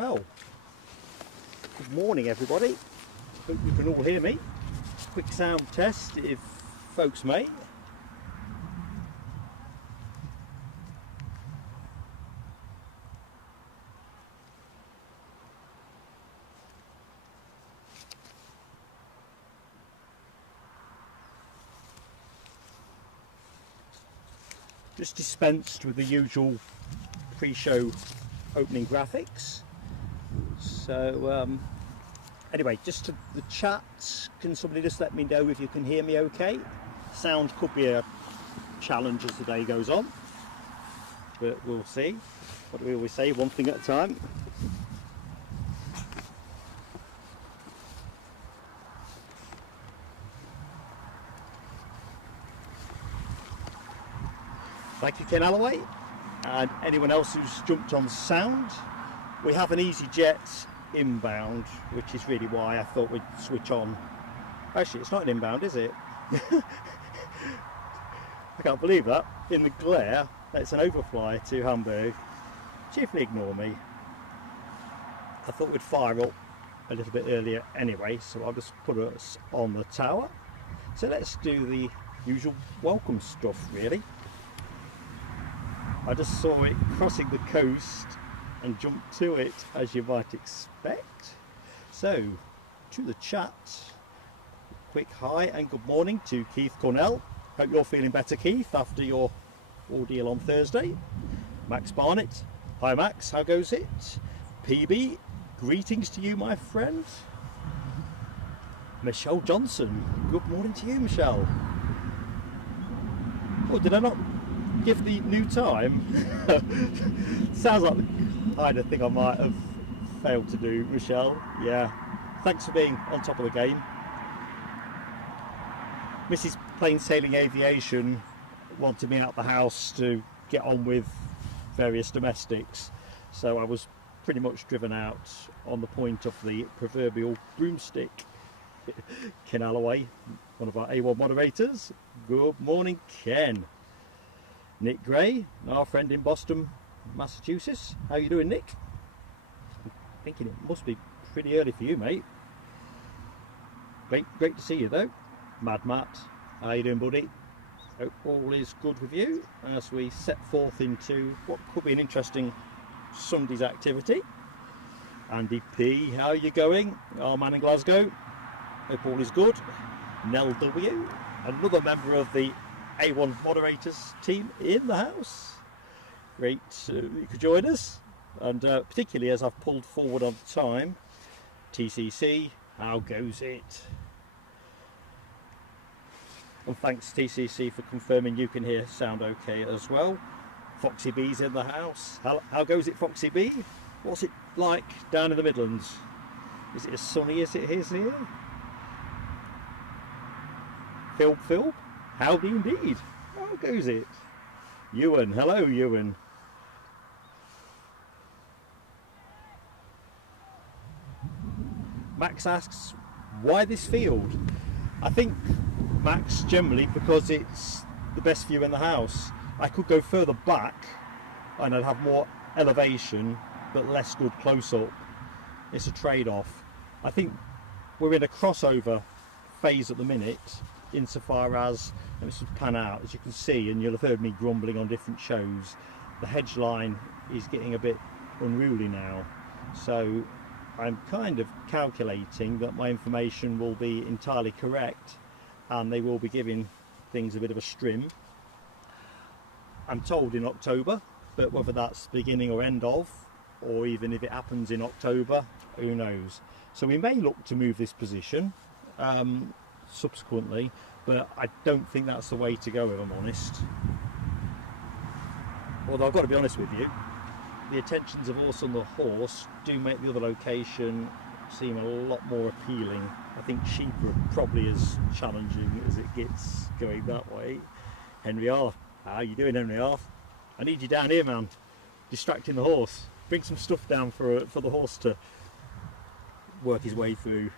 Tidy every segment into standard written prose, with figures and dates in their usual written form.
Well, good morning everybody. Hope you can all hear me. Quick sound test if folks may. Just dispensed with the usual pre-show opening graphics. So anyway, just to the chat, can somebody just let me know if you can hear me okay? Sound could be a challenge as the day goes on, but we'll see. What do we always say, one thing at a time. Thank you, Ken Alloway, and anyone else who's jumped on sound. We have an easyJet inbound, which is really why I thought we'd switch on. Actually, it's not an inbound, is it? I can't believe that. In the glare, it's an overfly to Hamburg. Chiefly ignore me. I thought we'd fire up a little bit earlier anyway, so I'll just put us on the tower. So let's do the usual welcome stuff, really. I just saw it crossing the coast and jumped to it, as you might expect. So, to the chat, quick hi and good morning to Keith Cornell. Hope you're feeling better, Keith, after your ordeal on Thursday. Max Barnett, hi Max, how goes it? PB, greetings to you, my friend. Michelle Johnson, good morning to you, Michelle. Oh, did I not give the new time? Sounds like the kind of thing I might have failed to do, Michelle. Yeah, thanks for being on top of the game. Mrs. Plain Sailing Aviation wanted me out the house to get on with various domestics, so I was pretty much driven out on the point of the proverbial broomstick. Ken Alloway, one of our A1 moderators. Good morning, Ken. Nick Gray, our friend in Boston, Massachusetts. How you doing, Nick? I'm thinking it must be pretty early for you, mate. Great to see you though. Mad Matt, how you doing, buddy? Hope all is good with you as we set forth into what could be an interesting Sunday's activity. Andy P, how are you going? Our man in Glasgow. Hope all is good. Nell W, another member of the A1 moderators team in the house. Great you could join us, and particularly as I've pulled forward on time. TCC, how goes it? And thanks TCC for confirming you can hear sound okay as well. Foxy B's in the house. How goes it, Foxy B? What's it like down in the Midlands? Is it as sunny as it is here? Phil, howdy indeed. How goes it? Ewan, hello Ewan. Max asks, why this field? I think, Max, generally because it's the best view in the house. I could go further back and I'd have more elevation but less good close-up. It's a trade-off. I think we're in a crossover phase at the minute, insofar as, and this will pan out, as you can see, and you'll have heard me grumbling on different shows, the hedge line is getting a bit unruly now. So I'm kind of calculating that my information will be entirely correct and they will be giving things a bit of a strim. I'm told in October, but whether that's beginning or end of, or even if it happens in October, who knows. So we may look to move this position subsequently, but I don't think that's the way to go, if I'm honest. Although I've got to be honest with you, the attentions of Horse on the Horse do make the other location seem a lot more appealing. I think sheep are probably as challenging as it gets going that way. Henry R, how you doing, Henry R? I need you down here, man, distracting the horse. Bring some stuff down for the horse to work his way through.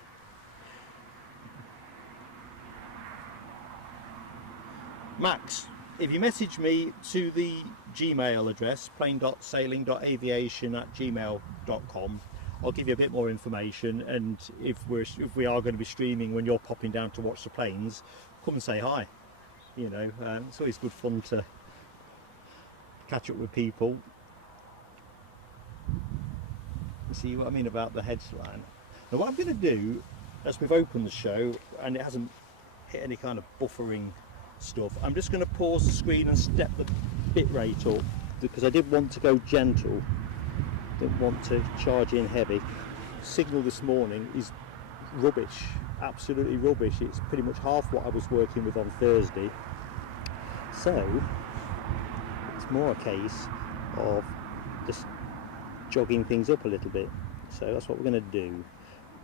Max, if you message me to the Gmail address, plain.sailing.aviation@gmail.com, I'll give you a bit more information, and if we are going to be streaming when you're popping down to watch the planes, come and say hi. You know, it's always good fun to catch up with people. See what I mean about the headline. Now what I'm going to do, as we've opened the show and it hasn't hit any kind of buffering stuff, I'm just going to pause the screen and step the bit rate up, because I did want to go gentle, didn't want to charge in heavy. Signal this morning is rubbish, absolutely rubbish. It's pretty much half what I was working with on Thursday, so it's more a case of just jogging things up a little bit. So that's what we're going to do.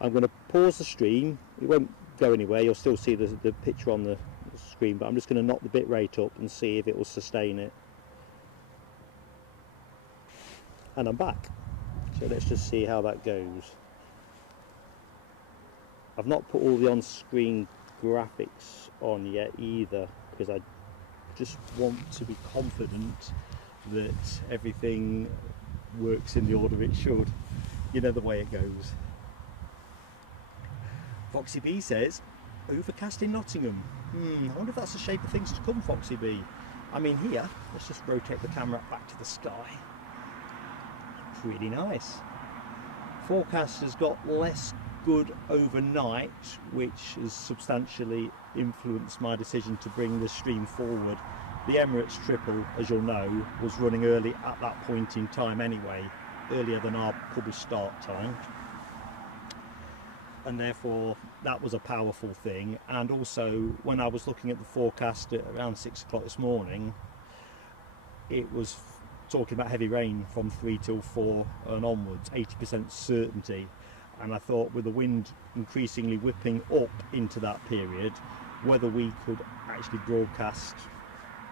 I'm going to pause the stream. It won't go anywhere, you'll still see the picture on the screen, but I'm just going to knock the bit rate up and see if it will sustain it. And I'm back. So let's just see how that goes. I've not put all the on-screen graphics on yet either, because I just want to be confident that everything works in the order it should. You know the way it goes. Foxy B says, overcast in Nottingham. I wonder if that's the shape of things to come, Foxy B. I mean, here, let's just rotate the camera back to the sky. Really nice. Forecast has got less good overnight, which has substantially influenced my decision to bring the stream forward. The Emirates triple, as you'll know, was running early at that point in time anyway, earlier than our published start time, and therefore that was a powerful thing. And also, when I was looking at the forecast at around 6 o'clock this morning, it was talking about heavy rain from 3 till 4 and onwards, 80% certainty. And I thought, with the wind increasingly whipping up into that period, whether we could actually broadcast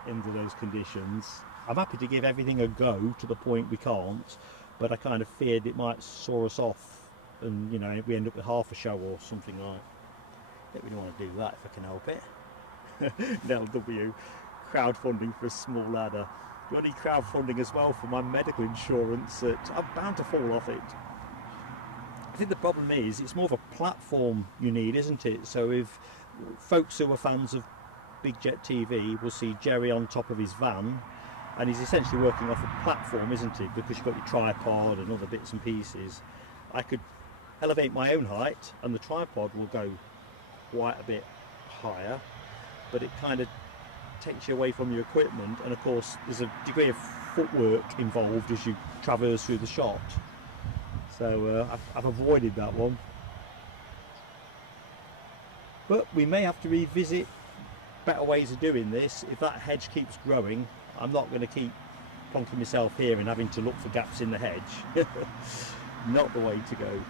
under those conditions. I'm happy to give everything a go to the point we can't, but I kind of feared it might saw us off, and you know, we end up with half a show or something like. I don't really want to do that if I can help it. LW, crowdfunding for a small ladder. Do I need crowdfunding as well for my medical insurance? I'm bound to fall off it. I think the problem is it's more of a platform you need, isn't it? So if folks who are fans of Big Jet TV will see Jerry on top of his van, and he's essentially working off a platform, isn't he? Because you've got your tripod and other bits and pieces. I could elevate my own height and the tripod will go quite a bit higher, but it kind of takes you away from your equipment, and of course there's a degree of footwork involved as you traverse through the shot. So I've avoided that one, but we may have to revisit better ways of doing this. If that hedge keeps growing, I'm not going to keep plonking myself here and having to look for gaps in the hedge. Not the way to go.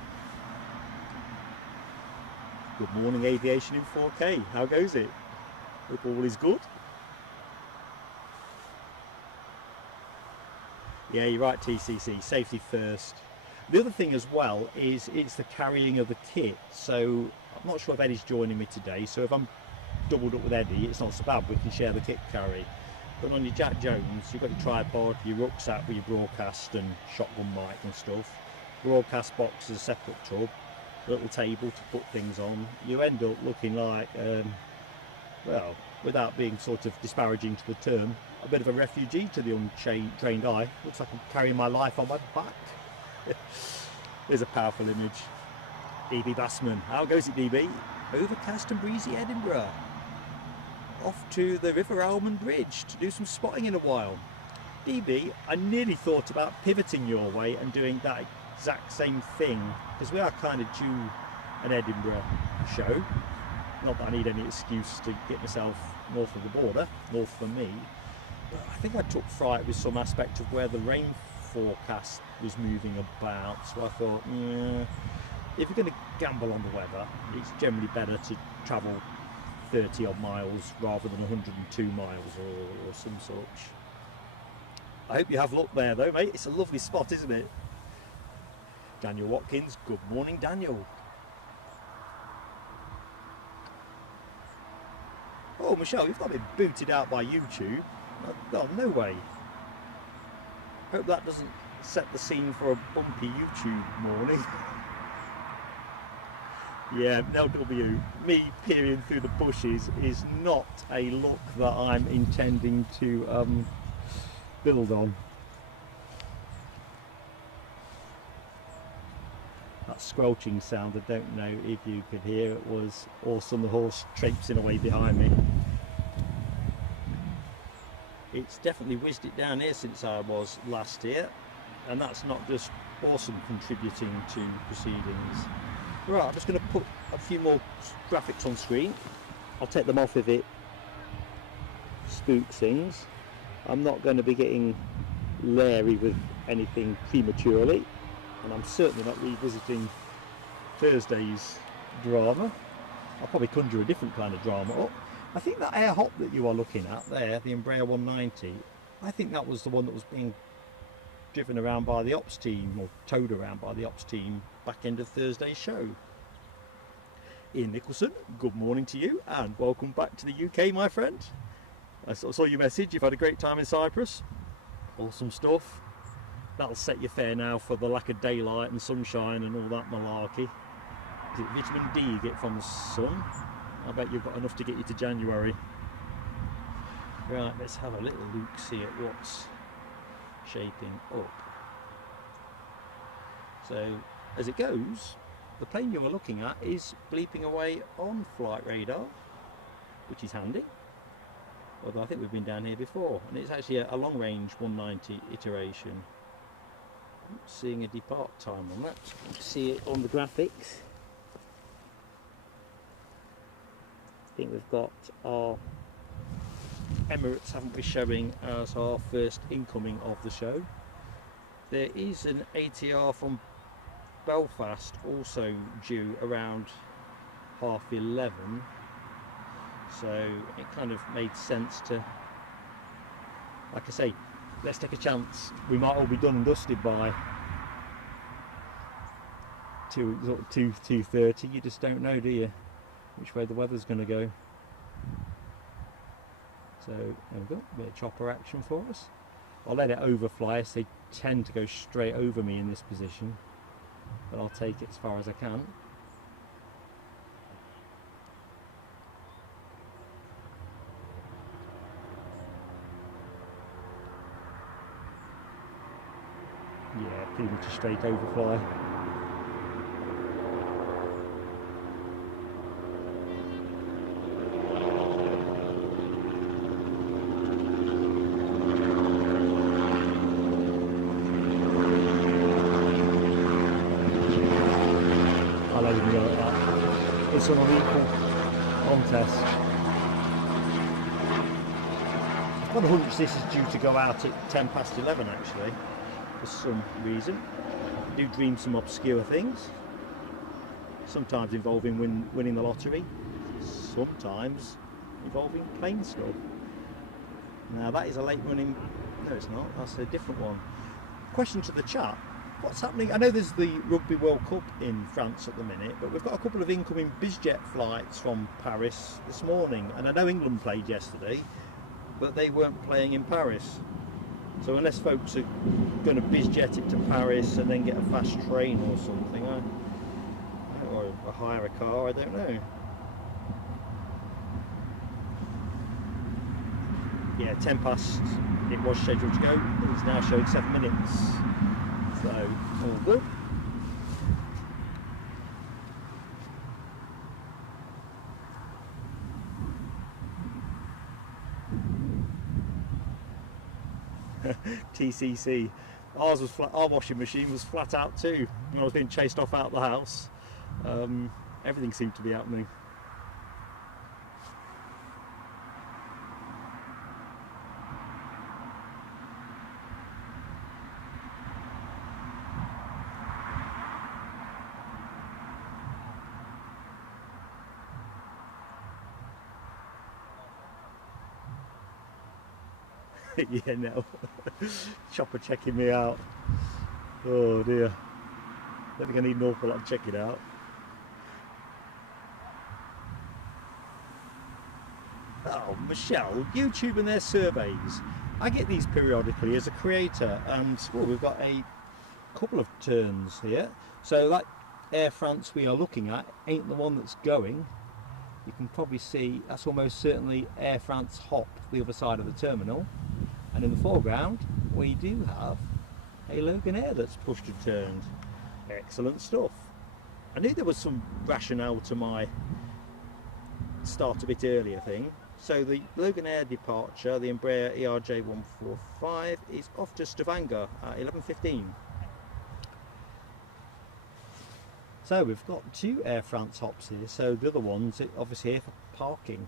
Good morning, Aviation in 4K. How goes it? Hope all is good. Yeah, you're right, TCC. Safety first. The other thing as well is it's the carrying of the kit. So I'm not sure if Eddie's joining me today. So if I'm doubled up with Eddie, it's not so bad. We can share the kit carry. But on your Jack Jones, you've got your tripod, your rucksack with your broadcast and shotgun mic and stuff. Broadcast box is a separate tub, a little table to put things on. You end up looking like, well, without being sort of disparaging to the term, a bit of a refugee to the untrained eye. Looks like I'm carrying my life on my back. There's a powerful image. DB Bassman, how goes it, DB? Overcast and breezy Edinburgh. Off to the River Almond Bridge to do some spotting in a while. DB, I nearly thought about pivoting your way and doing that exact same thing, because we are kind of due an Edinburgh show. Not that I need any excuse to get myself north of the border, north for me, but I think I took fright with some aspect of where the rain forecast was moving about. So I thought, if you're going to gamble on the weather, it's generally better to travel 30 odd miles rather than 102 miles or some such. I hope you have luck there though, mate. It's a lovely spot, isn't it? Daniel Watkins, good morning, Daniel. Oh, Michelle, you've not been booted out by YouTube. Oh, no way. Hope that doesn't set the scene for a bumpy YouTube morning. Yeah, LW, me peering through the bushes is not a look that I'm intending to build on. That squelching sound, I don't know if you could hear it, was Orson the horse traipsing away behind me. It's definitely whizzed it down here since I was last here, and that's not just Orson contributing to proceedings. Right, I'm just going to put a few more graphics on screen. I'll take them off if it spooks things. I'm not going to be getting leery with anything prematurely, and I'm certainly not revisiting Thursday's drama. I'll probably conjure a different kind of drama up. I think that air hop that you are looking at there, the Embraer 190, I think that was the one that was being driven around by the ops team, or towed around by the ops team, back end of Thursday's show. Ian Nicholson, good morning to you and welcome back to the UK, my friend. I saw your message, you've had a great time in Cyprus. Awesome stuff. That'll set you fair now for the lack of daylight and sunshine and all that malarkey. Is it vitamin D you get from the sun? I bet you've got enough to get you to January. Right, let's have a little look, see at what's shaping up. So, as it goes, the plane you were looking at is bleeping away on flight radar, which is handy. Although I think we've been down here before, and it's actually a long-range 190 iteration. I'm not seeing a depart time on that. You can see it on the graphics. I think we've got our Emirates, haven't we, showing as our first incoming of the show. There is an ATR from Belfast also due around 11:30, so it kind of made sense to, like I say, let's take a chance. We might all be done and dusted by 2:30. You just don't know, do you, which way the weather's going to go. So there we go, a bit of chopper action for us. I'll let it overfly, so they tend to go straight over me in this position, but I'll take it as far as I can. Yeah, pretty much a straight overfly. It's an unequal contest. I've got a hunch this is due to go out at 11:10 actually, for some reason. I do dream some obscure things, sometimes involving winning the lottery, sometimes involving plane stuff. Now that is a late running, no it's not, that's a different one. Question to the chat. What's happening? I know there's the Rugby World Cup in France at the minute, but we've got a couple of incoming BizJet flights from Paris this morning, and I know England played yesterday, but they weren't playing in Paris. So unless folks are going to BizJet it to Paris and then get a fast train or something, or hire a car, I don't know. Yeah, 10:00 it was scheduled to go, it's now showing 7 minutes. So, all good. TCC. Ours was flat. Our washing machine was flat out too. When I was being chased off out of the house, everything seemed to be happening. Yeah, no. Chopper checking me out. Oh dear. I don't think I need an awful lot of checking out. Oh, Michelle, YouTube and their surveys. I get these periodically as a creator, and we've got a couple of turns here. So that Air France we are looking at ain't the one that's going. You can probably see that's almost certainly Air France hop the other side of the terminal, and in the foreground we do have a Loganair that's pushed and turned. Excellent stuff. I knew there was some rationale to my start a bit earlier thing. So the Loganair departure, the Embraer ERJ145, is off to Stavanger at 11:15. So we've got two Air France hops here. So the other one's obviously here for parking.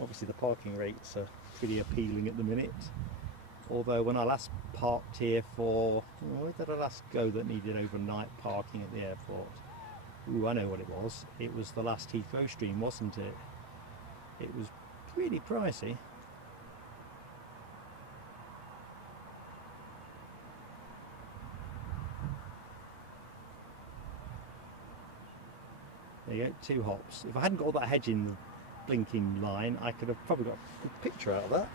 Obviously the parking rates are pretty appealing at the minute. Although when I last parked here for, where did I last go that needed overnight parking at the airport? Ooh, I know what it was. It was the last Heathrow stream, wasn't it? It was pretty pricey. There you go, two hops. If I hadn't got that hedge in the blinking line, I could have probably got a good picture out of that.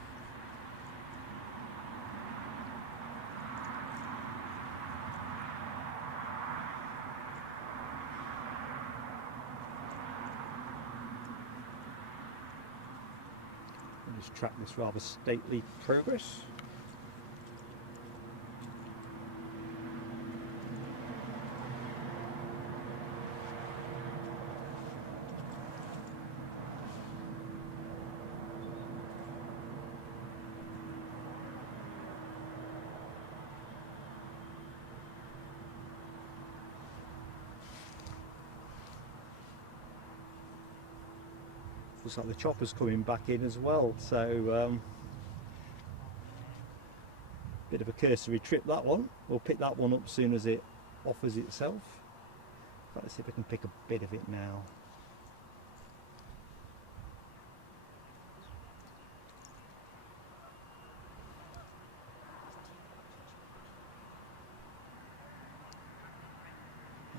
I'll just track this rather stately progress. Looks like the chopper's coming back in as well, so bit of a cursory trip that one. We'll pick that one up as soon as it offers itself. Let's see if I can pick a bit of it now.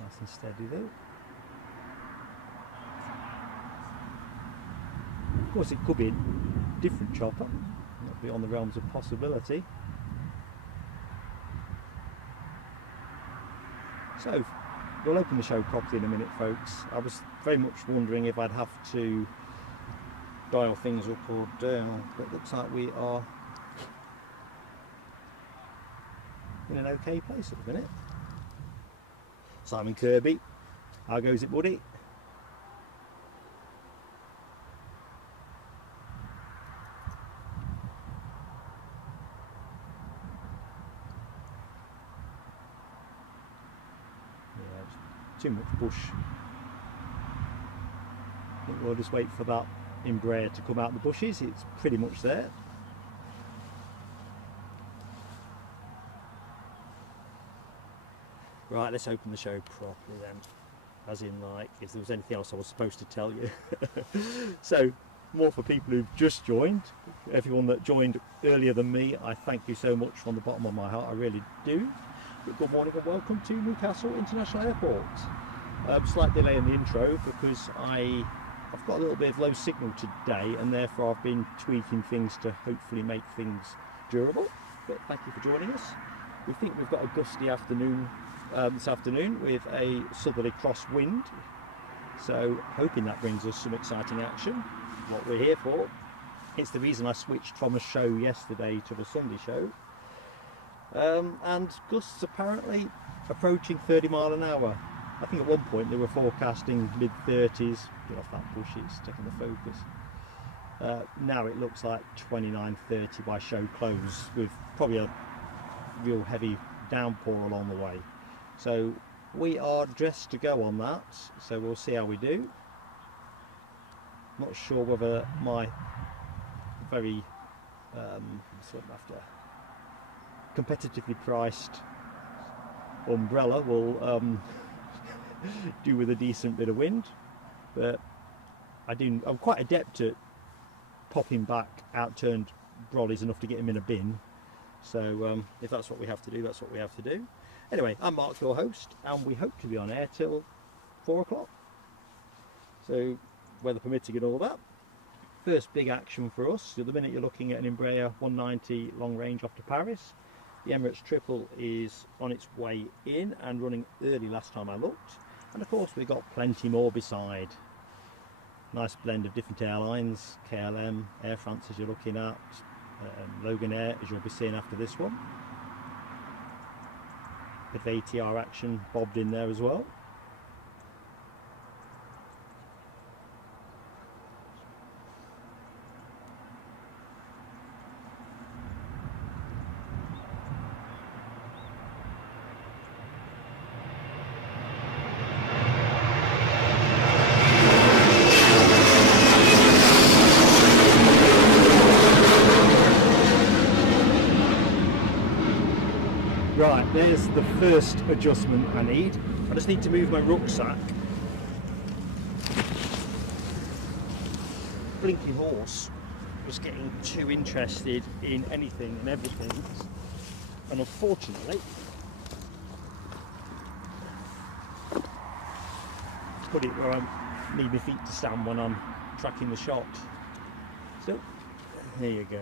Nice and steady though. Of course it could be a different chopper, not beyond the realms of possibility. So we'll open the show properly in a minute, folks. I was very much wondering if I'd have to dial things up or down, but it looks like we are in an okay place at the minute. Simon Kirby, how goes it, buddy? Too much bush. I think we'll just wait for that Embraer to come out the bushes. It's pretty much there. Right, let's open the show properly then. As in, like, if there was anything else I was supposed to tell you. So, more for people who've just joined. Everyone that joined earlier than me, I thank you so much from the bottom of my heart. I really do. Good morning and welcome to Newcastle International Airport. Slight delay in the intro because I've got a little bit of low signal today, and therefore I've been tweaking things to hopefully make things durable. But thank you for joining us. We think we've got a gusty afternoon this afternoon with a southerly crosswind, so hoping that brings us some exciting action. What we're here for. It's the reason I switched from a show yesterday to the Sunday show. And gusts apparently approaching 30 mile an hour. I think at one point they were forecasting mid-30s. Get off that bush, it's taking the focus. Now it looks like 29-30 by show close, with probably a real heavy downpour along the way. So we are dressed to go on that, so we'll see how we do. Not sure whether my very sort of after competitively priced umbrella will do with a decent bit of wind, but I'm quite adept at popping back out-turned brollies enough to get them in a bin. So if that's what we have to do, that's what we have to do. Anyway, I'm Mark, your host, and we hope to be on air till 4 o'clock. So weather permitting and all that. first big action for us. At the minute you're looking at an Embraer 190 long range off to Paris. The Emirates triple is on its way in and running early last time I looked. And of course we've got plenty more beside. Nice blend of different airlines, KLM, Air France as you're looking at, Loganair as you'll be seeing after this one. Bit of ATR action bobbed in there as well. Right, there's the first adjustment I need. I just need to move my rucksack. Blinky horse was getting too interested in anything and everything, and unfortunately put it where I need my feet to stand when I'm tracking the shot. So there you go.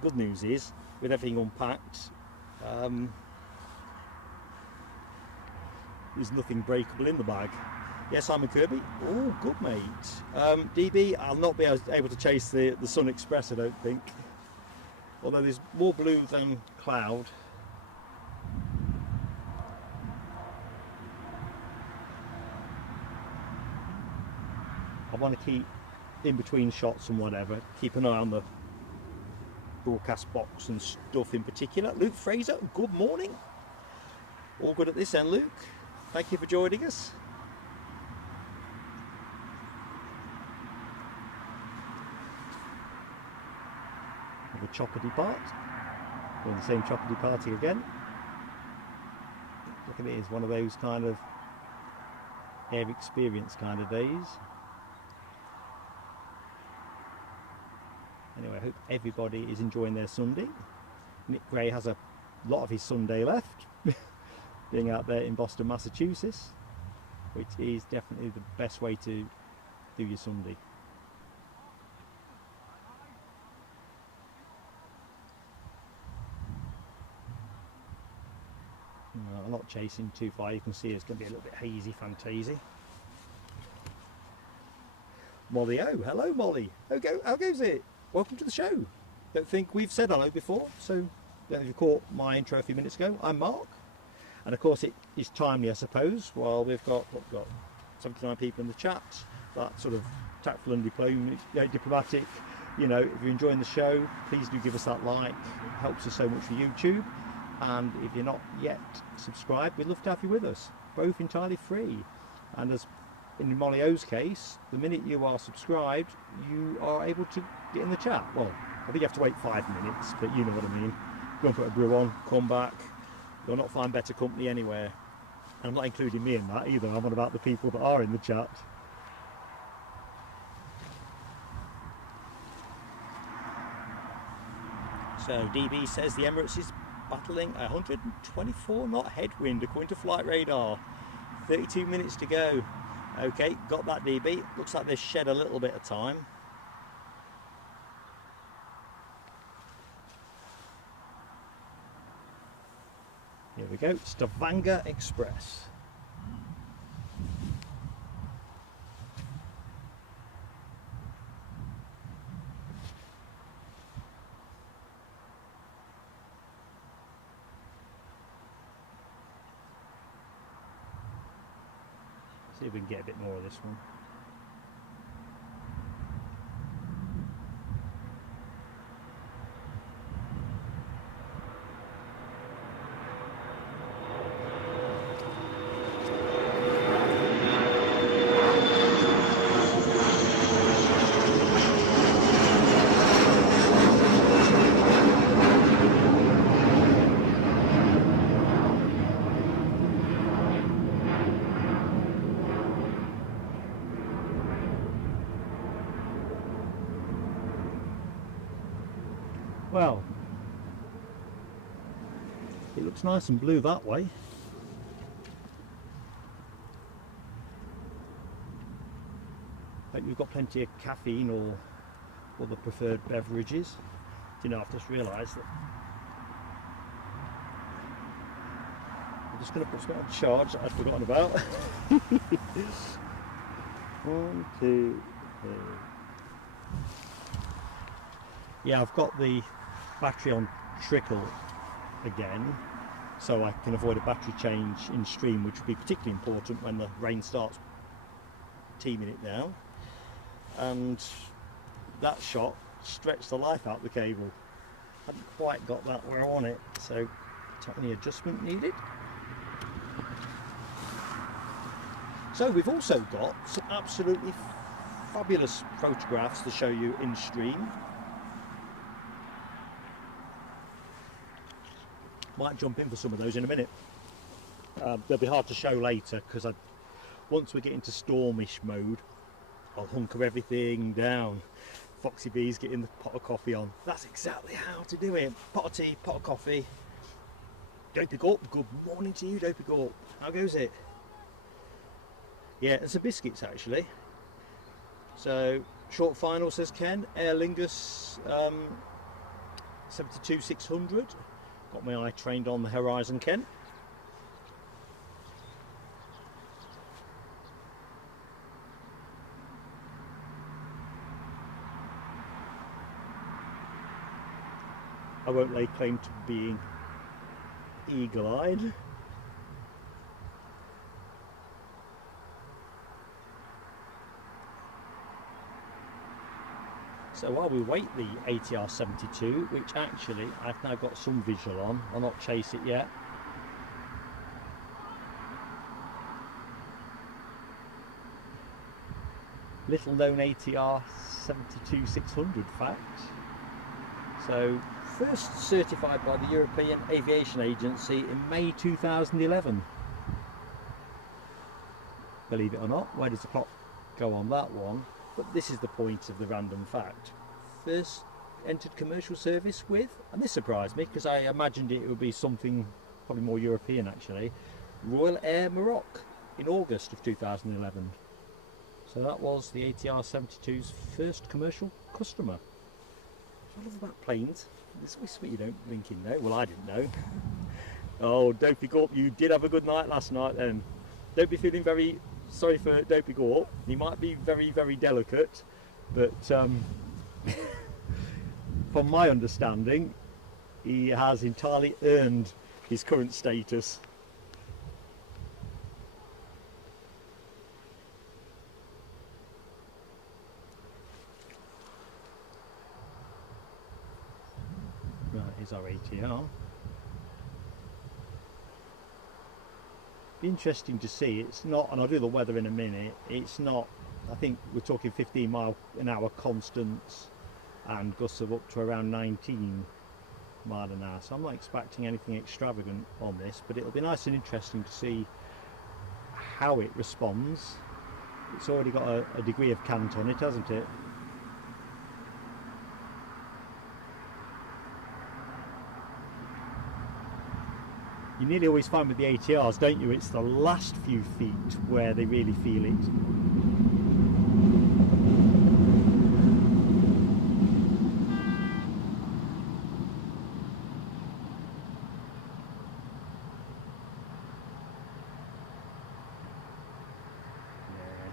Good news is, with everything unpacked, there's nothing breakable in the bag. Yes, Simon Kirby. Oh, good mate. DB, I'll not be able to chase the Sun Express, I don't think. Although there's more blue than cloud. I want to keep in between shots and whatever. Keep an eye on the broadcast box and stuff in particular. Luke Fraser, good morning. All good at this end, Luke. Thank you for joining us. Have a choppity part. Doing the same choppity party again. Look at it, it's one of those kind of air experience kind of days. Anyway, I hope everybody is enjoying their Sunday. Nick Gray has a lot of his Sunday left, being out there in Boston, Massachusetts, which is definitely the best way to do your Sunday. I'm not chasing too far, you can see it's going to be a little bit hazy, fantasy. Molly O, hello Molly, how goes it? Welcome to the show. Don't think we've said hello before, so if you caught my intro a few minutes ago, I'm Mark. And of course it is timely, I suppose, while we've got 79 people in the chat, that sort of tactful and diplomatic, you know, if you're enjoying the show, please do give us that like, it helps us so much for YouTube. And if you're not yet subscribed, we'd love to have you with us, both entirely free. And as in Molly O's case, the minute you are subscribed, you are able to get in the chat. Well, I think you have to wait 5 minutes, but you know what I mean. Go and put a brew on, come back. You'll not find better company anywhere. And I'm not including me in that either. I'm on about the people that are in the chat. So DB says the Emirates is battling 124 knot headwind according to flight radar. 32 minutes to go. Okay, got that DB. Looks like they've shed a little bit of time. Here we go, Stavanger Express. See if we can get a bit more of this one. Well, it looks nice and blue that way. Hope you've got plenty of caffeine or other preferred beverages. You know, I've just realised that I'm just going to put something on charge that I'd forgotten about. 1, 2, 3. Yeah, I've got the battery on trickle again, so I can avoid a battery change in stream, which would be particularly important when the rain starts teeming it down. And that shot stretched the life out of the cable. Hadn't quite got that where I want it, so tiny adjustment needed. So we've also got some absolutely fabulous photographs to show you in stream. Might jump in for some of those in a minute. They'll be hard to show later because once we get into stormish mode, I'll hunker everything down. Foxy B's getting the pot of coffee on. That's exactly how to do it. Pot of tea, pot of coffee. Dopey Gorp, good morning to you, Dopey Gorp. How goes it? Yeah, and some biscuits actually. So, short final, says Ken. Aer Lingus 72-600. Got my eye trained on the horizon, Ken. I won't lay claim to being eagle-eyed. So while we wait the ATR 72, which actually I've now got some visual on, I'll not chase it yet. Little known ATR 72-600 fact. So first certified by the European Aviation Agency in May 2011. Believe it or not, where does the clock go on that one? But this is the point of the random fact. First entered commercial service with, and this surprised me because I imagined it would be something probably more European actually, Royal Air Maroc in August of 2011. So that was the ATR 72's first commercial customer. I love about planes. It's always sweet you don't blink in know. Well, I didn't know. Oh, Dopey Gorp, you did have a good night last night then. Don't be feeling very sorry for Dopey Gorp. He might be very, very delicate, but from my understanding, he has entirely earned his current status. Right, here's our ATR. Be interesting to see. It's not, and I'll do the weather in a minute, it's not, I think we're talking 15 mile an hour constants and gusts of up to around 19 mile an hour, so I'm not expecting anything extravagant on this, but it'll be nice and interesting to see how it responds. It's already got a degree of cant on it, hasn't it? You nearly always find with the ATRs, don't you, it's the last few feet where they really feel it. Yeah.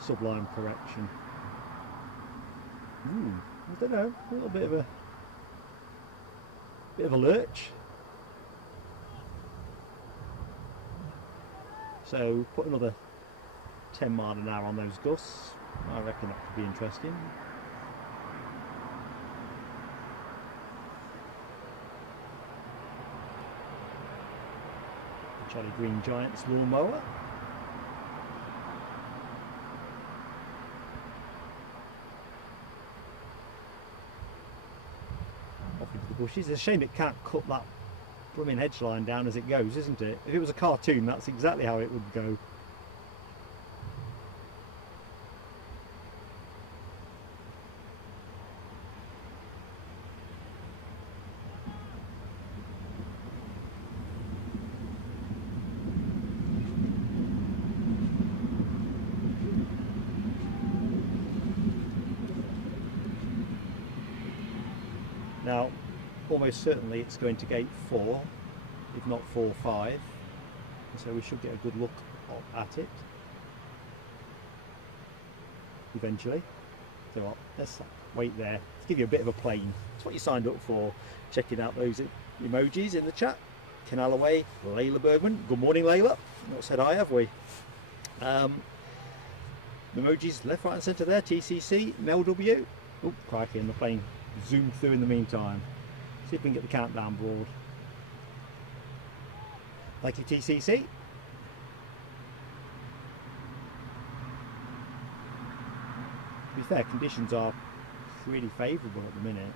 Sublime correction. I don't know, a little bit of a lurch. So put another 10 mile an hour on those gusts. I reckon that could be interesting. The Charlie Green Giant's lawnmower. Off into the bushes. It's a shame it can't cut that blooming hedge line down as it goes, isn't it? If it was a cartoon, that's exactly how it would go. Now, almost certainly it's going to gate 4, if not 4-5, so we should get a good look at it eventually. So what, let's wait there to give you a bit of a plane. That's what you signed up for, checking out those emojis in the chat. Canal away, Layla Bergman. Good morning, Layla. Not said hi, have we? Emojis left, right and centre there. TCC, Mel W. Oh, crikey, and the plane zoomed through in the meantime. See if we can get the countdown board. Thank you, TCC. To be fair, conditions are really favourable at the minute.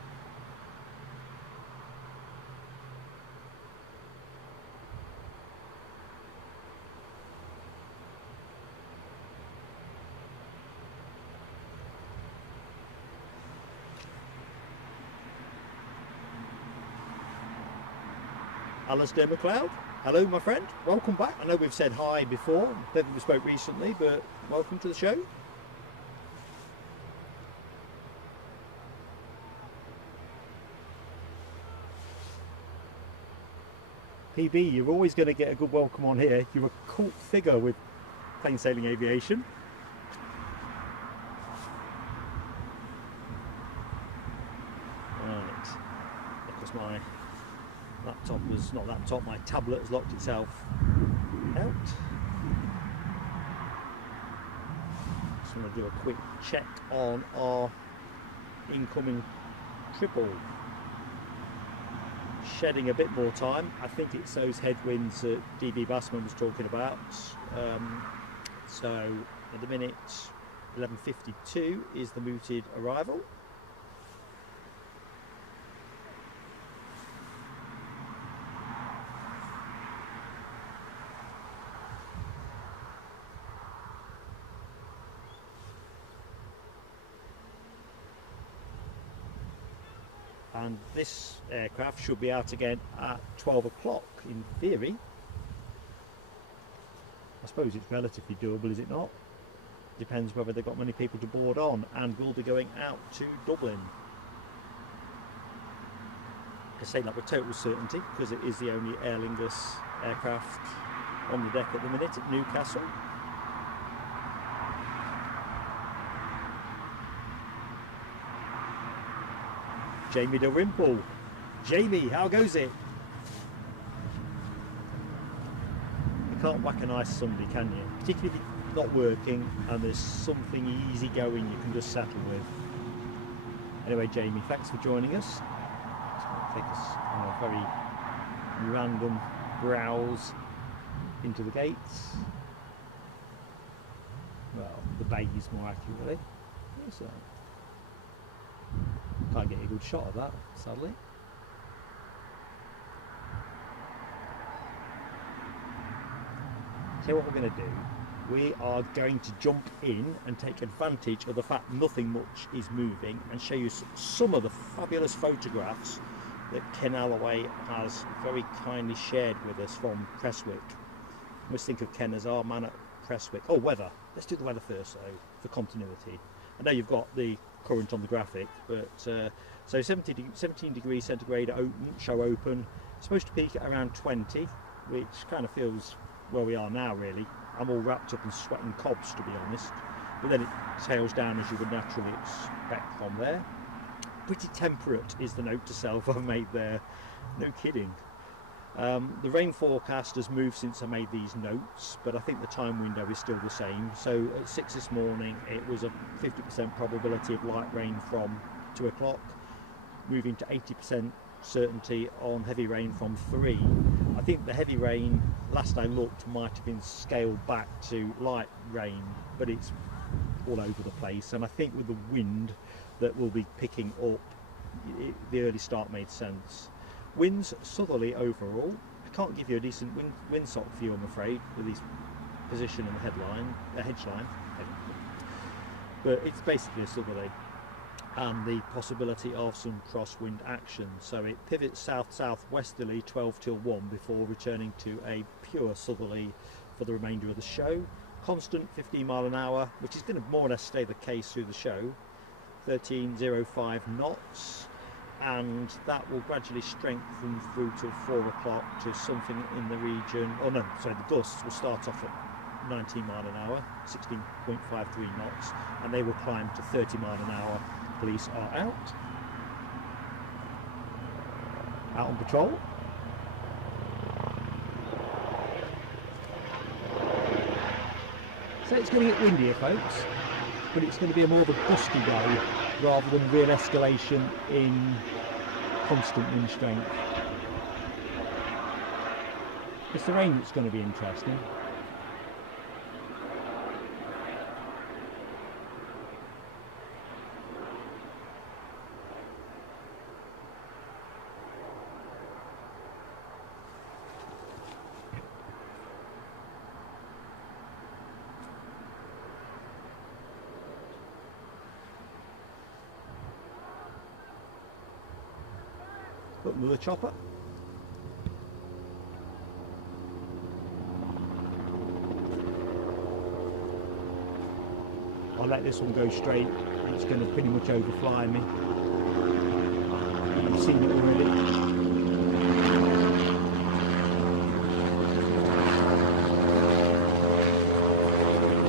Alistair McLeod, hello my friend, welcome back. I know we've said hi before, don't think we spoke recently, but welcome to the show. PB, you're always going to get a good welcome on here. You're a cult figure with plain sailing aviation. Right, of course my laptop was not laptop, my tablet has locked itself out. Just want to do a quick check on our incoming triple. Shedding a bit more time. I think it's those headwinds that DB Bassman was talking about. So at the minute 11:52 is the mooted arrival. And this aircraft should be out again at 12 o'clock in theory. I suppose it's relatively doable, is it not? Depends whether they've got many people to board on, and will be going out to Dublin. I say that with total certainty because it is the only Aer Lingus aircraft on the deck at the minute at Newcastle. Jamie Dalrymple. Jamie, how goes it? You can't whack a nice Sunday, can you? Particularly if it's not working and there's something easy going you can just settle with. Anyway, Jamie, thanks for joining us. It's going to take us on a very random browse into the gates. Well, the bays more accurately. So, can't get a good shot of that, sadly. So what we're going to do, we are going to jump in and take advantage of the fact nothing much is moving and show you some of the fabulous photographs that Ken Alloway has very kindly shared with us from Prestwick. We must think of Ken as our man at Prestwick. Oh, weather. Let's do the weather first though, for continuity. I know you've got the current on the graphic, but so 17 degrees centigrade show open, supposed to peak at around 20, which kind of feels where we are now really. I'm all wrapped up in sweat and cobs to be honest, but then it tails down as you would naturally expect from there. Pretty temperate is the note to self I've made there, no kidding. The rain forecast has moved since I made these notes, but I think the time window is still the same. So at 6 this morning it was a 50% probability of light rain from 2 o'clock, moving to 80% certainty on heavy rain from 3. I think the heavy rain, last I looked, might have been scaled back to light rain, but it's all over the place, and I think with the wind that will be picking up, the early start made sense. Winds southerly overall. I can't give you a decent windsock view, I'm afraid, with this position in the hedgeline, but it's basically a southerly, and the possibility of some crosswind action. So it pivots south-southwesterly 12 till 1 before returning to a pure southerly for the remainder of the show. Constant 15 mile an hour, which is going to more or less stay the case through the show. 13.05 knots. and that will gradually strengthen through till 4 o'clock to something in the region, oh no, sorry, the gusts will start off at 19 mile an hour, 16.53 knots, and they will climb to 30 mile an hour. Police are out on patrol. So it's going to get windier, folks, but it's going to be a more of a gusty day rather than real escalation in constant wind strength. It's the rain that's going to be interesting. Got another chopper. I'll let this one go straight. It's going to pretty much overfly me. You've seen it already.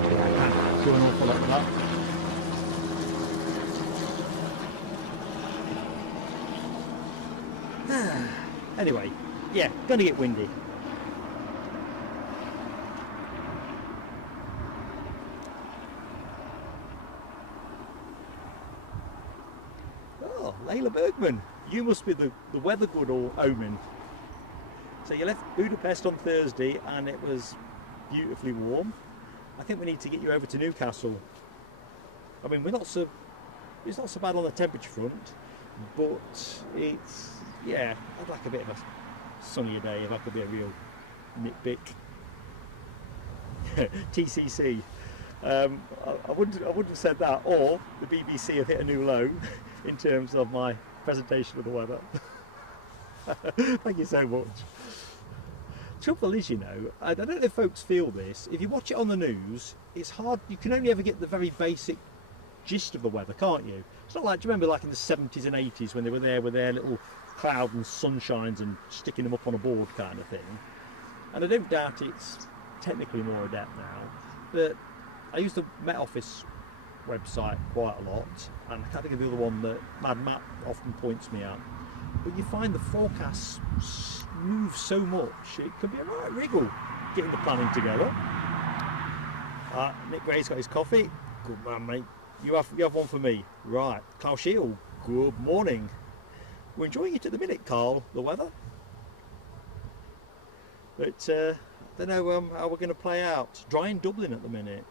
Yeah, I can't do an awful lot of that. Anyway, yeah, gonna get windy. Oh, Layla Bergman, you must be the weather good or omen. So you left Budapest on Thursday and it was beautifully warm. I think we need to get you over to Newcastle. I mean, it's not so bad on the temperature front, but it's, yeah, I'd like a bit of a sunnier day if I could be a real nitpick. TCC. I wouldn't have said that, or the BBC have hit a new low in terms of my presentation of the weather. Thank you so much. Trouble is, you know, I don't know if folks feel this, if you watch it on the news, it's hard, you can only ever get the very basic gist of the weather, can't you? It's not like, do you remember like in the 70s and 80s when they were there with their little cloud and sunshines and sticking them up on a board kind of thing? And I don't doubt it's technically more adept now, but I use the Met Office website quite a lot, and I can't think of the other one that Mad Matt often points me at. But you find the forecasts move so much, it could be a right wriggle getting the planning together. Nick Gray's got his coffee. Good man, mate. You have one for me. Right. Carl Shield, good morning. We're enjoying it at the minute, Carl, the weather. But I don't know how we're going to play out. Dry in Dublin at the minute.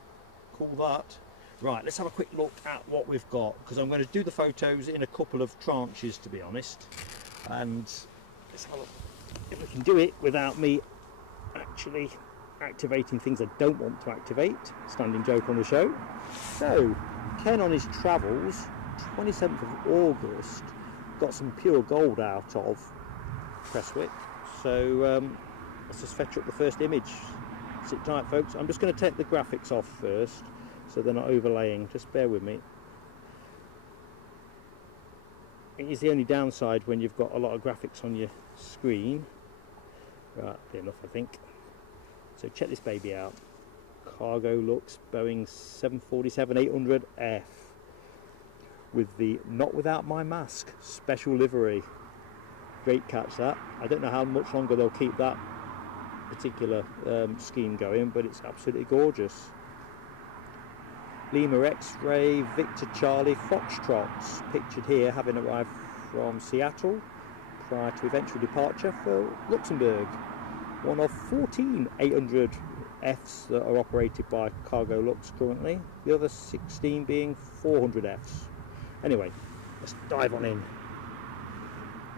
Call that. Right, let's have a quick look at what we've got, because I'm going to do the photos in a couple of tranches, to be honest. And let's have a look if we can do it without me actually activating things I don't want to activate. Standing joke on the show. So, Ken on his travels, 27th of August, got some pure gold out of Prestwick. So let's just fetch up the first image. Sit tight, folks. I'm just going to take the graphics off first, so they're not overlaying. Just bear with me. It is the only downside when you've got a lot of graphics on your screen. Right, good enough, I think. So check this baby out. Cargo looks Boeing 747-800F with the "not without my mask" special livery. Great catch that. I don't know how much longer they'll keep that particular scheme going, but it's absolutely gorgeous. Lima X-Ray Victor Charlie Foxtrots pictured here, having arrived from Seattle prior to eventual departure for Luxembourg. One of 14 800Fs that are operated by Cargo Lux currently, the other 16 being 400Fs. Anyway, let's dive on in.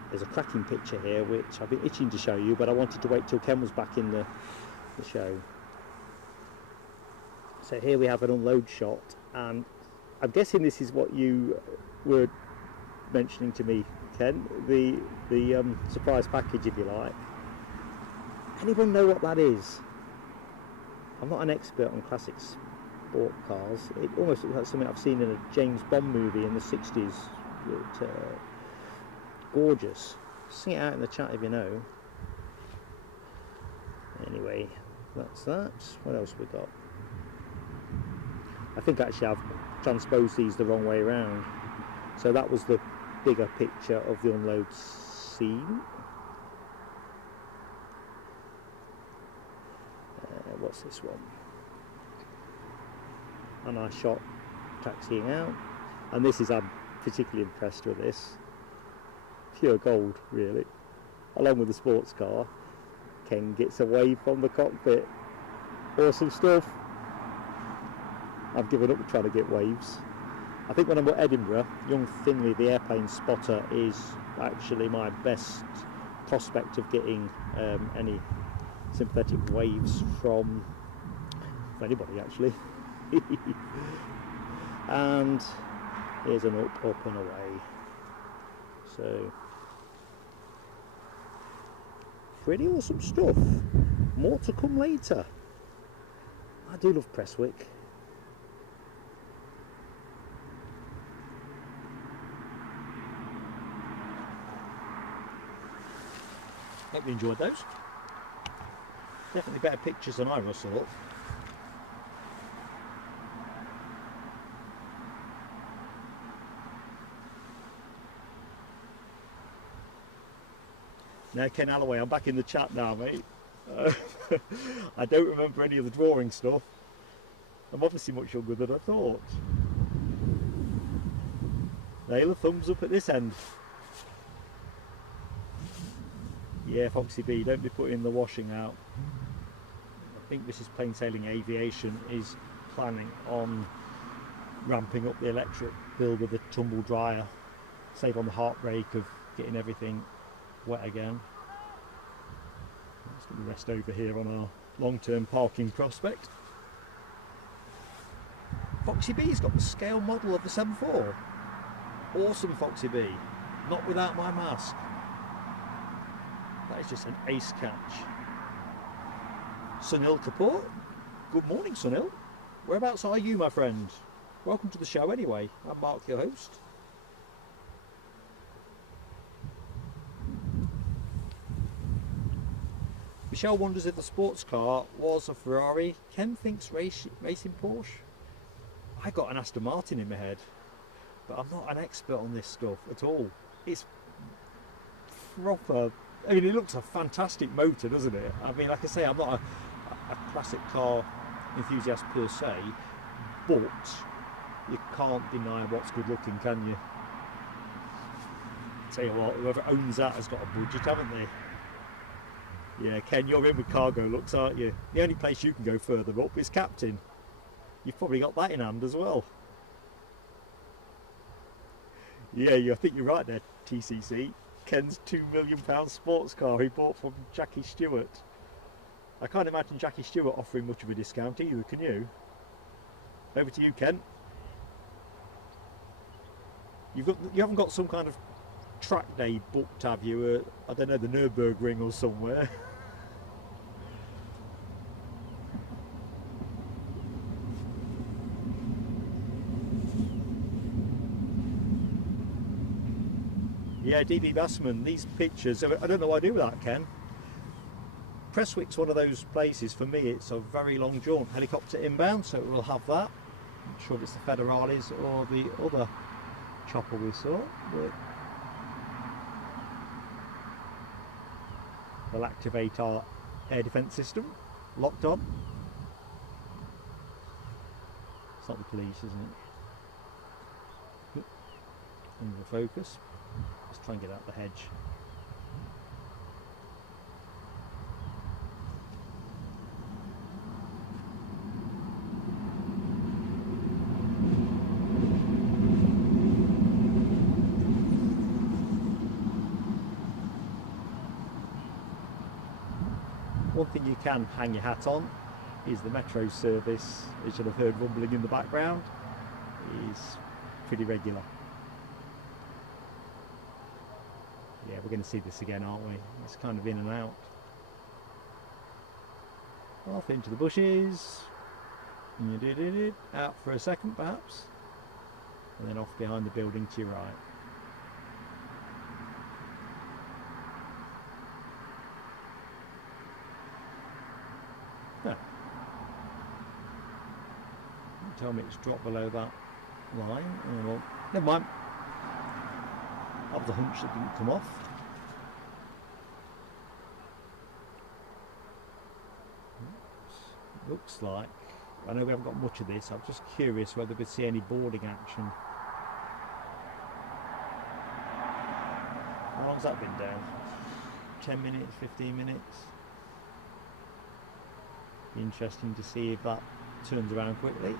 There's a cracking picture here which I've been itching to show you, but I wanted to wait till Ken was back in the show. So here we have an unload shot, and I'm guessing this is what you were mentioning to me, Ken, the surprise package, if you like. Anyone know what that is? I'm not an expert on classic sport cars. It almost looks like something I've seen in a James Bond movie in the 60s. gorgeous. Sing it out in the chat if you know. Anyway, that's that. What else we got? I think actually I've transposed these the wrong way around. So that was the bigger picture of the unload scene. What's this one? And I shot taxiing out. And this is, I'm particularly impressed with this. Pure gold, really. Along with the sports car, Ken gets away from the cockpit. Awesome stuff. I've given up trying to get waves. I think when I'm at Edinburgh, young Finley, the airplane spotter, is actually my best prospect of getting any sympathetic waves from anybody, actually. And here's an up, up and away. So, pretty awesome stuff. More to come later. I do love Prestwick. Hope you enjoyed those. Definitely better pictures than I was thought. Now Ken Alloway, I'm back in the chat now, mate. I don't remember any of the drawing stuff. I'm obviously much younger than I thought. Nail a thumbs up at this end. Yeah, Foxy B, don't be putting the washing out. I think this is Plain Sailing Aviation is planning on ramping up the electric build with a tumble dryer. Save on the heartbreak of getting everything wet again. Let's get the rest over here on our long-term parking prospect. Foxy B's got the scale model of the 7.4. Awesome, Foxy B. Not without my mask. That is just an ace catch. Sunil Kapoor. Good morning, Sunil. Whereabouts are you, my friend? Welcome to the show anyway. I'm Mark, your host. Michelle wonders if the sports car was a Ferrari. Ken thinks racing Porsche. I got an Aston Martin in my head, but I'm not an expert on this stuff at all. It's proper. I mean, it looks a fantastic motor, doesn't it? I mean, like I say, I'm not a classic car enthusiast per se, but you can't deny what's good looking, can you? Tell you what, whoever owns that has got a budget, haven't they? Yeah, Ken, you're in with cargo looks, aren't you? The only place you can go further up is captain. You've probably got that in hand as well. Yeah, I think you're right there, TCC. Ken's £2 million sports car he bought from Jackie Stewart. I can't imagine Jackie Stewart offering much of a discount either, can you? Over to you, Ken. You haven't got some kind of track day booked, have you? I don't know, the Nürburgring or somewhere. Yeah, DB Bassman, these pictures, I don't know what I do with that, Ken. Prestwick's one of those places, for me, it's a very long jaunt. Helicopter inbound, so we'll have that. I'm not sure if it's the Federales or the other chopper we saw. But we'll activate our air defence system. Locked on. It's not the police, isn't it? Under focus. Let's try and get out the hedge. One thing you can hang your hat on is the metro service, as you'll have heard rumbling in the background, is pretty regular. Yeah, we're going to see this again, aren't we? It's kind of in and out. Off into the bushes. Out for a second, perhaps. And then off behind the building to your right. tell me it's dropped below that line. Oh, well, never mind. That was a hunch that didn't come off. Oops. Looks like, I know we haven't got much of this, I'm just curious whether we'd see any boarding action. How long's that been down? 10 minutes, 15 minutes? Be interesting to see if that turns around quickly.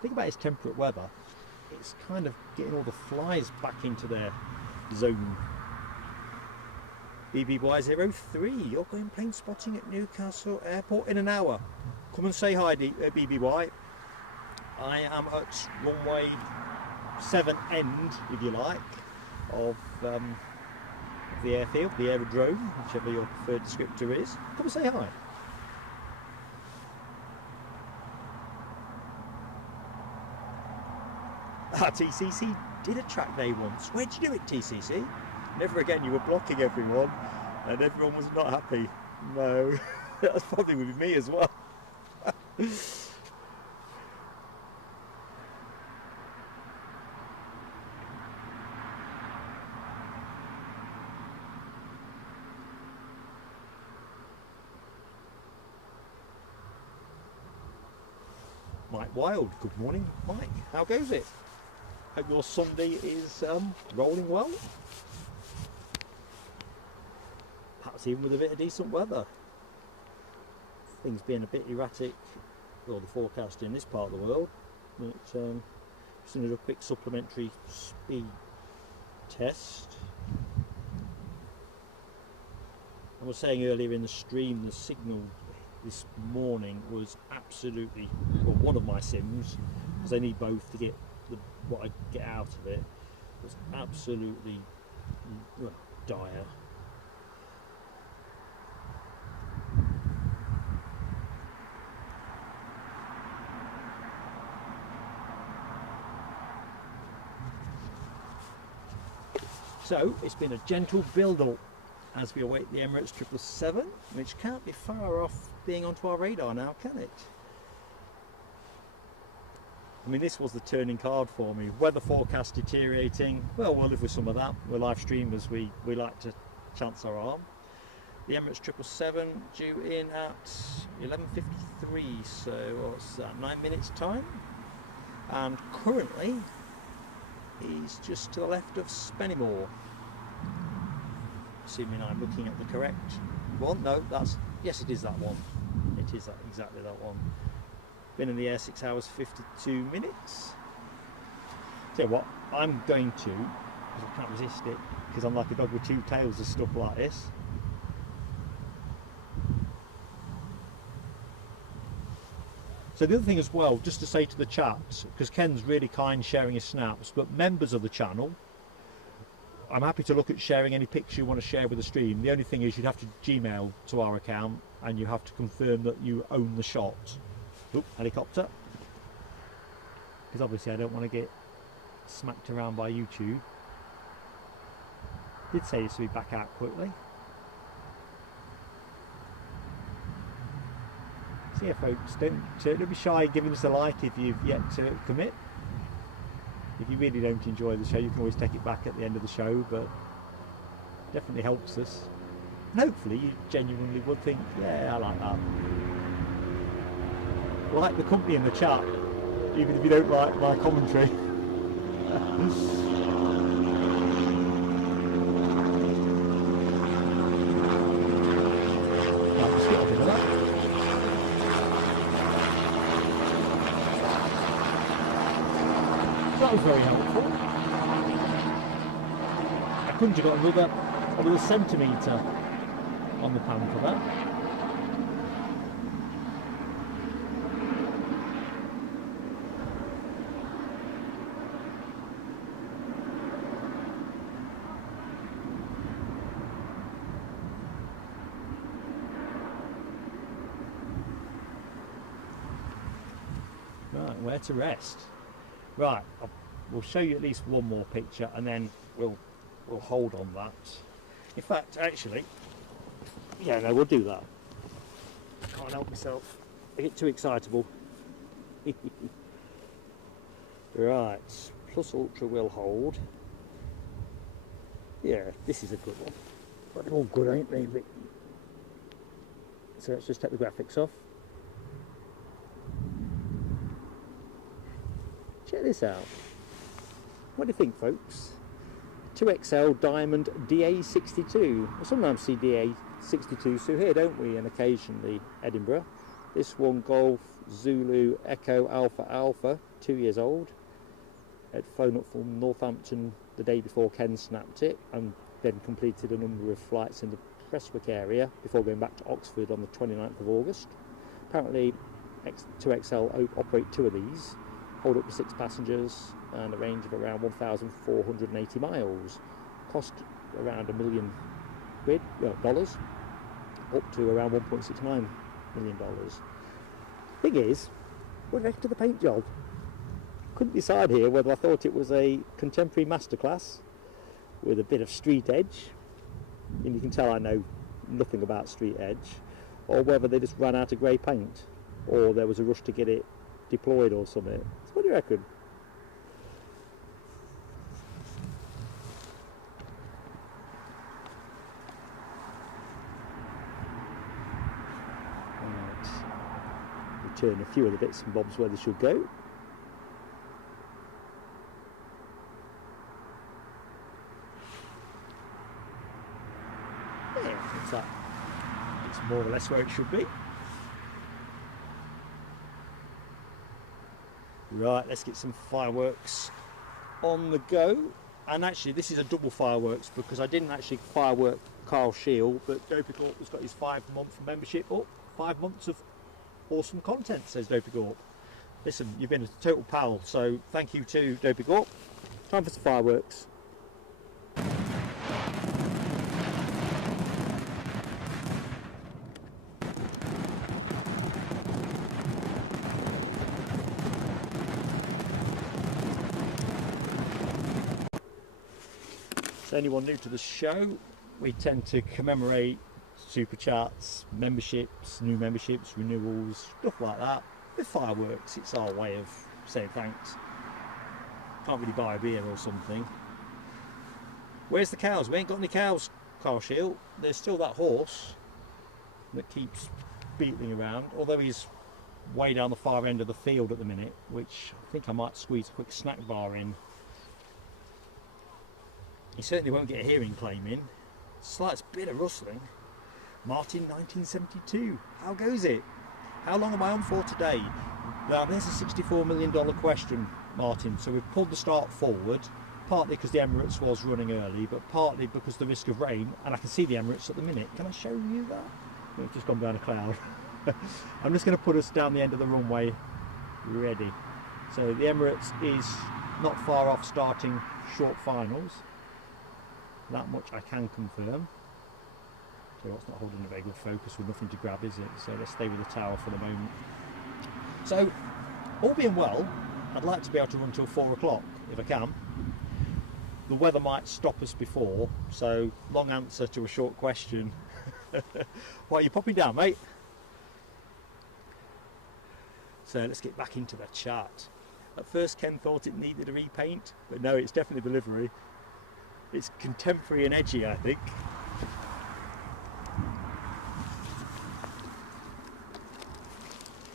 Think about its temperate weather, it's kind of getting all the flies back into their zone. BBY03, you're going plane spotting at Newcastle Airport in an hour. Come and say hi, BBY. I am at runway 7 end, if you like, of the airfield, the aerodrome, whichever your preferred descriptor is. Come and say hi. TCC did a track day once. Where'd you do it, TCC? Never again, you were blocking everyone and everyone was not happy. No, that's probably with me as well. Mike Wild, good morning, Mike. How goes it? Hope your Sunday is rolling well. Perhaps even with a bit of decent weather. Things being a bit erratic, well, the forecast in this part of the world. But just going to do a quick supplementary speed test. I was saying earlier in the stream, the signal this morning was absolutely, well, one of my sims, because I need both to get what I get out of it, was absolutely dire. So it's been a gentle build-up as we await the Emirates 777, which can't be far off being onto our radar now, can it? I mean, this was the turning card for me. Weather forecast deteriorating. Well, we'll live with some of that. We're live streamers. We like to chance our arm. The Emirates 777 due in at 11:53. So what's that? 9 minutes time. And currently, he's just to the left of Spennymoor. Assuming I'm looking at the correct one. No, yes, it is that one. It is exactly that one. Been in the air 6 hours 52 minutes. Tell you what, I'm going to, because I can't resist it, because I'm like a dog with two tails and stuff like this. So the other thing as well, just to say to the chat, because Ken's really kind sharing his snaps, but members of the channel, I'm happy to look at sharing any picture you want to share with the stream. The only thing is you'd have to Gmail to our account and you have to confirm that you own the shot. Oop, helicopter. Because obviously I don't want to get smacked around by YouTube. Did say this would be back out quickly. So yeah, folks, don't be shy giving us a like if you've yet to commit. If you really don't enjoy the show, you can always take it back at the end of the show, but it definitely helps us. And hopefully you genuinely would think, yeah, I like that. Like the company in the chat, even if you don't like my commentary. Right, just get a bit of that. That was very helpful. I couldn't have got another centimetre on the pan for that. Right, where to rest? Right, we'll show you at least one more picture and then we'll hold on that. In fact, actually, Yeah, no, we'll do that. Can't help myself. I get too excitable. Right, plus ultra will hold. Yeah, this is a good one. But they're all good, ain't they? So let's just take the graphics off. Check this out. What do you think, folks? 2XL Diamond DA62. We sometimes see DA62 through here, don't we? And occasionally Edinburgh. This one, Golf Zulu Echo Alpha Alpha, 2 years old. Had flown up from Northampton the day before Ken snapped it, and then completed a number of flights in the Prestwick area before going back to Oxford on the 29th of August. Apparently 2XL operate 2 of these, hold up to 6 passengers and a range of around 1,480 miles. Cost around $1 million dollars, up to around $1.69 million. Thing is, what do you reckon to the paint job? Couldn't decide here whether I thought it was a contemporary masterclass with a bit of street edge, and you can tell I know nothing about street edge, or whether they just ran out of grey paint, or there was a rush to get it deployed or something. So what do you reckon? Right. Return a few of the bits and bobs where they should go. That it's more or less where it should be. Right, let's get some fireworks on the go. And actually this is a double fireworks because I didn't actually firework Carl Shield, but Dopey Gorp has got his 5-month membership up. 5 months of awesome content, says Dopey Gorp. Listen, you've been a total pal, so thank you to Dopey Gorp. Time for some fireworks. So anyone new to the show, we tend to commemorate super chats, memberships, new memberships, renewals, stuff like that with fireworks. It's our way of saying thanks. Can't really buy a beer or something. Where's the cows? We ain't got any cows, Carl Shield. There's still that horse that keeps beetling around, although he's way down the far end of the field at the minute, which I think I might squeeze a quick snack bar in. He certainly won't get a hearing claim in. Slight bit of rustling. Martin 1972. How goes it? How long am I on for today? Now there's a $64 million question, Martin. So we've pulled the start forward, partly because the Emirates was running early, but partly because of the risk of rain, and I can see the Emirates at the minute. Can I show you that? It's just gone down a cloud. I'm just going to put us down the end of the runway, ready. So the Emirates is not far off starting short finals. That much I can confirm. So it's not holding a very good focus with nothing to grab, is it? So let's stay with the tower for the moment. So, all being well, I'd like to be able to run till 4 o'clock if I can. The weather might stop us before, so long answer to a short question. Why are you popping down, mate? So let's get back into the chart. At first Ken thought it needed a repaint, but no, it's definitely delivery. It's contemporary and edgy, I think.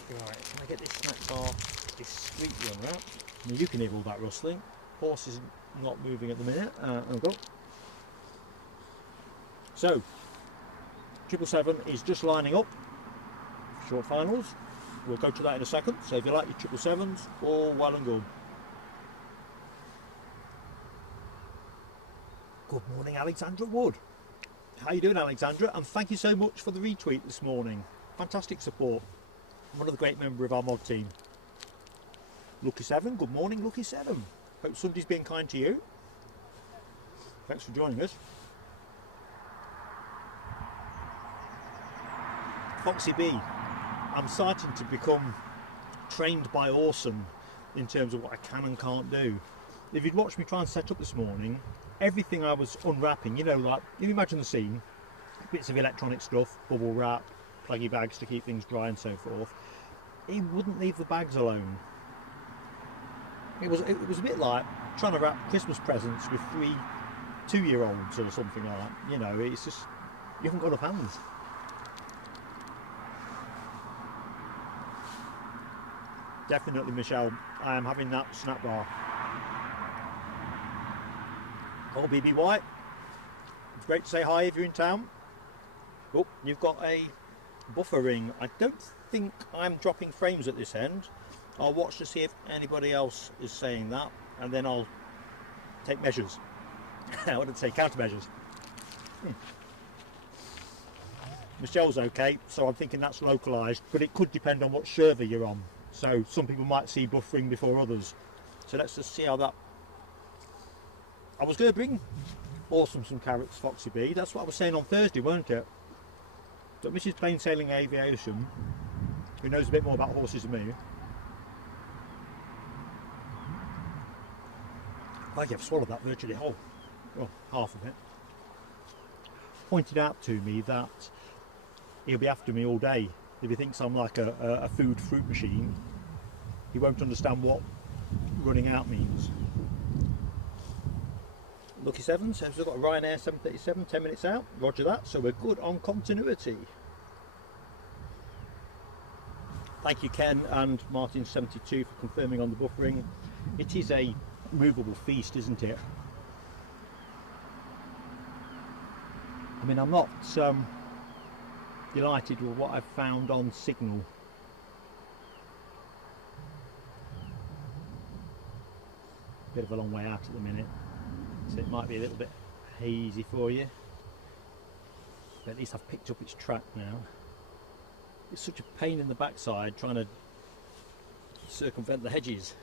Right, can I get this snack bar discreetly on that? I mean, you can hear all that rustling. Horse is not moving at the minute. So, 777 is just lining up for short finals. We'll go to that in a second. So if you like your 777s, all well and good. Good morning, Alexandra Wood. How you doing, Alexandra? And thank you so much for the retweet this morning. Fantastic support. One of the great member of our mod team. Lucky 7, good morning, Lucky 7. Hope Sunday's been kind to you. Thanks for joining us. Foxy B, I'm starting to become trained by Awesome in terms of what I can and can't do. If you'd watched me try and set up this morning, everything I was unwrapping, you know, like, if you imagine the scene, bits of electronic stuff, bubble wrap, pluggy bags to keep things dry and so forth. He wouldn't leave the bags alone. It was a bit like trying to wrap Christmas presents with 3 2-year-olds or something like that. You know, it's just, you haven't got enough hands. Definitely, Michelle, I am having that snap bar. Oh, BB White, it's great to say hi if you're in town. Oh, you've got a buffer ring. I don't think I'm dropping frames at this end. I'll watch to see if anybody else is saying that, and then I'll take measures. I wouldn't say countermeasures. Michelle's okay, so I'm thinking that's localised, but it could depend on what server you're on. So some people might see buffering before others. So let's just see how that... I was going to bring Awesome some carrots, Foxy B. That's what I was saying on Thursday, weren't it? So Mrs. Plain Sailing Aviation, who knows a bit more about horses than me. I have swallowed that virtually whole. Well, half of it. Pointed out to me that he'll be after me all day. If he thinks I'm like a food fruit machine, he won't understand what running out means. Lucky Seven says we've got a Ryanair 737, 10 minutes out. Roger that, so we're good on continuity. Thank you, Ken and Martin72 for confirming on the buffering. It is a movable feast, isn't it? I mean, I'm not delighted with what I've found on Signal. Bit of a long way out at the minute, so it might be a little bit hazy for you. But at least I've picked up its track now. It's such a pain in the backside trying to circumvent the hedges.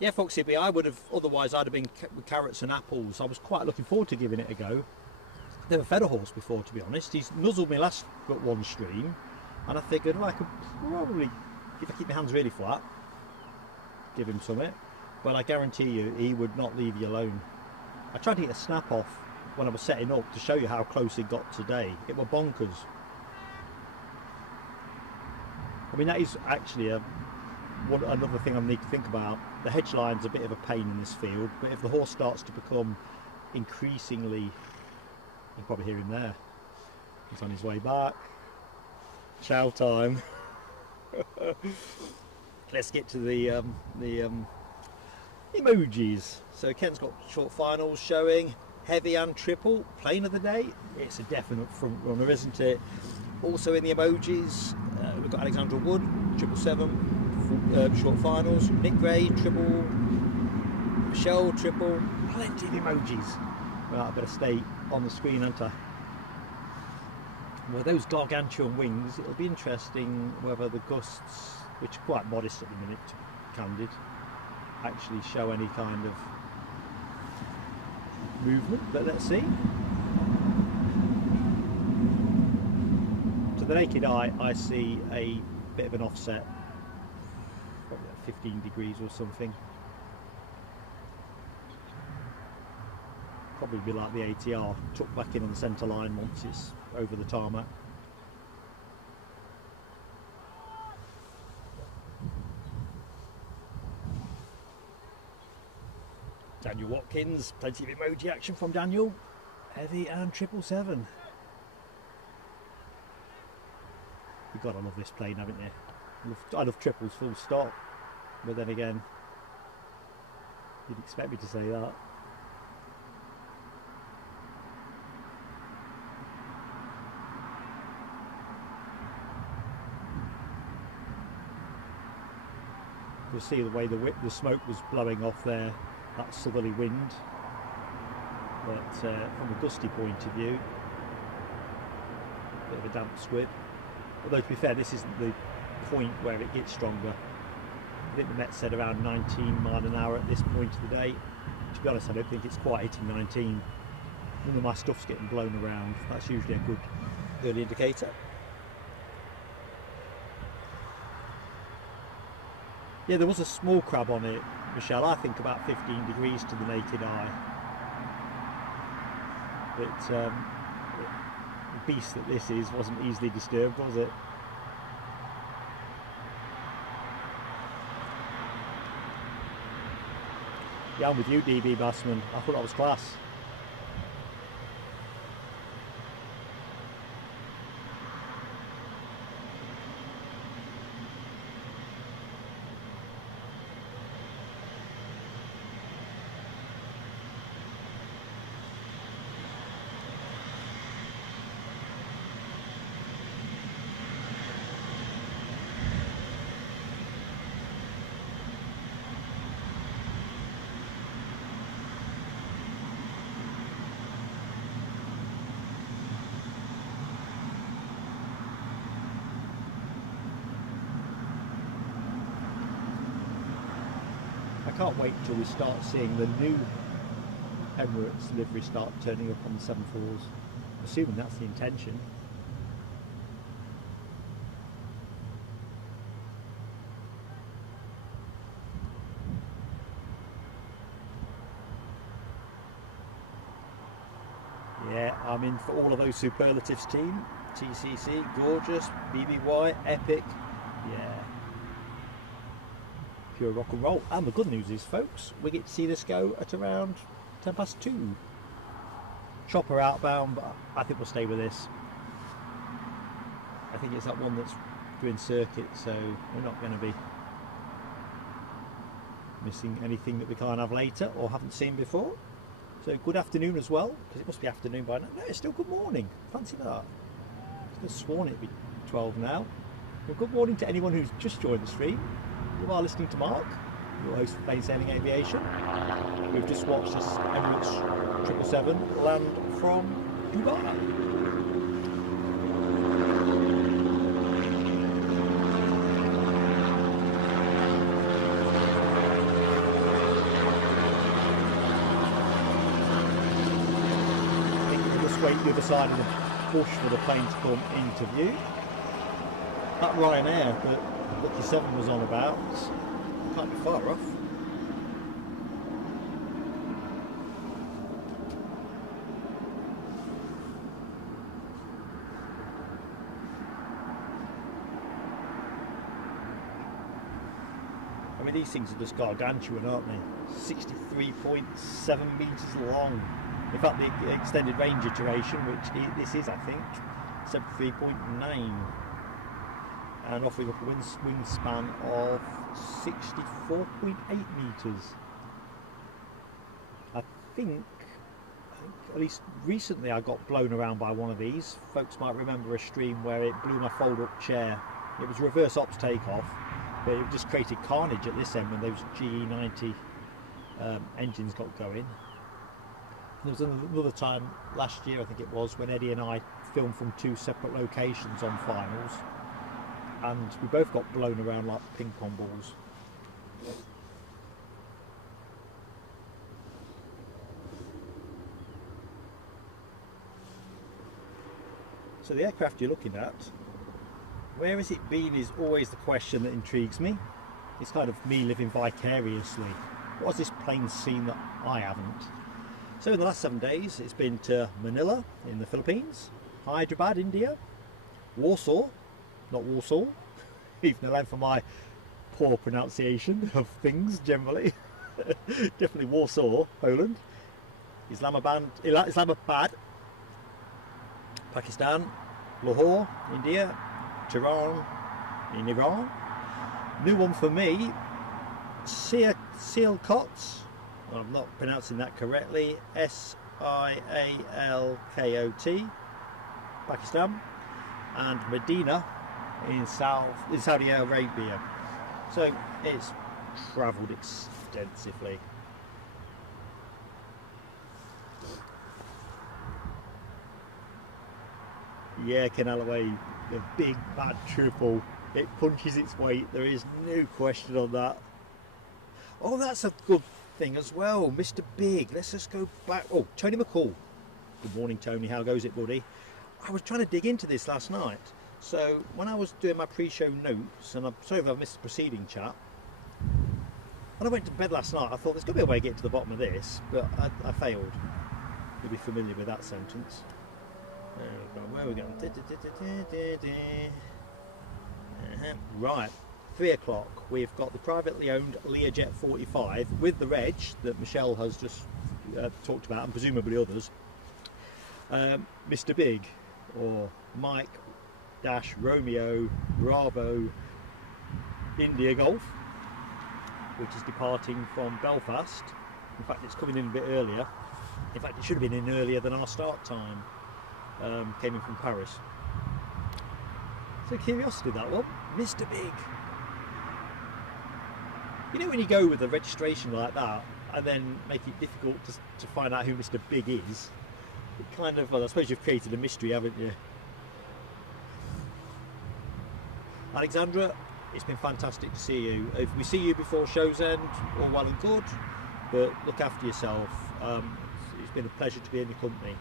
Yeah, Foxy B, I would have, otherwise I'd have been with carrots and apples. I was quite looking forward to giving it a go. Never fed a horse before, to be honest. He's nuzzled me last but one stream, and I figured, well, I could probably, if I keep my hands really flat, give him something. But I guarantee you, he would not leave you alone. I tried to get a snap off when I was setting up to show you how close he got today. It were bonkers. I mean, that is actually another thing I need to think about. The hedge line's a bit of a pain in this field, but if the horse starts to become increasingly, you can probably hear him there. He's on his way back. Chow time. Let's get to the emojis. So Ken's got short finals showing, heavy and triple, plane of the day. It's a definite front runner, isn't it? Also in the emojis, we've got Alexandra Wood, 777, short finals, Nick Gray, triple, Michelle, triple, plenty of emojis. Right, I better stay on the screen, haven't I? Well, those gargantuan wings, it'll be interesting whether the gusts, which are quite modest at the minute, to be candid, actually show any kind of movement, but let's see. To the naked eye, I see a bit of an offset, probably like 15 degrees or something. Probably be like the ATR, tucked back in on the centre line once it's over the tarmac. Daniel Watkins, plenty of emoji action from Daniel. Heavy and 777. You've got to love this plane, haven't you? I love triples full stop, but then again, you'd expect me to say that. You'll see the way the smoke was blowing off there, that southerly wind. But from a gusty point of view, a bit of a damp squib. Although to be fair, this isn't the point where it gets stronger. I think the Met said around 19 miles an hour at this point of the day. To be honest, I don't think it's quite hitting 19. None of my stuff's getting blown around. That's usually a good early indicator. Yeah, there was a small crab on it, Michelle, I think about 15 degrees to the naked eye. But beast that this is wasn't easily disturbed, was it? Yeah, I'm with you, DB Bassman. I thought that was class. I can't wait till we start seeing the new Emirates livery start turning up on the 747s, assuming that's the intention. Yeah, I'm in for all of those superlatives, team. TCC, gorgeous, BBY, epic, yeah. Pure rock and roll. And the good news is, folks, we get to see this go at around 2:10. Chopper outbound, but I think we'll stay with this. I think it's that one that's doing circuit, so we're not going to be missing anything that we can't have later or haven't seen before. So good afternoon as well, because it must be afternoon by now. No, it's still good morning. Fancy that. I could have sworn it'd be 12 now. Well, good morning to anyone who's just joined the stream. You are listening to Mark, your host for Plain Sailing Aviation. We've just watched this Emirates 777 land from Dubai. I think we'll just wait the other side of the bush for the plane to come into view. That Ryanair that Lucky 7 was on about can't be far off. I mean, these things are just gargantuan, aren't they? 63.7 metres long. In fact, the extended range iteration, which this is, I think, 73.9. And offering up a wingspan of 64.8 metres. I think, at least recently, I got blown around by one of these. Folks might remember a stream where it blew my fold-up chair. It was reverse ops takeoff, but it just created carnage at this end when those GE90 engines got going. There was another time last year, I think it was, when Eddie and I filmed from two separate locations on finals. And we both got blown around like ping pong balls. So the aircraft you're looking at, where has it been is always the question that intrigues me. It's kind of me living vicariously. What has this plane seen that I haven't? So in the last 7 days it's been to Manila in the Philippines, Hyderabad, India, Warsaw, not Warsaw, even allowed for my poor pronunciation of things generally. Definitely Warsaw, Poland, Islamabad, Pakistan, Lahore, India, Tehran in Iran. New one for me, Sialkot, I'm not pronouncing that correctly, Sialkot, Pakistan, and Medina in Saudi Arabia. So it's travelled extensively. Yeah, Ken Alloway, the big bad triple. It punches its weight. There is no question on that. Oh, that's a good thing as well, Mr. Big. Let's just go back. Oh, Tony McCall. Good morning, Tony. How goes it, buddy? I was trying to dig into this last night. So when I was doing my pre-show notes, and I'm sorry if I missed the preceding chat, when I went to bed last night, I thought there's got to be a way to get to the bottom of this, but I failed. You'll be familiar with that sentence. There we go. Where Where are we going? Right, 3 o'clock. We've got the privately owned Learjet 45 with the reg that Michelle has just talked about, and presumably others. Mr. Big, or Mike Dash Romeo Bravo India Golf, which is departing from Belfast. In fact, it's coming in a bit earlier. In fact, it should have been in earlier than our start time. Came in from Paris. So curiosity, that one. Mr. Big. You know when you go with a registration like that and then make it difficult to find out who Mr. Big is, it kind of, well, I suppose you've created a mystery, haven't you? Alexandra, it's been fantastic to see you. If we see you before show's end, all well and good, but look after yourself. It's been a pleasure to be in your company.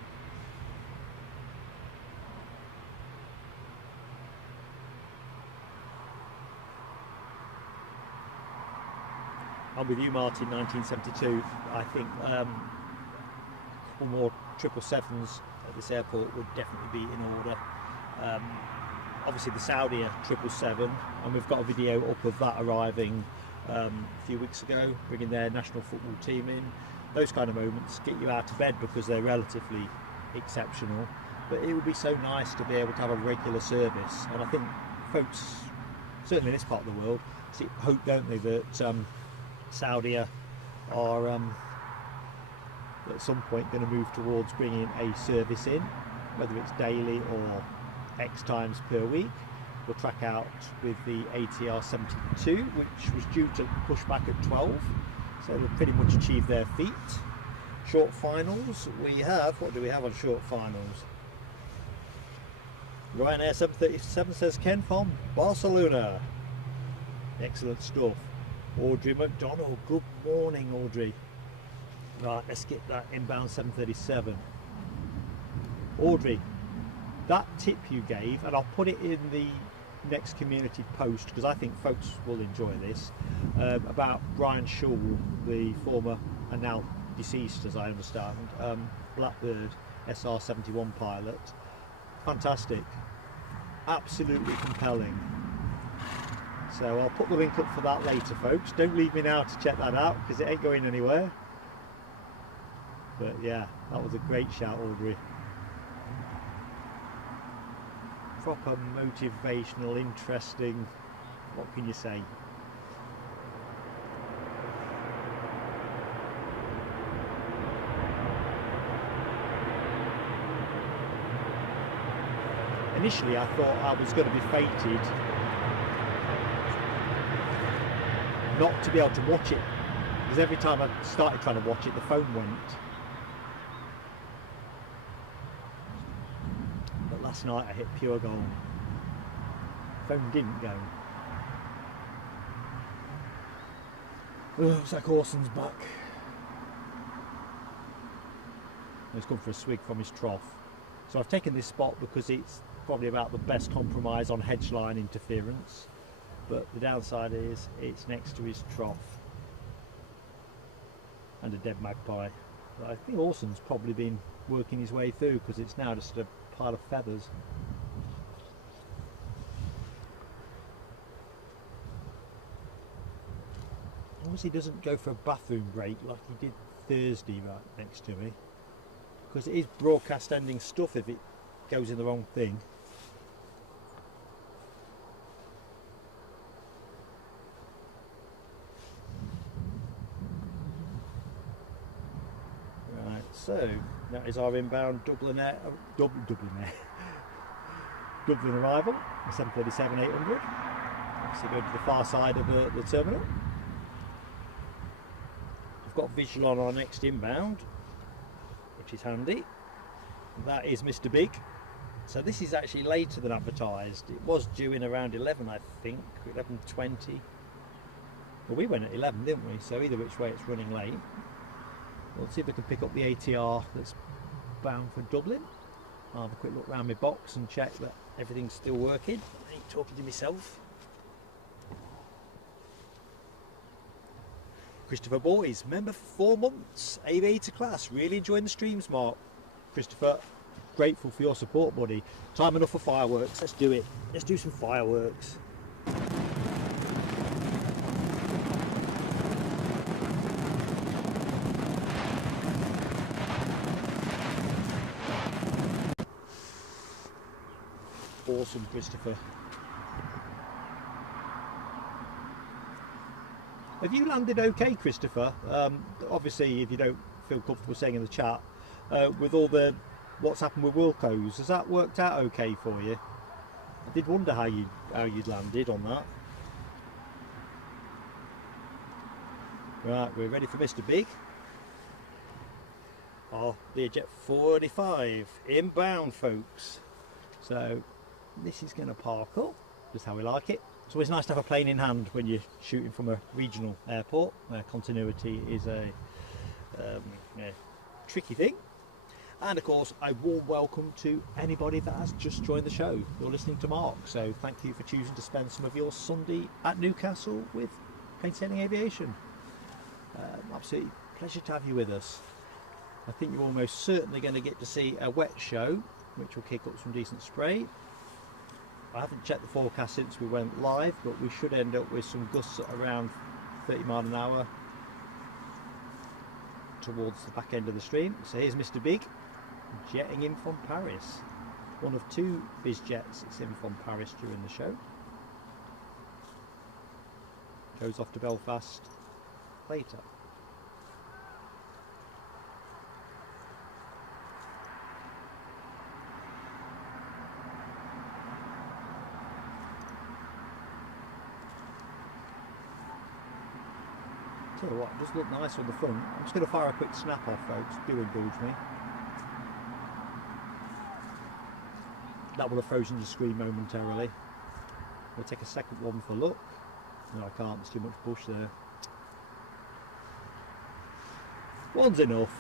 I'm with you, Martin. 1972. I think a couple more 777s at this airport would definitely be in order. Obviously the Saudi 777, and we've got a video up of that arriving a few weeks ago, bringing their national football team in. Those kind of moments get you out of bed because they're relatively exceptional, but it would be so nice to be able to have a regular service. And I think folks, certainly in this part of the world, hope, don't they, that Saudi are at some point going to move towards bringing a service in, whether it's daily or X times per week. We'll track out with the ATR 72, which was due to push back at 12, so they've pretty much achieved their feat. Short finals, we have, what do we have on short finals? Ryanair 737 says Ken from Barcelona. Excellent stuff. Audrey McDonald, good morning Audrey. Right, let's get that inbound 737. Audrey, that tip you gave, and I'll put it in the next community post because I think folks will enjoy this, about Brian Shaw, the former and now deceased, as I understand, Blackbird SR-71 pilot. Fantastic, absolutely compelling. So I'll put the link up for that later, folks. Don't leave me now to check that out because it ain't going anywhere. But yeah, that was a great shout, Audrey. Proper motivational, interesting, what can you say? Initially I thought I was going to be fated not to be able to watch it, because every time I started trying to watch it the phone went. But last night I hit pure goal. Phone didn't go. Oh, looks like Orson's back. He's come for a swig from his trough. So I've taken this spot because it's probably about the best compromise on hedgeline interference. But the downside is it's next to his trough and a dead magpie. But I think Orson's probably been working his way through because it's now just a pile of feathers. Obviously he doesn't go for a bathroom break like he did Thursday right next to me, because it is broadcast ending stuff if it goes in the wrong thing. So that is our inbound Dublin arrival, 737-800. So go to the far side of the terminal. We've got visual on our next inbound, which is handy. That is Mr. Big. So this is actually later than advertised. It was due in around 11, I think, 11:20. Well, we went at 11, didn't we? So either which way, it's running late. We'll see if we can pick up the ATR that's bound for Dublin. I'll have a quick look around my box and check that everything's still working. I ain't talking to myself. Christopher Boys, member for 4 months, Aviator class. Really enjoying the streams, Mark. Christopher, grateful for your support, buddy. Time enough for fireworks. Let's do it. Let's do some fireworks. Awesome, Christopher. Have you landed okay, Christopher? Obviously, if you don't feel comfortable saying in the chat, with all the what's happened with Wilco's, has that worked out okay for you? I did wonder how you'd landed on that. Right, we're ready for Mr. Big. Our Learjet 45 inbound, folks. So this is going to park up just how we like it. It's always nice to have a plane in hand when you're shooting from a regional airport where continuity is a tricky thing. And of course, a warm welcome to anybody that has just joined the show. You're listening to Mark, so thank you for choosing to spend some of your Sunday at Newcastle with Planespotting Aviation. Absolutely pleasure to have you with us. I think you're almost certainly going to get to see a wet show, which will kick up some decent spray. I haven't checked the forecast since we went live, but we should end up with some gusts at around 30 miles an hour towards the back end of the stream. So here's Mr. Big jetting in from Paris. One of two biz jets that's in from Paris during the show. Goes off to Belfast later. Tell you what, it does look nice on the front. I'm just going to fire a quick snap off, folks. Do indulge me. That will have frozen the screen momentarily. We'll take a second one for look. No, I can't. There's too much bush there. One's enough.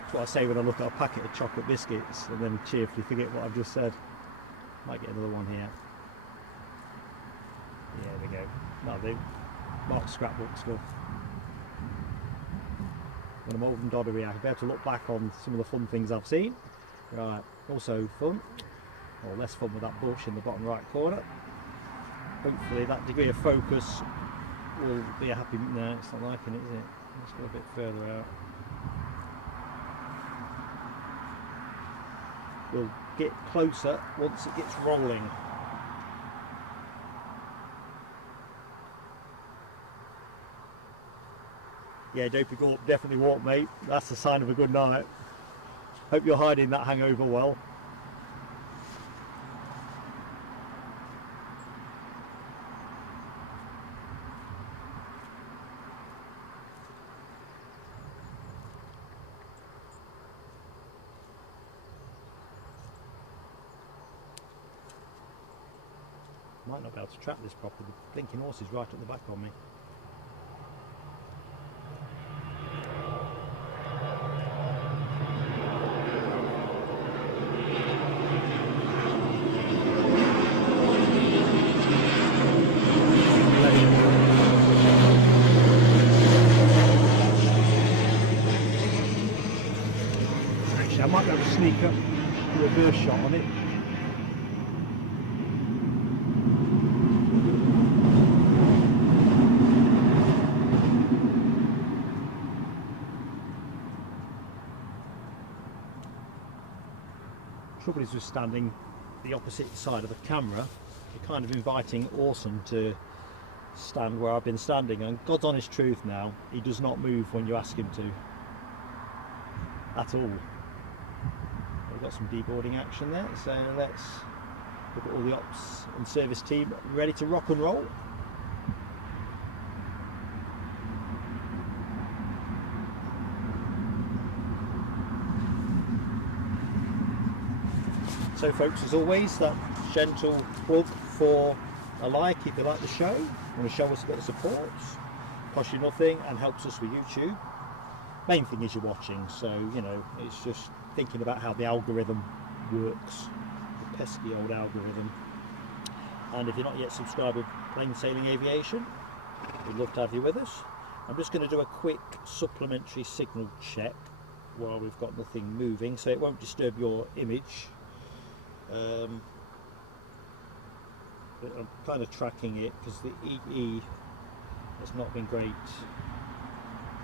That's what I say when I look at a packet of chocolate biscuits and then cheerfully forget what I've just said. Might get another one here. Yeah, there we go. That'll do. Mark's scrapbook stuff. When I'm old and doddery, I can be able to look back on some of the fun things I've seen. Right, also fun, or less fun with that bush in the bottom right corner. Hopefully that degree of focus will be a happy... No, it's not liking it, is it? Let's go a bit further out. We'll get closer once it gets rolling. Yeah, Dopey Gorp, definitely walk, mate. That's the sign of a good night. Hope you're hiding that hangover well. Might not be able to track this properly. The blinking horse is right at the back on me. Actually, I might be able to sneak up a reverse shot on it. Trouble is with standing the opposite side of the camera, you're kind of inviting Orson to stand where I've been standing, and God's honest truth now, he does not move when you ask him to. At all. We've got some deboarding action there, so let's look at all the ops and service team ready to rock and roll. So folks, as always, that gentle plug for a like if you like the show, want to show us a bit of support, costs you nothing and helps us with YouTube. Main thing is you're watching, so you know, it's just thinking about how the algorithm works, the pesky old algorithm. And if you're not yet subscribed with Plain Sailing Aviation, we'd love to have you with us. I'm just going to do a quick supplementary signal check while we've got nothing moving, so it won't disturb your image. But I'm kind of tracking it because the EE has not been great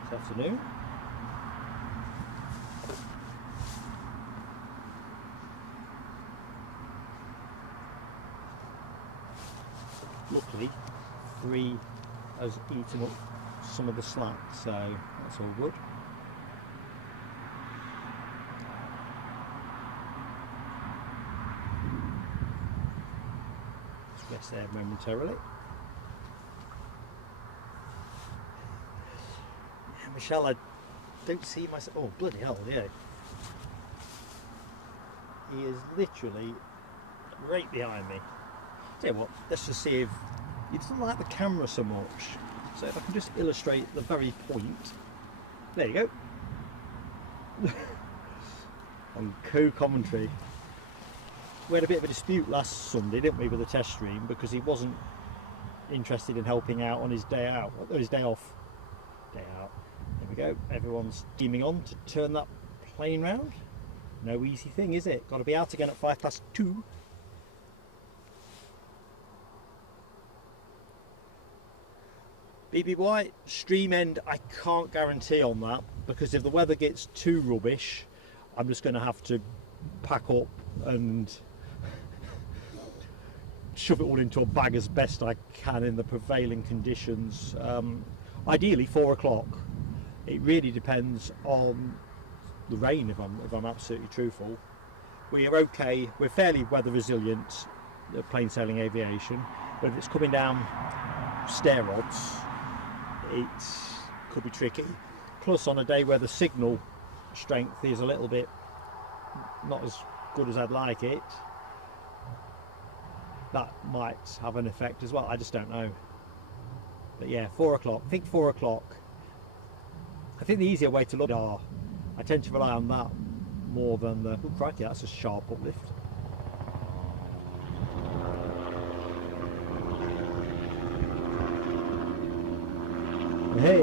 this afternoon. Luckily, 3 has eaten up some of the slack, so that's all good. Let's rest there momentarily. Yeah, Michelle, I don't see myself. Oh, bloody hell, yeah. He is literally right behind me. Tell you what, let's just see if he doesn't like the camera so much. So if I can just illustrate the very point. There you go. On co-commentary. We had a bit of a dispute last Sunday, didn't we, with the test stream, because he wasn't interested in helping out on his day out, his day off. Day out. There we go. Everyone's teaming on to turn that plane round. No easy thing, is it? Got to be out again at 2:05. BBY, stream end, I can't guarantee on that, because if the weather gets too rubbish, I'm just going to have to pack up and shove it all into a bag as best I can in the prevailing conditions. Ideally 4 o'clock. It really depends on the rain, if I'm absolutely truthful. We are okay, we're fairly weather resilient, plain sailing aviation, but if it's coming down stair rods, it could be tricky. Plus, on a day where the signal strength is a little bit not as good as I'd like it, that might have an effect as well. I just don't know. But yeah, 4 o'clock. I think 4 o'clock. I think the easier way to look are, I tend to rely on that more than the. Oh, crikey, that's a sharp uplift. Hey!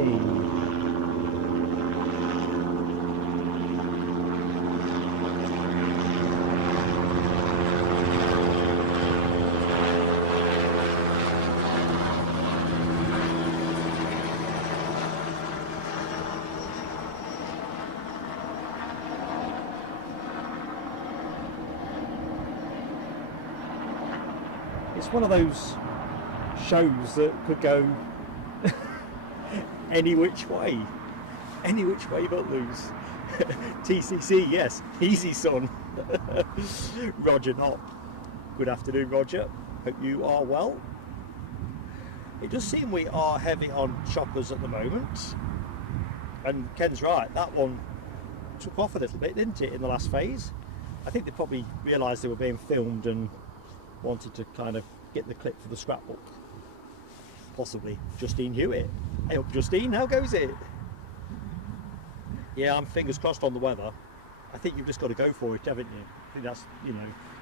It's one of those shows that could go any which way but lose. TCC, yes, easy son. Roger not. Good afternoon, Roger. Hope you are well. It does seem we are heavy on choppers at the moment, and Ken's right, that one took off a little bit, didn't it, in the last phase? I think they probably realised they were being filmed and wanted to kind of get the clip for the scrapbook. Possibly Justine Hewitt. Hey up, Justine, how goes it? Yeah, I'm fingers crossed on the weather. I think you've just got to go for it, haven't you? I think that's,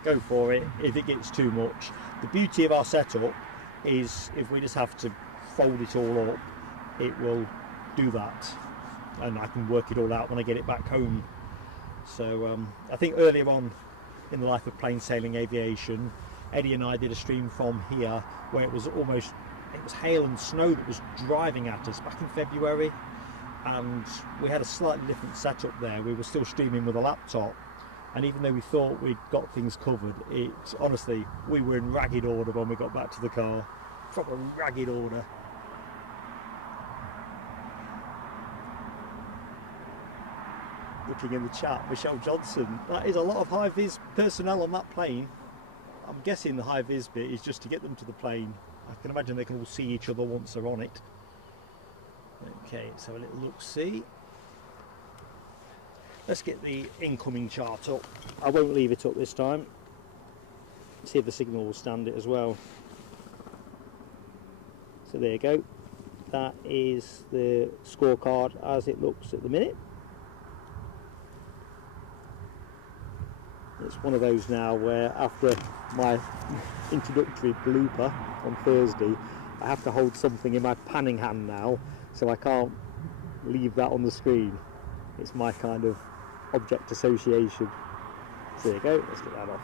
go for it if it gets too much. The beauty of our setup is if we just have to fold it all up, it will do that, and I can work it all out when I get it back home. So I think earlier on in the life of plain sailing aviation, Eddie and I did a stream from here where it was hail and snow that was driving at us back in February, and we had a slightly different setup there. We were still streaming with a laptop, and even though we thought we'd got things covered, honestly, we were in ragged order when we got back to the car. Proper ragged order. Looking in the chat, Michelle Johnson, that is a lot of high-vis personnel on that plane. I'm guessing the high-vis bit is just to get them to the plane. I can imagine they can all see each other once they're on it. Okay, let's have a little look-see. Let's get the incoming chart up. I won't leave it up this time. See if the signal will stand it as well. So there you go. That is the scorecard as it looks at the minute. It's one of those now where after my introductory blooper on Thursday, I have to hold something in my panning hand now, so I can't leave that on the screen. It's my kind of object association. So there you go, let's get that off.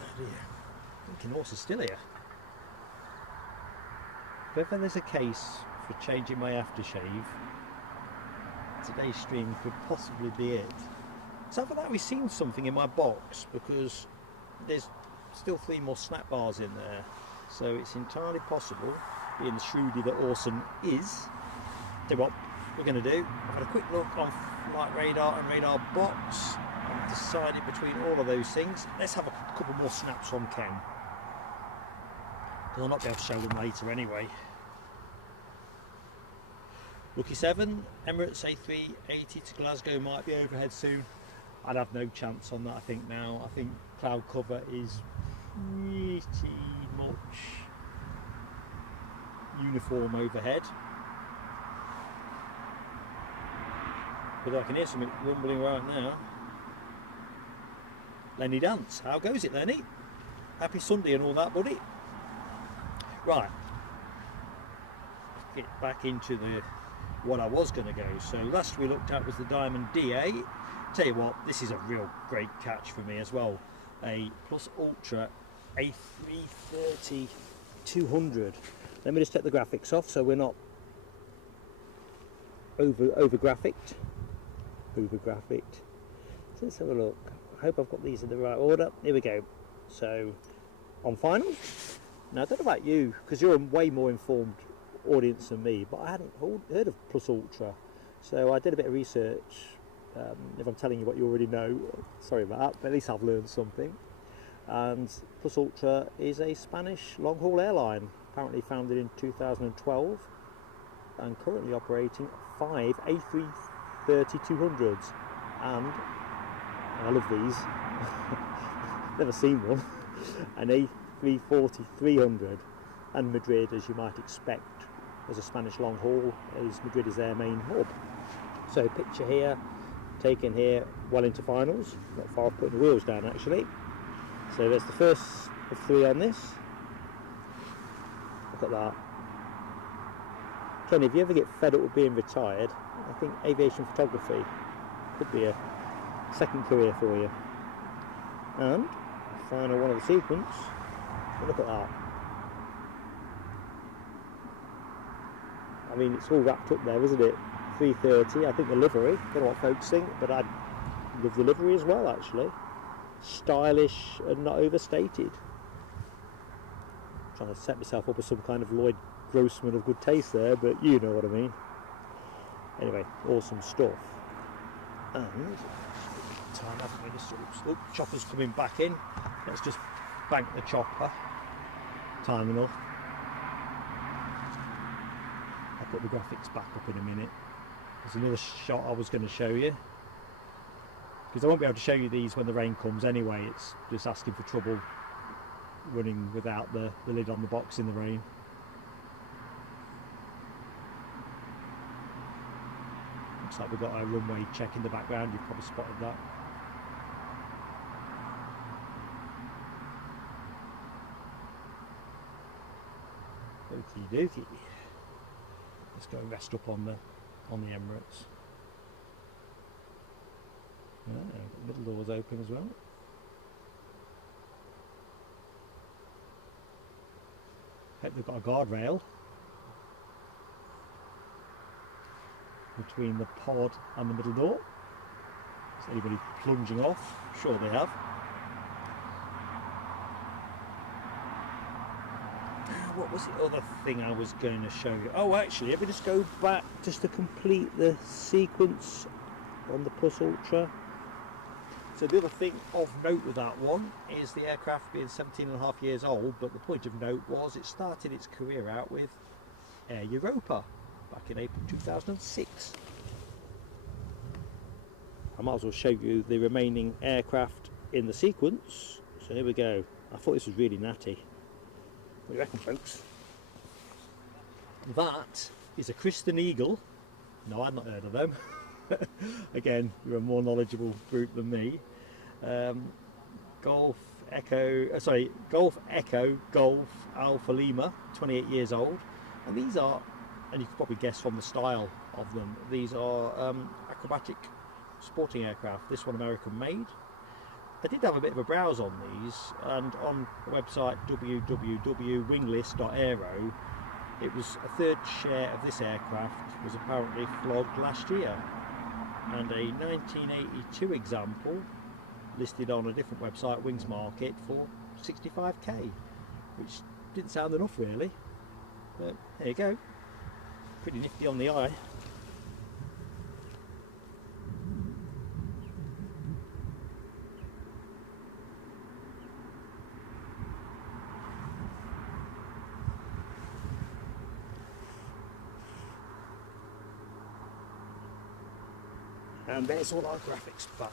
Oh dear, thinking horse is still here. If ever there's a case for changing my aftershave, today's stream could possibly be it. It's either that we've seen something in my box, because there's still 3 more snack bars in there, so it's entirely possible, being the shrewdy that Orson is. Tell you what we're going to do, I've had a quick look on flight radar and radar box and decided between all of those things, let's have a couple more snaps from Ken, because I'll not be able to show them later anyway. Lucky 7, Emirates A380 to Glasgow might be overhead soon. I'd have no chance on that, I think now. I think cloud cover is pretty much uniform overhead. But I can hear something rumbling right now. Lenny Dance, how goes it, Lenny? Happy Sunday and all that, buddy. Right, get back into the what I was going to go. So last we looked at was the Diamond DA. Tell you what, this is a real great catch for me as well. A Plus Ultra A330-200. Let me just take the graphics off so we're not over graphicked. So let's have a look. I hope I've got these in the right order. Here we go. So on finals. Now I don't know about you, because you're a way more informed audience than me, but I hadn't heard of Plus Ultra, so I did a bit of research. If I'm telling you what you already know, sorry about that, but at least I've learned something. And Plus Ultra is a Spanish long-haul airline, apparently founded in 2012 and currently operating 5 A330-200s, and I love these, never seen one, an A340-300, and Madrid, as you might expect, as a Spanish long haul, as Madrid is their main hub. So picture here, taken here well into finals, not far off putting the wheels down actually. So there's the first of 3 on this. Look at that. Ken, if you ever get fed up with being retired, I think aviation photography could be a second career for you. And final one of the sequence, look at that. I mean, it's all wrapped up there, isn't it? 330, I think the livery, I don't know what folks think, but I love the livery as well actually. Stylish and not overstated. I'm trying to set myself up as some kind of Lloyd Grossman of good taste there, but you know what I mean. Anyway, awesome stuff. And time, haven't we? Oh, chopper's coming back in. Let's just bank the chopper. Time enough. I'll put the graphics back up in a minute. There's another shot I was going to show you, because I won't be able to show you these when the rain comes anyway. It's just asking for trouble running without the lid on the box in the rain. Looks like we've got a runway check in the background, you've probably spotted that. Okie dokie. Let's go and rest up on the Emirates. Middle door's open as well. Hope they've got a guardrail between the pod and the middle door. Is anybody plunging off? Sure they have. What was the other thing I was going to show you? Oh, actually, let me just go back just to complete the sequence on the Plus Ultra. So the other thing of note with that one is the aircraft being 17.5 years old, but the point of note was it started its career out with Air Europa back in April 2006. I might as well show you the remaining aircraft in the sequence. So here we go. I thought this was really natty. What do you reckon, folks? That is a Kristen Eagle. No, I've not heard of them. Again, you're a more knowledgeable group than me. Golf Echo Golf Alpha Lima, 28 years old, and these are and you can probably guess from the style of them, these are acrobatic sporting aircraft. This one American made. I did have a bit of a browse on these, and on the website www.winglist.aero, it was a third share of this aircraft was apparently flogged last year, and a 1982 example listed on a different website, Wings Market, for 65k, which didn't sound enough really, but there you go, pretty nifty on the eye. And there's all our graphics back.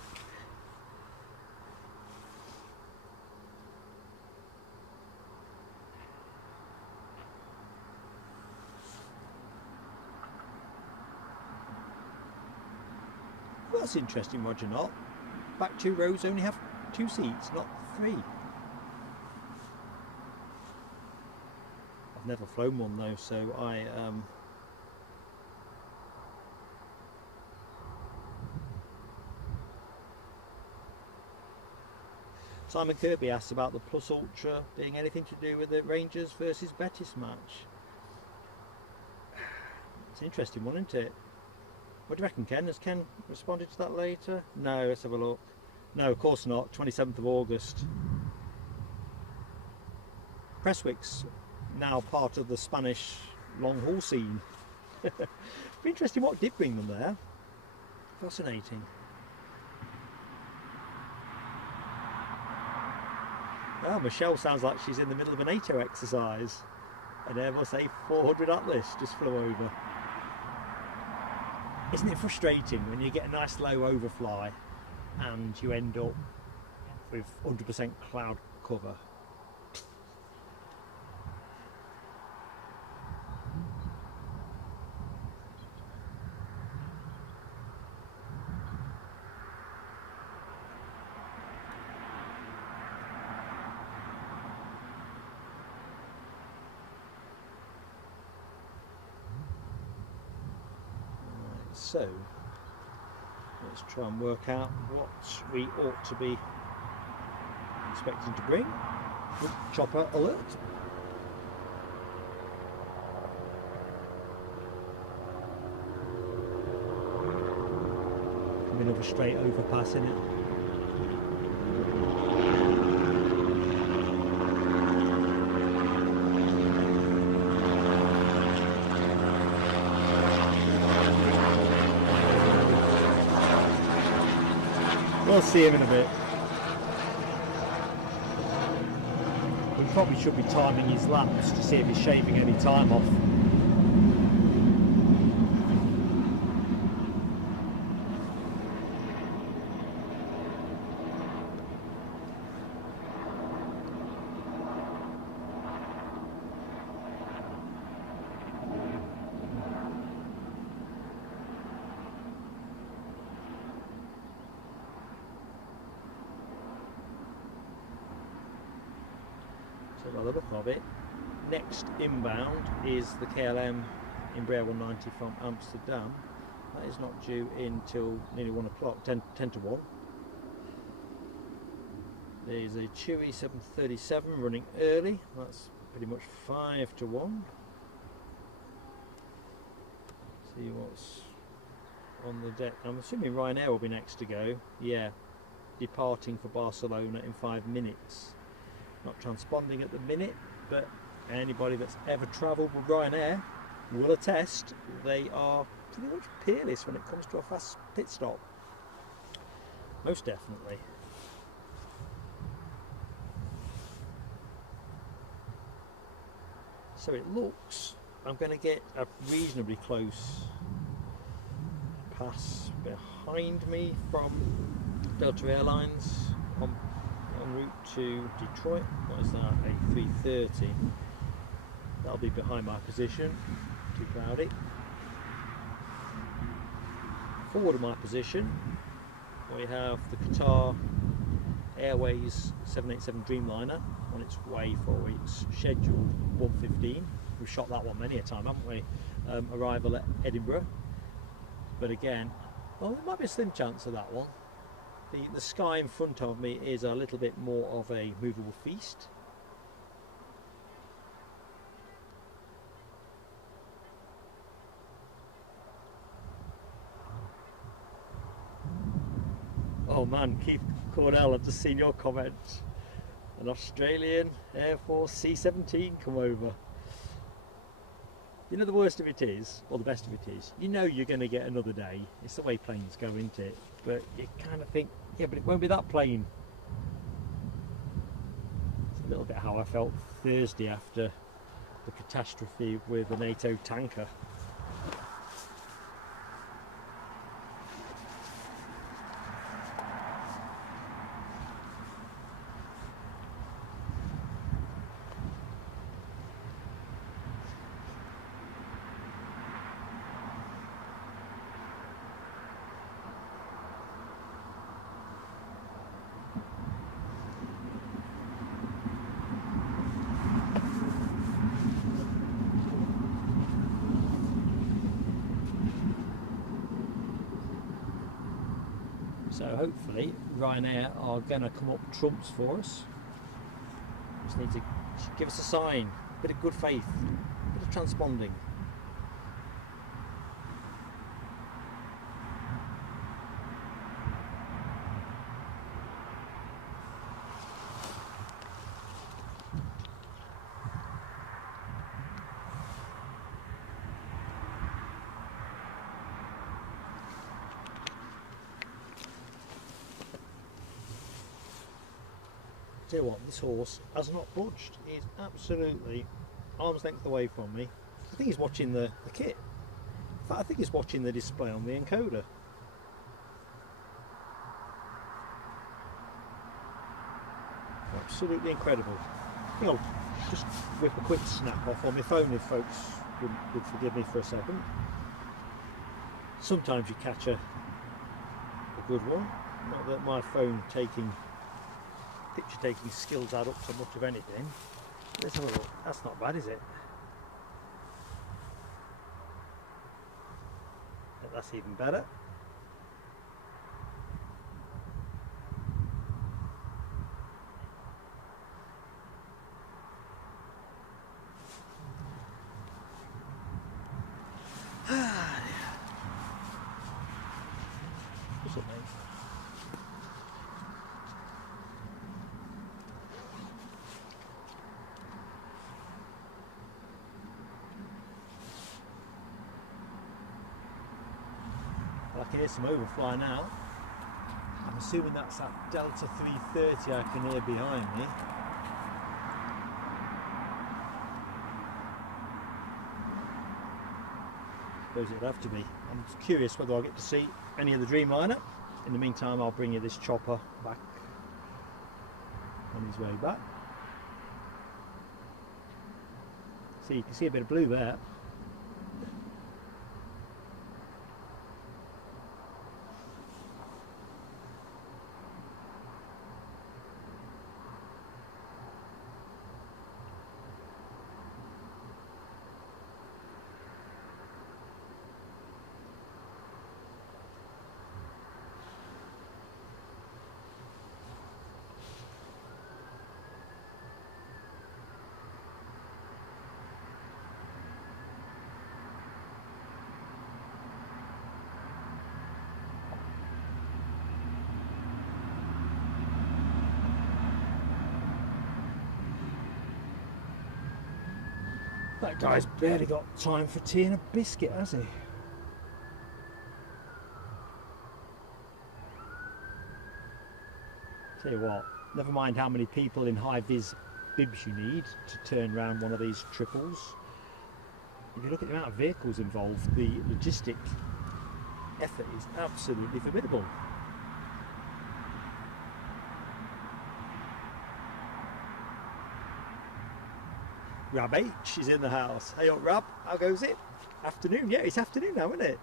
Well, that's interesting, Roger. Not back 2 rows only have 2 seats, not 3. I've never flown one though, so Simon Kirby asked about the Plus Ultra being anything to do with the Rangers versus Betis match. It's an interesting one, isn't it? What do you reckon, Ken? Has Ken responded to that later? No, let's have a look. No, of course not. 27th of August. Prestwick's now part of the Spanish long haul scene. Be interesting what did bring them there. Fascinating. Oh, Michelle sounds like she's in the middle of a NATO exercise. An Airbus A400 Atlas just flew over. Isn't it frustrating when you get a nice low overfly and you end up with 100% cloud cover? So let's try and work out what we ought to be expecting to bring. Chopper alert. Coming over straight overpass in it. We'll see him in a bit. We probably should be timing his laps to see if he's shaving any time off. By the look of it, next inbound is the KLM Embraer 190 from Amsterdam. That is not due in till nearly 1 o'clock, 10 to 1. There's a Chewy 737 running early, that's pretty much 5 to 1. See what's on the deck. I'm assuming Ryanair will be next to go. Yeah, departing for Barcelona in 5 minutes. Not transponding at the minute, but anybody that's ever travelled with Ryanair will attest they are pretty much peerless when it comes to a fast pit stop. Most definitely. So it looks, I'm going to get a reasonably close pass behind me from Delta Airlines en route to Detroit. What is that? A 330. That'll be behind my position. Too cloudy. Forward of my position, we have the Qatar Airways 787 Dreamliner on its way for its scheduled 1:15. We've shot that one many a time, haven't we? arrival at Edinburgh. But again, well, there might be a slim chance of that one. The sky in front of me is a little bit more of a movable feast. Oh man, Keith Cornell, I've just seen your comment. An Australian Air Force C-17 come over. You know the worst of it is, or the best of it is, you know you're going to get another day. It's the way planes go, isn't it? But you kind of think, yeah, but it won't be that plane. It's a little bit how I felt Thursday after the catastrophe with the NATO tanker. So hopefully Ryanair are going to come up trumps for us. Just need to give us a sign, a bit of good faith, a bit of transponding. Tell you what, this horse has not budged. He's absolutely arm's length away from me. I think he's watching the kit. In fact, I think he's watching the display on the encoder. Absolutely incredible. I think I'll just whip a quick snap off on my phone if folks would forgive me for a second. Sometimes you catch a good one. Not that my phone picture taking skills add up to much of anything. Let's have a look. That's not bad, is it? But that's even better. What's up, mate? I can hear some overfly now. I'm assuming that's that Delta 330 I can hear behind me. Suppose it'd have to be. I'm curious whether I'll get to see any of the Dreamliner. In the meantime, I'll bring you this chopper back on his way back. So you can see a bit of blue there. That guy's barely got time for tea and a biscuit, has he? Tell you what, never mind how many people in high-vis bibs you need to turn around one of these triples. If you look at the amount of vehicles involved, the logistic effort is absolutely formidable. Rab H is in the house. Hey up Rab, how goes it? Afternoon, yeah, it's afternoon now, isn't it?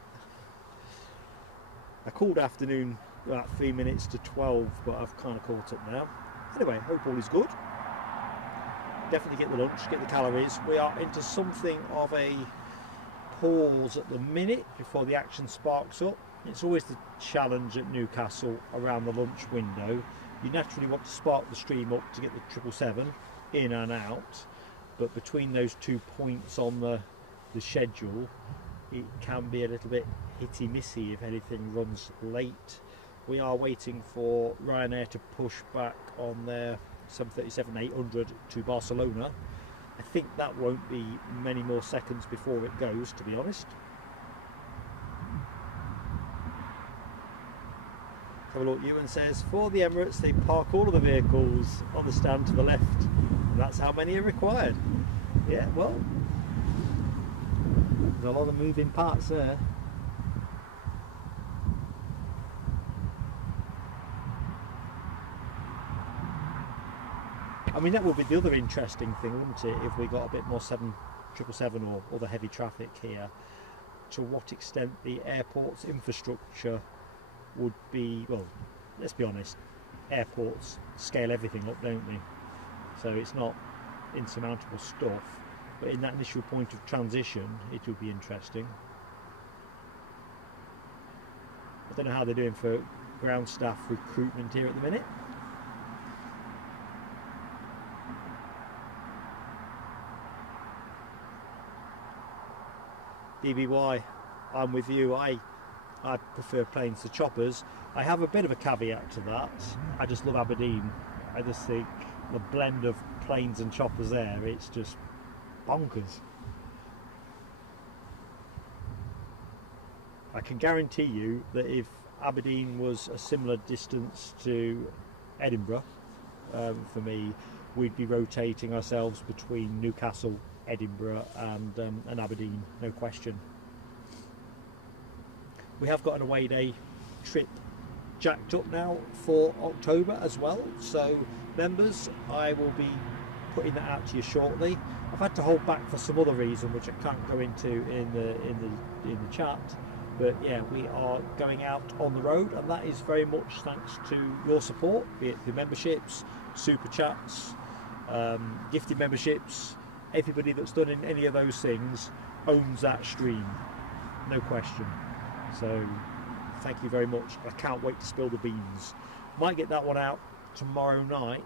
I called afternoon about 3 minutes to 12, but I've kind of caught up now. Anyway, hope all is good. Definitely get the lunch, get the calories. We are into something of a pause at the minute before the action sparks up. It's always the challenge at Newcastle around the lunch window. You naturally want to spark the stream up to get the 777 in and out, but between those 2 points on the schedule, it can be a little bit hitty-missy if anything runs late. We are waiting for Ryanair to push back on their 737-800 to Barcelona. I think that won't be many more seconds before it goes, to be honest. Have a look. Ewan says, for the Emirates, they park all of the vehicles on the stand to the left. And that's how many are required. Yeah, well, there's a lot of moving parts there. I mean, that would be the other interesting thing, wouldn't it, if we got a bit more 777 or other heavy traffic here, to what extent the airport's infrastructure would be, well, let's be honest, airports scale everything up, don't they? So it's not insurmountable stuff, but in that initial point of transition, it would be interesting. I don't know how they're doing for ground staff recruitment here at the minute. DBY, I'm with you. I prefer planes to choppers. I have a bit of a caveat to that. I just love Aberdeen. I just think the blend of planes and choppers there, it's just bonkers. I can guarantee you that if Aberdeen was a similar distance to Edinburgh, for me, we'd be rotating ourselves between Newcastle, Edinburgh and Aberdeen, no question. We have got an away day trip jacked up now for October as well, so members, I will be putting that out to you shortly. I've had to hold back for some other reason which I can't go into in the chat, but yeah, we are going out on the road, and that is very much thanks to your support, be it the memberships, super chats, gifted memberships. Everybody that's done in any of those things owns that stream, no question. So thank you very much. I can't wait to spill the beans. Might get that one out tomorrow night.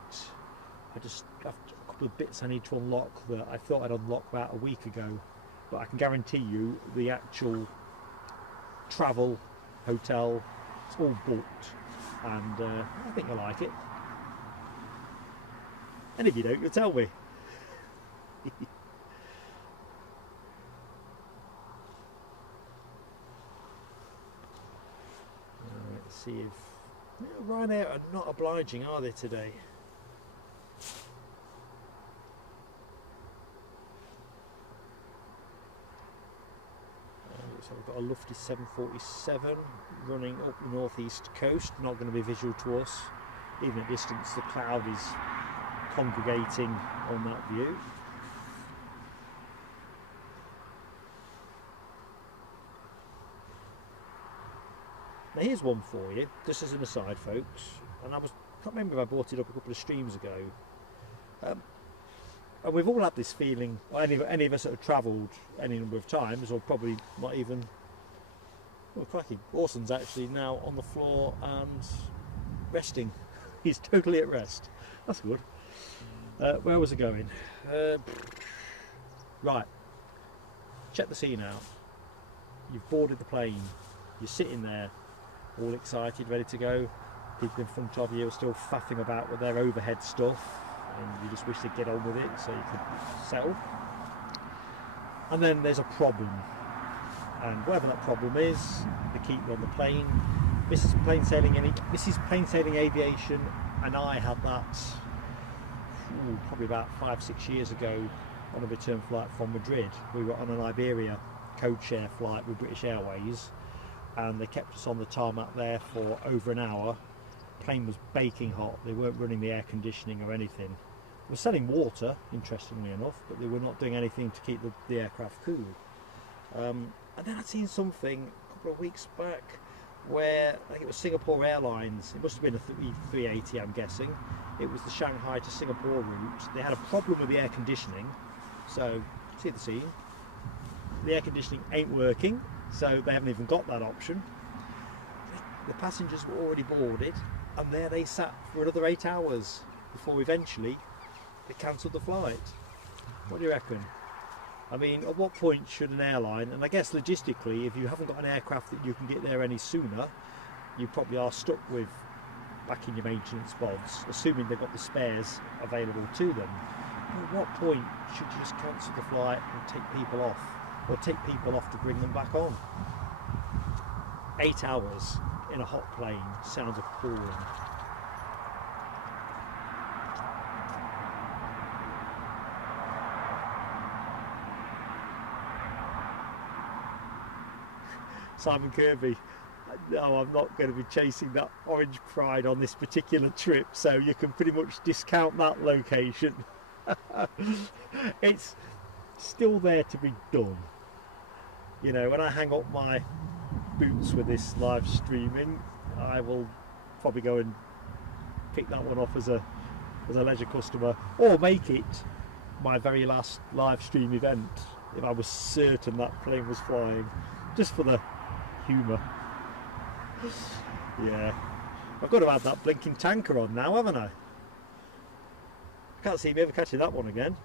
I just have a couple of bits I need to unlock that I thought I'd unlock about a week ago, but I can guarantee you the actual travel, hotel, it's all booked, and I think I like it. And if you don't, you'll tell me. Let's see if Ryanair are not obliging, are they, today? So we've got a lofty 747 running up the northeast coast, not going to be visual to us. Even at distance, the cloud is congregating on that view. Now here's one for you, just as an aside, folks, and I can't remember if I brought it up a couple of streams ago, and we've all had this feeling, or any of us that have travelled any number of times, or probably not even, well, crikey, Orson's actually now on the floor and resting. He's totally at rest. That's good. Where was I going? Right, check the scene out. You've boarded the plane, you're sitting there all excited, ready to go. People in front of you are still faffing about with their overhead stuff, and you just wish to get on with it so you could settle. And then there's a problem, and whatever that problem is, they keep you on the plane. Mrs. Plainsailing Aviation and I had that probably about 5-6 years ago on a return flight from Madrid. We were on an Iberia code share flight with British Airways, and they kept us on the tarmac there for over an hour. The plane was baking hot. They weren't running the air conditioning or anything. They were selling water, interestingly enough, but they were not doing anything to keep the aircraft cool. And then I'd seen something a couple of weeks back where I think it was Singapore Airlines. It must have been a 380, I'm guessing. It was the Shanghai to Singapore route. They had a problem with the air conditioning. So, see the scene. the air conditioning ain't working, so they haven't even got that option. The passengers were already boarded, and there they sat for another 8 hours before eventually they cancelled the flight. What do you reckon? I mean, at what point should an airline, and I guess logistically, if you haven't got an aircraft that you can get there any sooner, you probably are stuck with back in your maintenance pods, assuming they've got the spares available to them. At what point should you just cancel the flight and take people off, or take people off to bring them back on? 8 hours in a hot plane sounds appalling. Simon Kirby, no, I'm not going to be chasing that orange pride on this particular trip, so you can pretty much discount that location. It's still there to be done. You know, when I hang up my boots with this live streaming, I will probably go and pick that one off as a leisure customer, or make it my very last live stream event if I was certain that plane was flying, just for the humour. Yeah, I've got to add that blinking tanker on now, haven't I? I can't see me ever catching that one again.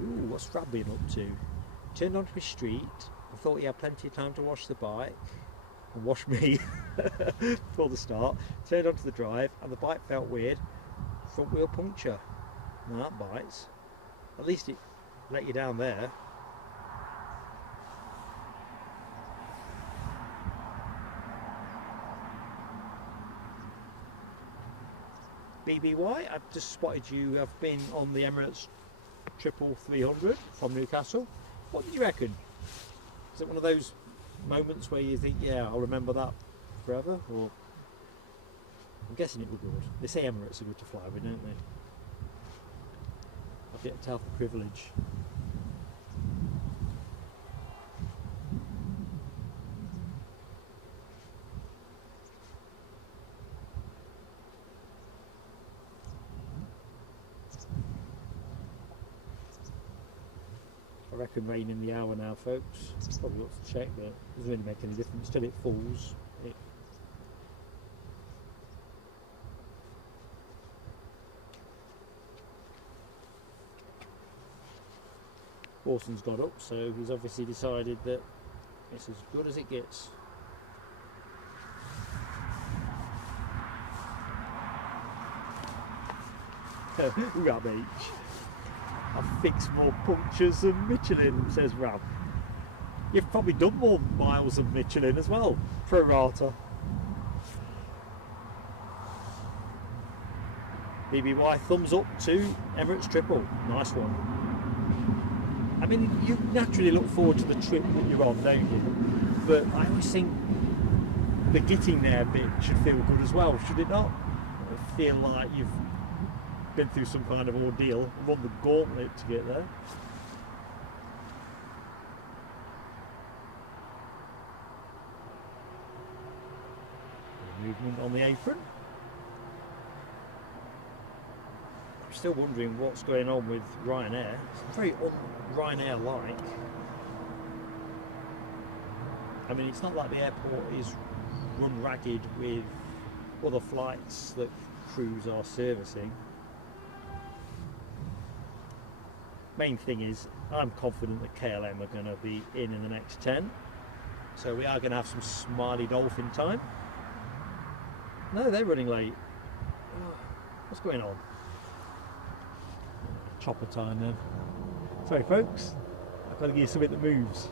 Ooh, what's Rab been up to? Turned onto his street. I thought he had plenty of time to wash the bike and wash me before the start. Turned onto the drive and the bike felt weird. Front wheel puncture. Now that bites. At least it let you down there. BBY, I've just spotted you have been on the Emirates 300 from Newcastle. What did you reckon? Is it one of those moments where you think, yeah, I'll remember that forever? Or I'm guessing it was good. They say Emirates are good to fly with, don't they? I've yet to have the privilege. I reckon rain in the hour now, folks. Probably got to check, but it doesn't really make any difference till it falls. Orson's got up, so he's obviously decided that it's as good as it gets. Rubbish. I fixed more punctures than Michelin, says Rab. You've probably done more miles than Michelin as well, pro rata. BBY, thumbs up to Emirates triple. Nice one. I mean, you naturally look forward to the trip that you're on, don't you? But I always think the getting there bit should feel good as well, should it not? I feel like you've been through some kind of ordeal, run the gauntlet to get there. Movement on the apron. I'm still wondering what's going on with Ryanair. It's very un-Ryanair-like. I mean, it's not like the airport is run ragged with other flights that crews are servicing. Main thing is, I'm confident that KLM are going to be in the next 10. So we are going to have some smiley dolphin time. No, they're running late. What's going on? Chopper time then. Sorry folks, I've got to give you something that moves.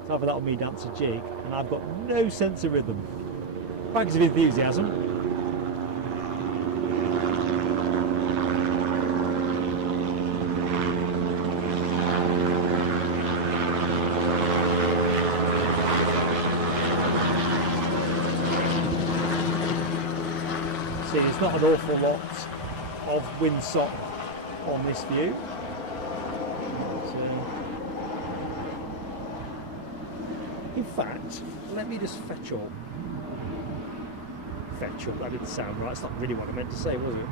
It's either that or me dance a jig, and I've got no sense of rhythm. Bags of enthusiasm. See, there's not an awful lot of windsock on this view. So, in fact, let me just fetch up prefectural. That didn't sound right. It's not really what I meant to say, was it?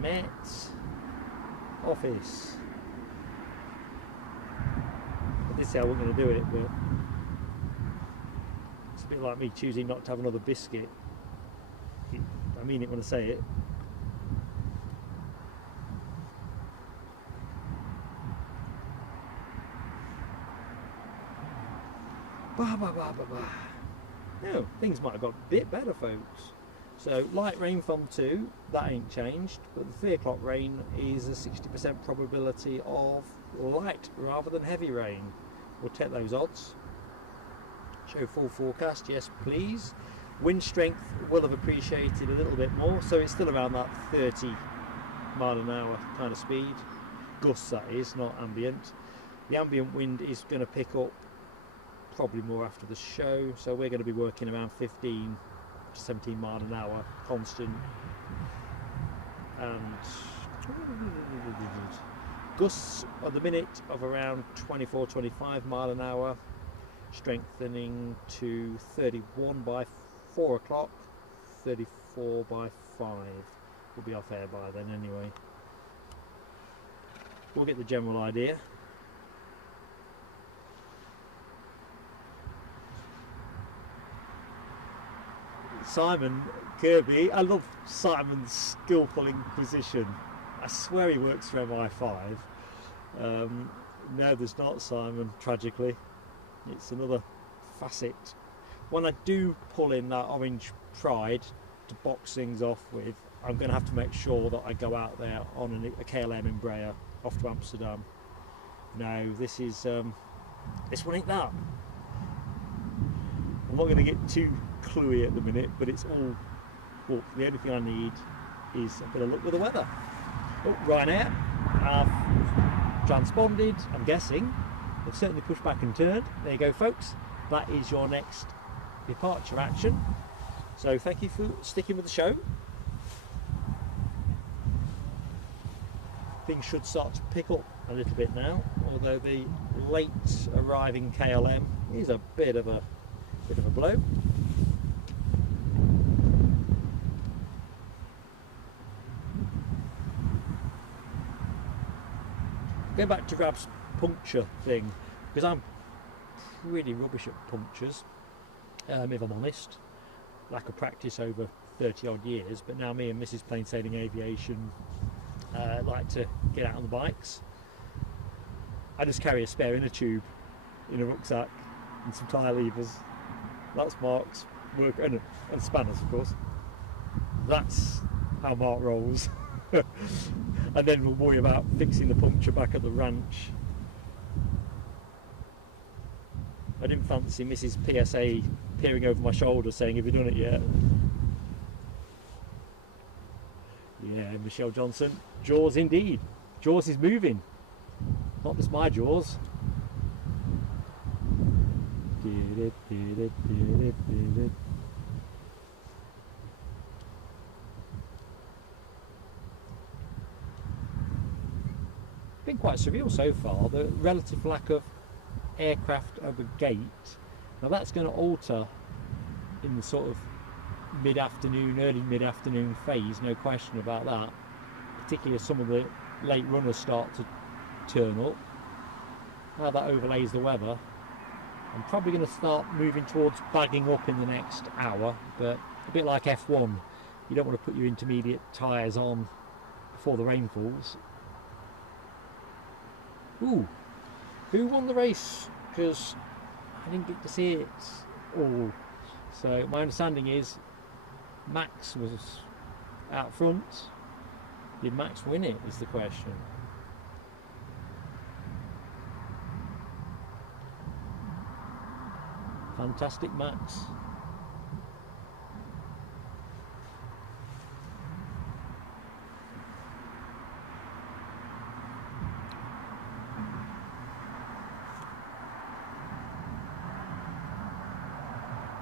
Met office. I did say I wasn't going to do it, but it's a bit like me choosing not to have another biscuit. I mean it when I say it. No, things might have got a bit better, folks. So light rain from 2, that ain't changed, but the 3 o'clock rain is a 60% probability of light rather than heavy rain. We'll take those odds. Show full forecast, yes please. Wind strength will have appreciated a little bit more, so it's still around that 30 mile an hour kind of speed. Gusts, that is, not ambient. The ambient wind is going to pick up probably more after the show, so we're going to be working around 15 to 17 mile an hour constant, and gusts at the minute of around 24-25 mile an hour, strengthening to 31 by 4 o'clock, 34 by 5 will be off air by then anyway. We'll get the general idea. Simon Kirby, I love Simon's skillful inquisition. I swear he works for MI5. No, there's not, Simon, tragically. It's another facet. When I do pull in that orange Pride to box things off with, I'm going to have to make sure that I go out there on a KLM Embraer off to Amsterdam. No, this is this one ain't that. I'm not going to get too cluey at the minute, but it's all, well, the only thing I need is a bit of luck with the weather. Oh, Ryanair have transponded, I'm guessing. They've certainly pushed back and turned. There you go, folks. That is your next departure action. So thank you for sticking with the show. Things should start to pick up a little bit now, although the late arriving KLM is a bit of a blow. Going back to Rab's puncture thing, because I'm pretty rubbish at punctures, if I'm honest. Lack of practice over 30 odd years, but now me and Mrs. Plain Sailing Aviation like to get out on the bikes. I just carry a spare inner tube in a rucksack and some tyre levers. That's Mark's work, and spanners of course. That's how Mark rolls. And then we'll worry about fixing the puncture back at the ranch. I didn't fancy Mrs. PSA peering over my shoulder saying, "Have you done it yet?" Yeah, Michelle Johnson. Jaws indeed. Jaws is moving. Not just my jaws. Been quite surreal so far, the relative lack of aircraft over gate. Now that's going to alter in the sort of mid-afternoon, early mid-afternoon phase, no question about that, particularly as some of the late runners start to turn up. How that overlays the weather, I'm probably going to start moving towards bagging up in the next hour, but a bit like F1, you don't want to put your intermediate tyres on before the rain falls. Ooh, who won the race? Because I didn't get to see it all. So my understanding is Max was out front. Did Max win it, is the question. Fantastic Max.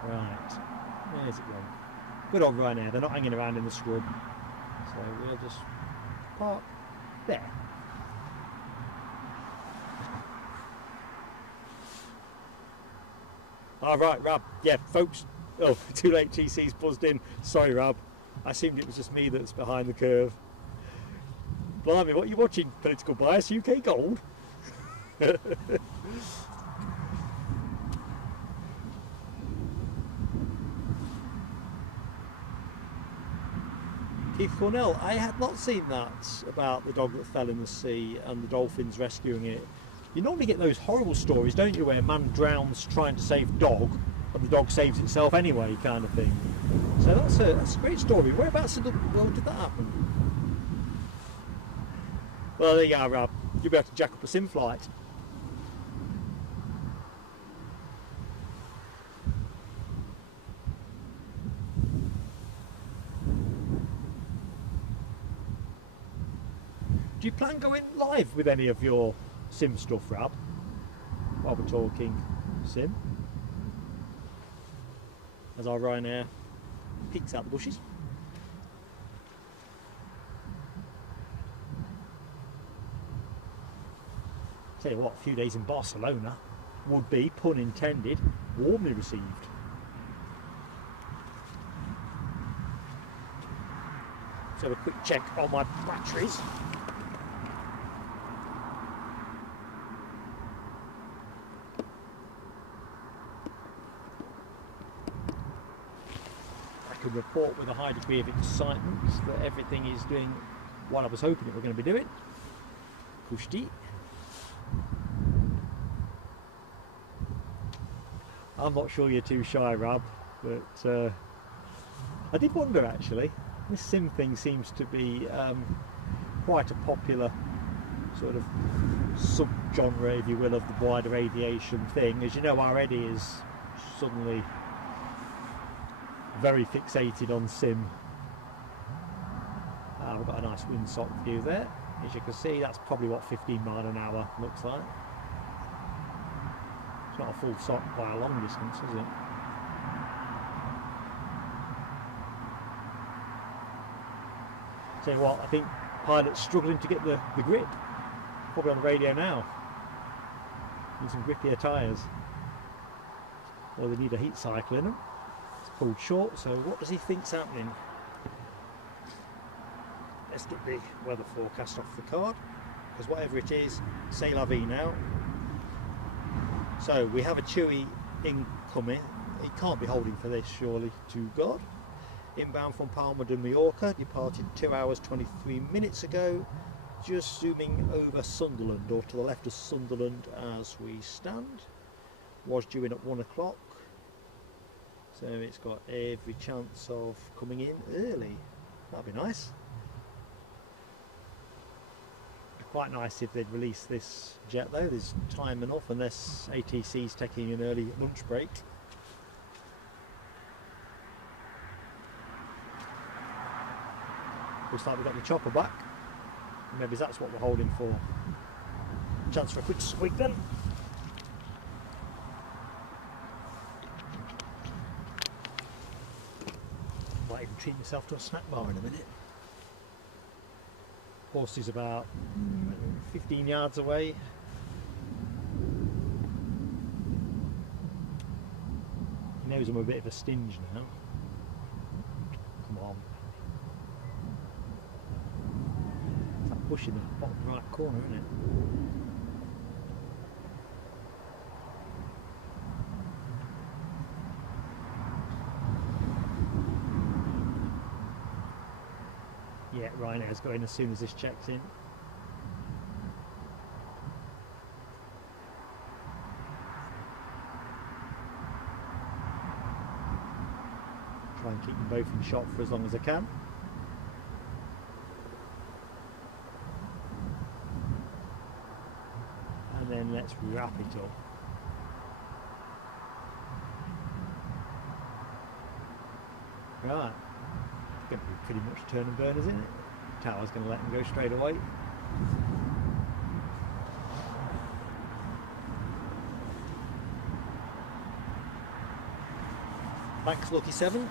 Right, where's it gone? Good old Ryanair, they're not hanging around in the scrub. So we'll just park there. All right, Rab. Yeah, folks. Oh, too late. TC's buzzed in. Sorry, Rab. I assumed it was just me that's behind the curve. Blimey, what are you watching? Political Bias, UK Gold? Keith Cornell, I had not seen that about the dog that fell in the sea and the dolphins rescuing it. You normally get those horrible stories, don't you, where a man drowns trying to save dog and the dog saves itself anyway, kind of thing. So that's a great story. Whereabouts in the world did that happen? Well, there you are, Rob. You'll be able to jack up a sim flight. Do you plan going live with any of your sim stuff, Rab, while we're talking sim? As our Ryanair peeks out the bushes. Tell you what, a few days in Barcelona would be, pun intended, warmly received. Let's have a quick check on my batteries. I can report with a high degree of excitement that everything is doing what I was hoping it were going to be doing. Gusty. I'm not sure you're too shy, Rab, but I did wonder actually. This sim thing seems to be quite a popular sort of sub-genre, if you will, of the wider aviation thing. As you know, our Eddie is suddenly very fixated on sim. We've got a nice windsock view there. As you can see, that's probably what 15 miles an hour looks like. It's not a full sock by a long distance, is it? Tell you what, I think pilots struggling to get the grip. Probably on the radio now. Need some grippier tyres. Or they need a heat cycle in them. It's pulled short, so what does he think's happening? Let's get the weather forecast off the card, because whatever it is, c'est la vie now. So we have a Chewy incoming. He can't be holding for this, surely, to God. Inbound from Palma de Mallorca, departed 2 hours 23 minutes ago. Just zooming over Sunderland, or to the left of Sunderland as we stand. Was due in at 1 o'clock. So it's got every chance of coming in early. That'd be nice. Quite nice if they'd release this jet though. There's time enough unless ATC's taking an early lunch break. Looks like we've got the chopper back. Maybe that's what we're holding for. Chance for a quick squeak then. Might even treat myself to a snack bar in a minute. Horse is about 15 yards away. He knows I'm a bit of a stinge now. Come on. It's that push in the bottom right corner, isn't it? Yeah, Ryanair's got in as soon as this checks in. Try and keep them both in shot for as long as I can. And then let's wrap it up. Right. Going to be pretty much turn and burn, isn't it? Tower's going to let them go straight away. Max Lucky 7,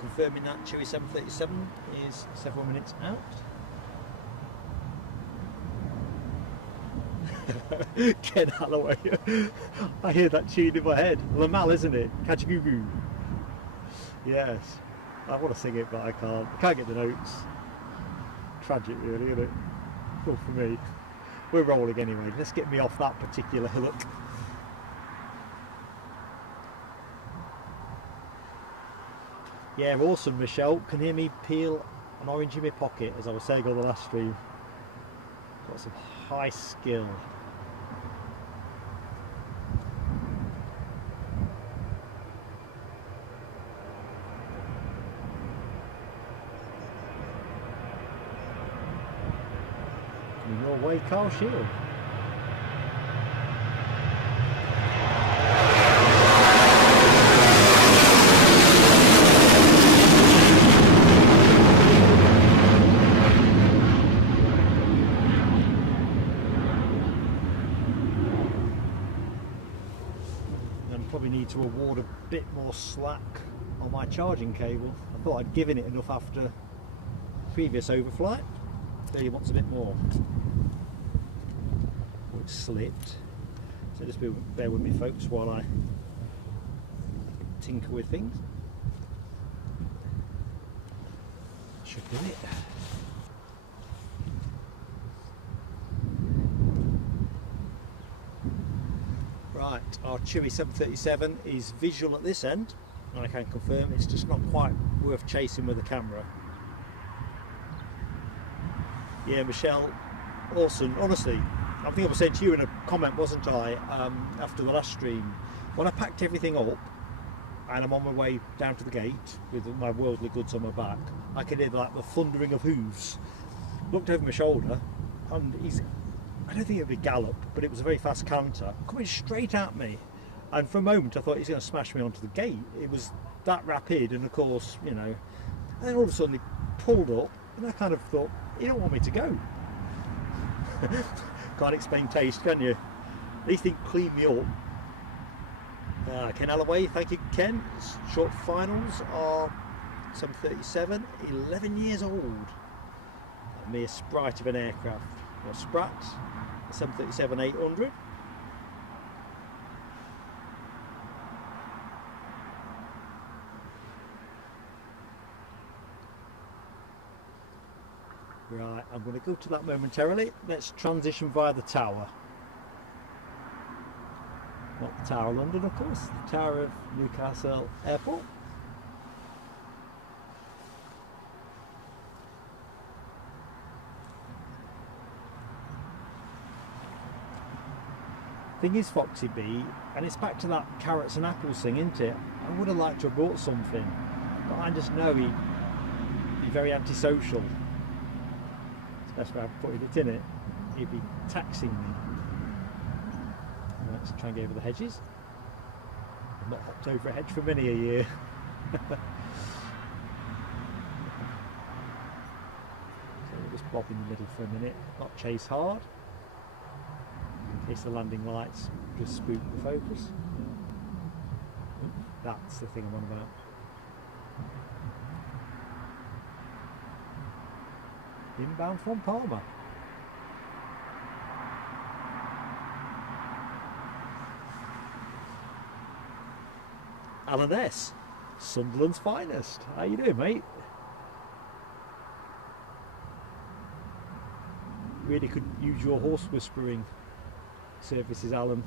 confirming that Chewy 737 is several minutes out. Ken Holloway. I hear that tune in my head. Lamal, isn't it? Catch-a-goo-goo. Yes. I want to sing it, but I can't. I can't get the notes. Tragic, really, isn't it? All for me. We're rolling anyway. Let's get me off that particular hillock. Yeah, awesome, Michelle. Can hear me peel an orange in my pocket, as I was saying on the last stream. Got some high skill. Coming your way, Carl Shield. To award a bit more slack on my charging cable. I thought I'd given it enough after previous overflight. He wants a bit more. Oh, it slipped. So just bear with me, folks, while I tinker with things. Should do it. Right, our Chewy 737 is visual at this end, and I can confirm it's just not quite worth chasing with the camera. Yeah, Michelle, awesome. Honestly, I think I was saying to you in a comment, wasn't I, after the last stream, when I packed everything up and I'm on my way down to the gate with my worldly goods on my back, I could hear like the thundering of hooves. Looked over my shoulder, and I don't think it would be gallop, but it was a very fast canter, coming straight at me. And for a moment I thought he's going to smash me onto the gate. It was that rapid, and of course, you know, and then all of a sudden he pulled up, and I kind of thought, you don't want me to go. Can't explain taste, can you? These things clean me up. Ken Alloway, thank you, Ken. Short finals are 737, 11 years old. A mere sprite of an aircraft. Or Sprat, 737-800. Right, I'm going to go to that momentarily. Let's transition via the tower. Not the Tower of London, of course, the Tower of Newcastle Airport. Thing is, Foxy B, and it's back to that carrots and apples thing, isn't it? I would have liked to have brought something, but I just know he's very antisocial. It's the best way of putting it, in it. He'd be taxing me. Let's try and get over the hedges. I've not hopped over a hedge for many a year. So we'll just bob in the middle for a minute, not chase hard. In case the landing lights just spook the focus. That's the thing I'm on about. Inbound from Palmer. Alan S, Sunderland's finest. How you doing, mate? Really could use your horse whispering services, Alan.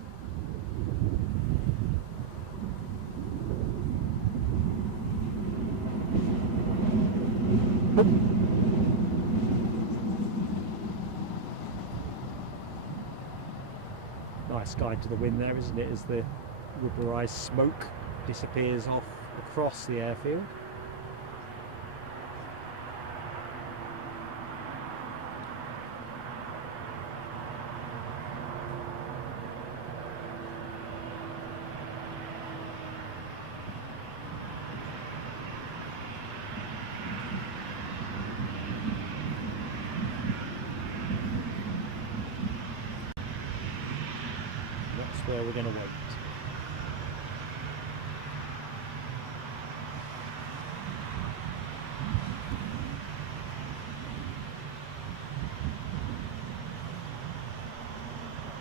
Nice guide to the wind there, isn't it, as the rubberized smoke disappears off across the airfield. That's where we're going to wait.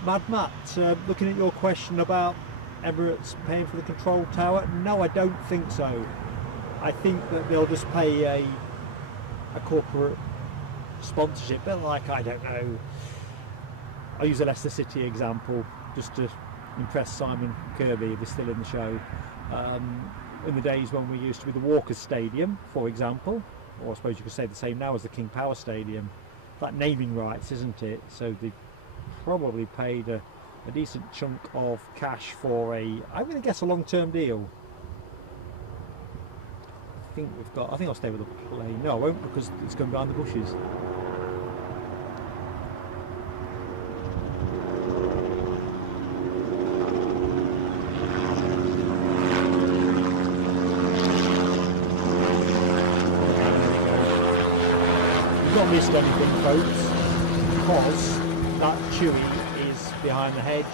Mad Matt, looking at your question about Emirates paying for the control tower, no, I don't think so. I think that they'll just pay a corporate sponsorship, bit like, I don't know, I'll use a Leicester City example just to impress Simon Kirby if he's still in the show. In the days when we used to be the Walkers Stadium, for example, or I suppose you could say the same now as the King Power Stadium, that naming rights, isn't it? So they probably paid a decent chunk of cash for I'm going to guess a long-term deal. I think I'll stay with the plane. No, I won't, because it's going behind the bushes. You've not missed anything, folks, because that Chewy is behind the hedge,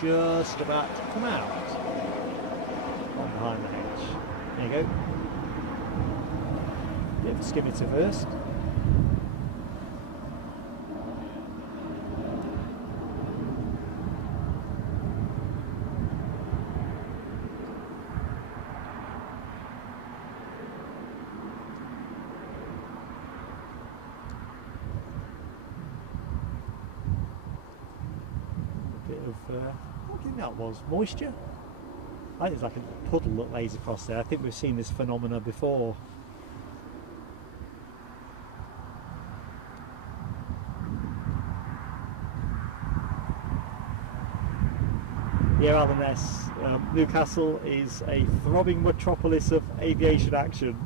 just about to come out from behind the hedge. There you go. Bit of a skimmiter first. What do you think that was? Moisture? I think it's like a puddle that lays across there. I think we've seen this phenomena before. Yeah, Aer Lingus, Newcastle is a throbbing metropolis of aviation action.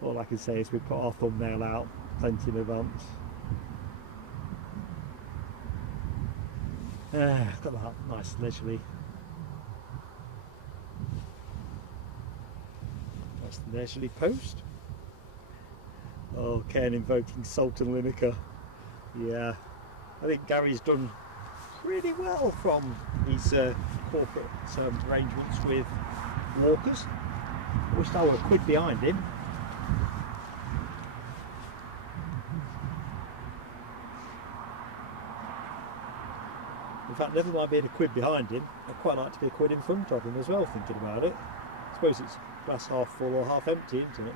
All I can say is we put our thumbnail out plenty in advance. Got that nice leisurely post. Oh, Ken invoking Salt and Lineker. Yeah, I think Gary's done pretty well from his corporate arrangements with Walkers. I wish I were a quid behind him. In fact, never mind being a quid behind him, I'd quite like to be a quid in front of him as well, thinking about it. I suppose it's glass half full or half empty, isn't it?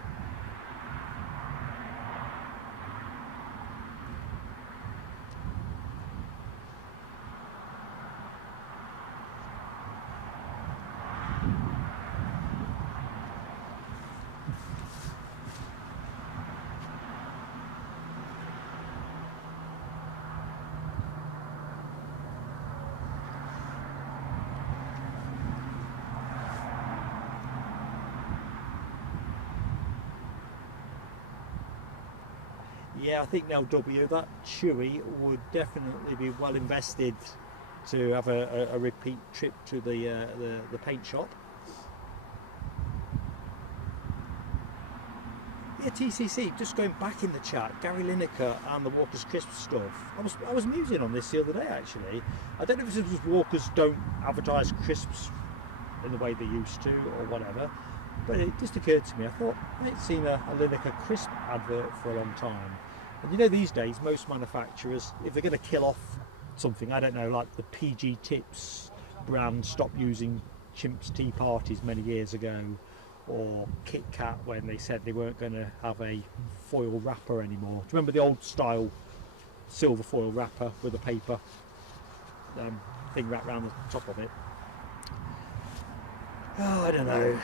Yeah, I think now that Chewy would definitely be well invested to have a repeat trip to the paint shop. Yeah, TCC, just going back in the chat, Gary Lineker and the Walkers Crisp stuff. I was musing on this the other day actually. I don't know if it's because Walkers don't advertise crisps in the way they used to or whatever, but it just occurred to me, I thought I ain't seen a Lineker crisp advert for a long time. And you know, these days most manufacturers, if they're going to kill off something, I don't know, like the PG Tips brand stopped using Chimps tea parties many years ago, or Kit Kat when they said they weren't going to have a foil wrapper anymore. Do you remember the old style silver foil wrapper with a paper thing wrapped around the top of it? Oh, I don't know.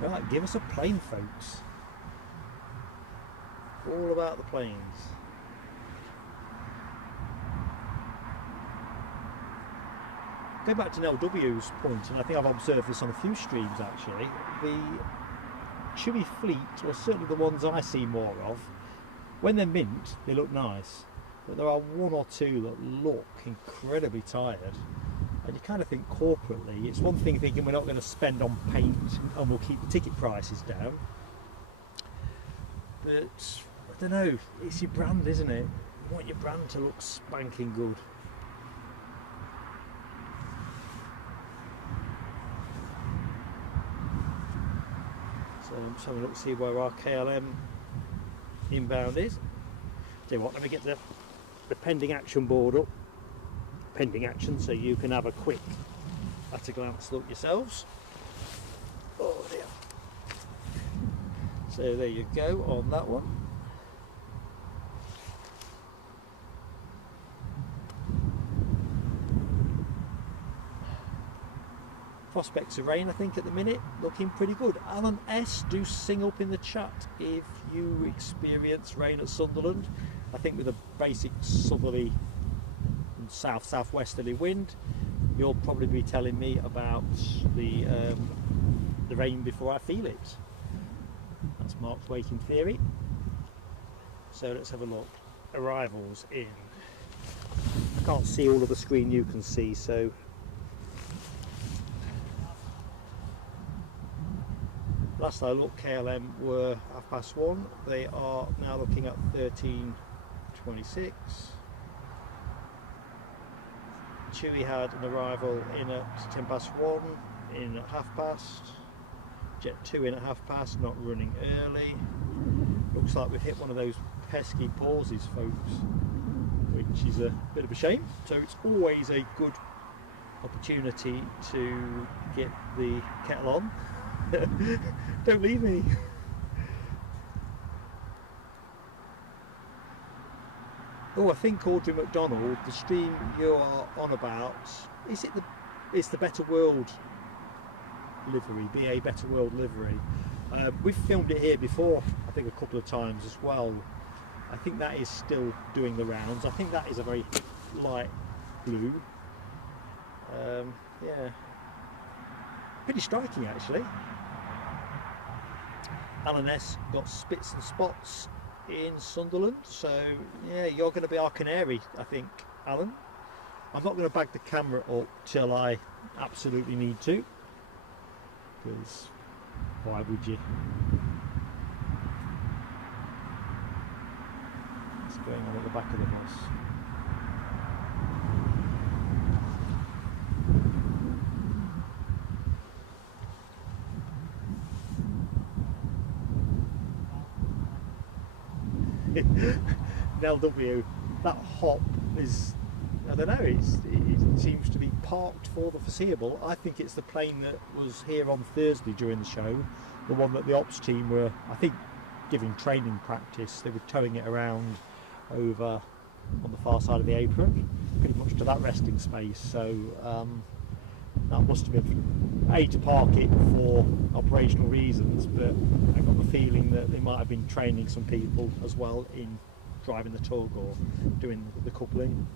Right, give us a plane, folks. All about the planes. Go back to LW's point, and I think I've observed this on a few streams actually. The Chewy fleet, or certainly the ones I see more of, when they're mint, they look nice. But there are one or two that look incredibly tired. And you kind of think corporately, it's one thing thinking we're not going to spend on paint and we'll keep the ticket prices down. But, I don't know, it's your brand, isn't it? You want your brand to look spanking good. So I'm just having a look to see where our KLM inbound is. Tell you what, let me get the pending action board up. Pending action, so you can have a quick at a glance look yourselves. Oh dear. So there you go on that one. Prospects of rain, I think, at the minute, looking pretty good. Alan S, do sing up in the chat if you experience rain at Sunderland. I think with a basic southerly and southwesterly wind, you'll probably be telling me about the rain before I feel it. That's Mark's waking theory. So let's have a look. Arrivals in. I can't see all of the screen you can see, so last I looked, KLM were 1:30. They are now looking at 13:26. Chewy had an arrival in at 1:10, in at 1:30. Jet 2 in at 1:30, not running early. Looks like we've hit one of those pesky pauses, folks, which is a bit of a shame. So it's always a good opportunity to get the kettle on. Don't leave me. Oh, I think Audrey McDonald, the stream you are on about, is it it's the Better World livery, BA Better World livery. We've filmed it here before, I think a couple of times as well. I think that is still doing the rounds. I think that is a very light blue. Yeah, pretty striking actually. Alan S got spits and spots in Sunderland, so yeah, you're going to be our canary, I think, Alan. I'm not going to bag the camera up till I absolutely need to, because why would you? What's going on at the back of the bus? LW, that hop is, I don't know, it seems to be parked for the foreseeable. I think it's the plane that was here on Thursday during the show, the one that the ops team were, I think, giving training practice. They were towing it around over on the far side of the apron, pretty much to that resting space. So that must have been A, to park it for operational reasons, but I got the feeling that they might have been training some people as well in driving the tug or doing the coupling.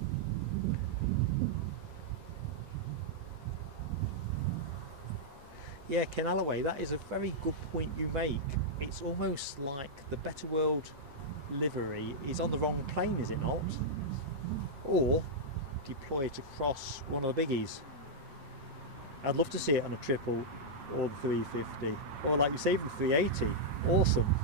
Yeah, Ken Alloway, that is a very good point you make. It's almost like the Better World livery is on the wrong plane, is it not? Or deployed across one of the biggies. I'd love to see it on a triple or the 350, or like you say, the 380. Awesome.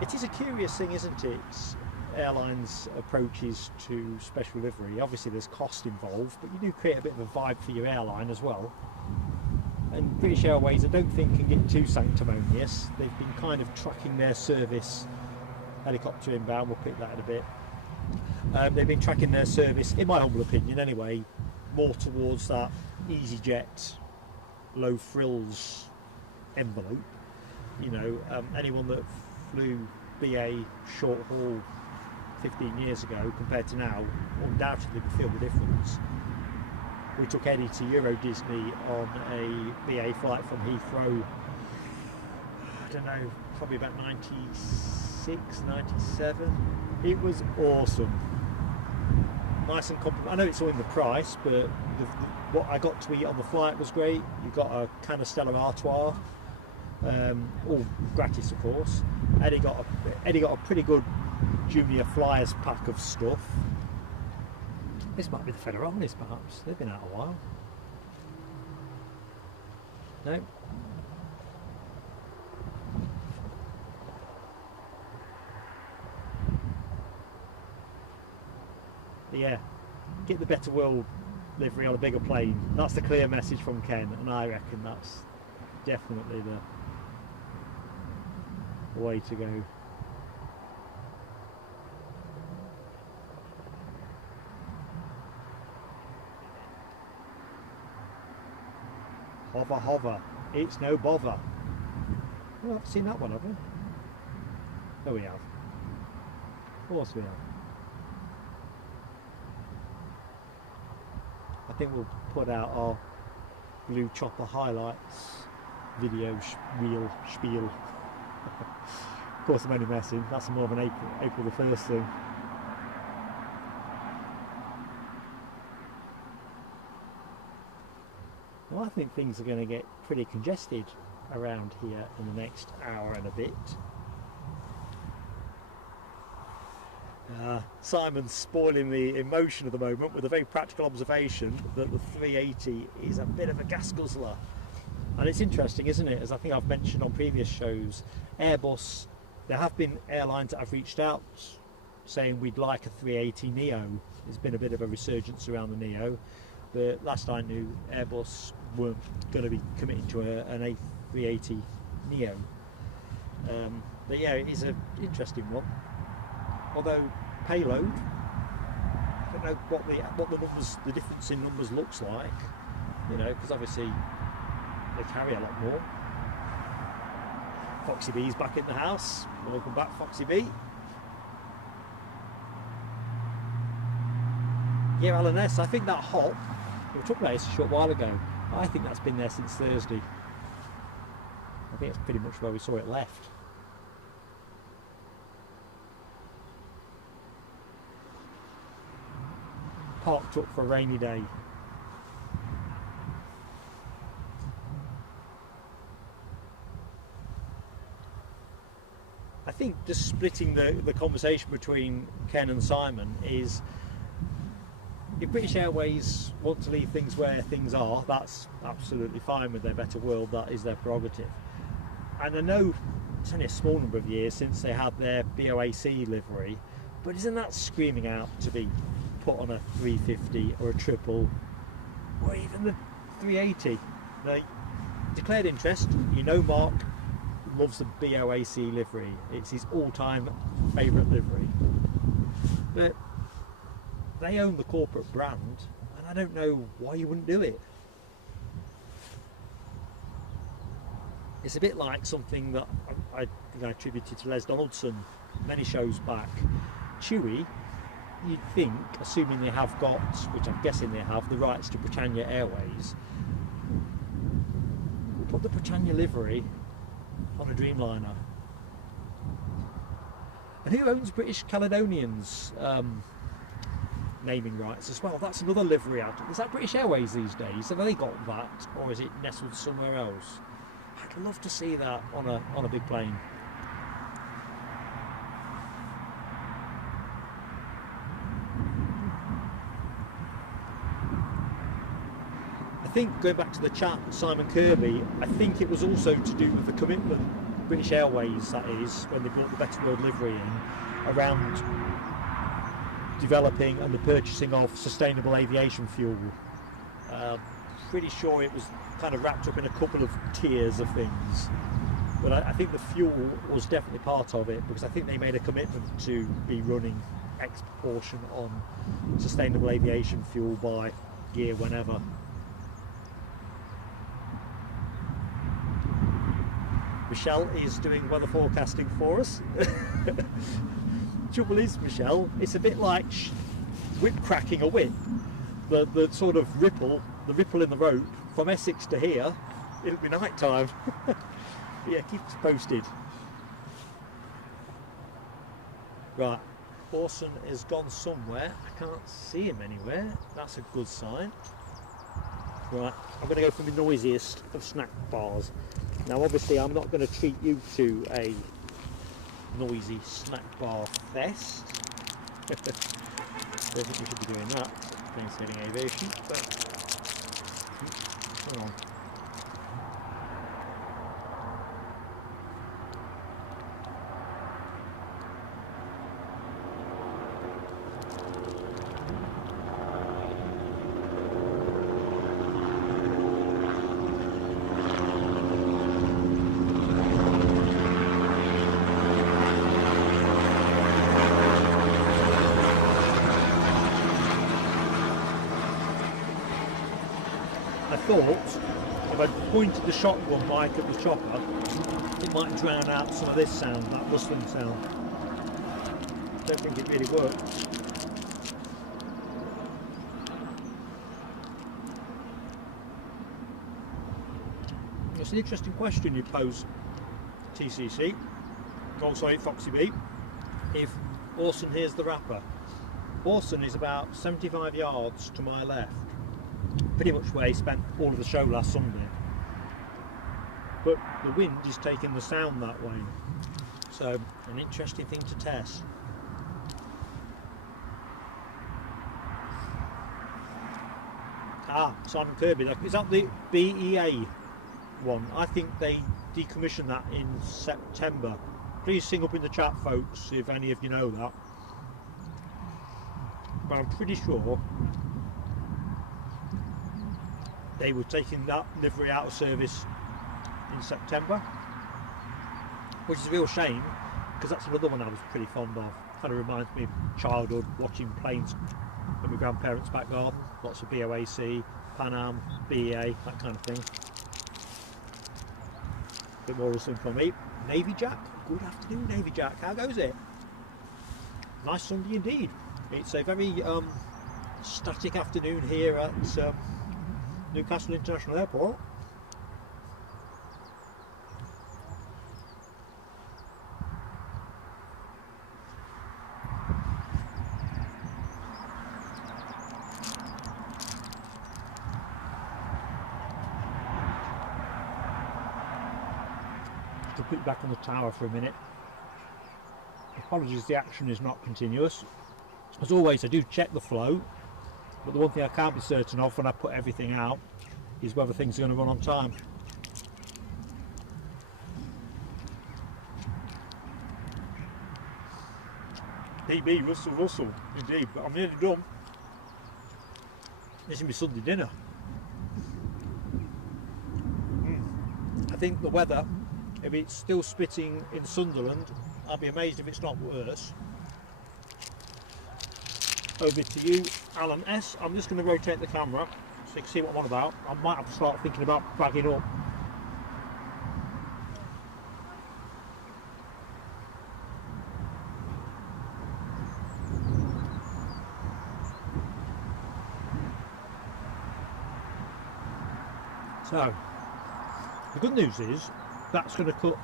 It is a curious thing, isn't it? Airlines' approaches to special livery. Obviously there's cost involved, but you do create a bit of a vibe for your airline as well. And British Airways, I don't think, can get too sanctimonious. They've been kind of tracking their service. Helicopter inbound, we'll pick that in a bit. They've been tracking their service, in my humble opinion anyway, more towards that easyJet low frills envelope. You know, anyone that flew BA short haul 15 years ago compared to now undoubtedly would feel the difference. We took Eddie to Euro Disney on a BA flight from Heathrow, I don't know, probably about 96, 97. It was awesome. Nice and comfortable. I know it's all in the price, but what I got to eat on the flight was great. You got a can of Stella Artois, all gratis of course. Eddie got a pretty good junior flyers pack of stuff. This might be the Federalis perhaps, they've been out a while. No? yeah, get the better world livery on a bigger plane. That's the clear message from Ken, and I reckon that's definitely the way to go. Hover, hover, it's no bother. Oh, I've seen that one, have we? Oh, we have. Of course we have. I think we'll put out our Blue Chopper highlights video reel spiel. Of course I'm only messing, that's more of an April the 1st thing. Well, I think things are going to get pretty congested around here in the next hour and a bit. Simon's spoiling the emotion of the moment with a very practical observation that the 380 is a bit of a gas guzzler. And it's interesting, isn't it? As I think I've mentioned on previous shows, Airbus, there have been airlines that have reached out saying we'd like a 380 Neo. There's been a bit of a resurgence around the Neo, but last I knew Airbus weren't going to be committing to an A380 Neo. But yeah, it is an interesting one. Although payload, I don't know what the numbers, the difference in numbers looks like. You know, because obviously they carry a lot more. Foxy B's back in the house. Welcome back, Foxy B. Yeah, Aer Lingus, I think that hop, we were talking about this a short while ago, I think that's been there since Thursday. I think it's pretty much where we saw it left. Parked up for a rainy day. I think just splitting the conversation between Ken and Simon is, if British Airways want to leave things where things are, that's absolutely fine with their better world, that is their prerogative. And I know it's only a small number of years since they had their BOAC livery, but isn't that screaming out to be put on a 350 or a triple, or even the 380? Like, declared interest, you know Mark loves the BOAC livery, it's his all-time favourite livery. But they own the corporate brand, and I don't know why you wouldn't do it. It's a bit like something that I attributed to Les Donaldson many shows back. Chewy, you'd think, assuming they have got, which I'm guessing they have, the rights to Britannia Airways, put the Britannia livery on a Dreamliner. And who owns British Caledonians naming rights as well? That's another livery out. Is that British Airways these days? Have they got that, or is it nestled somewhere else? I'd love to see that on a big plane. I think, going back to the chat, Simon Kirby, I think it was also to do with the commitment British Airways, that is, when they brought the Better World livery in, around developing and the purchasing of sustainable aviation fuel. Pretty sure it was kind of wrapped up in a couple of tiers of things, but I think the fuel was definitely part of it, because I think they made a commitment to be running X proportion on sustainable aviation fuel by year whenever. Michelle is doing weather forecasting for us. Trouble is, Michelle, it's a bit like whip cracking a whip. The sort of ripple, the ripple in the rope from Essex to here, it'll be night time. Yeah, keep us posted. Right, Orson has gone somewhere. I can't see him anywhere. That's a good sign. Right, I'm going to go for the noisiest of snack bars. Now obviously I'm not going to treat you to a noisy snack bar fest. I don't think we should be doing that, Planespotting Aviation, but hold on. thought if I pointed the shotgun mic at the chopper, it might drown out some of this sound, that rustling sound. Don't think it really worked. It's an interesting question you pose, TCC, also Foxy B, if Orson hears the rapper. Orson is about 75 yards to my left, pretty much where he spent all of the show last Sunday. But the wind is taking the sound that way, so an interesting thing to test. Ah, Simon Kirby, is that the BEA one? I think they decommissioned that in September. Please sing up in the chat, folks, if any of you know that. But I'm pretty sure they were taking that livery out of service in September, which is a real shame because that's another one I was pretty fond of. Kind of reminds me of childhood, watching planes in my grandparents' back garden. Lots of BOAC, Phenom, BEA, that kind of thing. A bit more rustling from me. Navy Jack, good afternoon Navy Jack, how goes it? Nice Sunday indeed. It's a very static afternoon here at Newcastle International Airport. To put you back on the tower for a minute. Apologies, the action is not continuous. As always, I do check the flow, but the one thing I can't be certain of when I put everything out is whether things are going to run on time. PB, Russell, indeed, but I'm nearly done. This is my Sunday dinner. I think the weather, if it's still spitting in Sunderland, I'll be amazed if it's not worse. Over to you, Alan S. I'm just going to rotate the camera so you can see what I'm on about. I might have to start thinking about bagging up. So, the good news is that's going to cut,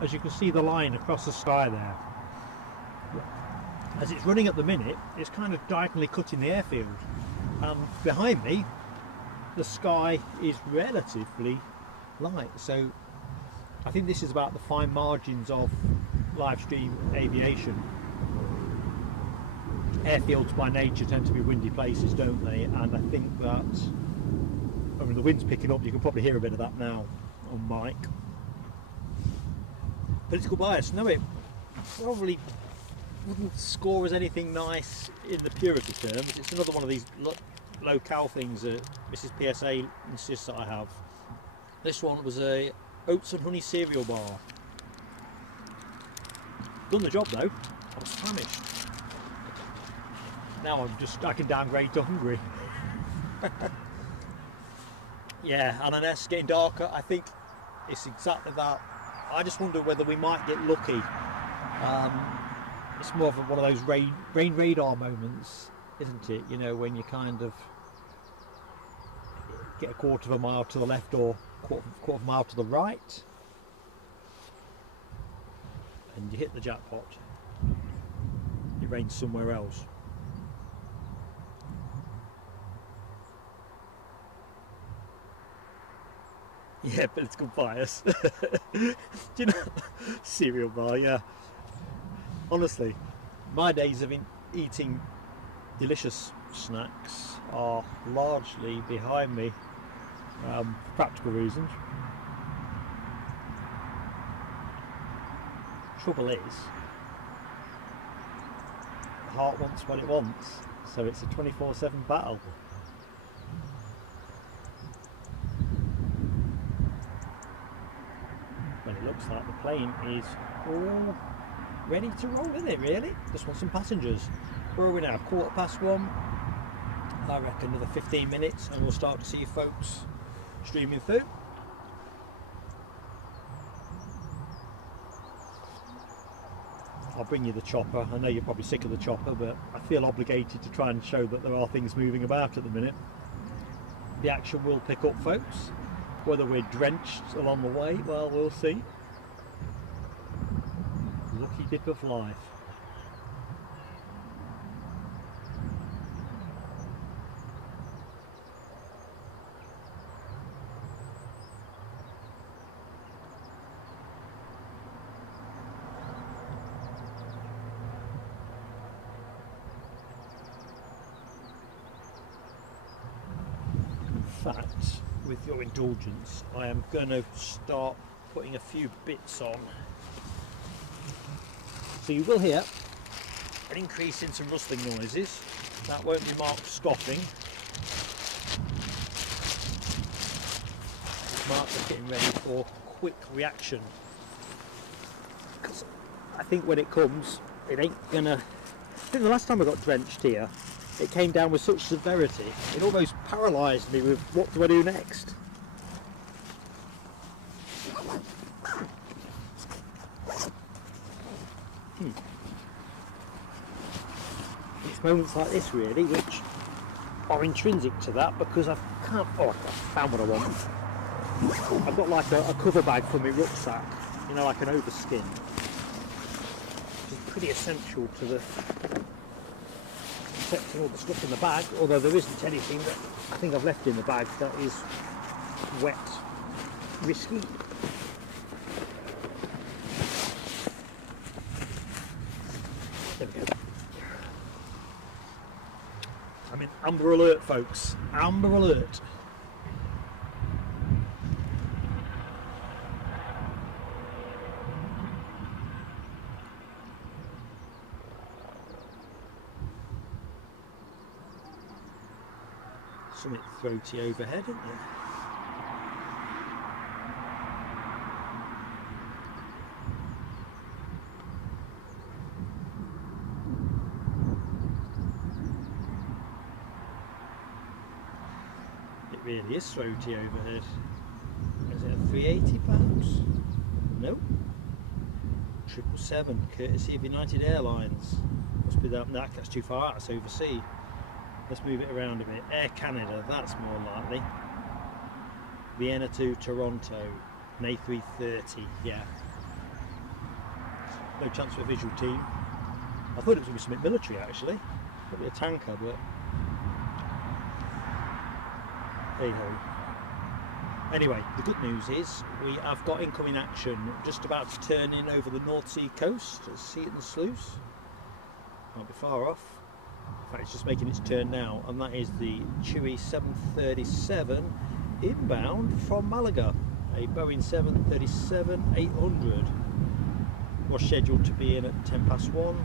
as you can see the line across the sky there. As it's running at the minute, it's kind of diagonally cutting the airfield. Behind me, the sky is relatively light, so I think this is about the fine margins of live stream aviation. Airfields by nature tend to be windy places, don't they? And I think that, I mean, the wind's picking up, you can probably hear a bit of that now on mic. Political bias, no, it probably wouldn't score as anything nice in the purity terms. It's another one of these locale things that Mrs. PSA insists that I have. This one was a oats and honey cereal bar. Done the job though. I was famished. Now I can downgrade to hungry. Yeah, and an S getting darker. I think it's exactly that. I just wonder whether we might get lucky. It's more of one of those rain radar moments, isn't it? You know, when you kind of get a quarter of a mile to the left or quarter of a mile to the right, and you hit the jackpot. It rains somewhere else. Yeah, political bias. Do you know, cereal bar, yeah. Honestly, my days of eating delicious snacks are largely behind me, for practical reasons. Trouble is, the heart wants what it wants, so it's a 24/7 battle. When it looks like the plane is all ready to roll, in it really. Just want some passengers. Where are we now? 1:15. I reckon another 15 minutes and we'll start to see folks streaming through. I'll bring you the chopper. I know you're probably sick of the chopper, but I feel obligated to try and show that there are things moving about at the minute. The action will pick up, folks. Whether we're drenched along the way, well, we'll see. Lucky dip of life. In fact, with your indulgence, I am going to start putting a few bits on. So you will hear an increase in some rustling noises. That won't be marked scoffing. It's marked as getting ready for quick reaction. Because I think when it comes, it ain't gonna... I think the last time I got drenched here, it came down with such severity, it almost paralysed me with what do I do next? It's moments like this really which are intrinsic to that, because I can't... Oh, I found what I want. I've got like a cover bag for my rucksack, you know, like an overskin, which is pretty essential to the protecting all the stuff in the bag, although there isn't anything that I think I've left in the bag that is wet, risky. There we go. I'm in amber alert, folks. Amber alert. Something throaty overhead, isn't there? It really is throaty overhead. Is it a 380 perhaps? No. 777, courtesy of United Airlines. Must be that. No, that's too far out, it's overseas. Let's move it around a bit. Air Canada, that's more likely. Vienna to Toronto, an A330, yeah. No chance for a visual team. I thought it was going to be something military actually. Probably a tanker, but hey ho. Anyway, the good news is we have got incoming action just about to turn in over the North Sea coast. Let's see it in the sluice. Might be far off. In fact, it's just making its turn now, and that is the Chewy 737 inbound from Malaga, a Boeing 737-800. Was scheduled to be in at 1:10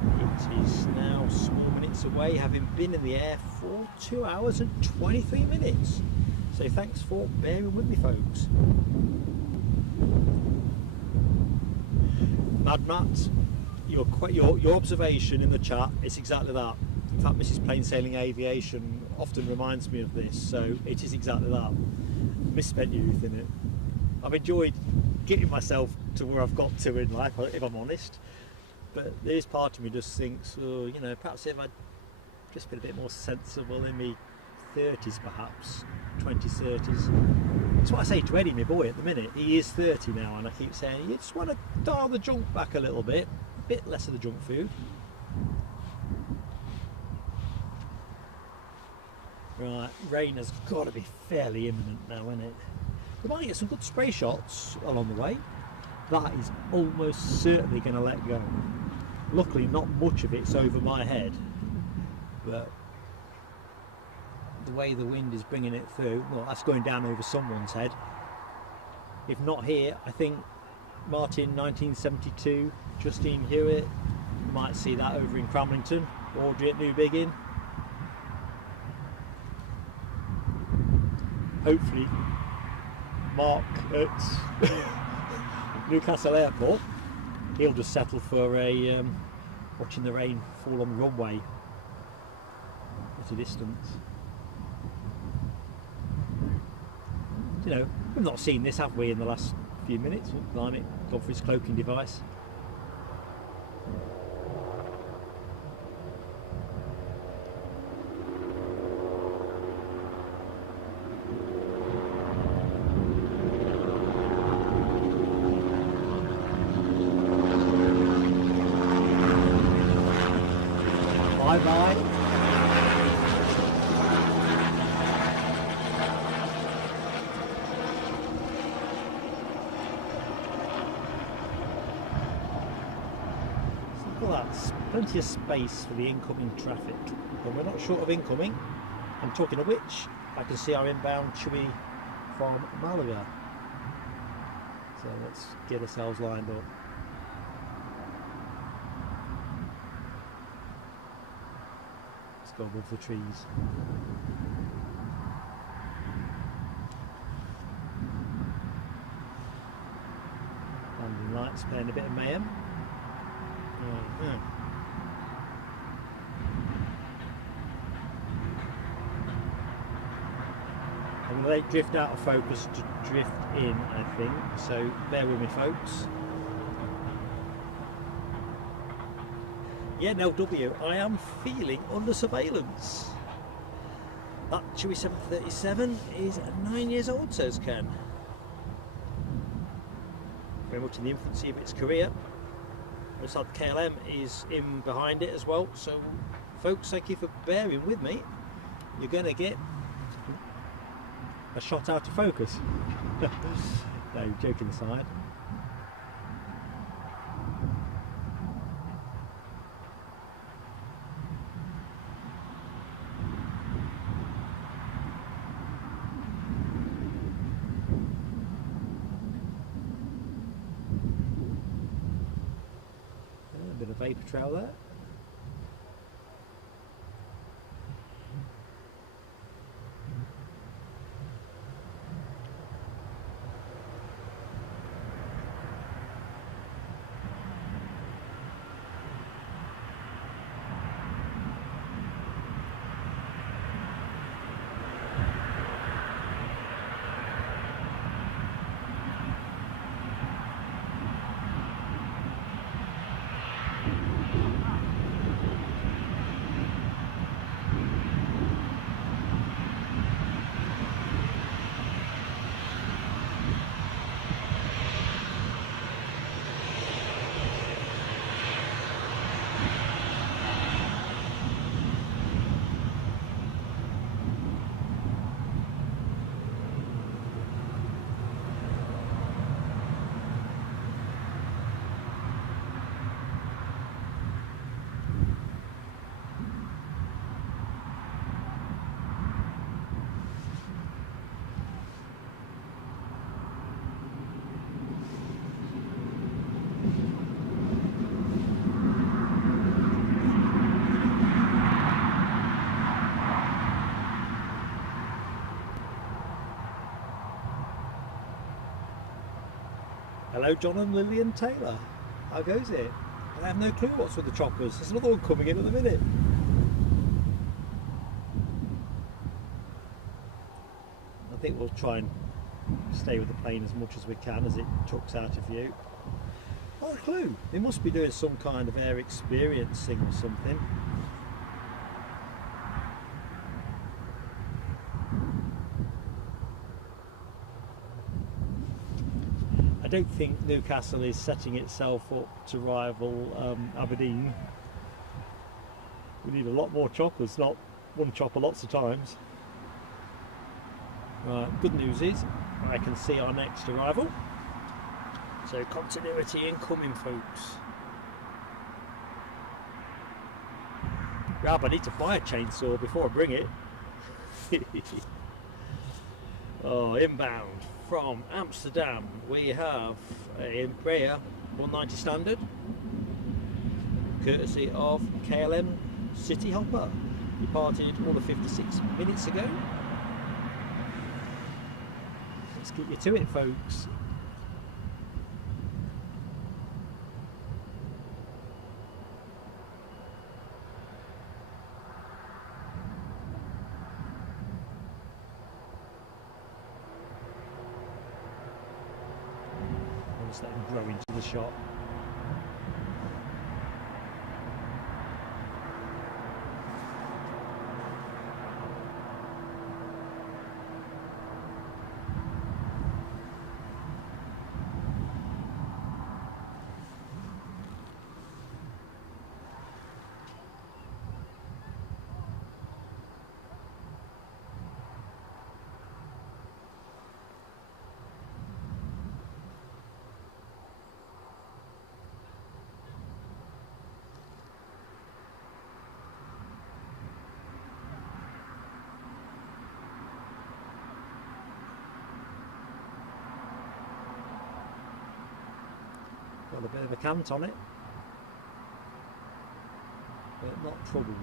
It is now small minutes away, having been in the air for 2 hours and 23 minutes. So thanks for bearing with me, folks. Mad Matt, your observation in the chat is exactly that. In fact, Mrs. Plain Sailing Aviation often reminds me of this, so it is exactly that. Misspent youth in it. I've enjoyed getting myself to where I've got to in life, if I'm honest, but there's part of me just thinks, oh, you know, perhaps if I'd just been a bit more sensible in my 30s, perhaps 20s, 30s. That's what I say to Eddie, my boy, at the minute. He is 30 now, and I keep saying, you just want to dial the junk back a little bit, a bit less of the junk food. Right, rain has got to be fairly imminent now, isn't it? We might get some good spray shots along the way. That is almost certainly going to let go. Luckily, not much of it's over my head, but the way the wind is bringing it through, well, that's going down over someone's head. If not here, I think Martin 1972, Justine Hewitt, you might see that over in Cramlington, Audrey at New Biggin. Hopefully Mark at Newcastle Airport, he'll just settle for a watching the rain fall on the runway at a distance. you know, we've not seen this, have we, in the last few minutes? Oh, blimey, gone for his cloaking device. Bye-bye. Look at that, plenty of space for the incoming traffic. But we're not short of incoming. And talking of which, I can see our inbound Chewy from Malaga. So let's get ourselves lined up. Let's go above the trees. Landing lights playing a bit of mayhem. I'm going to let it drift out of focus to drift in, I think, so bear with me, folks. Yeah, no, W, I am feeling under surveillance. That Chewy 737 is 9 years old, says Ken. Very much in the infancy of its career. Looks like the KLM is in behind it as well, so folks, thank you for bearing with me. You're going to get a shot out of focus. No, joking aside. A bit of vapour trail there. Hello, John and Lillian Taylor. How goes it? I have no clue what's with the choppers. There's another one coming in a minute. I think we'll try and stay with the plane as much as we can as it tucks out of view. Not a clue. They must be doing some kind of air experiencing or something. I don't think Newcastle is setting itself up to rival Aberdeen. We need a lot more choppers, not one chopper lots of times. Right, good news is I can see our next arrival. So continuity incoming, folks. Rab, I need to buy a chainsaw before I bring it. Oh, inbound from Amsterdam we have an Embraer 190 standard, courtesy of KLM City Hopper. Departed all of 56 minutes ago. Let's get you to it, folks. just let them grow into the shot. Got a bit of a cant on it, but not troubled.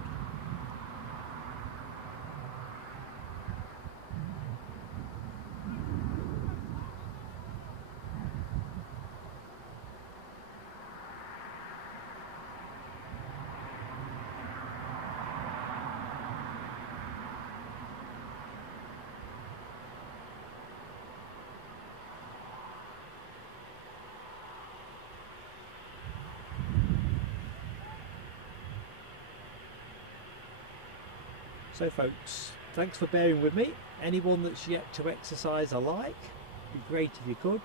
So folks, thanks for bearing with me. Anyone that's yet to exercise a like, it'd be great if you could.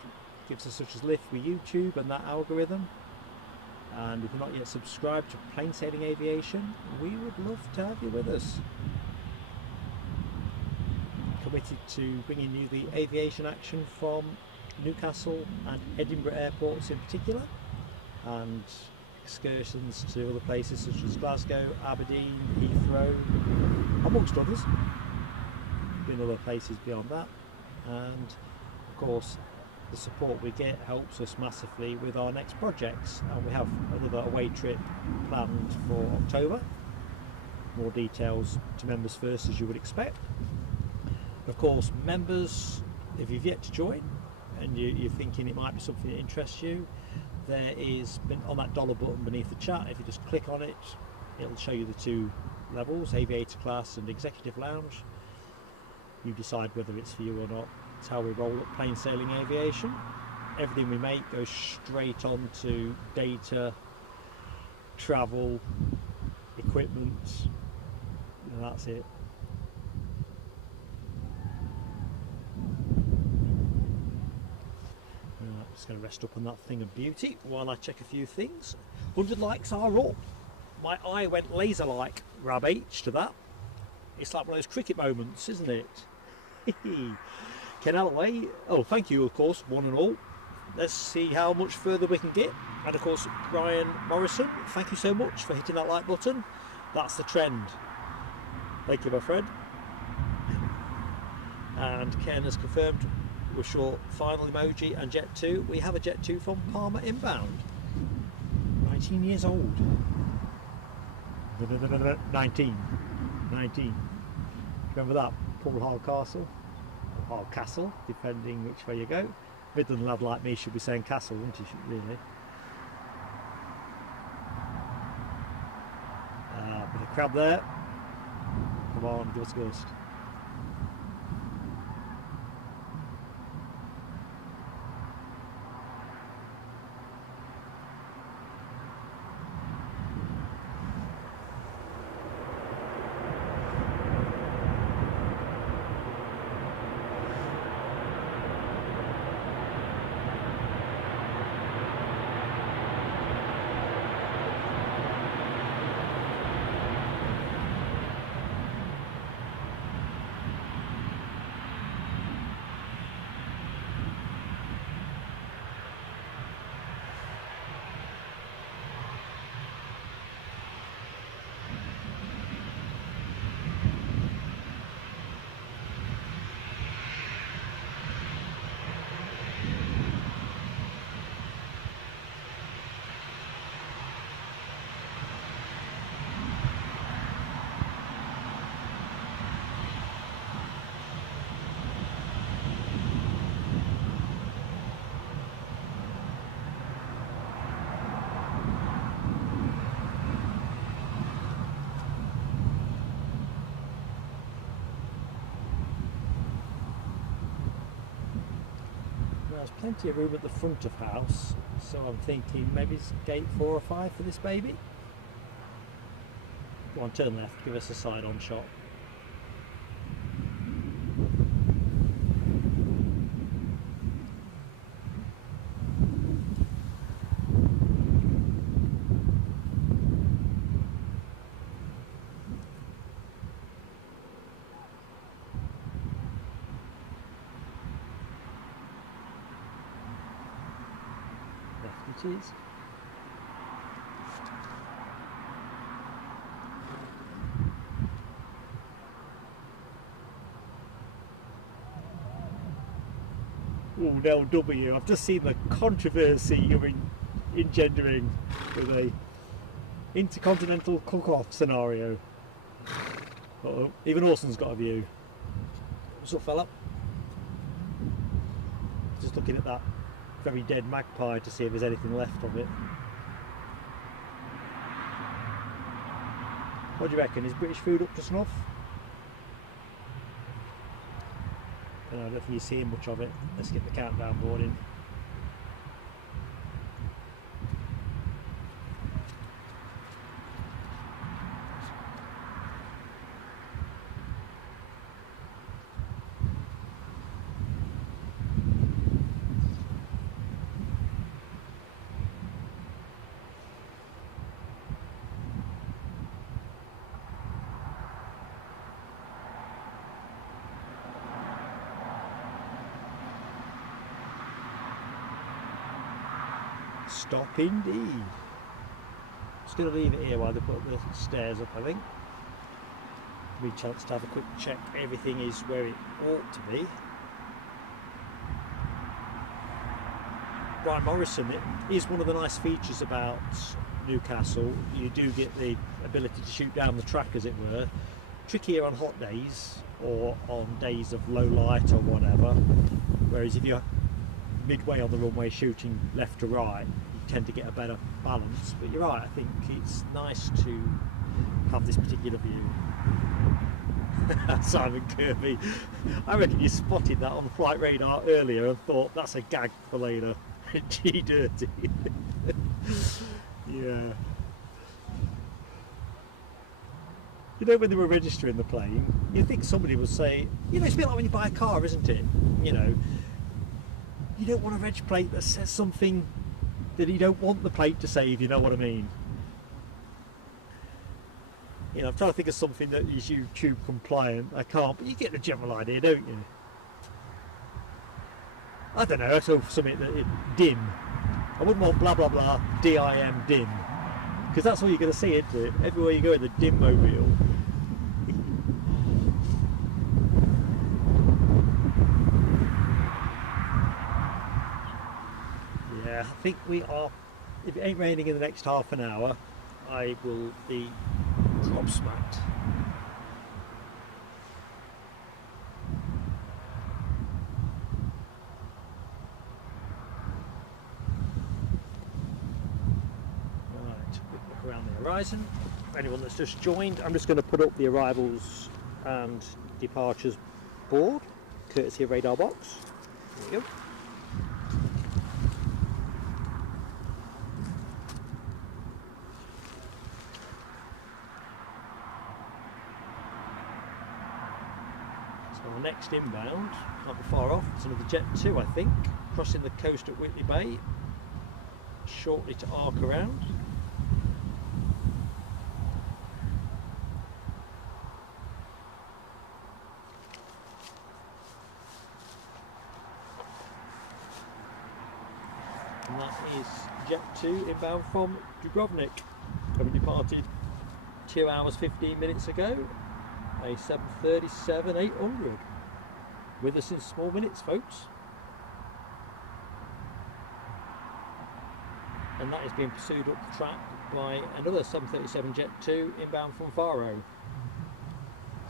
Gives us such a lift with YouTube and that algorithm. And if you're not yet subscribed to Plain Sailing Aviation, we would love to have you with us. Committed to bringing you the aviation action from Newcastle and Edinburgh airports in particular, and excursions to other places such as Glasgow, Aberdeen, Heathrow, amongst others. Been other places beyond that, and of course the support we get helps us massively with our next projects, and we have another away trip planned for October. More details to members first, as you would expect. Of course, members, if you've yet to join and you're thinking it might be something that interests you, there is, on that dollar button beneath the chat, if you just click on it, it'll show you the two levels, aviator class and executive lounge. You decide whether it's for you or not. It's how we roll at Plain Sailing Aviation. Everything we make goes straight on to data, travel, equipment, and that's it. Just going to rest up on that thing of beauty while I check a few things. 100 likes are up. My eye went laser like, grab H to that. It's like one of those cricket moments, isn't it? Ken Alloway, oh thank you of course, one and all. Let's see how much further we can get. And of course Brian Morrison, thank you so much for hitting that like button. That's the trend. Thank you my friend. And Ken has confirmed we're short final emoji and Jet 2. We have a Jet 2 from Palmer inbound. 19 years old. 19. Remember that? Paul Hall Castle? Or Hall Castle, depending which way you go. Midland lad like me should be saying castle, wouldn't he, really? Bit of crab there. Come on, give us a gust. there's plenty of room at the front of house, so I'm thinking maybe it's gate 4 or 5 for this baby. Go on, turn left, give us a side on shot. Left it is. Oh, now W. I've just seen the controversy you're engendering with a intercontinental cook-off scenario. Uh-oh, even Orson's got a view. What's up, fella? Just looking at that very dead magpie to see if there's anything left of it. What do you reckon? Is British food up to snuff? I don't think you're seeing much of it. Let's get the countdown board in. Stop indeed. Just going to leave it here while they put the stairs up, I think. Give me a chance to have a quick check everything is where it ought to be. Brian Morrison, it is one of the nice features about Newcastle. You do get the ability to shoot down the track, as it were. Trickier on hot days or on days of low light or whatever. Whereas if you're midway on the runway shooting left to right, you tend to get a better balance. But you're right, I think it's nice to have this particular view. Simon Kirby, I reckon you spotted that on the flight radar earlier and thought that's a gag for later. Gee dirty. Yeah. You know, when they were registering the plane, you'd think somebody would say, you know, it's a bit like when you buy a car, isn't it? You know, you don't want a reg plate that says something that you don't want the plate to say, if you know what I mean. You know, I'm trying to think of something that is YouTube compliant. I can't, but you get the general idea, don't you? I don't know, I saw something that dim. I wouldn't want blah blah blah DIM dim, because that's all you're going to see, isn't it? Everywhere you go in the dim mobile. Yeah, I think we are. If it ain't raining in the next half an hour, I will be gobsmacked. Around the horizon. Anyone that's just joined, I'm just going to put up the arrivals and departures board, courtesy of Radar Box. There we go. So the next inbound, not be far off, it's another Jet 2 I think, crossing the coast at Whitley Bay, shortly to arc around. And that is Jet 2 inbound from Dubrovnik, having departed 2 hours 15 minutes ago, a 737-800. With us in small minutes, folks. And that is being pursued up the track by another 737 Jet 2 inbound from Faro.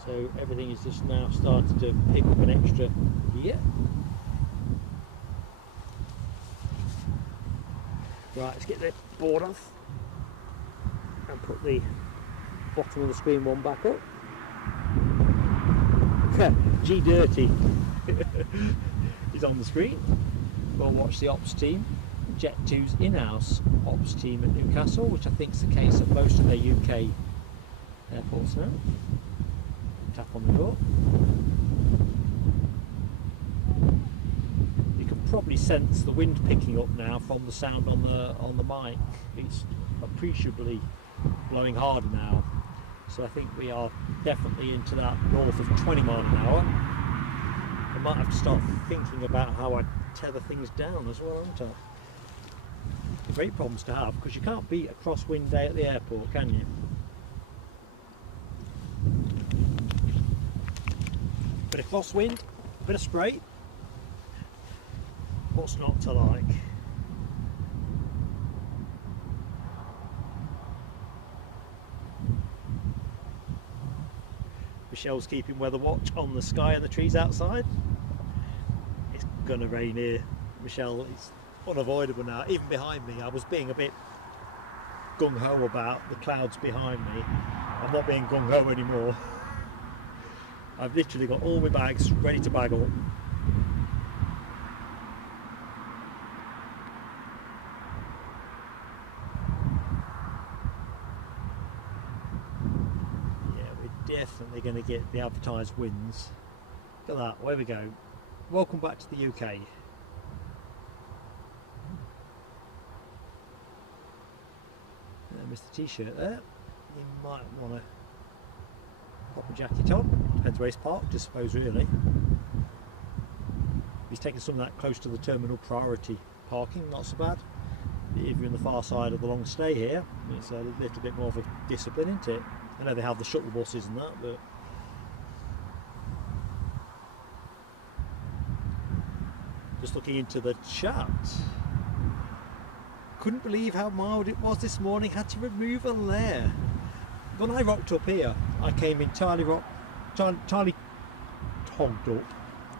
So everything is just now starting to pick up an extra gear. Right, let's get the board off and put the bottom of the screen one back up. G Dirty is on the screen. we'll watch the ops team, Jet2's in-house ops team at Newcastle, which I think is the case at most of their UK airports now. Tap on the door. You can probably sense the wind picking up now from the sound on the mic. It's appreciably blowing harder now, so I think we are definitely into that north of 20 miles an hour. I might have to start thinking about how I tether things down as well, aren't I? Great problems to have, because you can't beat a crosswind day at the airport, can you? Bit of crosswind, bit of spray. What's not to like? Michelle's keeping weather watch on the sky and the trees outside. It's gonna rain here, Michelle. It's unavoidable now. Even behind me, I was being a bit gung-ho about the clouds behind me. I'm not being gung-ho anymore. I've literally got all my bags ready to bag up. Definitely going to get the advertised wins. Look at that, away we go. Welcome back to the UK. Mr. T-shirt there. You might want to pop a jacket on. Depends where he's parked, I suppose, really. He's taking some of that close to the terminal priority parking, not so bad. If you're on the far side of the long stay here, it's a little bit more of a discipline, isn't it? I know they have the shuttle buses and that, but just looking into the chat, couldn't believe how mild it was this morning. Had to remove a layer. When I rocked up here, I came entirely togged up,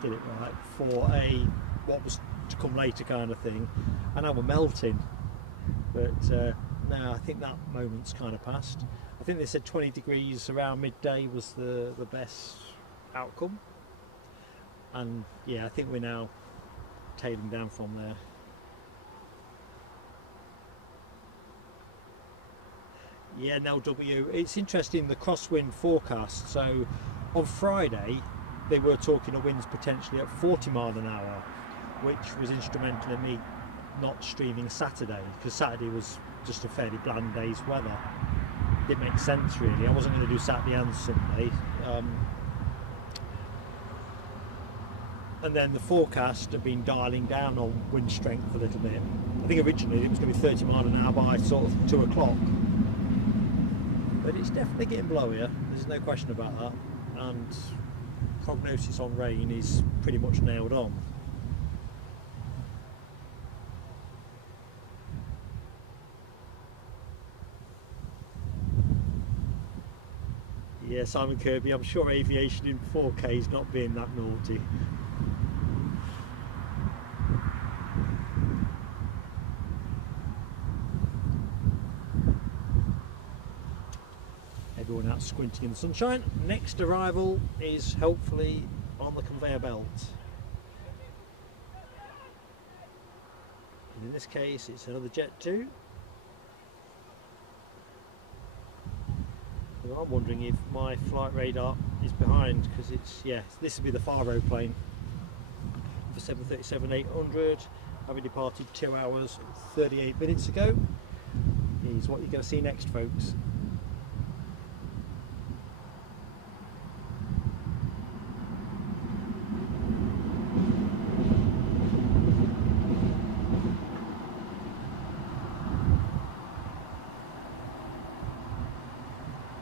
get it right, for a what was to come later kind of thing, and now we're melting. But no, I think that moment's kind of passed. I think they said 20 degrees around midday was the best outcome, and yeah, I think we're now tailing down from there. Yeah, Nell W, it's interesting, the crosswind forecast. So on Friday they were talking of winds potentially at 40 miles an hour, which was instrumental in me not streaming Saturday, because Saturday was just a fairly bland day's weather. Didn't make sense really. I wasn't going to do Saturday and Sunday. And then the forecast had been dialing down on wind strength a little bit. I think originally it was going to be 30 miles an hour by sort of 2 o'clock. But it's definitely getting blowier, there's no question about that. And prognosis on rain is pretty much nailed on. Yeah, Simon Kirby, I'm sure aviation in 4K is not being that naughty. Everyone out squinting in the sunshine. Next arrival is hopefully on the conveyor belt. And in this case, it's another Jet2. I'm wondering if my flight radar is behind, because it's, yeah, this will be the Faro plane for 737-800, having departed 2 hours 38 minutes ago. Is what you're going to see next, folks.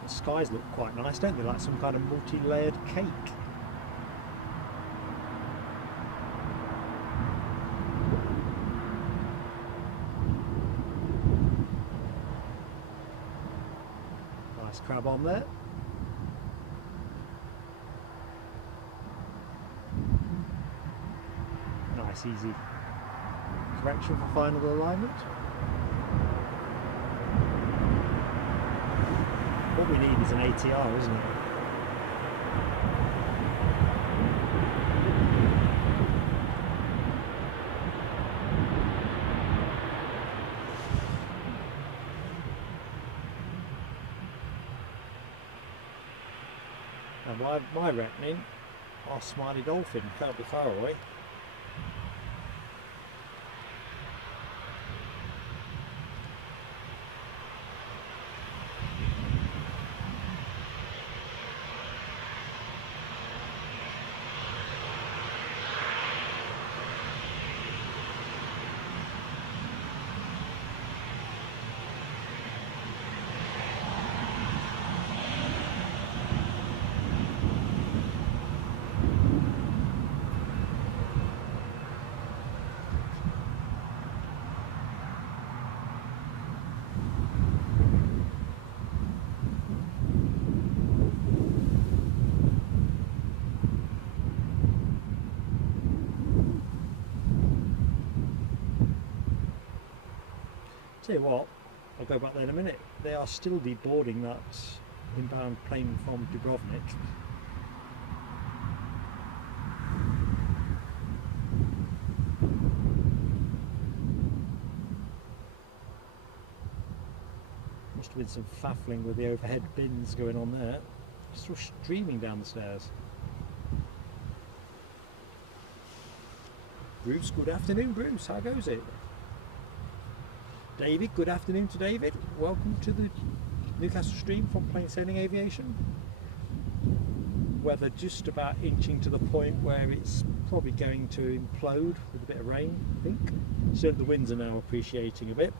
Skies look quite nice, don't they? Like some kind of multi-layered cake. Nice crab on there. Nice easy correction for final alignment. What we need is an ATR, isn't it? my reckoning, our smiley dolphin can't be far away. Tell you what, I'll go back there in a minute. They are still deboarding that inbound plane from Dubrovnik. Must have been some faffling with the overhead bins going on there. Still streaming down the stairs. Bruce, good afternoon, Bruce. How goes it? David, good afternoon to David. Welcome to the Newcastle stream from Planespotting Aviation. Weather just about inching to the point where it's probably going to implode with a bit of rain, I think. So the winds are now appreciating a bit.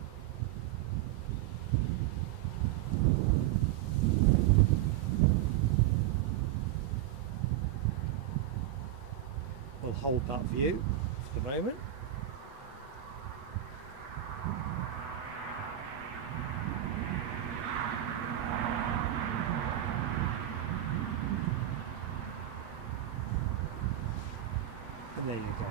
We'll hold that view for the moment. There you go.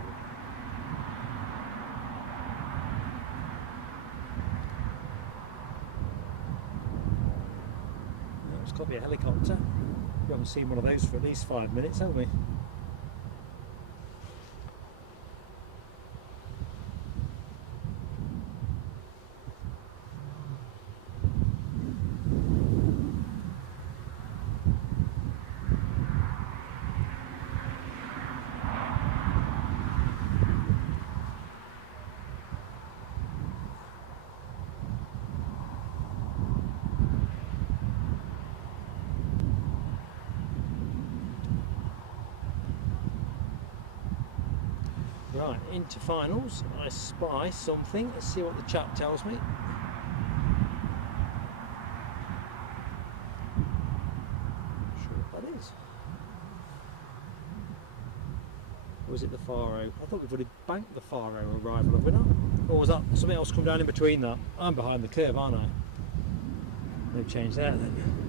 It's got to be a helicopter. We haven't seen one of those for at least 5 minutes, have we? Right, into finals, I spy something. Let's see what the chat tells me. Not sure what that is. Or was it the Faro? I thought we've already banked the Faro arrival, have we not? Or was that something else come down in between that? I'm behind the curve, aren't I? No change there then.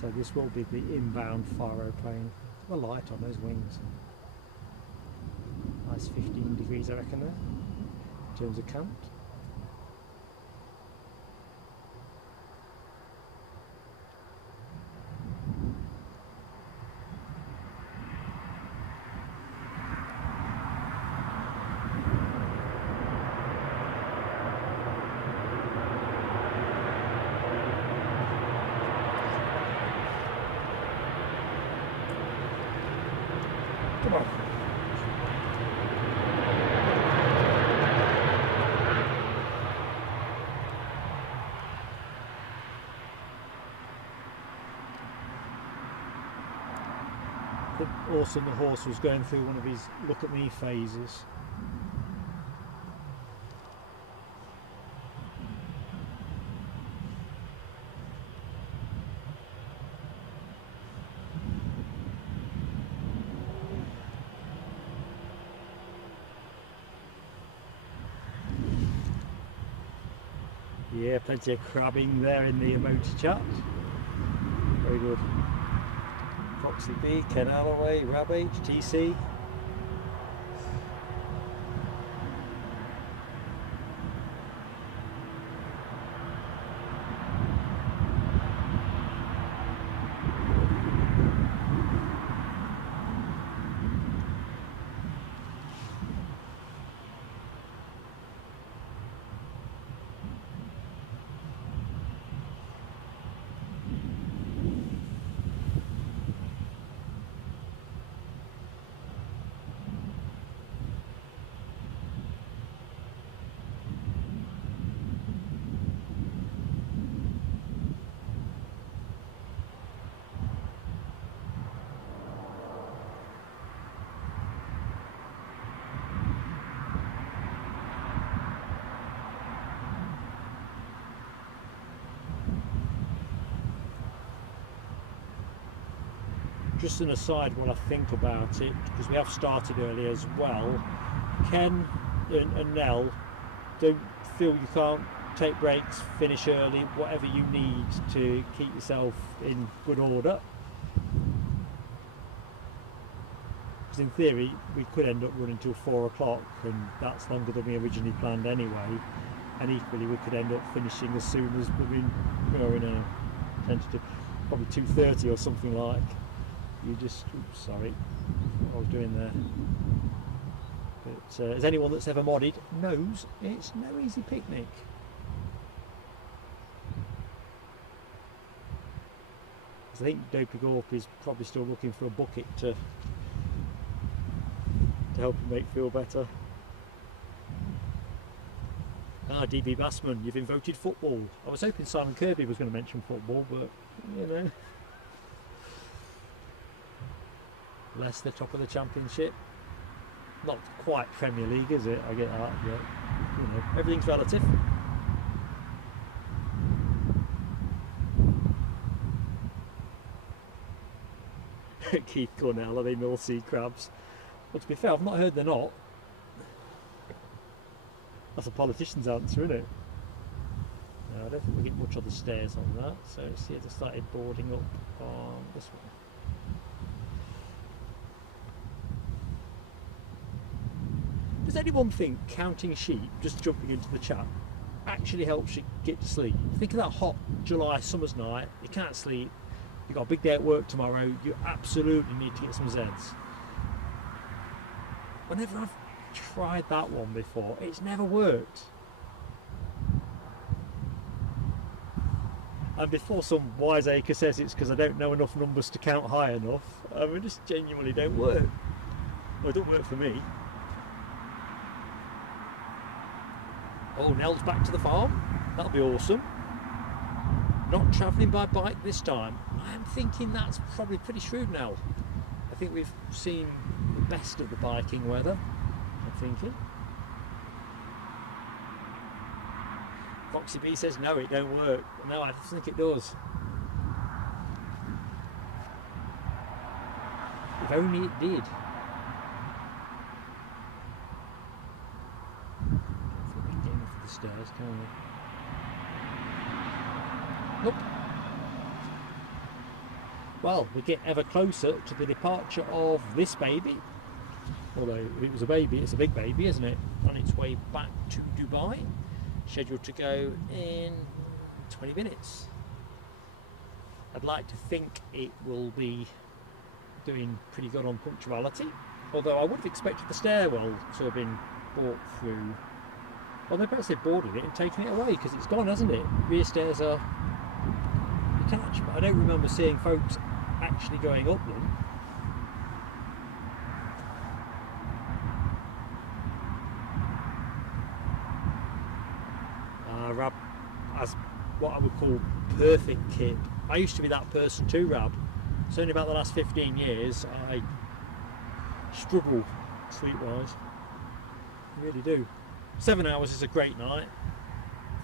So this will be the inbound Faro plane. A light on those wings. Nice 15 degrees I reckon there, in terms of count. Come on. I think Orson the horse was going through one of his look at me phases. Yeah, plenty of crabbing there in the emoji chat. Very good. Foxy B, Ken Alloway, Rab H, TC. just an aside when I think about it, because we have started early as well, Ken and Nell don't feel you can't take breaks, finish early, whatever you need to keep yourself in good order. Because in theory we could end up running till 4 o'clock, and that's longer than we originally planned anyway, and equally we could end up finishing as soon as we're in a tentative, probably 2:30 or something like. You just, oops, sorry, what I was doing there. But as anyone that's ever modded knows, it's no easy picnic. I think Dopey Gorp is probably still looking for a bucket to help him make feel better. Ah, DB Bassman, you've invoted football. I was hoping Simon Kirby was going to mention football, but you know, Leicester top of the Championship. Not quite Premier League, is it? I get that, but you know, everything's relative. Keith Cornell, are they mill sea crabs? Well, to be fair, I've not heard they're not. That's a politician's answer, isn't it? No, I don't think we get much on the stairs on that. So let's see if they started boarding up on this one. Does anyone think counting sheep, just jumping into the chat, actually helps you get to sleep? Think of that hot July summer's night, you can't sleep, you've got a big day at work tomorrow, you absolutely need to get some Zeds. Whenever I've tried that one before, it's never worked. And before some wiseacre says it's because I don't know enough numbers to count high enough, I mean, it just genuinely don't work. Well, it don't work for me. Oh, Nell's back to the farm. That'll be awesome. Not travelling by bike this time. I'm thinking that's probably pretty shrewd now. I think we've seen the best of the biking weather, I'm thinking. Foxy B says no, it don't work. No, I think it does. If only it did. Stairs, can we? Nope. Well, we get ever closer to the departure of this baby. Although if it was a baby, it's a big baby, isn't it? On its way back to Dubai, scheduled to go in 20 minutes. I'd like to think it will be doing pretty good on punctuality, although I would have expected the stairwell to have been brought through. Well, they perhaps they've boarded it and taken it away because it's gone, hasn't it? Rear stairs are detached, but I don't remember seeing folks actually going up them. Rab has what I would call perfect kit. I used to be that person too, Rab. It's only about the last 15 years I struggle sleep-wise. I really do. 7 hours is a great night.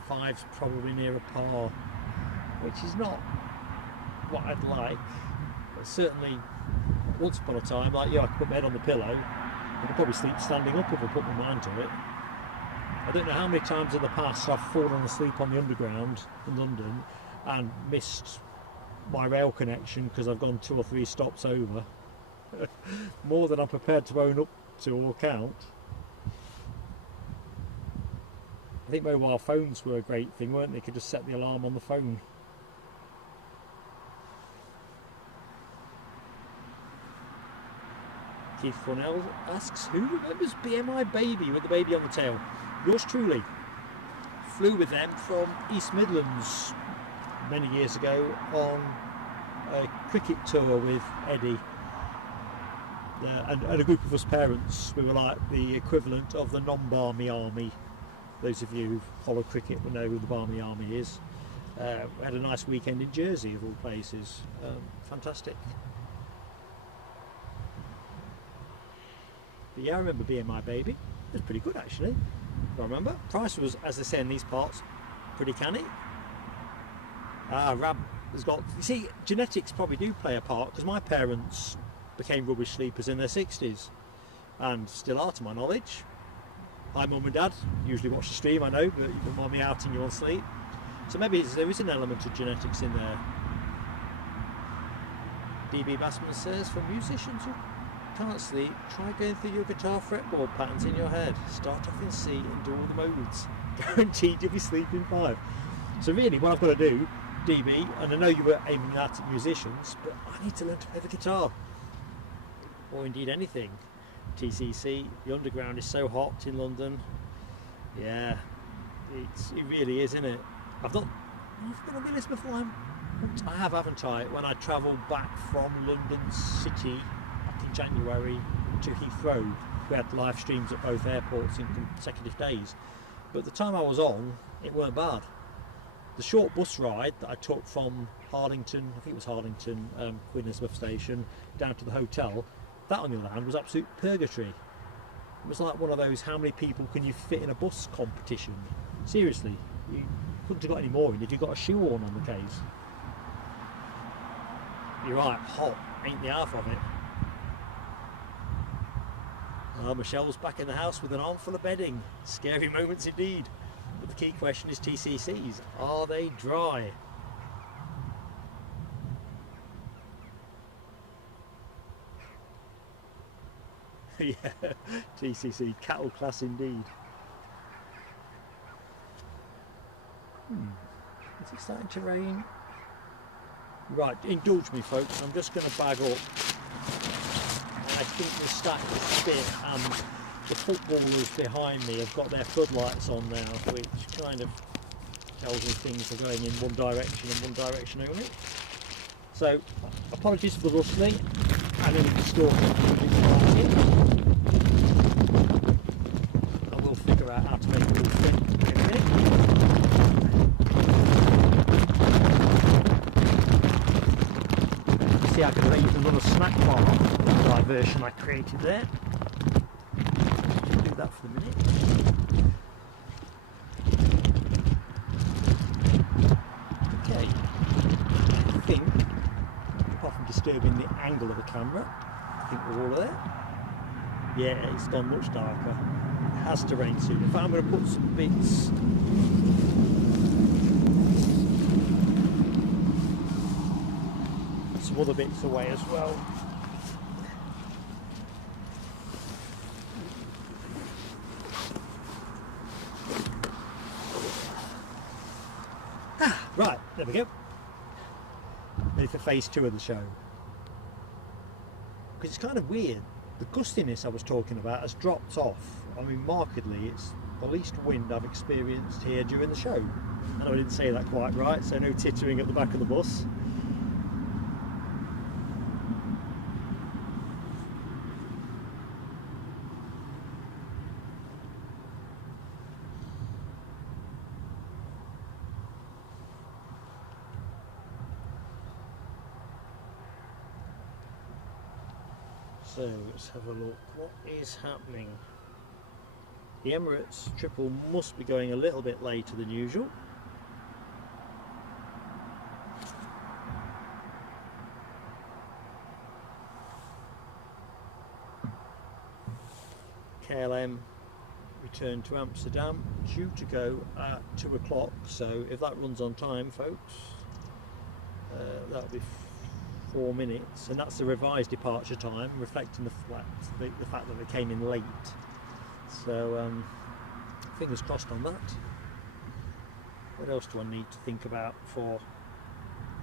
5's probably near a par, which is not what I'd like. But certainly, once upon a time, like you, I could put my head on the pillow. I could probably sleep standing up if I put my mind to it. I don't know how many times in the past I've fallen asleep on the underground in London and missed my rail connection because I've gone 2 or 3 stops over. More than I'm prepared to own up to or count. I think mobile phones were a great thing, weren't they? You could just set the alarm on the phone. Keith Cornell asks, who remembers BMI Baby with the baby on the tail? Yours truly. Flew with them from East Midlands many years ago on a cricket tour with Eddie. And a group of us parents. We were like the equivalent of the non-Barmy Army. Those of you who follow cricket will know who the Barmy Army is. We had a nice weekend in Jersey, of all places. Fantastic. But yeah, I remember BMI Baby. It was pretty good, actually. I remember. Price was, as they say in these parts, pretty canny. Rab has got, you see, genetics probably do play a part, because my parents became rubbish sleepers in their 60s and still are to my knowledge. Hi mum and dad, usually watch the stream, I know, but you don't mind me outing you on sleep. So maybe there is an element of genetics in there. DB Bassman says, for musicians who can't sleep, try going through your guitar fretboard patterns in your head. Start off in C and do all the modes. Guaranteed you'll be sleeping 5. So really what I've got to do, DB, and I know you were aiming that at musicians, but I need to learn to play the guitar. Or indeed anything. TCC, the underground is so hot in London. Yeah, it really is, isn't it? I've been on the list before. I have, haven't I? When I travelled back from London City back in January to Heathrow, we had live streams at both airports in consecutive days. But the time I was on, it weren't bad. The short bus ride that I took from Harlington, I think it was Harlington, Queen Elizabeth Station, down to the hotel, that on the other hand was absolute purgatory. It was like one of those, how many people can you fit in a bus competition? Seriously, you couldn't have got any more in if you got a shoehorn on the case. You're right, hot ain't the half of it. Michelle's back in the house with an armful of bedding. Scary moments indeed. But the key question is TCCs. Are they dry? Yeah, TCC, cattle class indeed. Is it starting to rain? Right, indulge me folks, I'm just going to bag up. I think the stack is spit and the footballers behind me have got their floodlights on now, which kind of tells me things are going in one direction and one direction only. So, apologies for the rustling. I nearly distorted it. I will figure out how to make it all fit in a minute. See, I can make another snack bar diversion I created there. Do that for the minute. Okay, I think, apart from disturbing the angle of the camera, I think we're all there. Yeah, it's gone much darker. It has to rain soon. In fact, I'm going to put some bits. Some other bits away as well. Right, there we go. Ready for phase 2 of the show. Because it's kind of weird. The gustiness I was talking about has dropped off. I mean, markedly, it's the least wind I've experienced here during the show. I know I didn't say that quite right, so no tittering at the back of the bus. So let's have a look. What is happening? The Emirates triple must be going a little bit later than usual. KLM returned to Amsterdam, due to go at 2 o'clock. So if that runs on time, folks, that'll be 4 minutes, and that's the revised departure time, reflecting the fact that they came in late. So fingers crossed on that. What else do I need to think about for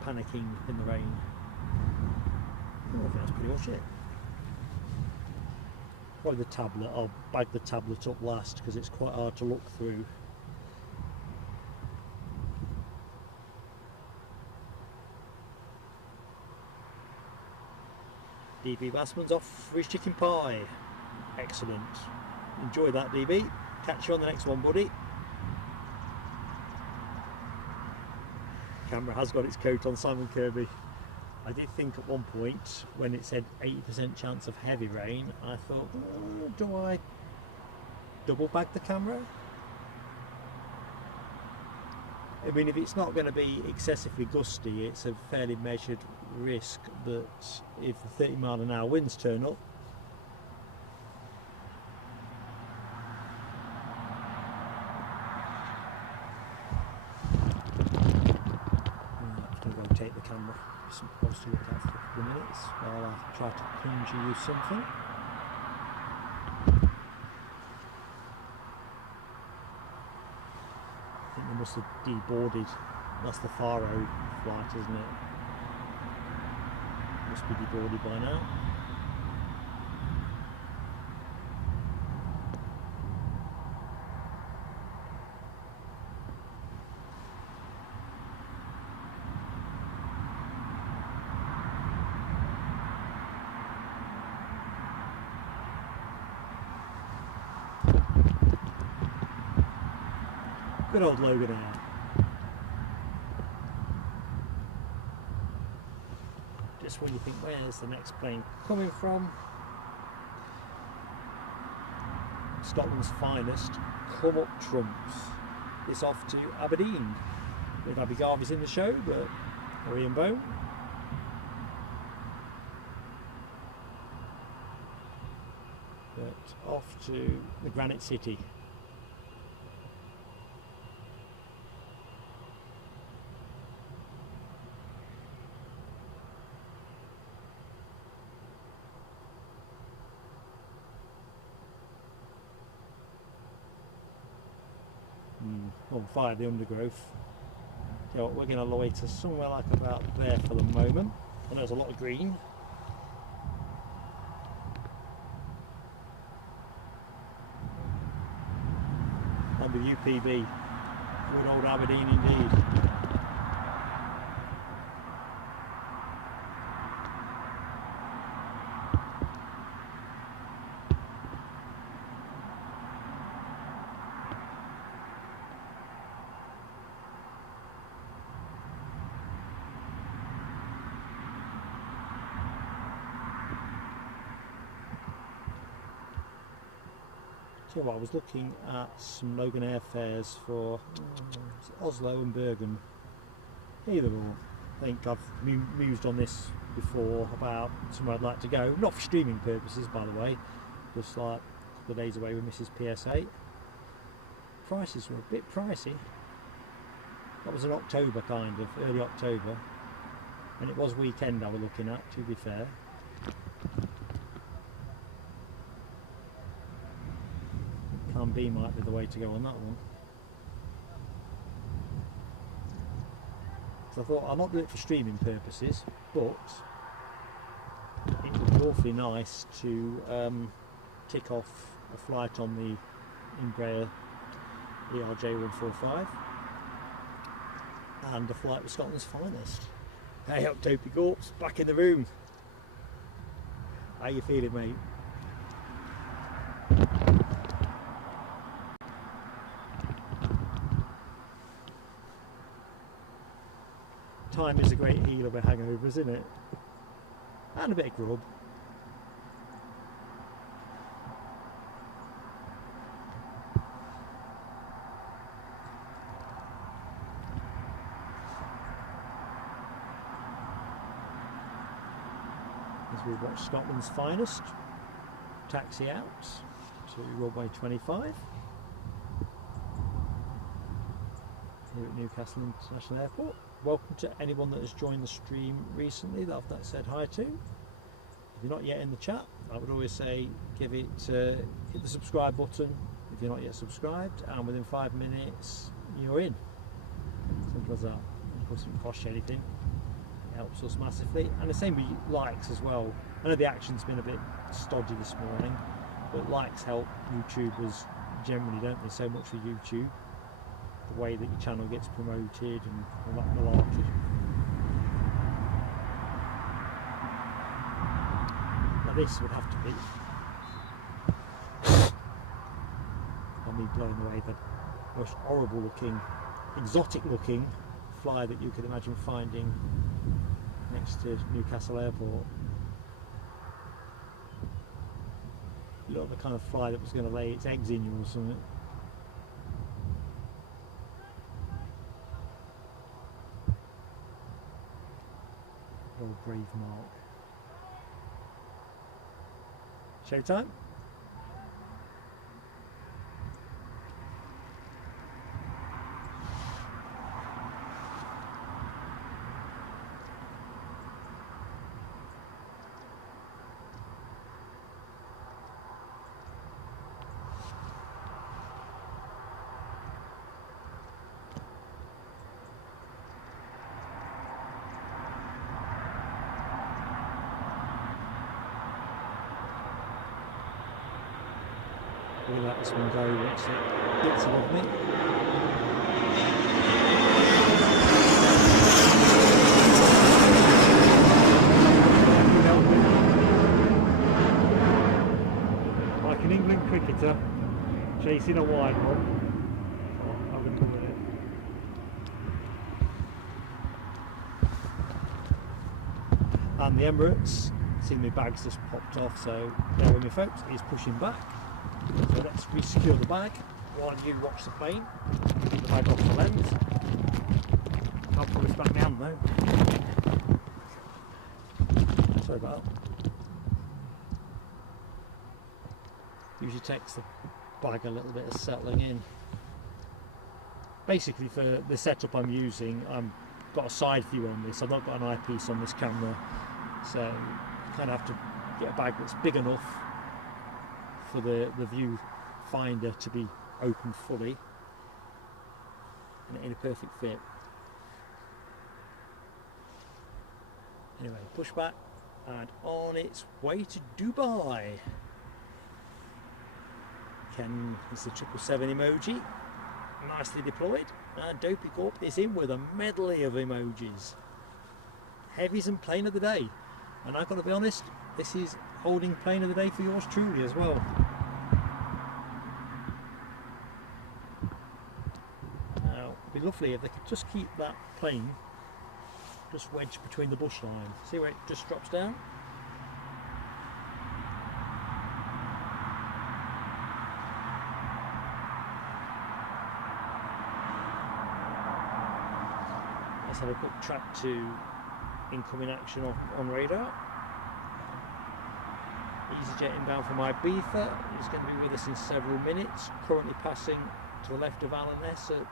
panicking in the rain? Oh, I think that's pretty much it. Probably the tablet. I'll bag the tablet up last because it's quite hard to look through. DB Bassman's off for his chicken pie. Excellent. Enjoy that, DB. Catch you on the next one, buddy. Camera has got its coat on, Simon Kirby. I did think at one point when it said 80% chance of heavy rain, I thought, do I double bag the camera? I mean, if it's not going to be excessively gusty, it's a fairly measured risk that if the 30-mile-an-hour winds turn up, I'm going to take the camera some posts to look at for a couple of minutes while I try to conjure you something. I think they must have deboarded. That's the Faro flight, isn't it? Must be deboarded by now. Good old Loganair. Just when you think, where's the next plane coming from? Scotland's finest, come up trumps. It's off to Aberdeen. With Abby Garvey's in the show, but or Ian Bone. But off to the Granite City. On fire the undergrowth. You know what, we're going to loiter somewhere like about there for the moment. And there's a lot of green. I'm with UPB. Good old Aberdeen indeed. So I was looking at some Loganair fares for Oslo and Bergen, either or. I think I've mused on this before about somewhere I'd like to go, not for streaming purposes by the way, just like a couple of days away with Mrs. PSA. Prices were a bit pricey. That was in October, kind of, early October, and it was weekend I was looking at, to be fair. Plan B might be the way to go on that one. So I thought I'll not do it for streaming purposes, but it would be awfully nice to tick off a flight on the Embraer ERJ145 and a flight with Scotland's finest. Hey up Dopey Gorps, back in the room. How you feeling, mate? Time is a great healer with hangovers, isn't it? And a bit of grub. As we watch Scotland's finest taxi out to runway 25 here at Newcastle International Airport. Welcome to anyone that has joined the stream recently that I've not said hi to. If you're not yet in the chat, I would always say hit the subscribe button if you're not yet subscribed, and within 5 minutes you're in. Simple as that. Of course, it doesn't cost you anything. It helps us massively. And the same with likes as well. I know the action's been a bit stodgy this morning, but likes help YouTubers generally, don't they? So much for YouTube. The way that your channel gets promoted and all that malarkey. Now this would have to be, I mean, blowing away the most horrible looking, exotic looking fly that you could imagine finding next to Newcastle Airport. You know, the kind of fly that was going to lay its eggs in you or something. old brave Mark. Showtime? We'll let this one go once it gets above me. Like an England cricketer chasing a wide one. Oh, I'm going to do it. And the Emirates, see my bag's just popped off, so bear with me folks, is pushing back. So let's re-secure the bag while you watch the plane. Keep the bag off the lens. Can't pull this back my hand though. Sorry about that. Usually takes the bag a little bit of settling in. Basically for the setup I'm using, I've got a side view on this. I've not got an eyepiece on this camera, so you kind of have to get a bag that's big enough for the view finder to be open fully and in a perfect fit. Anyway, push back and on its way to Dubai. Ken is the 777 emoji, nicely deployed, and Dopey Corp is in with a medley of emojis. Heavies and plane of the day, and I've got to be honest, this is holding plane of the day for yours truly as well. Now, it'd be lovely if they could just keep that plane just wedged between the bush line. See where it just drops down? Let's have a quick track to incoming action on radar. easyJet inbound from Ibiza is going to be with us in several minutes. Currently passing to the left of Aer Lingus at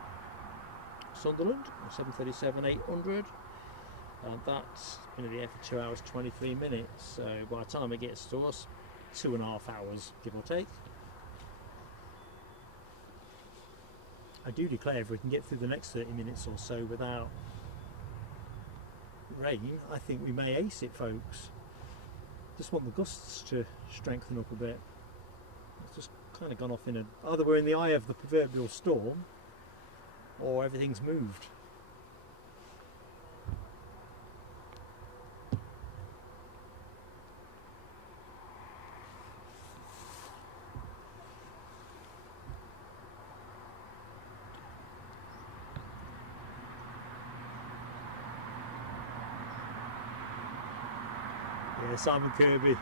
Sunderland, 737-800. That's going to be there for 2 hours 23 minutes. So by the time it gets to us, 2.5 hours, give or take. I do declare if we can get through the next 30 minutes or so without rain, I think we may ace it, folks. Just want the gusts to strengthen up a bit. It's just kind of gone off in a... either we're in the eye of the proverbial storm or everything's moved. Yeah, Simon Kirby.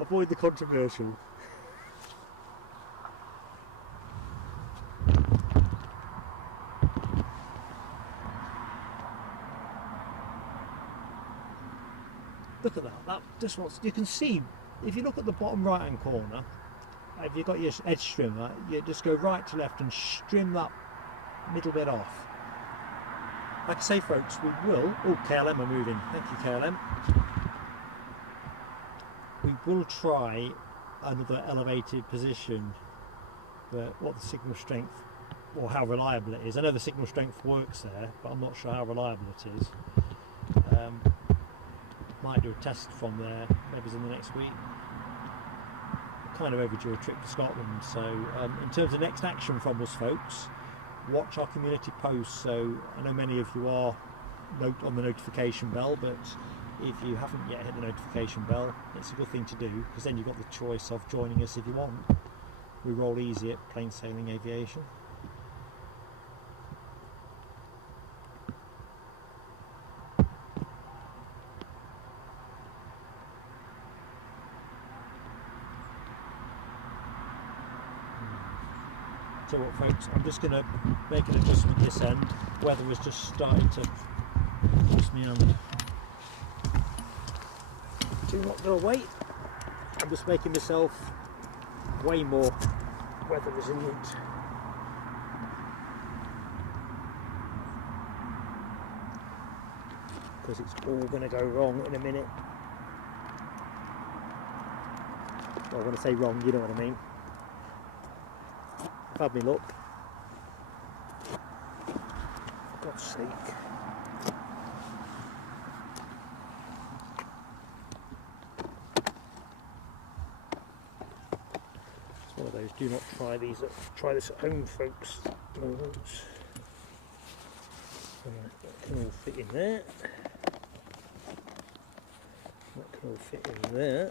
Avoid the controversial. Look at that. That just wants. You can see if you look at the bottom right hand corner. If you've got your edge trimmer, you just go right to left and trim that middle bit off. Like I say, folks, we will. Oh, KLM are moving. Thank you, KLM. We will try another elevated position, but what the signal strength or how reliable it is. I know the signal strength works there, but I'm not sure how reliable it is. Might do a test from there, maybe in the next week. Kind of overdue a trip to Scotland, so in terms of next action from us, folks, watch our community posts. So I know many of you are on the notification bell, but if you haven't yet hit the notification bell, it's a good thing to do, because then you've got the choice of joining us if you want. We roll easy at Plain Sailing Aviation. So what, folks, I'm just going to make an adjustment this end. Weather is just starting to Lost me hand. Do not go away. I'm just making myself way more weather resilient. Because it's all going to go wrong in a minute. Well, when I say wrong, you know what I mean. I've had me luck. For God's sake. It's one of those do not try this at home, folks. Moments. Right, that can all fit in there. That can all fit in there.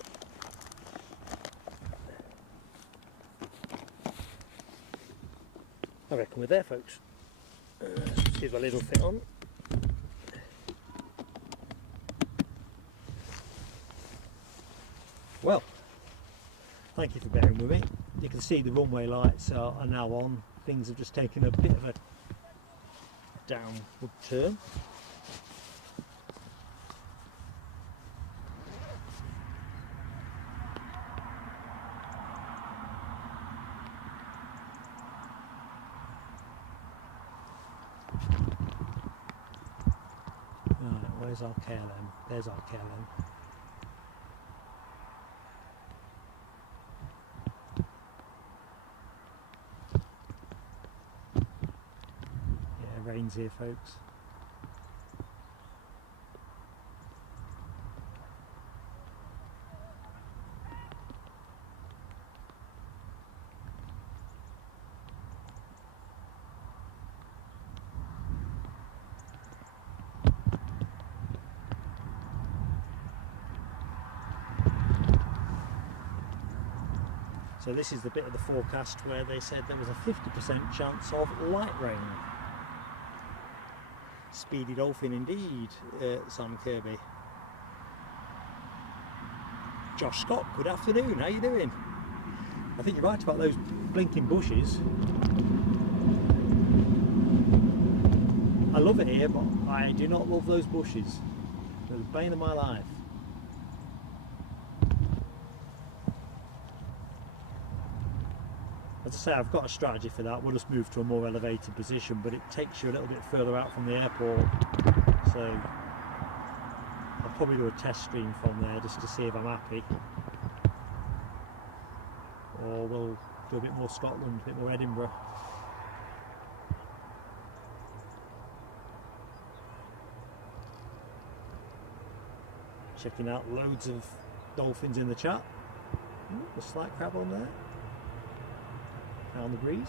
I reckon we're there, folks. See if the lid will fit on. Well, thank you for bearing with me. You can see the runway lights are now on. Things have just taken a bit of a downward turn. Where's our KLM? There's our KLM. Yeah, rain's here, folks. So this is the bit of the forecast where they said there was a 50% chance of light rain. Speedy dolphin indeed, Sam Kirby. Josh Scott, good afternoon, how you doing? I think you're right about those blinking bushes. I love it here, but I do not love those bushes. They're the bane of my life. As I say, I've got a strategy for that. We'll just move to a more elevated position, but it takes you a little bit further out from the airport. So I'll probably do a test stream from there just to see if I'm happy. Or we'll do a bit more Scotland, a bit more Edinburgh. Checking out loads of dolphins in the chat. Ooh, a slight crab on there. Found the breeze.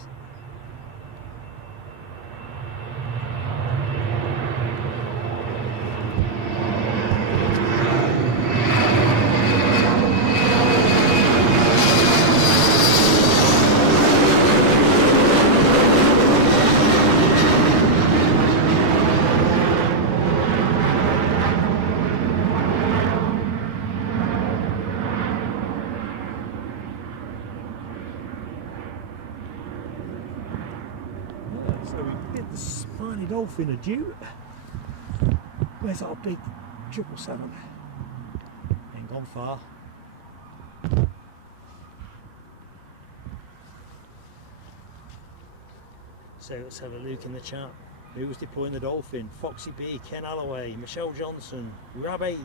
Dolphin adieu. Where's our big 777? Ain't gone far. So let's have a look in the chat. Who's deploying the Dolphin? Foxy B, Ken Alloway, Michelle Johnson, Rab H.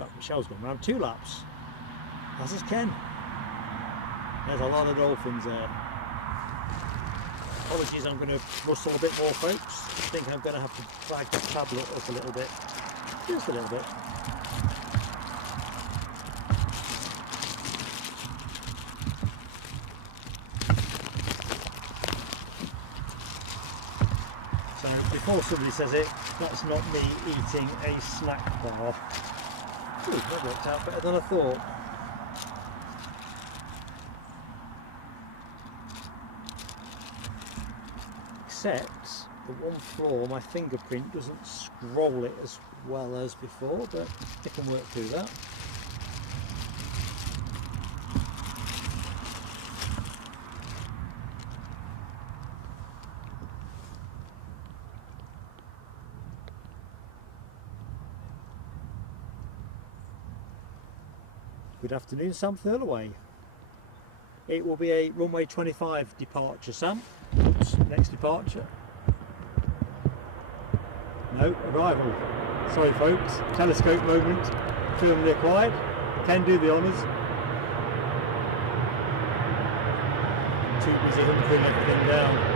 Oh, Michelle's gone round 2 laps. As is Ken. There's a lot of dolphins there. Apologies, I'm going to rustle a bit more, folks. I think I'm going to have to drag the tablet up a little bit. Just a little bit. So, before somebody says it, that's not me eating a snack bar. Ooh, that worked out better than I thought. Except the one floor, my fingerprint doesn't scroll it as well as before, but it can work through that. Good afternoon, Sam Thurlaway. It will be a runway 25 departure, Sam. Next departure. No, arrival. Sorry folks, telescope moment, firmly acquired. Can do the honours. Too busy hunkering everything down.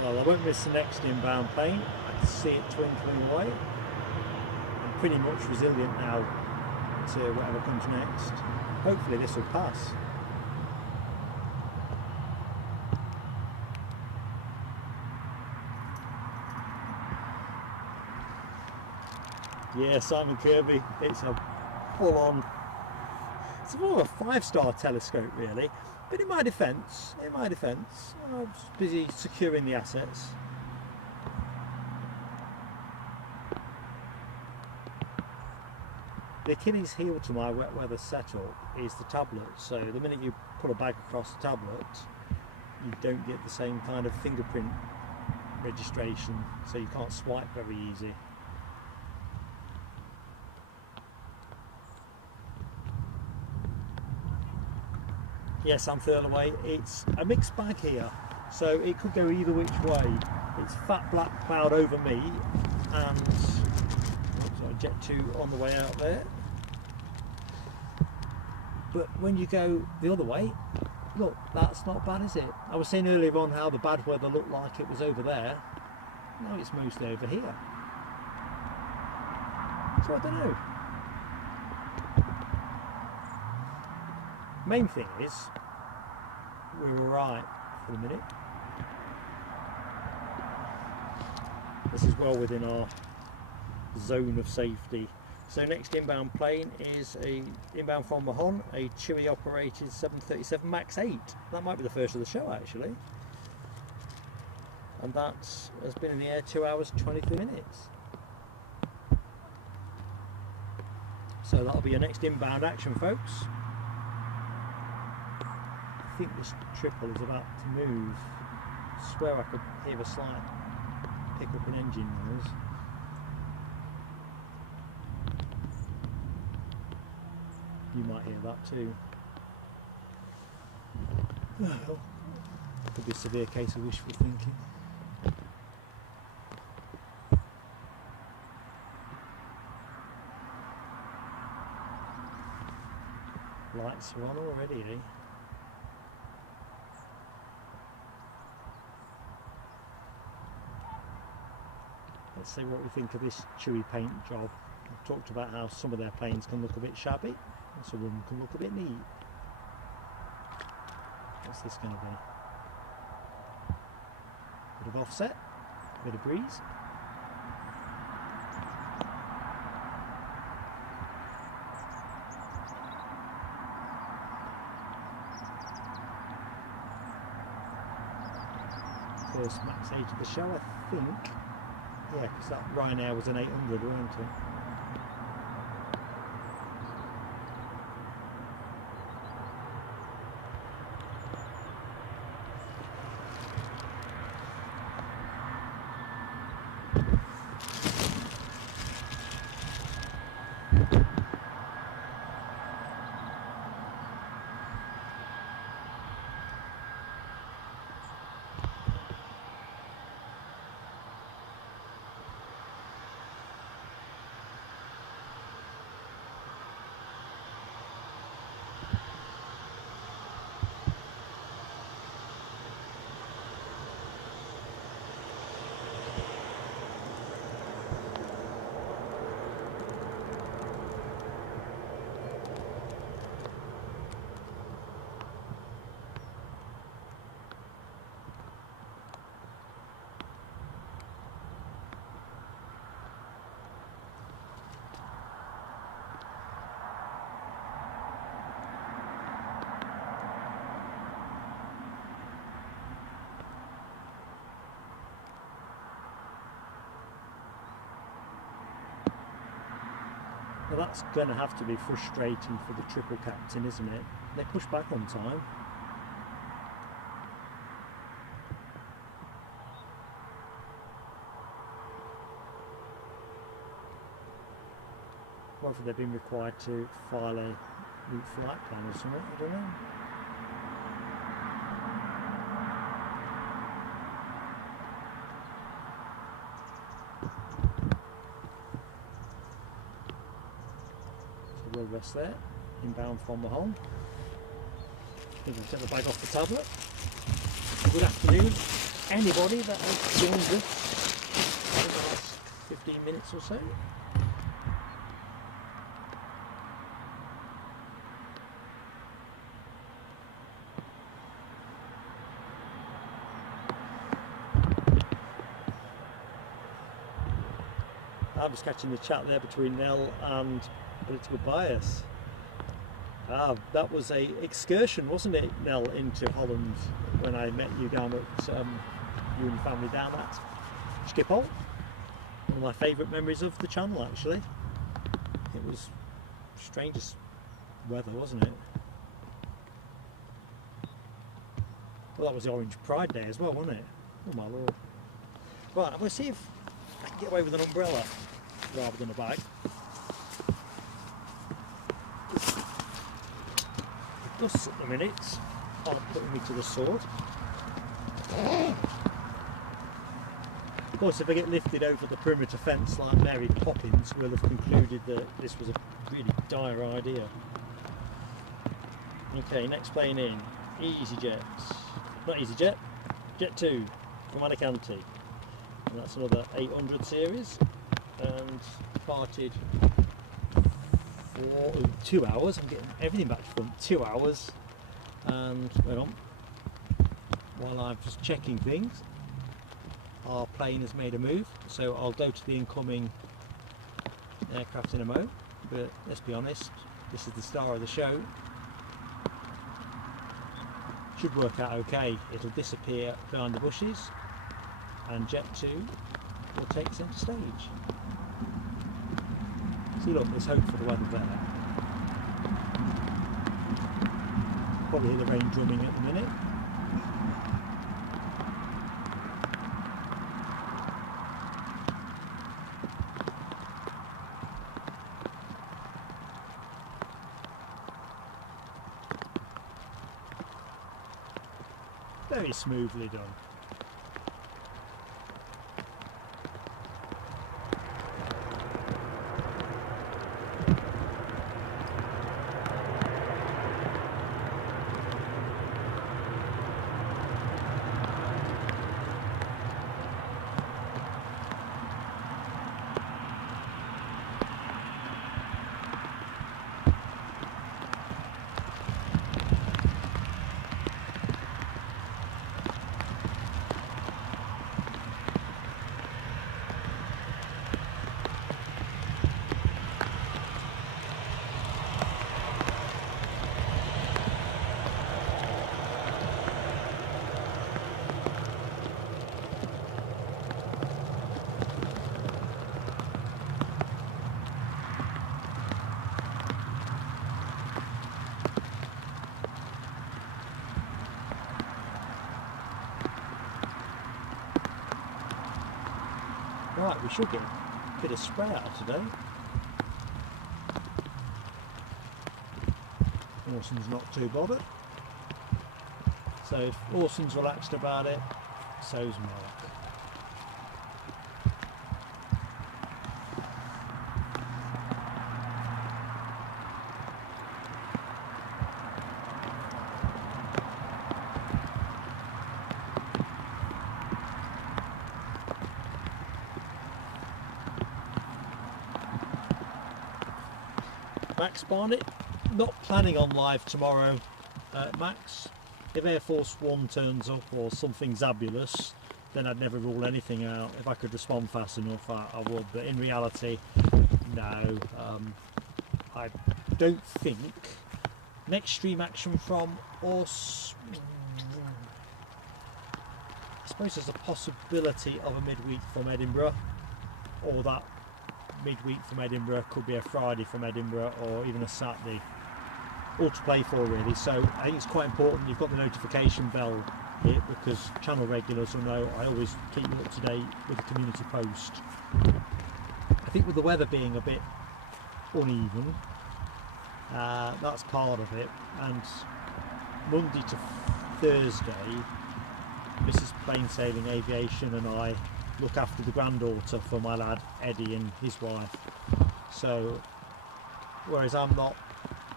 Well, I won't miss the next inbound plane. I can see it twinkling away. I'm pretty much resilient now to whatever comes next. Hopefully this will pass. Yeah, Simon Kirby, it's a full-on, it's more of a 5-star telescope really. But in my defence, I was busy securing the assets. The Achilles heel to my wet weather setup is the tablet. So the minute you put a bag across the tablet, you don't get the same kind of fingerprint registration. So you can't swipe very easy. Yes, I'm Thurlaway. It's a mixed bag here, so it could go either which way. It's fat black cloud over me, and Jet 2 on the way out there. But when you go the other way, look, that's not bad, is it? I was saying earlier on how the bad weather looked like it was over there. Now it's mostly over here. So I don't know. Main thing is, we're alright for the minute. This is well within our zone of safety. So next inbound plane is a inbound from Mahon, a Chewy operated 737 MAX 8. That might be the first of the show actually. And that has been in the air 2 hours 23 minutes. So that'll be your next inbound action, folks. I think this triple is about to move. I swear I could hear a slight pick up an engine noise. You might hear that too. Well, could be a severe case of wishful thinking. Lights are on already, eh? Let's see what we think of this Chewy paint job. I've talked about how some of their planes can look a bit shabby and some of them can look a bit neat. What's this going to be? Bit of offset, bit of breeze. First MAX 8 of the show, I think. Yeah, because that Ryanair was an 800, weren't it? Well, that's going to have to be frustrating for the triple captain, isn't it? They push back on time. Or have they been required to file a route flight plan or something? I don't know. So we'll rest there, inbound from the home. I'm going to take the bag off the tablet. Good afternoon, anybody that has joined us over the last 15 minutes or so. I was catching the chat there between Nell and Political Bias. That was a excursion, wasn't it, Nell, into Holland when I met you down at you and your family down at Schiphol. One of my favourite memories of the channel, actually. It was strangest weather, wasn't it? Well, that was the Orange Pride Day as well, wasn't it? Oh my lord. Right, I'm going to see if I can get away with an umbrella rather than a bag. The gusts at the minute aren't putting me to the sword. Of course, if I get lifted over the perimeter fence like Mary Poppins, we'll have concluded that this was a really dire idea. Okay, next plane in, easyJet. Not easyJet, Jet 2 from Alicante. And that's another 800 series, and departed for 2 hours. I'm getting everything back to front. 2 hours, and wait on. While I'm just checking things, our plane has made a move, so I'll go to the incoming aircraft in a moment. But let's be honest, this is the star of the show. Should work out okay. It'll disappear behind the bushes, and Jet 2 will take centre stage. See, look, there's hope for the weather there. Probably hear the rain drumming at the minute. Very smoothly done. Right, we should get a bit of spray out today. Orson's not too bothered. So if Orson's relaxed about it, so's Mark. Max Barnett, not planning on live tomorrow, Max. If Air Force One turns up or something zabulous, then I'd never rule anything out. If I could respond fast enough, I would, but in reality, no. I don't think. Next stream action from us, I suppose there's a possibility of a midweek from Edinburgh, or that midweek from Edinburgh, could be a Friday from Edinburgh, or even a Saturday. All to play for really, so I think it's quite important you've got the notification bell hit, because channel regulars will know I always keep you up to date with the community post. I think with the weather being a bit uneven, that's part of it, and Monday to Thursday, Mrs. Plain Sailing Aviation and I look after the granddaughter for my lad Eddie and his wife. So whereas I'm not,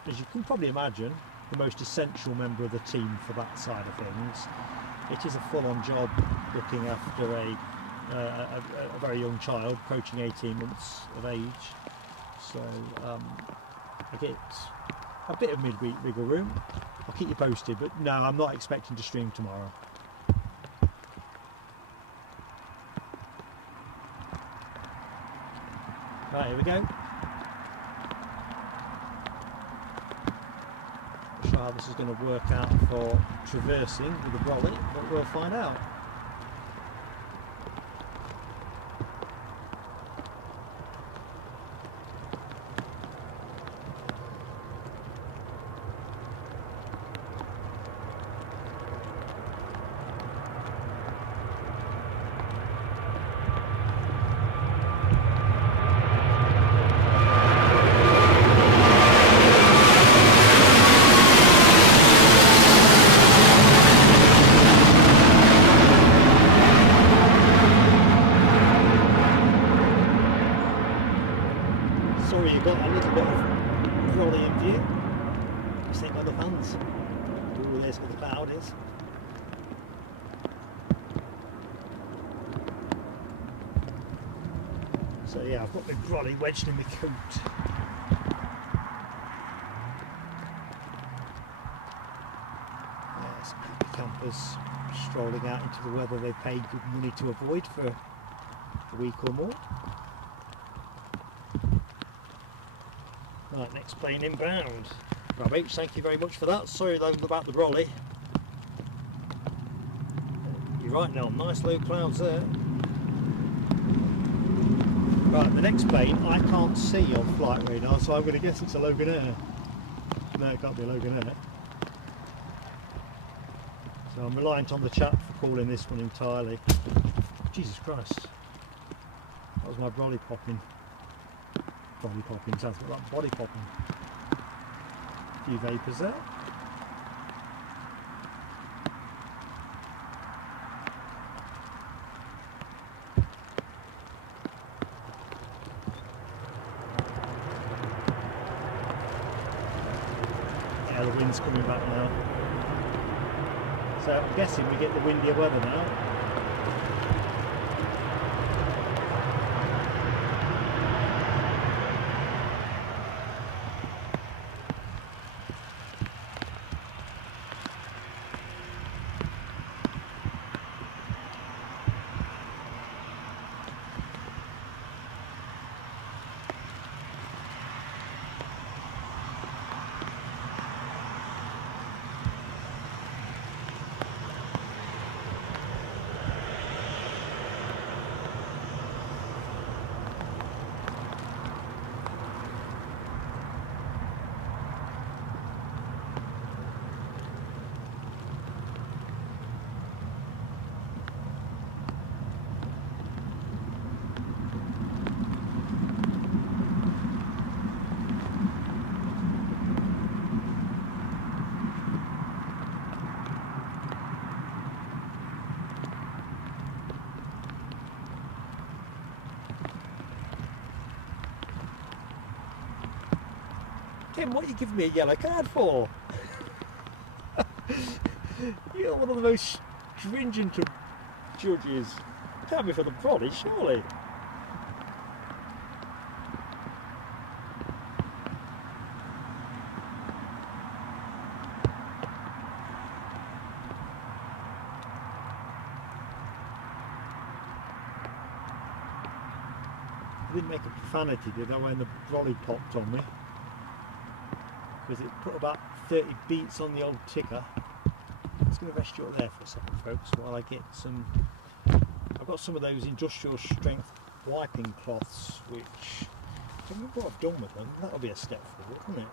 as you can probably imagine, the most essential member of the team for that side of things, it is a full-on job looking after a very young child approaching 18 months of age. So I get a bit of midweek wiggle room. I'll keep you posted, but no, I'm not expecting to stream tomorrow. Right, here we go. Not sure how this is going to work out for traversing with the brolly, but we'll find out. Sorry, you got a little bit of brolly in view. Just ain't got the fans. Ooh, there's where the cloud is. So yeah, I've got my brolly wedged in my coat. Yeah, some happy campers strolling out into the weather they paid good money to avoid for a week or more. Right, next plane inbound. Right, H, thank you very much for that. Sorry about the brolly. You're right now, nice low clouds there. Right, the next plane I can't see on flight radar, so I'm going to guess it's a Loganair. No, it can't be a Loganair. So I'm reliant on the chat for calling this one entirely. Jesus Christ. That was my brolly popping. Body popping, sounds a bit like body popping. A few vapours there. Yeah, the wind's coming back now. So I'm guessing we get the windier weather now. Tim, what are you giving me a yellow card for? You're one of the most stringent of judges. Can't be for the brolly, surely. I didn't make a profanity, did I, when the brolly popped on me? Because it put about 30 beats on the old ticker. I'm just going to rest you up there for a second, folks, while I get some. I've got some of those industrial strength wiping cloths, which I don't remember what I've done with them. That'll be a step forward, won't it?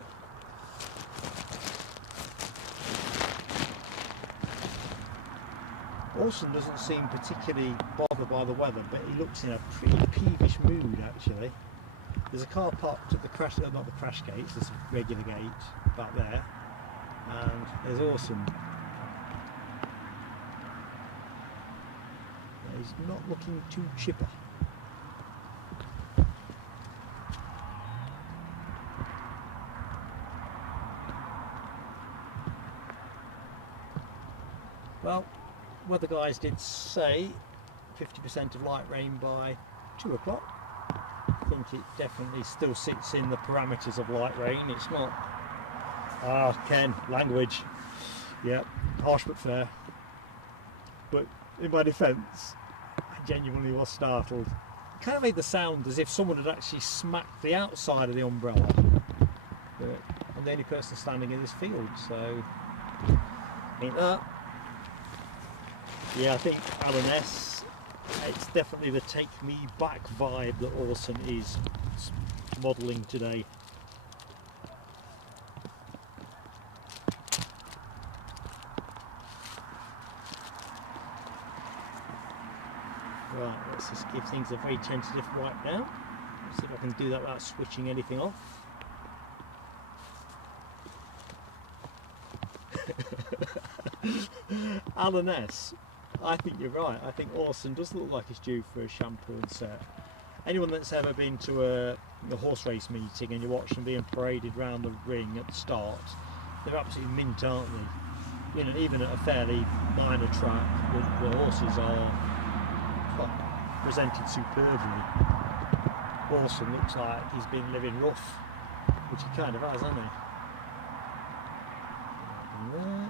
Orson doesn't seem particularly bothered by the weather, but he looks in a pretty peevish mood actually. There's a car parked at the crash, not the crash gates, there's a regular gate back there, and there's Orson. He's not looking too chipper. Well, weather guys did say 50% of light rain by 2 o'clock. I think it definitely still sits in the parameters of light rain. It's not... Ah, Ken, language. Yep, harsh but fair. But in my defence, I genuinely was startled. It kind of made the sound as if someone had actually smacked the outside of the umbrella. But I'm the only person standing in this field, so... ain't that. Yeah, I think Alan S, it's definitely the take me back vibe that Orson is modelling today. Right, let's just give things a very tentative wipe now. See if I can do that without switching anything off. Alan S, I think you're right. I think Orson does look like he's due for a shampoo and set. Anyone that's ever been to a horse race meeting and you watch them being paraded around the ring at the start, they're absolutely mint, aren't they? You know, even at a fairly minor track, the horses are presented superbly. Orson looks like he's been living rough, which he kind of has, hasn't he? And there.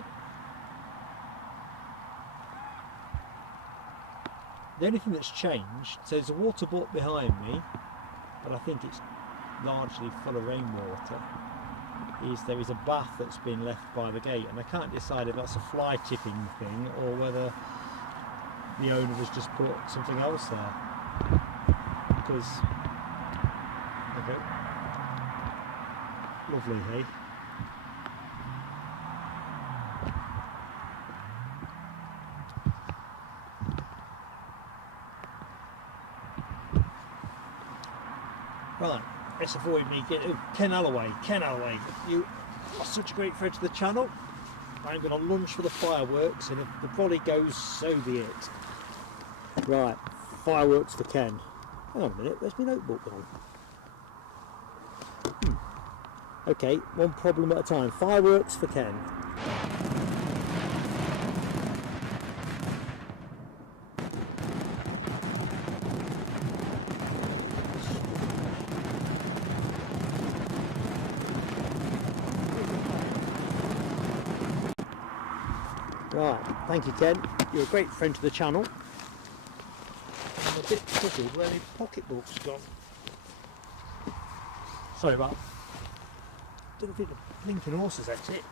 The only thing that's changed, so there's a water butt behind me, but I think it's largely full of rainwater, is there is a bath that's been left by the gate, and I can't decide if that's a fly tipping thing or whether the owner has just put something else there. Because, okay, lovely, hey? Right, let's avoid me getting... Oh, Ken Alloway, you are such a great friend to the channel. I'm going to lunge for the fireworks, and if the volley goes, so be it. Right, fireworks for Ken. Hang on a minute, where's my notebook gone? Okay, one problem at a time. Fireworks for Ken. Right, thank you Ken, you're a great friend to the channel. I'm a bit puzzled where my pocketbook's gone. Sorry about that. Don't think the blinking horses exit.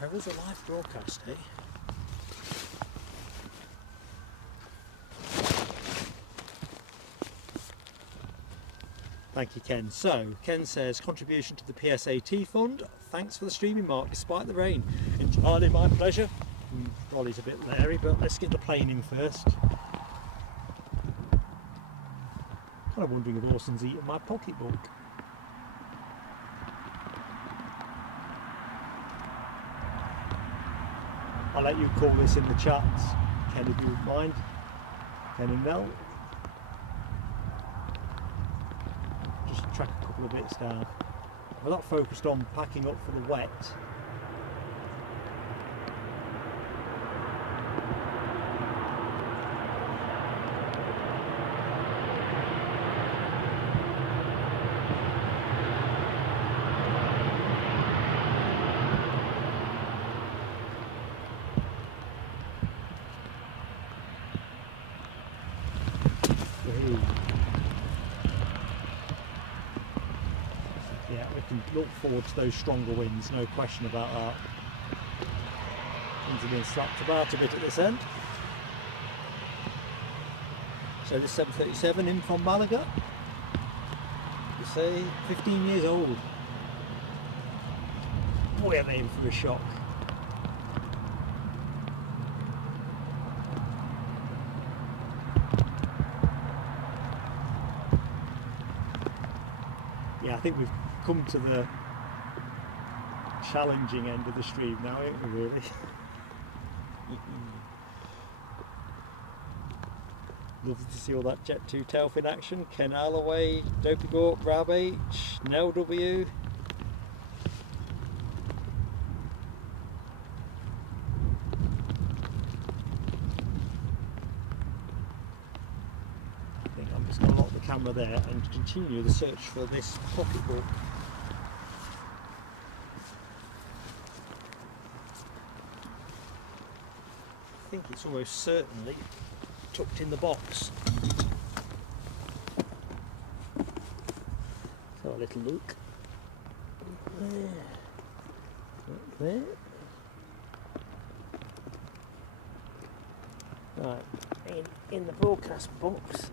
There was a live broadcast, eh? Thank you, Ken. So, Ken says, contribution to the PSAT fund. Thanks for the streaming, Mark, despite the rain. Entirely my pleasure. Rolly's a bit leery, but let's get the plane in first. Kind of wondering if Orson's eaten my pocketbook. I'll let you call this in the chats, Ken, if you would mind. Ken and Mel. Just track a couple of bits down. We're not focused on packing up for the wet. can look forward to those stronger winds, no question about that. Things are being slapped about a bit at this end. So this 737 in from Malaga, you say 15 years old. Boy, I'm in for a shock. Yeah, I think we've come to the challenging end of the stream now, ain't we, really? Lovely to see all that Jet 2 tailfin action. Ken Alloway, Dopey Gorp, Brab H, Nell W. I think I'm just going to lock the camera there and continue the search for this pocketbook. I think it's almost certainly tucked in the box. So a little look. There. Look there. Right, in the broadcast box.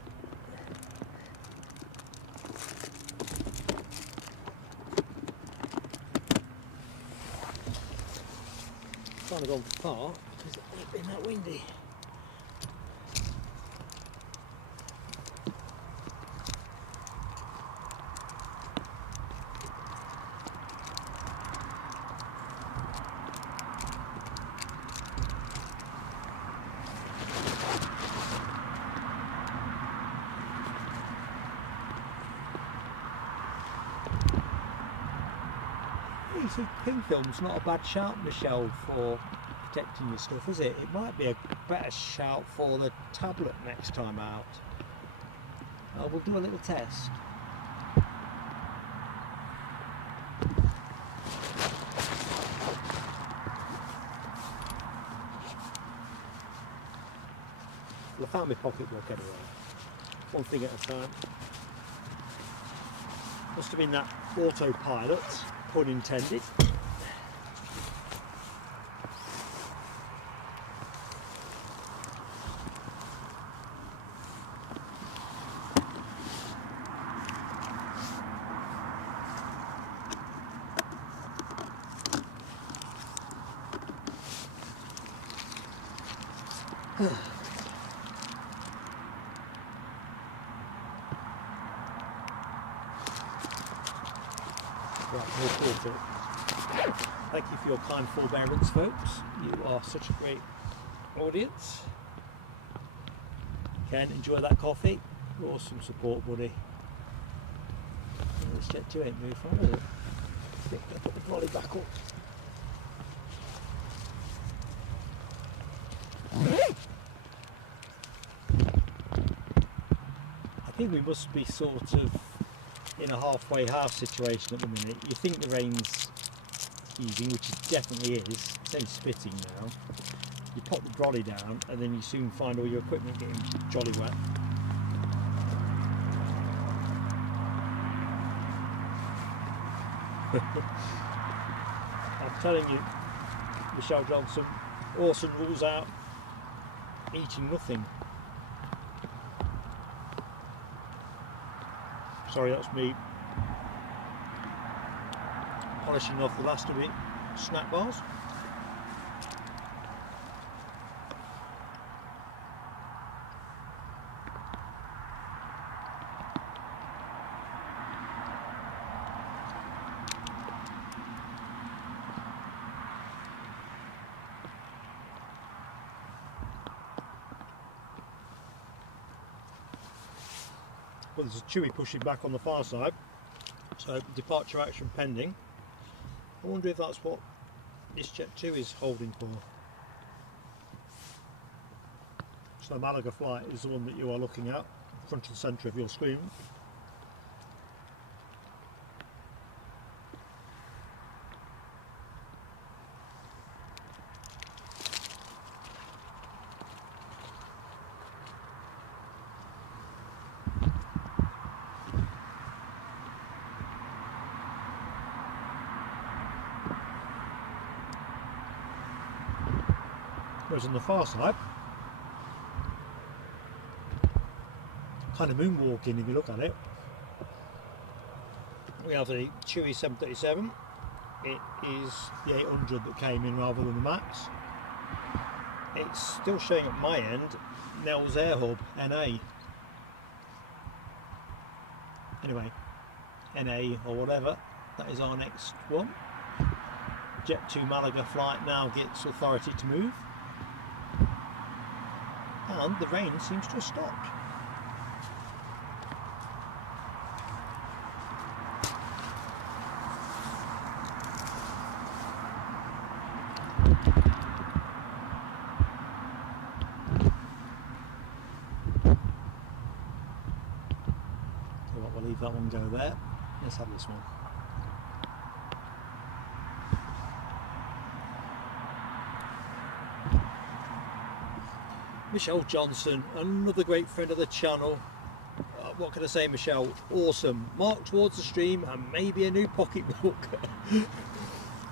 Kind of gone far because it's been that windy. You see, ping film's not a bad shout, Michelle, for protecting your stuff, is it? It might be a better shout for the tablet next time out. We'll do a little test. Well, I found my pocketbook anyway. One thing at a time. Must have been that autopilot, pun intended. Thank you for your kind forbearance, folks. You are such a great audience. Ken, enjoy that coffee. Awesome support, buddy. This Jet 2 ain't moved from, is it? I think I'll put the trolley back up. I think we must be sort of in a halfway house situation at the minute. You think the rain's easing, which it definitely is. It's only spitting now. You pop the brolly down and then you soon find all your equipment getting jolly wet. I'm telling you, Michelle Johnson, Orson rules out eating nothing. Sorry, that's me polishing off the last of it snack bars. Well, there's a Chewy pushing back on the far side, so departure action pending. I wonder if that's what this Jet 2 is holding for. So the Malaga flight is the one that you are looking at, front and centre of your screen. Whereas on the far side, kind of moonwalking if you look at it. We have the Chewy 737. It is the 800 that came in rather than the Max. It's still showing at my end Nels Air Hub NA. Anyway, NA or whatever, that is our next one. Jet 2 Malaga flight now gets authority to move, and the rain seems to have stopped. So what, we'll leave that one go there. Let's have this one. Michelle Johnson, another great friend of the channel. What can I say, Michelle? Awesome. Mark towards the stream and maybe a new pocketbook.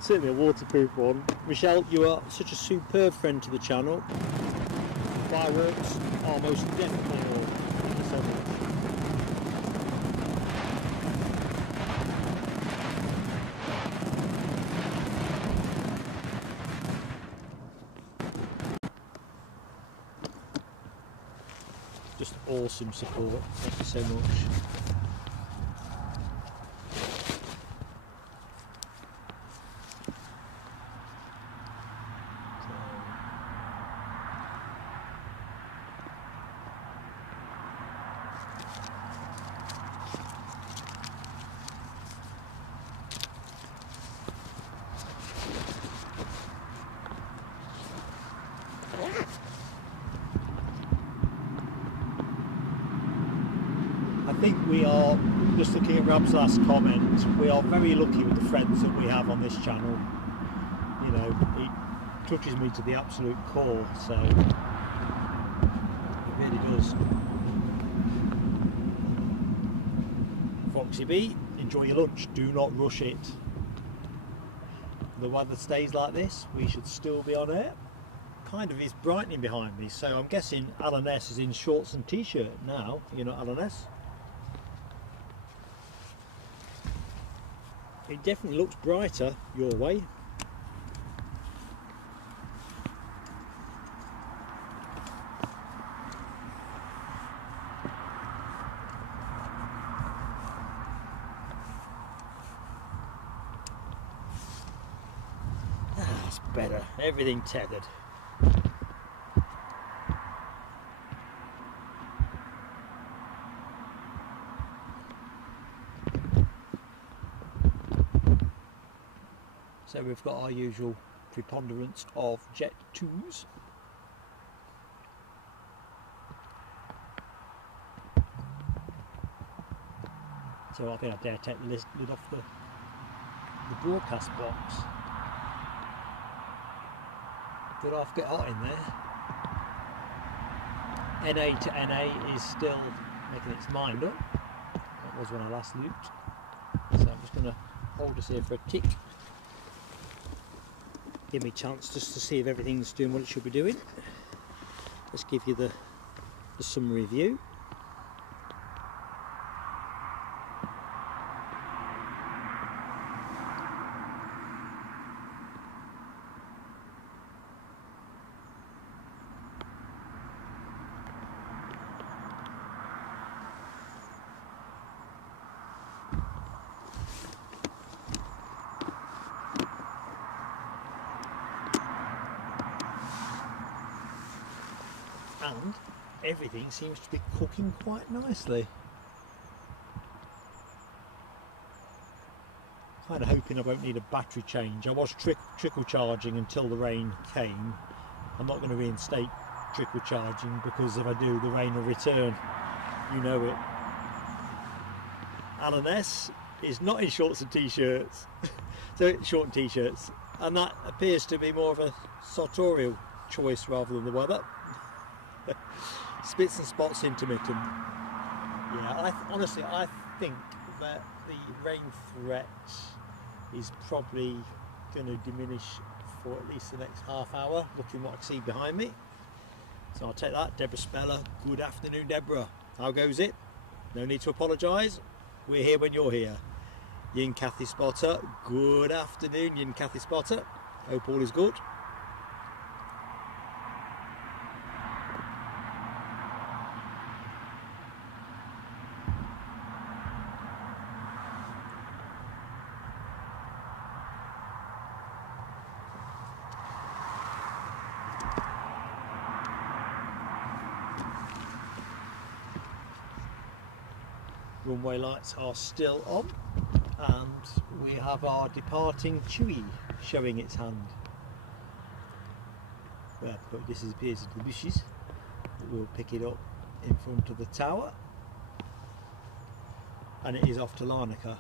Certainly a waterproof one. Michelle, you are such a superb friend to the channel. Fireworks are most definitely all. Thank you so much. Just awesome support. Thank you so much. I think we are, just looking at Rob's last comment, we are very lucky with the friends that we have on this channel. You know, it touches me to the absolute core, so it really does. Foxy B, enjoy your lunch, do not rush it. The weather stays like this, we should still be on air. Kind of is brightening behind me, so I'm guessing Alan S is in shorts and t-shirt now. You're not Alan S? It definitely looks brighter your way. That's better. Everything tethered. So we've got our usual preponderance of Jet 2s. So I think I dare take the lid off the broadcast box. Did I get hot in there? NA to NA is still making its mind up. That was when I last looped. So I'm just going to hold us here for a tick. Give me a chance just to see if everything's doing what it should be doing. Let's give you the summary view. And everything seems to be cooking quite nicely. Kind of hoping I won't need a battery change. I was trickle charging until the rain came. I'm not going to reinstate trickle charging because if I do, the rain will return. You know it. Alan S is not in shorts and t-shirts. So it's short and t-shirts, and that appears to be more of a sartorial choice rather than the weather. Spits and spots intermittent. Yeah, honestly I think that the rain threat is probably going to diminish for at least the next half hour, looking what I see behind me. So I'll take that. Deborah Speller. Good afternoon, Deborah. How goes it? No need to apologise. We're here when you're here. Yin Kathy Spotter. Good afternoon, Yin Kathy Spotter. Hope all is good. Runway lights are still on, and we have our departing Chewy showing its hand. Well, it disappears into the bushes. We'll pick it up in front of the tower, and it is off to Larnaca,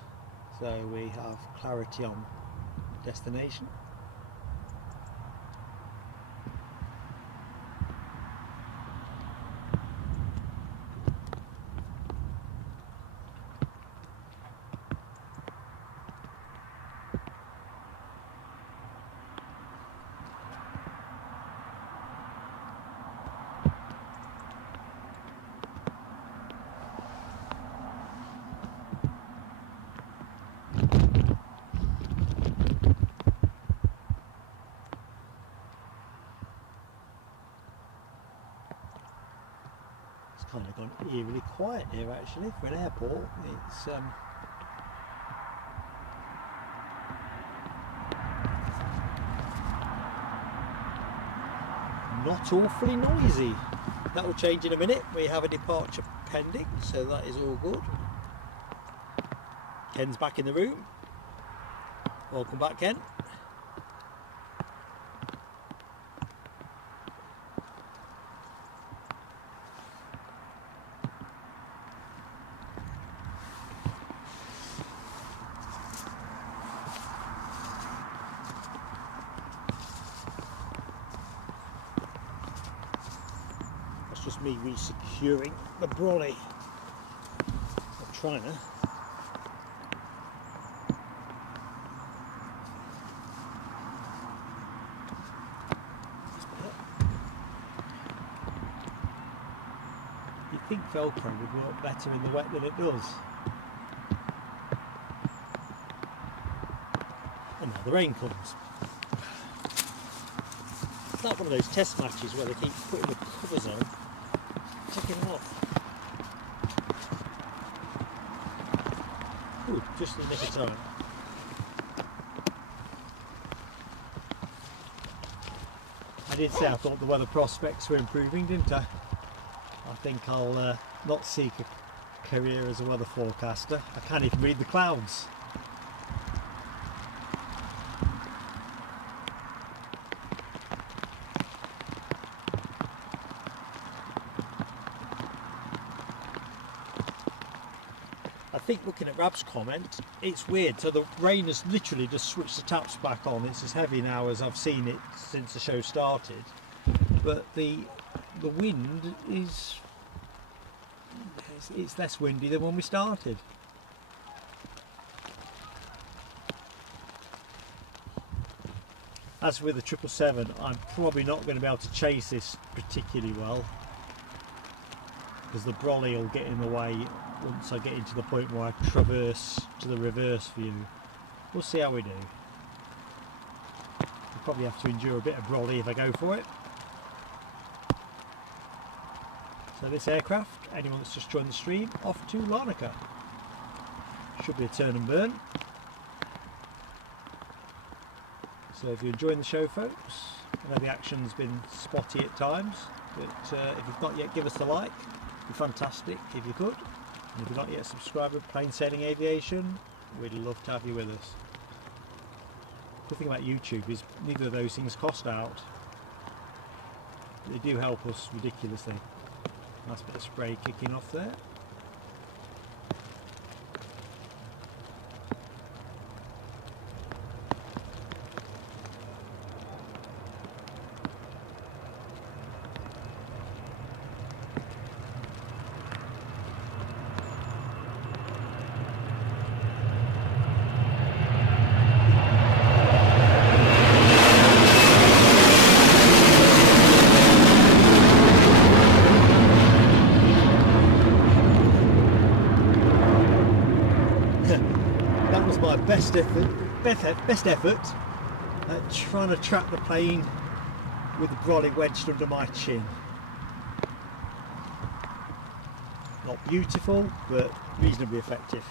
so we have clarity on destination. Kind of gone eerily quiet here actually for an airport. It's not awfully noisy. That will change in a minute. We have a departure pending, so that is all good. Ken's back in the room. Welcome back, Ken. Just me re-securing the brolly. I'm trying to. You'd think Velcro would work better in the wet than it does. And now the rain comes. It's like one of those test matches where they keep putting the covers on. Taking them off. Ooh, just in the nick of time. I did say I thought the weather prospects were improving, didn't I? I think I'll not seek a career as a weather forecaster. I can't even read the clouds. I think looking at Rab's comment, it's weird. So the rain has literally just switched the taps back on. It's as heavy now as I've seen it since the show started. But the wind is it's less windy than when we started. As with the 777, I'm probably not going to be able to chase this particularly well, because the brolly will get in the way once I get into the point where I traverse to the reverse view. We'll see how we do. I'll probably have to endure a bit of brolly if I go for it. So this aircraft, anyone that's just joined the stream, off to Larnaca. Should be a turn and burn. So if you're enjoying the show, folks, I know the action's been spotty at times, but if you've not yet, give us a like. It'd be fantastic if you could. And if you're not yet subscribed with Plain Sailing Aviation, we'd love to have you with us. The thing about YouTube is neither of those things cost out. They do help us ridiculously. Nice bit of spray kicking off there. best effort at trying to track the plane with the brolly wedged under my chin. Not beautiful, but reasonably effective.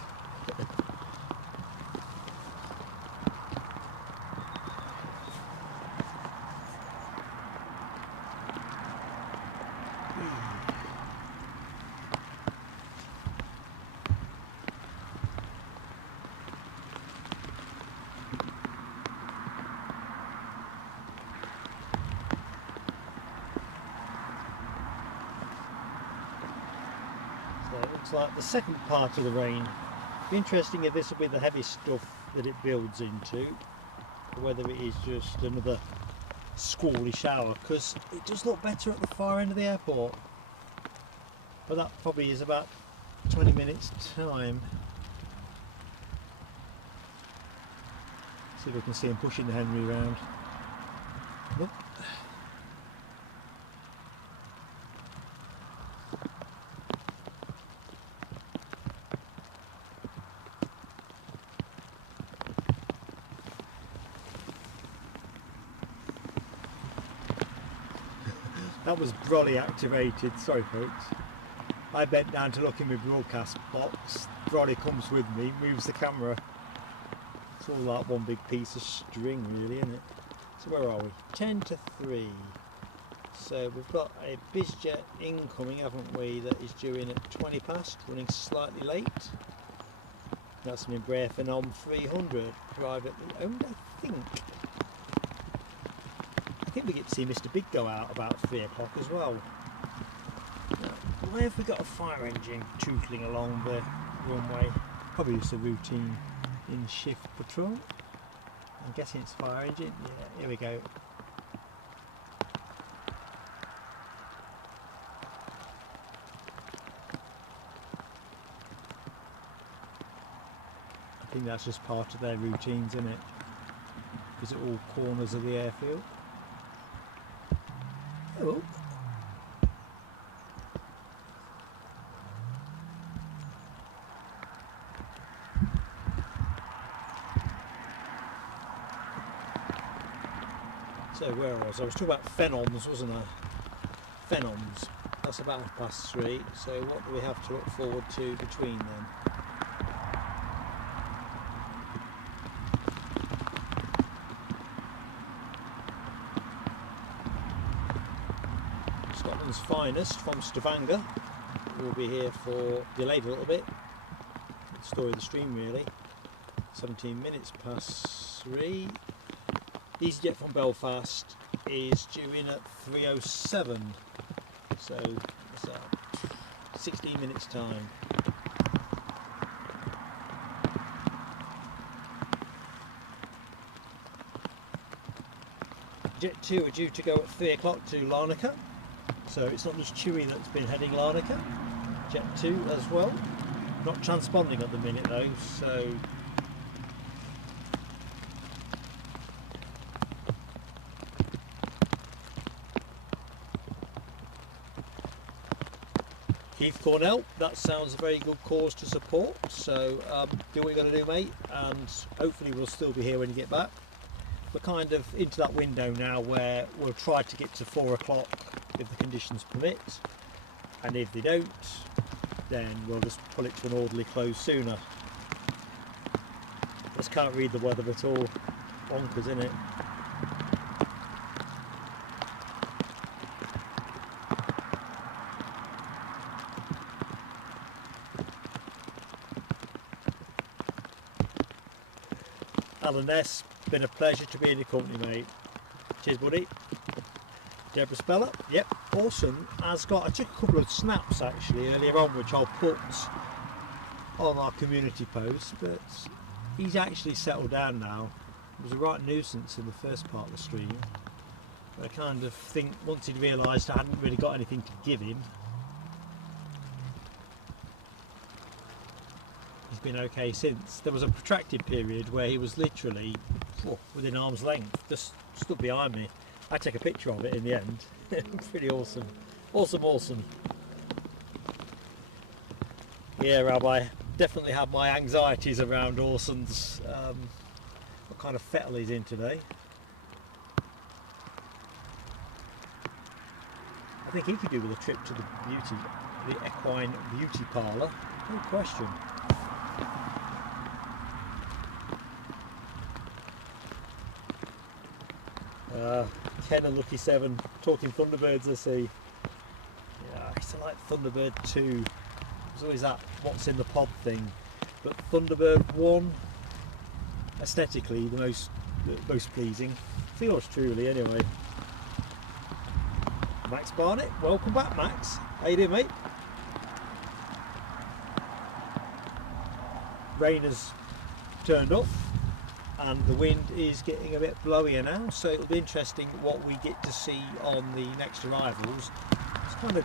Like the second part of the rain. Be interesting if this will be the heavy stuff that it builds into, or whether it is just another squally shower, because it does look better at the far end of the airport, but that probably is about 20 minutes time. See if we can see him pushing the Henry round. Nope. That was brolly activated, sorry folks. I bent down to look in my broadcast box, brolly comes with me, moves the camera. It's all like one big piece of string really, isn't it? So where are we? 10 to 3. So we've got a BizJet incoming, haven't we, that is due in at 20 past, running slightly late. That's an Embraer Phenom 300, privately owned I think. I think we get to see Mr. Big go out about 3 o'clock as well. Now, where have we got a fire engine tootling along the runway? Probably just a routine in shift patrol. I'm guessing it's fire engine. Yeah, here we go. I think that's just part of their routines, isn't it? Visit all corners of the airfield. Oh. So where was I? I was talking about Phenoms, wasn't I? Phenoms. That's about 3:30. So what do we have to look forward to between then? Scotland's finest from Stavanger will be here for, delayed a little bit, the story of the stream really, 17 minutes past 3. easyJet from Belfast is due in at 3:07, so what's that, 16 minutes time. Jet 2 are due to go at 3 o'clock to Larnaca. So it's not just Chewy that's been heading Larnaca, Jet 2 as well. Not transponding at the minute though, so Keith Cornell, that sounds a very good cause to support, so do what you're going to do mate, and hopefully we'll still be here when you get back. We're kind of into that window now where we'll try to get to 4 o'clock if the conditions permit, and if they don't then we'll just pull it to an orderly close sooner. Just can't read the weather at all, bonkers isn't it? Alan S, been a pleasure to be in your company mate. Cheers buddy. Deborah Speller, yep, awesome. I took a couple of snaps actually earlier on which I'll put on our community post, but he's actually settled down now. It was a right nuisance in the first part of the stream. But I kind of think once he'd realised I hadn't really got anything to give him, he's been okay since. There was a protracted period where he was literally within arm's length, just stood behind me. I take a picture of it in the end. Pretty awesome. Awesome. Yeah, Rabbi. definitely have my anxieties around Orson's, what kind of fettle he's in today. I think he could do with a trip to the equine beauty parlour, no question. Ken and Lucky 7 talking Thunderbirds, I see. Yeah, I used to like Thunderbird 2. There's always that what's in the pod thing. But Thunderbird 1, aesthetically the most pleasing. Feels truly anyway. Max Barnett, welcome back Max. How you doing mate? Rain has turned up and the wind is getting a bit blowier now, so it'll be interesting what we get to see on the next arrivals. It's kind of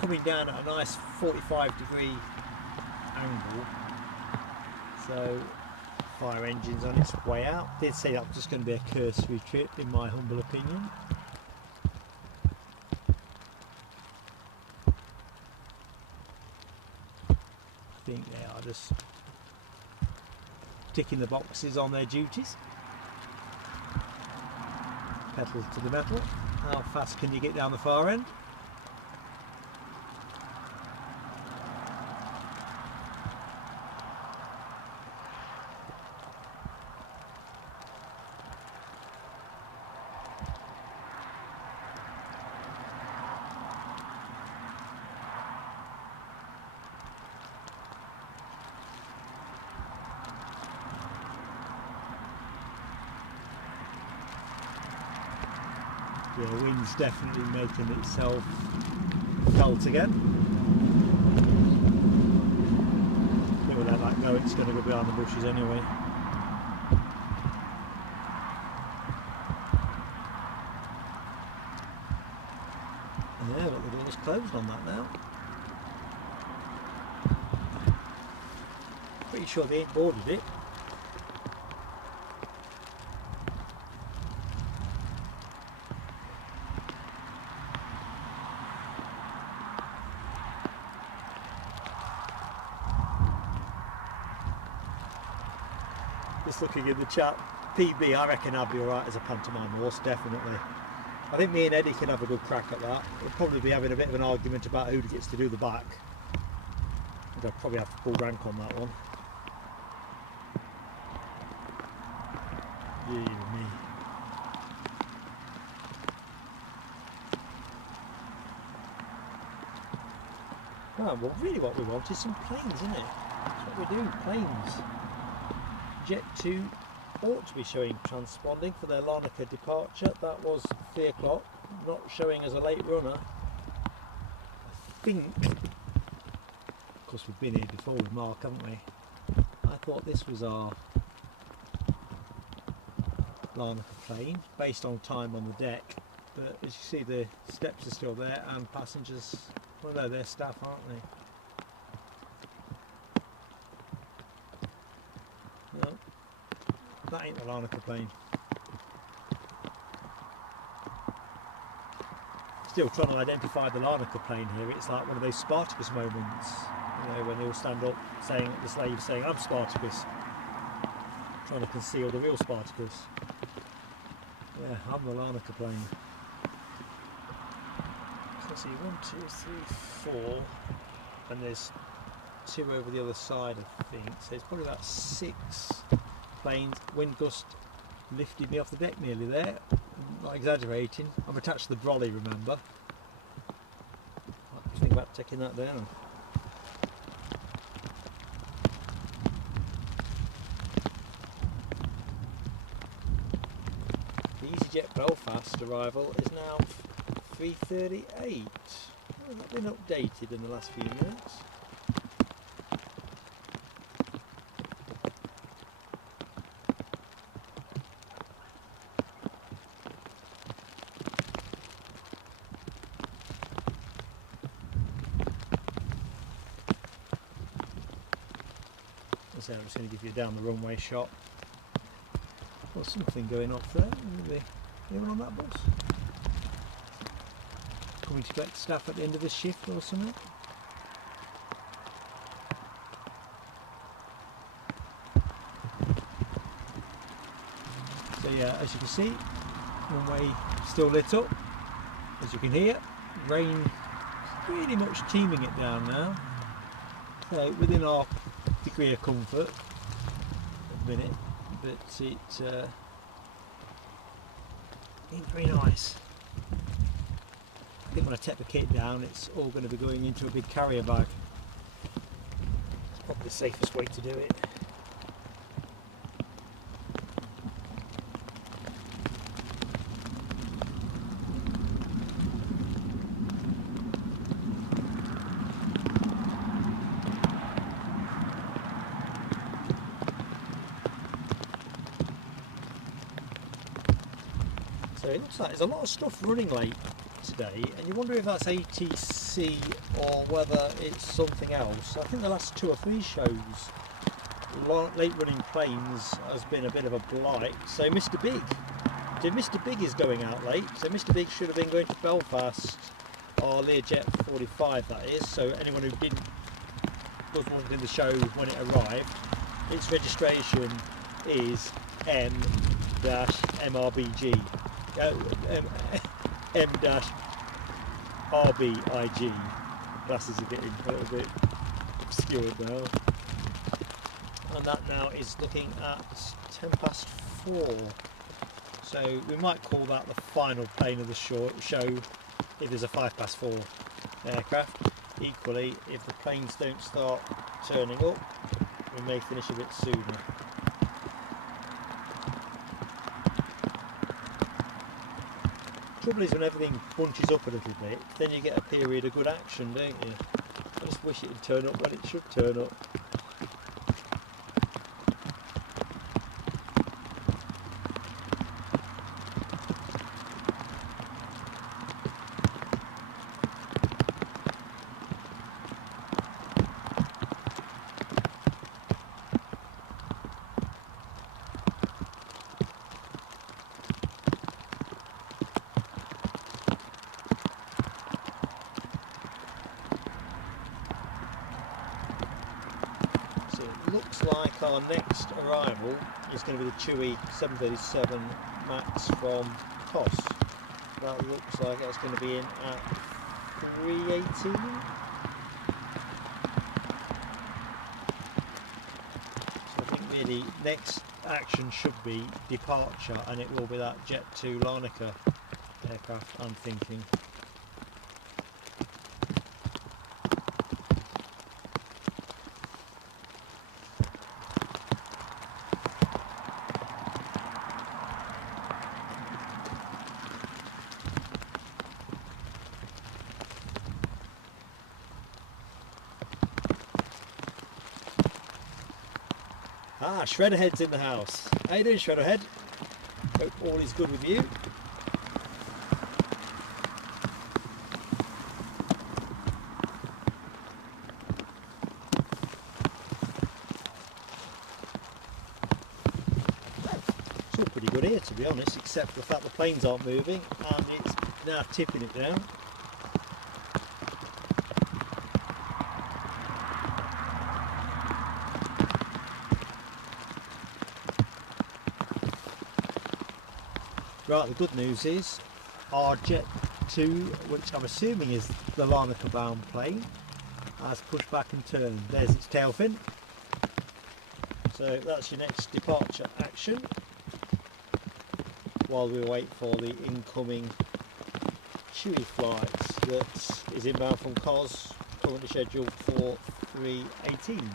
coming down at a nice 45-degree angle, so fire engine's on its way out. Did say that was just going to be a cursory trip in my humble opinion. I think they are just ticking the boxes on their duties. Pedal to the metal. How fast can you get down the far end? Yeah, wind's definitely making itself felt again. We'll let that go, it's going to go behind the bushes anyway. Yeah, but the door's closed on that now. Pretty sure they ain't boarded it. Just looking in the chat, PB, I reckon I'd be alright as a pantomime horse, definitely. I think me and Eddie can have a good crack at that. We'll probably be having a bit of an argument about who gets to do the back. I think I'd probably have to pull rank on that one. Yeah, me. Well, really what we want is some planes, isn't it? That's what we do, planes. Jet 2 ought to be showing transponding for their Larnaca departure. That was 3 o'clock, not showing as a late runner. I think, of course we've been here before with Mark, haven't we? I thought this was our Larnaca plane, based on time on the deck, but as you see the steps are still there and passengers, well no, they're staff aren't they? No, that ain't the Larnaca plane. Still trying to identify the Larnaca plane here. It's like one of those Spartacus moments, you know, when they all stand up saying, the slaves saying, I'm Spartacus, trying to conceal the real Spartacus. Yeah, I'm the Larnaca plane. So let's see, 1, 2, 3, 4, and there's 2 over the other side I think, so it's probably about 6 planes. Wind gust lifted me off the deck nearly there, I'm not exaggerating. I'm attached to the brolly, remember. I have to think about taking that down. The easyJet Belfast arrival is now 3:38. Has that been updated in the last few minutes? So I'm just going to give you a down the runway shot. Got something going off there. Maybe anyone on that bus? Coming to collect staff at the end of the shift or something? So yeah, as you can see, runway still lit up. As you can hear, rain pretty much teeming it down now. So within our degree of comfort at the minute, but it's very nice. I think when I take the kit down, it's all going to be going into a big carrier bag. It's probably the safest way to do it. So it looks like there's a lot of stuff running late today, and you wonder if that's ATC or whether it's something else. I think the last 2 or 3 shows, late running planes has been a bit of a blight. So Mr. Big is going out late, so Mr. Big should have been going to Belfast, or Learjet 45 that is, so anyone who wasn't wanting the show when it arrived, its registration is M-MRBG. M-RBIG. Glasses are getting a little bit obscured now. And that now is looking at 4:10. So we might call that the final plane of the show if there's a 4:05 aircraft. Equally, if the planes don't start turning up, we may finish a bit sooner. Trouble is, when everything bunches up a little bit, then you get a period of good action, don't you? I just wish it would turn up when it should turn up. Looks like our next arrival is going to be the Chewy 737 MAX from COS. That looks like that's going to be in at 3:18. So I think really next action should be departure, and it will be that Jet 2 Loganair aircraft, I'm thinking. Ah, Shredderhead's in the house. How you doing, Shredderhead? Hope all is good with you. It's all pretty good here, to be honest, except for the fact the planes aren't moving and it's now tipping it down. Right, the good news is our Jet 2, which I'm assuming is the Loganair bound plane, has pushed back and turned. There's its tail fin. So that's your next departure action while we wait for the incoming Chewy flight that is inbound from COS, currently scheduled for 3:18.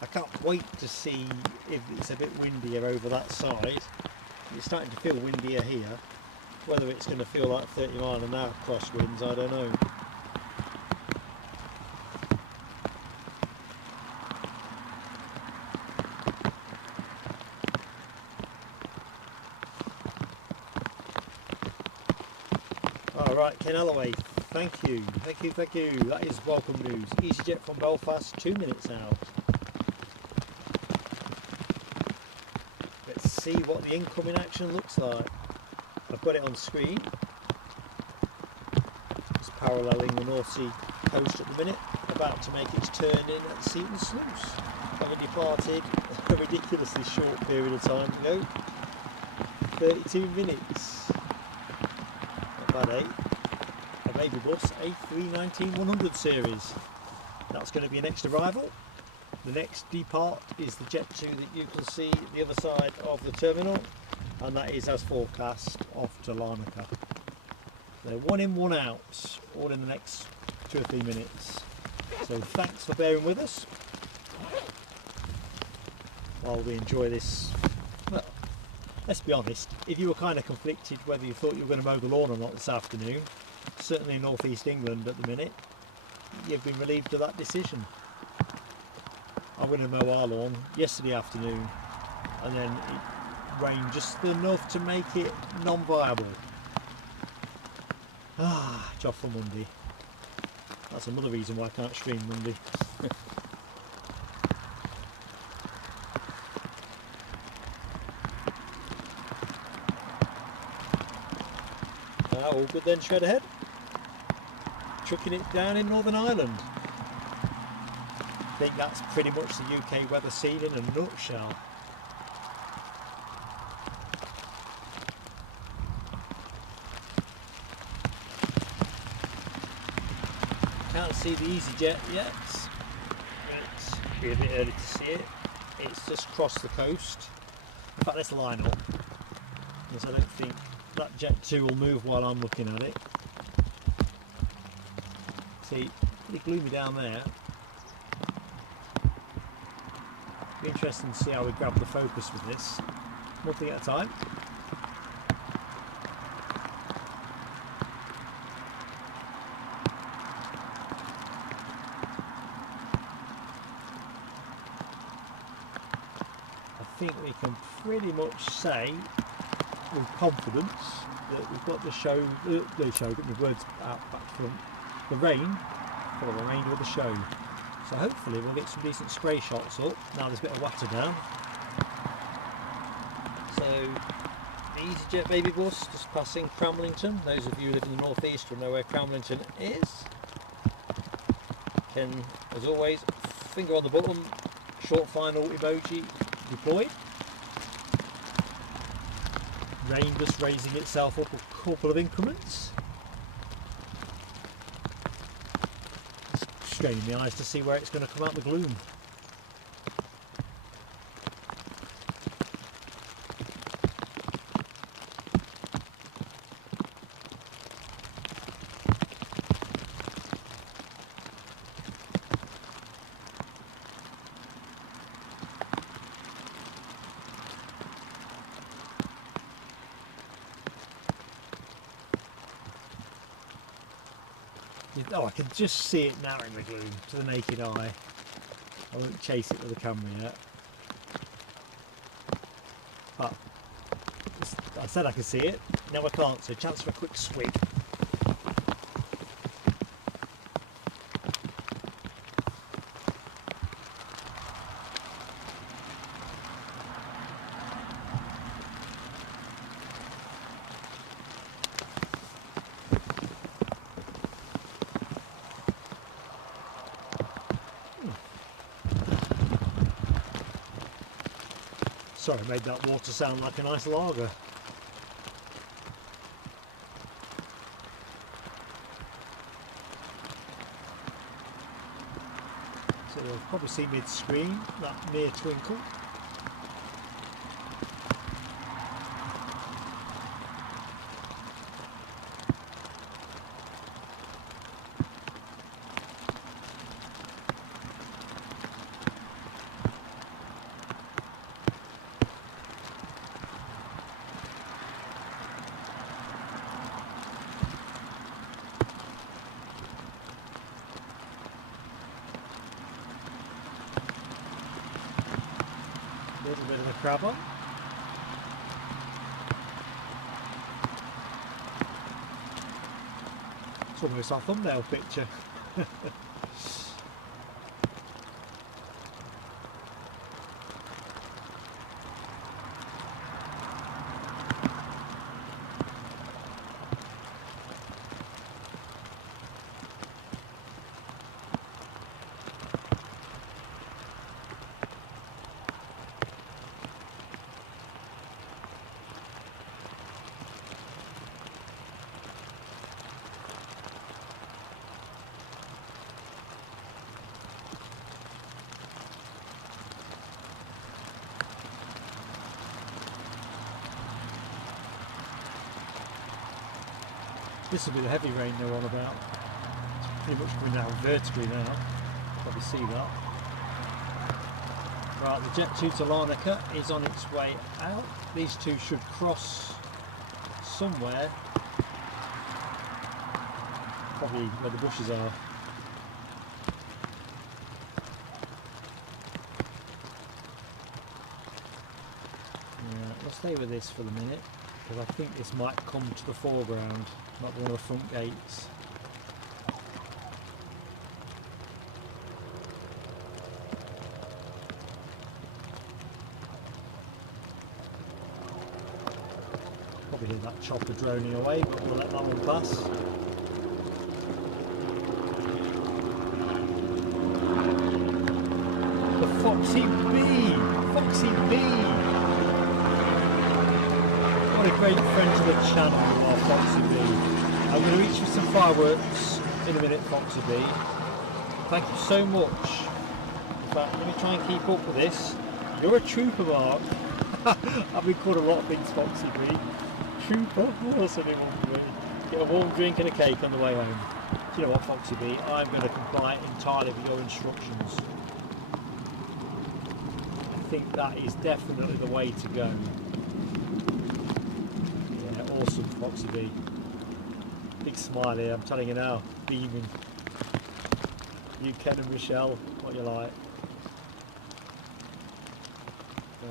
I can't wait to see if it's a bit windier over that side. It's starting to feel windier here. Whether it's going to feel like 30 mile an hour crosswinds, I don't know. Alright, Ken Alloway, thank you. That is welcome news. easyJet from Belfast, 2 minutes out. Let's see what the incoming action looks like. I've got it on screen. It's paralleling the North Sea coast at the minute, about to make its turn in at Seaton Sluice, having departed a ridiculously short period of time ago. 32 minutes. Not bad, eh? A baby bus A319 100 series. That's going to be an next arrival. The next depart is the Jet 2 that you can see at the other side of the terminal, and that is as forecast off to Larnaca. They're one in, one out, all in the next 2 or 3 minutes. So thanks for bearing with us while we enjoy this. Well, let's be honest, if you were kind of conflicted whether you thought you were going to mow the lawn or not this afternoon, certainly in North East England at the minute, you've been relieved of that decision. I went to mow our lawn yesterday afternoon, and then it rained just enough to make it non-viable. Job for Monday. That's another reason why I can't stream Monday. All good then, straight ahead. Chucking it down in Northern Ireland. I think that's pretty much the UK weather scene in a nutshell. Can't see the easyJet yet. It's a bit early to see it. It's just crossed the coast. In fact, let's line up, because I don't think that Jet 2 will move while I'm looking at it. See, pretty gloomy down there. Be interesting to see how we grab the focus with this. One thing at a time. I think we can pretty much say with confidence that we've got the got my words out back from the rain for the remainder of the show. So hopefully we'll get some decent spray shots up. Now there's a bit of water down. So the easyJet baby bus just passing Cramlington. Those of you who live in the North East will know where Cramlington is. Can, as always, finger on the button, short final emoji deployed. Rain just raising itself up a couple of increments. Just straining the eyes to see where it's going to come out the gloom. Oh, I can just see it now in the gloom to the naked eye. I won't chase it with the camera yet. But I said I could see it, now I can't, so chance for a quick swig. Sorry, I made that water sound like a nice lager. So you'll probably see mid-screen that mere twinkle. Little bit of a crab on. It's almost our thumbnail picture. This will be the heavy rain they're on about. It's pretty much coming down vertically now. Probably see that. Right, the Jet 2 to Larnaca is on its way out. These two should cross somewhere. Probably where the bushes are. Yeah, we'll stay with this for the minute, because I think this might come to the foreground, not one of the front gates. Probably hear that chopper droning away, but we'll let that one pass. The Foxy B! Foxy B! What a great friend to the channel, our Foxy B. I'm going to reach for some fireworks in a minute, Foxy B. Thank you so much. In fact, let me try and keep up with this. You're a trooper, Mark. I've been called a lot of things, Foxy B. Trooper? What else have they wanted me? Get a warm drink and a cake on the way home. Do you know what, Foxy B? I'm going to comply entirely with your instructions. I think that is definitely the way to go. Yeah, awesome, Foxy B. Big smile here, I'm telling you now, beaming. You, Ken and Michelle, what you like.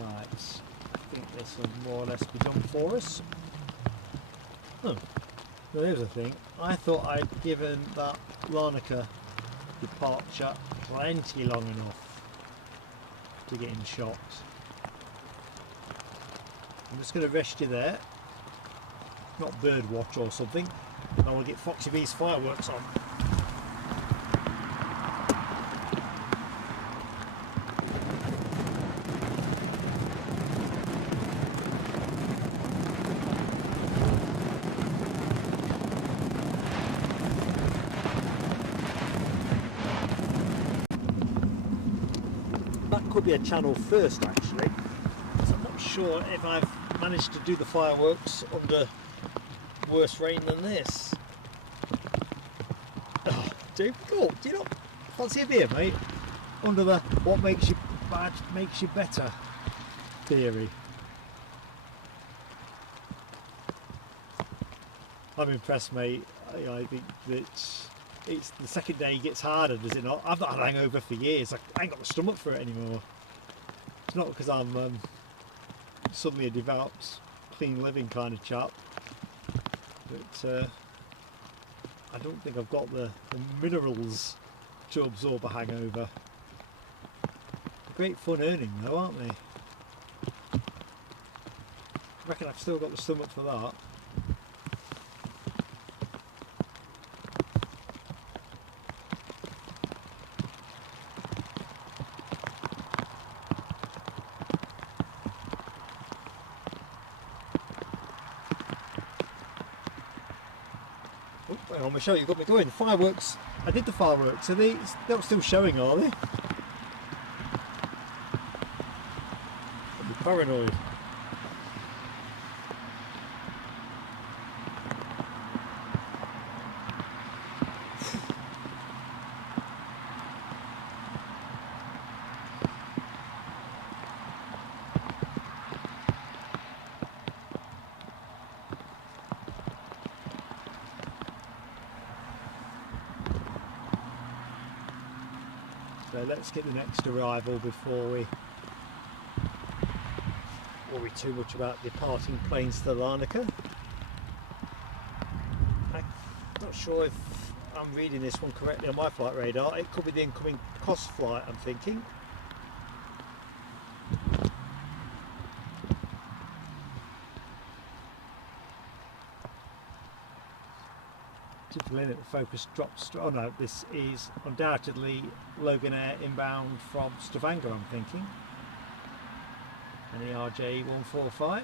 Right, I think this will more or less be done for us. Oh, well, there's a thing. I thought I'd given that Larnaca departure plenty long enough to get in shot. I'm just going to rest you there, not bird watch or something, and I will get Foxy B's fireworks on. Could be a channel first actually, so I'm not sure if I've managed to do the fireworks under worse rain than this. Oh, difficult. Do you not fancy a beer, mate? Under the what makes you bad makes you better theory. I'm impressed, mate. I think that it's the second day gets harder, does it not? I've not had a hangover for years. I ain't got the stomach for it anymore. It's not because I'm suddenly a devout, clean living kind of chap, but I don't think I've got the minerals to absorb a hangover. Great fun earning though, aren't they? I reckon I've still got the stomach for that. Hang on, Michelle, you've got me going. Fireworks. I did the fireworks. Are they not still showing, are they? I'll be paranoid. So let's get the next arrival before we worry too much about departing planes to Larnaca. I'm not sure if I'm reading this one correctly on my flight radar. It could be the incoming cost flight, I'm thinking. Just a minute, the focus drops. Oh no, this is undoubtedly Loganair inbound from Stavanger, I'm thinking. And ERJ 145.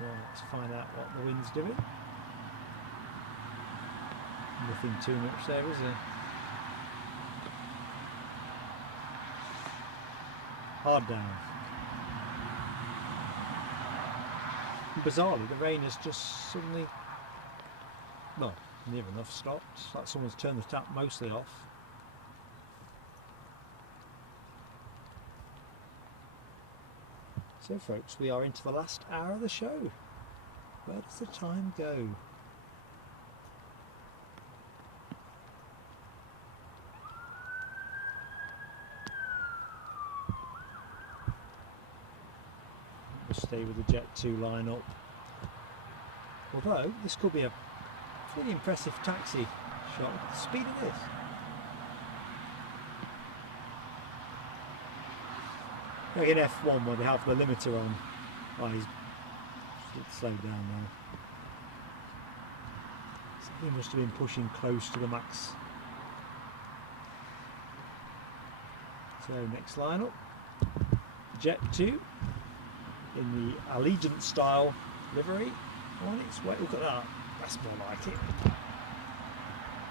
Right, let's find out what the wind's doing. Nothing too much there, is there? Hard down. bizarrely, the rain has just suddenly, well, near enough stopped. It's like someone's turned the tap mostly off. So folks, we are into the last hour of the show. Where does the time go? We'll stay with the Jet 2 lineup. Although this could be a pretty impressive taxi shot at the speed of this. Like in F1 where they have the limiter on. Oh, he's slowed down now. So he must have been pushing close to the max. So next lineup, Jet 2 in the Allegiant style livery. On its way, look at that. That's more like it.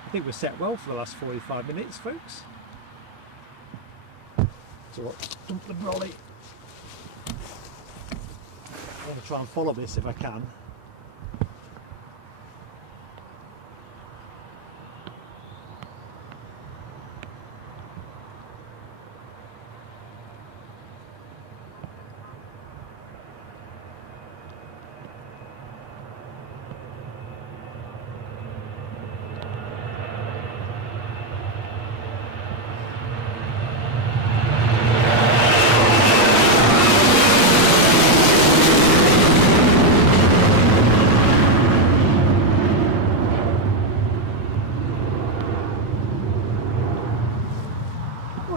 I think we're set well for the last 45 minutes, folks. So what? Dump the brolly. I'm going to try and follow this if I can.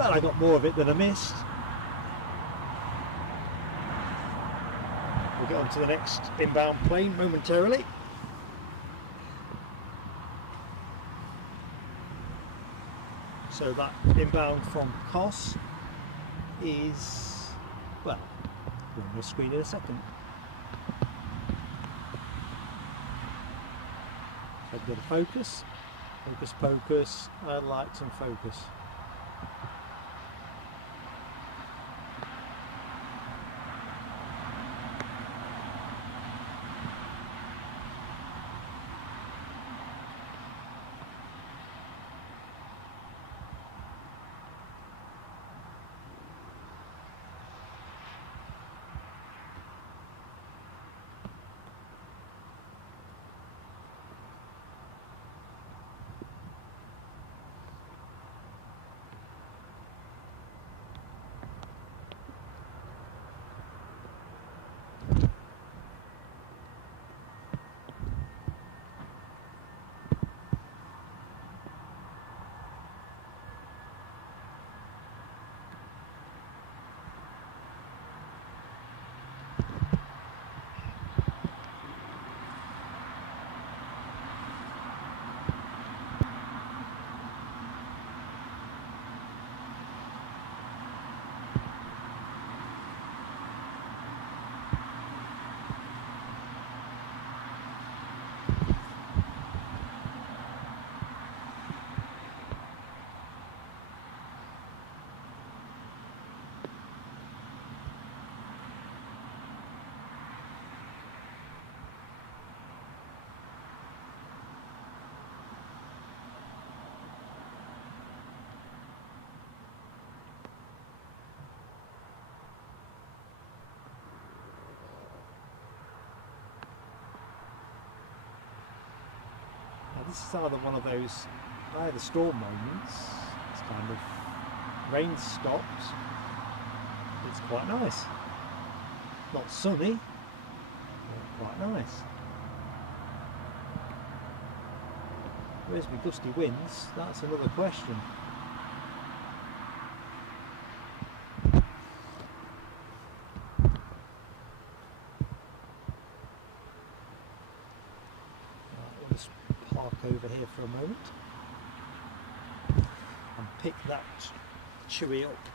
I got more of it than I missed. We'll get on to the next inbound plane momentarily. So that inbound from Kos is, well, we're on the screen in a second. So I've got a focus, focus, focus, lights and focus. This is either one of those either storm moments. It's kind of rain stopped. It's quite nice. Not sunny, but quite nice. Where's my gusty winds? That's another question. Over here for a moment and pick that chewy up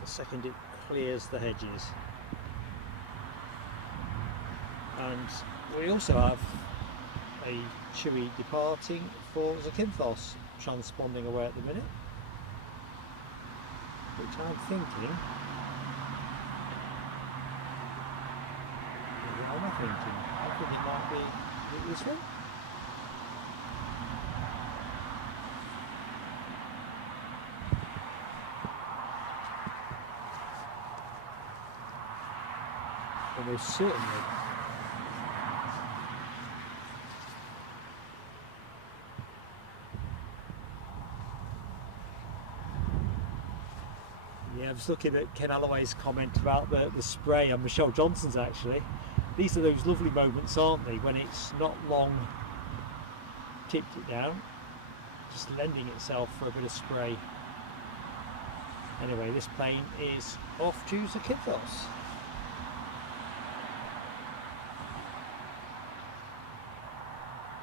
the second it clears the hedges. And we also have a chewy departing for Zakynthos, transponding away at the minute, which I'm thinking is our method. thinking? I think it might be this one. Almost certainly. Yeah, I was looking at Ken Alloway's comment about the spray, and Michelle Johnson's actually. These are those lovely moments, aren't they, when it's not long tipped it down, just lending itself for a bit of spray. Anyway, this plane is off to Zakynthos.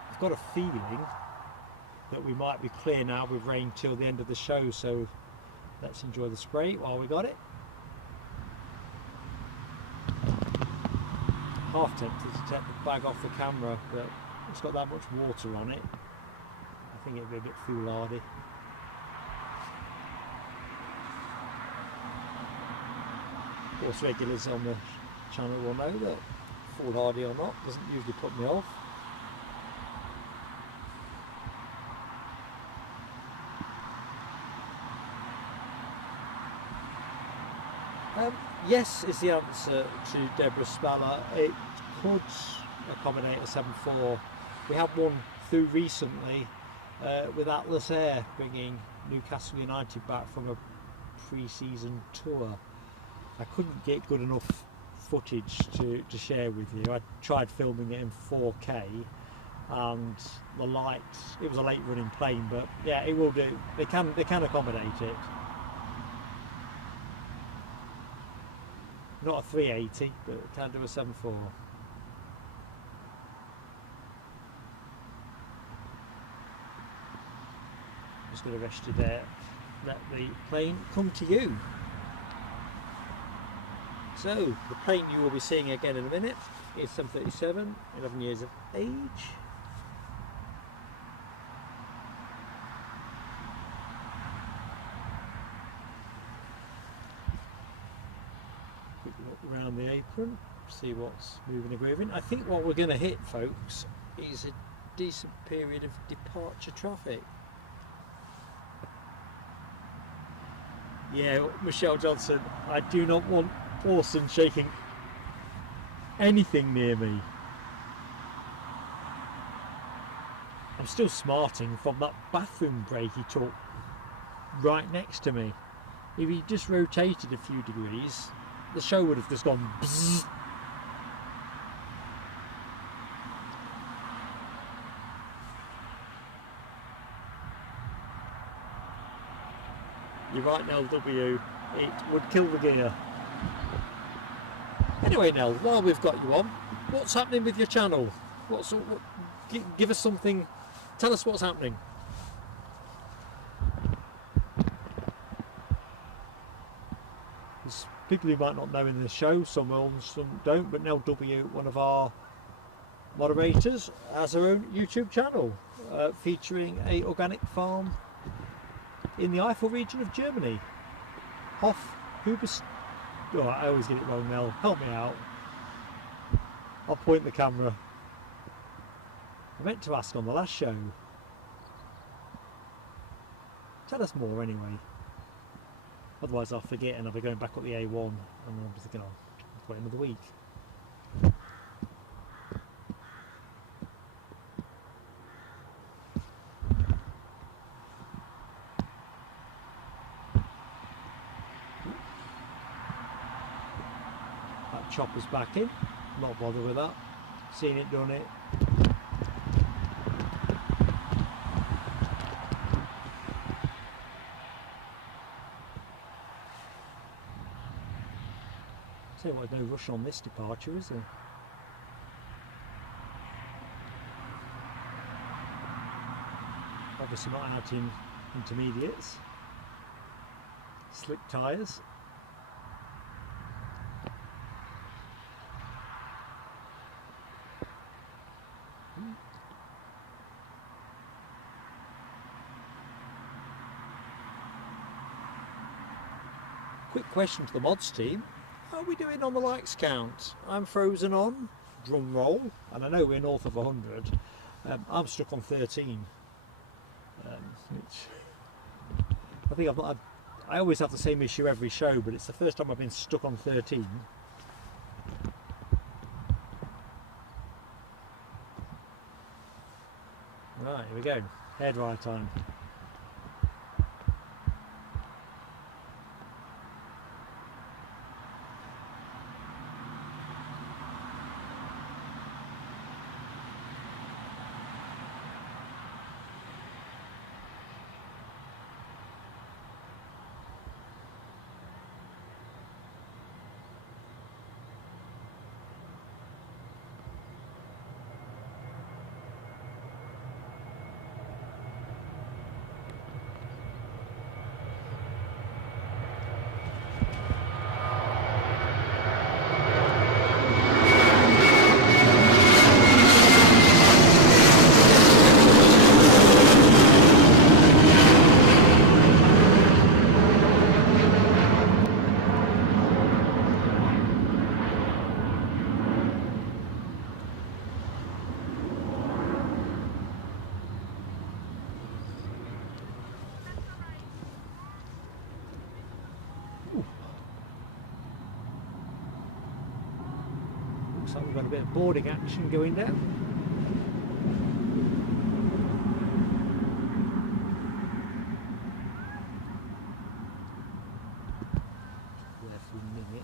I've got a feeling that we might be clear now with rain till the end of the show, so let's enjoy the spray while we got it. Half tempted to take the bag off the camera, but it's got that much water on it. I think it'd be a bit foolhardy. Of course, regulars on the channel will know that foolhardy or not doesn't usually put me off. Yes is the answer to Deborah Speller. It could accommodate a 7.4. We had one through recently with Atlas Air bringing Newcastle United back from a pre-season tour. I couldn't get good enough footage to share with you. I tried filming it in 4K and the light, it was a late running plane, but yeah, it will do. They can accommodate it. Not a 380, but it can do a 7.4. Just going to rest you there, let the plane come to you. So, the plane you will be seeing again in a minute is 737, 11 years of age. Quick look around the apron, see what's moving and grooving. I think what we're going to hit, folks, is a decent period of departure traffic. Yeah, Michelle Johnson, I do not want Orson shaking anything near me. I'm still smarting from that bathroom break he took right next to me. If he just rotated a few degrees, the show would have just gone bzzz. You're right, Nell W. It would kill the gear. Anyway, Nell, while we've got you on, what's happening with your channel? Give us something. Tell us what's happening. There's people who might not know in the show, some will, some don't, but Nell W, one of our moderators, has her own YouTube channel featuring a organic farm in the Eifel region of Germany. Hof Hubers. Oh, I always get it wrong, Mel. Help me out. I'll point the camera. I meant to ask on the last show. Tell us more anyway. Otherwise I'll forget and I'll be going back up the A1 and I'll be thinking, oh, I'll wait another week. Chopper's back in, not bother with that, seen it, done it. So there's no rush on this departure, is there? Obviously not out in intermediates. Slick tyres. Quick question to the mods team. How are we doing on the likes count? I'm frozen on drum roll, and I know we're north of 100. I'm stuck on 13, which I think I've not had, I always have the same issue every show, but it's the first time I've been stuck on 13. Right, here we go, head right time. Looks like we've got a bit of boarding action going down. There for a minute.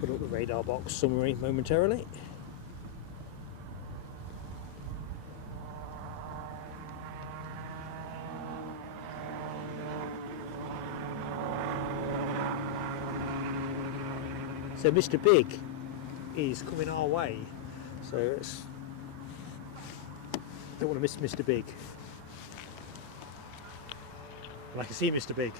Put up the radar box summary momentarily. So Mr. Big is coming our way, so it's, don't want to miss Mr. Big. And I can see Mr. Big.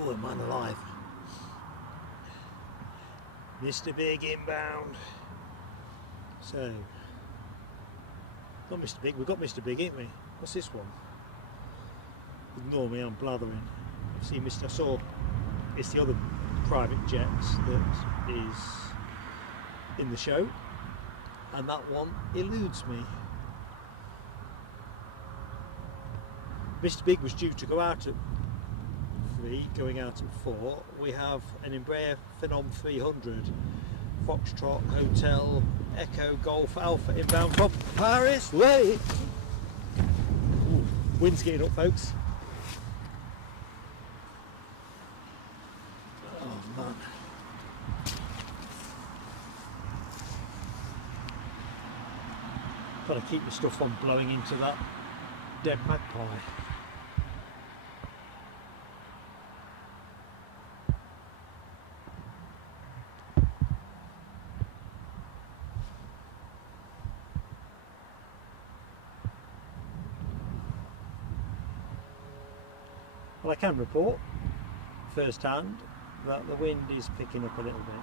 Oh, man alive. Mr. Big inbound. So, not Mr. Big, we've got Mr. Big, ain't we? What's this one? Ignore me, I'm blathering. I've seen Mr. I saw it's the other private jet that is in the show, and that one eludes me. Mr. Big was due to go out at 3, going out at 4. We have an Embraer Phenom 300, Foxtrot Hotel Echo Golf Alpha inbound from Paris. Wait! Ooh, wind's getting up, folks. Oh man. Gotta keep the stuff from blowing into that dead magpie. Well, I can report first hand that the wind is picking up a little bit.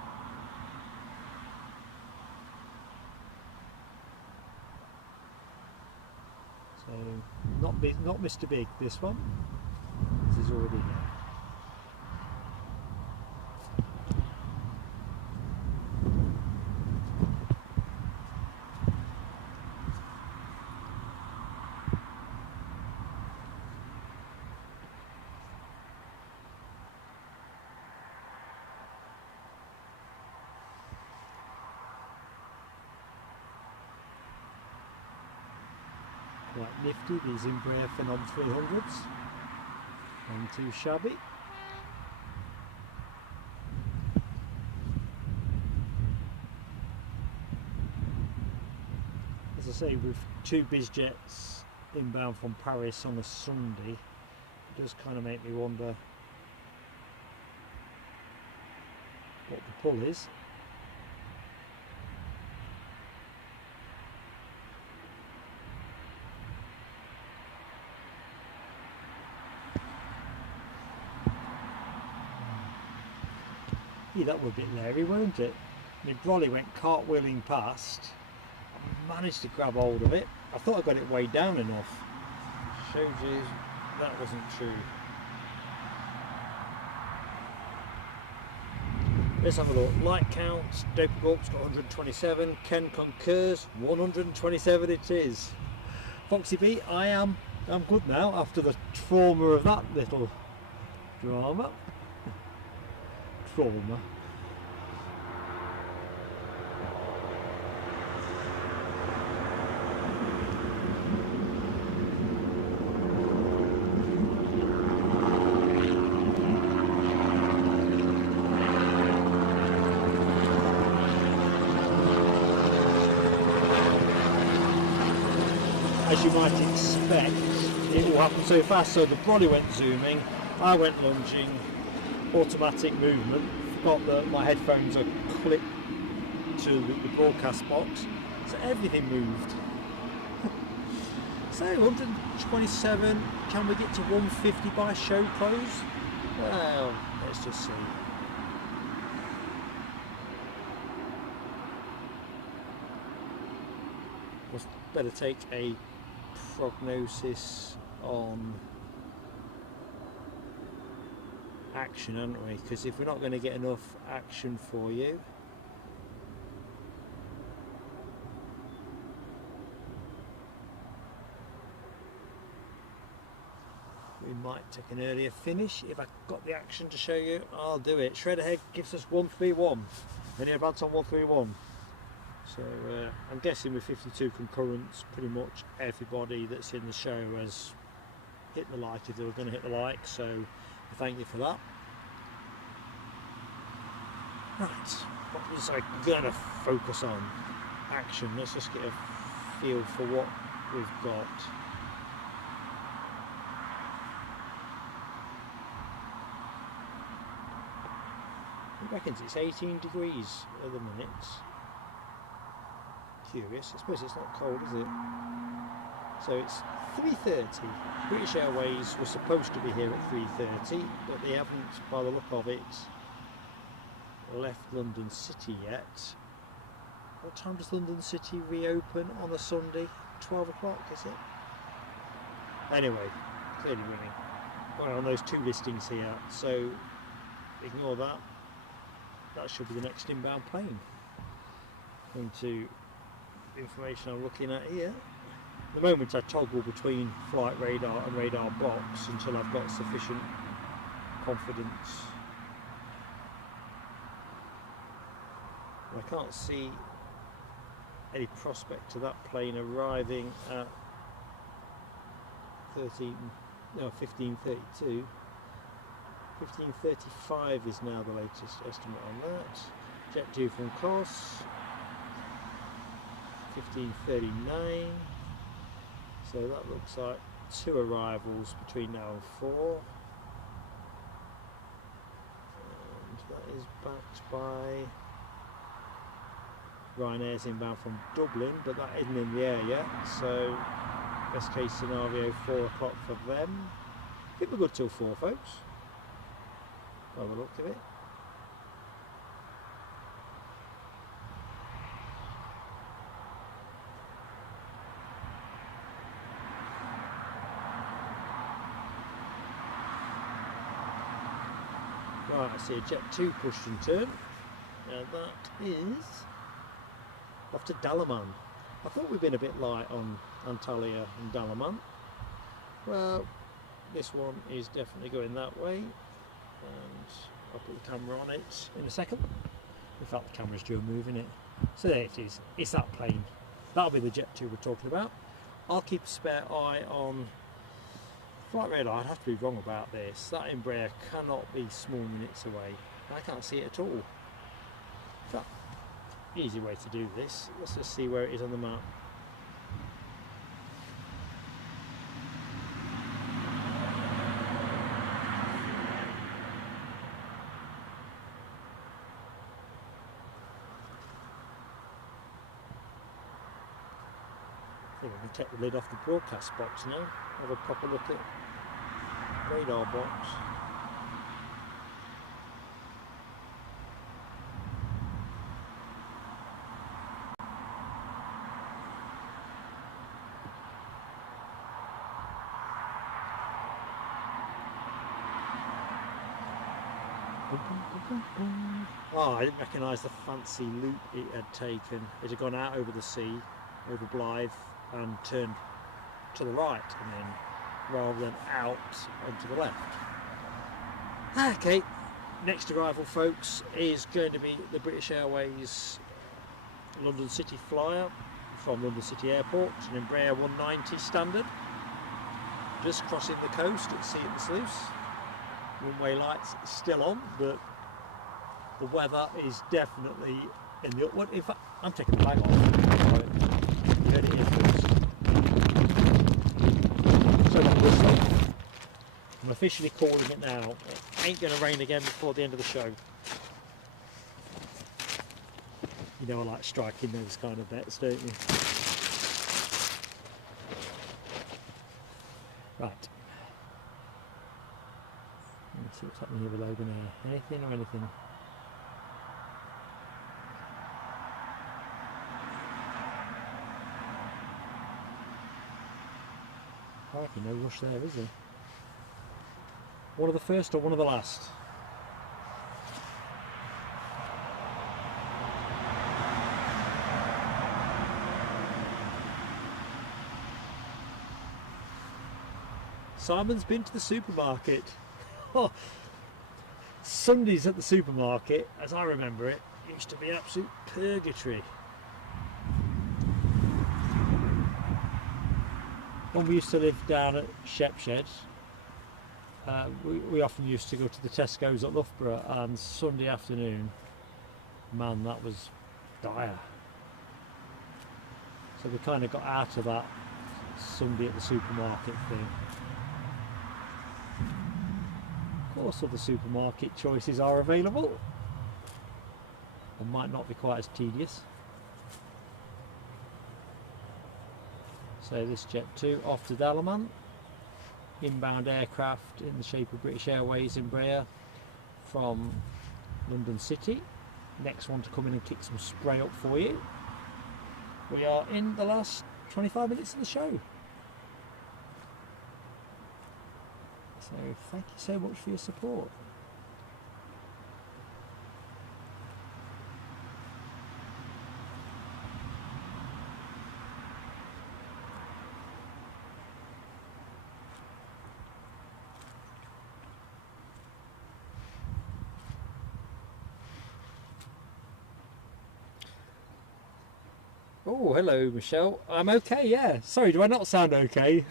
So not Mr. Big, this one. This is already there. Quite nifty, these Embraer Phenom 300s. None too shabby. As I say, with 2 BizJets inbound from Paris on a Sunday, it does kind of make me wonder what the pull is. Yeah, that was a bit leery, weren't it? My brolly went cartwheeling past. I managed to grab hold of it. I thought I got it weighed down enough. Showed you that wasn't true. Let's have a look. Light counts. Doppelgorp's got 127. Ken concurs. 127 it is. Foxy B, I'm good now after the trauma of that little drama. Trauma. As you might expect, it all happened so fast. So the brolly went zooming, I went lunging, automatic movement. Forgot that my headphones are clipped to the broadcast box, so everything moved. So 127. Can we get to 150 by show close? Well, let's just see. Must better take a prognosis on action, aren't we? Because if we're not going to get enough action for you, we might take an earlier finish. If I got the action to show you, I'll do it. Shredderhead gives us 131. Any advance on 131? So I'm guessing with 52 concurrents, pretty much everybody that's in the show has hit the like if they were going to hit the like, so I thank you for that. Right, what was I going to focus on? Action. Let's just get a feel for what we've got. I reckon it's 18 degrees at the minute. Curious. I suppose it's not cold, is it? So it's 3:30. British Airways were supposed to be here at 3:30, but they haven't, by the look of it, left London City yet. What time does London City reopen on a Sunday? 12 o'clock, is it? Anyway, clearly running. Well, on those two listings here, so ignore that. That should be the next inbound plane. Going to the information I'm looking at here. At the moment I toggle between flight radar and radar box until I've got sufficient confidence. I can't see any prospect to that plane arriving at 15:32. 15:35 is now the latest estimate on that. Jet 2 from Kos. 15:39. So that looks like 2 arrivals between now and 4. And that is backed by Ryanair's inbound from Dublin, but that isn't in the air yet, so best case scenario 4 o'clock for them. I think we're good till 4, folks, by the look of it. Right, I see a Jet 2 push and turn. Now that is off to Dalaman. I thought we'd been a bit light on Antalya and Dalaman. Well, this one is definitely going that way, and I'll put the camera on it in a second. In fact, the camera's due a move in it. So there it is. It's that plane. That'll be the Jet 2 we're talking about. I'll keep a spare eye on flight radar. I'd have to be wrong about this. That Embraer cannot be small minutes away. I can't see it at all. In fact, easy way to do this. Let's just see where it is on the map. I think we can take the lid off the broadcast box now. Have a proper look at radar box. Oh, I didn't recognise the fancy loop it had taken. It had gone out over the sea, over Blythe, and turned to the right, and then rather than out and to the left. Okay, next arrival, folks, is going to be the British Airways London City flyer from London City Airport, an Embraer 190 standard. Just crossing the coast at sea at the sluice. Runway lights still on, but the weather is definitely in the upward. In fact, I'm taking the bag off. You heard it here first. So that whistle. I'm officially calling it now. It ain't going to rain again before the end of the show. You know I like striking those kind of bets, don't you? Right. Let's see what's happening here with Loganair. Anything or anything? Crikey, no rush there, is there? One of the first or one of the last? Simon's been to the supermarket. Oh, Sundays at the supermarket, as I remember it, used to be absolute purgatory. When we used to live down at Shepshed, we often used to go to the Tesco's at Loughborough, and Sunday afternoon, man, that was dire. So we kind of got out of that Sunday at the supermarket thing. Of course, other supermarket choices are available and might not be quite as tedious. So this Jet 2 off to Dalaman, inbound aircraft in the shape of British Airways Embraer from London City. Next one to come in and kick some spray up for you. We are in the last 25 minutes of the show. So thank you so much for your support. Oh, hello, Michelle. I'm okay, yeah. Sorry, do I not sound okay?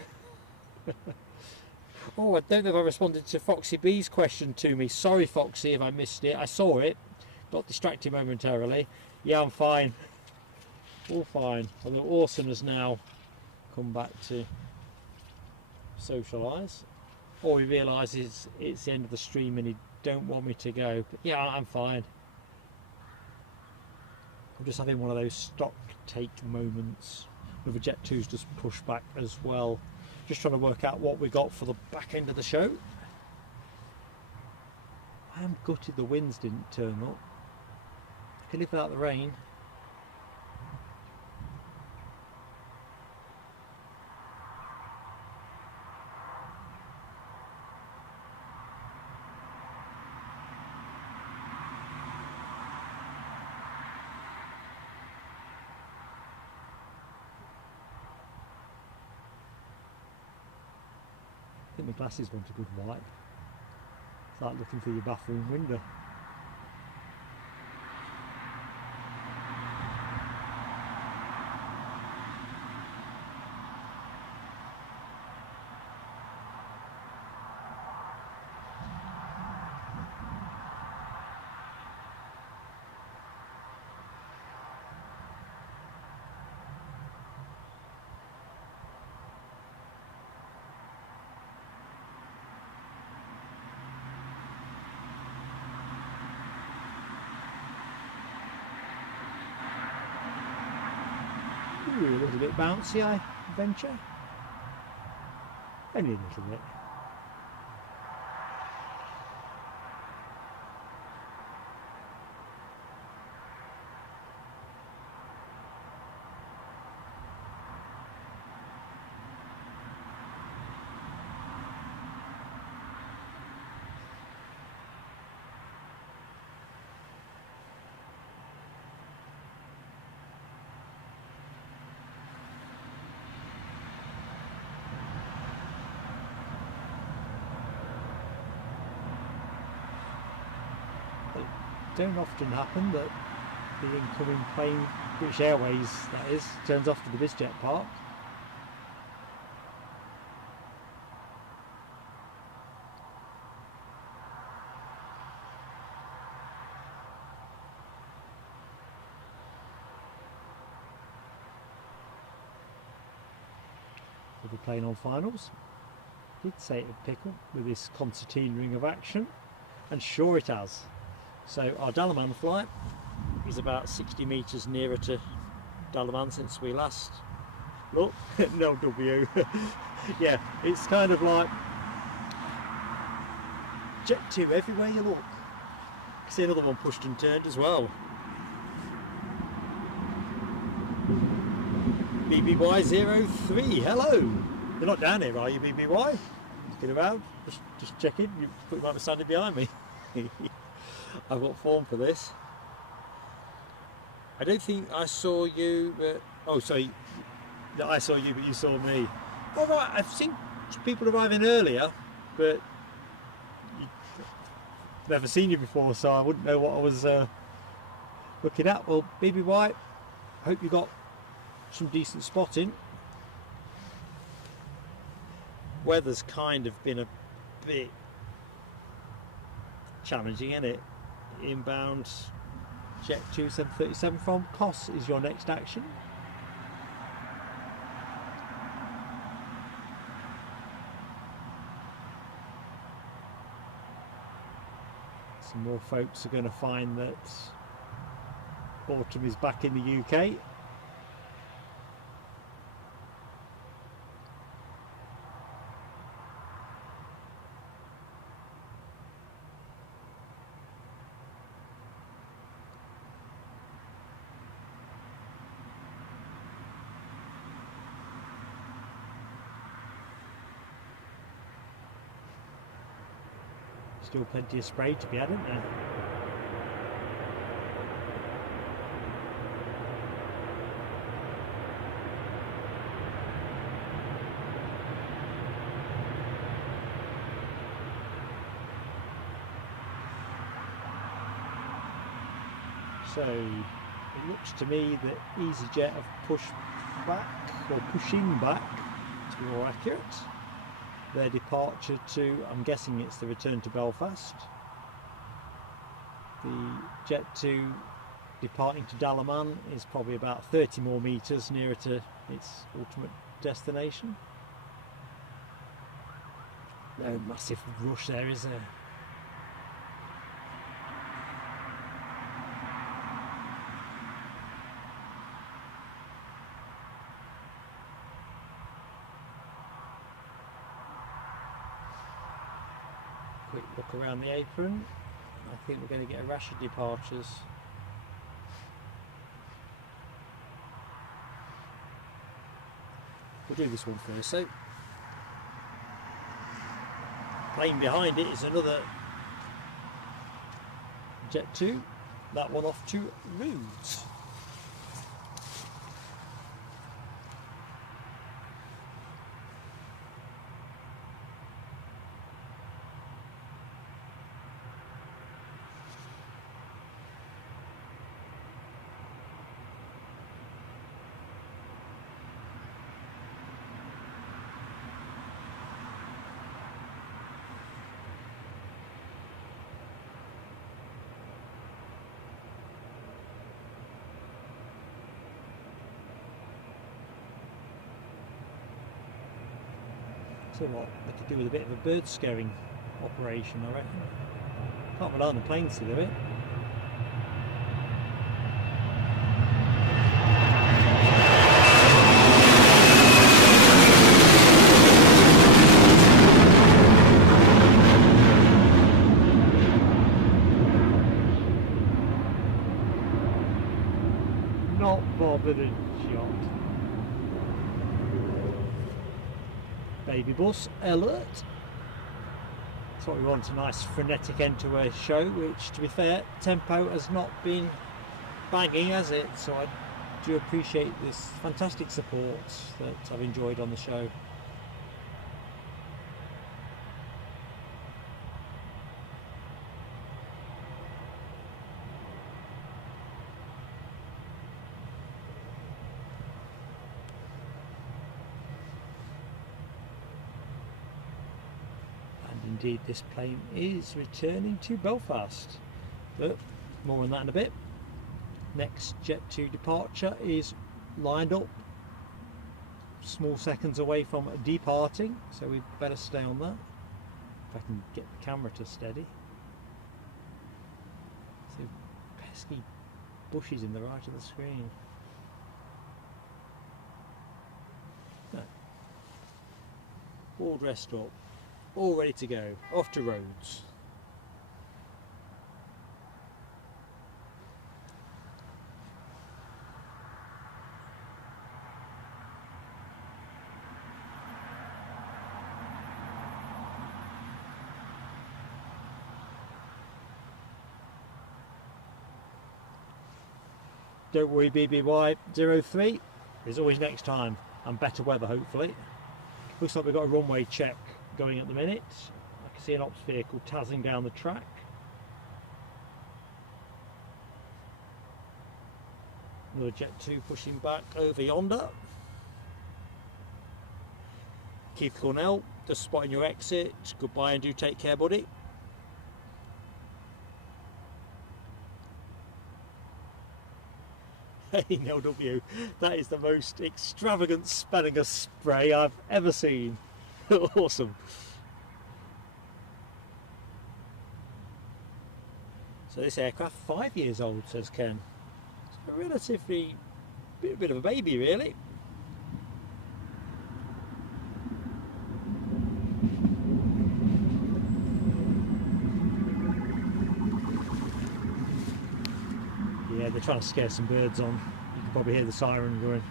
Oh, I don't know if I responded to Foxy B's question to me. Sorry, Foxy, if I missed it. I saw it. Got distracted momentarily. Yeah, I'm fine. All fine. Although Orson has now come back to socialise. Or he realises it's the end of the stream and he don't want me to go. But yeah, I'm fine. I'm just having one of those stock take moments with the Jet 2's just pushed back as well. Just trying to work out what we got for the back end of the show. I am gutted the winds didn't turn up. I can live without the rain. I think my glasses want a good wipe. It's like looking through your bathroom window. Ooh, a little bit bouncy, I venture. Only a little bit. don't often happen that the incoming plane, British Airways that is, turns off to the BizJet park. With the plane on finals. Did say it would pick up with this concertina ring of action, and sure it has. So our Dalaman flight is about 60 metres nearer to Dalaman since we last looked. No W. Yeah, it's kind of like Jet 2 everywhere you look. You see another one pushed and turned as well. BBY03, hello! You're not down here, are you, BBY? Looking around, just checking. You might be standing behind me. I've got form for this. I don't think I saw you. Oh, sorry. No, I saw you, but you saw me. All right, I've seen people arriving earlier, but never seen you before, so I wouldn't know what I was looking at. Well, BBY, hope you got some decent spotting. Weather's kind of been a bit challenging, isn't it? Inbound Jet 2 737 from Kos is your next action. Some more folks are going to find that autumn is back in the UK. Still plenty of spray to be had, isn't there? So it looks to me that easyJet have pushed back, or pushing back to be more accurate, their departure to, I'm guessing it's the return to Belfast. The Jet 2 departing to Dalaman is probably about 30 more metres nearer to its ultimate destination. No massive rush there, is there? Quick look around the apron. I think we're going to get a rash of departures. We'll do this one first. So, plane behind it is another Jet 2. That one off to Rhodes. So what, they could do with a bit of a bird scaring operation, I reckon. Can't rely on the planes to do it. Not bothered a jot. Baby bus alert. That's what we want, a nice frenetic end to a show, which, to be fair, tempo has not been banging, has it? So I do appreciate this fantastic support that I've enjoyed on the show. indeed this plane is returning to Belfast. But more on that in a bit. Next Jet 2 departure is lined up, small seconds away from departing, so we better stay on that. If I can get the camera to steady. So pesky bushes in the right of the screen. No. All dressed up, all ready to go, off to Rhodes. Don't worry BBY03, there's always next time and better weather hopefully. Looks like we've got a runway check going at the minute. I can see an ops vehicle tazzing down the track. Another Jet 2 pushing back over yonder. Keith Cornell, just spotting your exit. Goodbye and do take care, buddy. Hey, no W, that is the most extravagant spelling of spray I've ever seen. Awesome. So this aircraft 5 years old, says Ken. It's a relatively bit of a baby, really. Yeah, they're trying to scare some birds on. You can probably hear the siren going.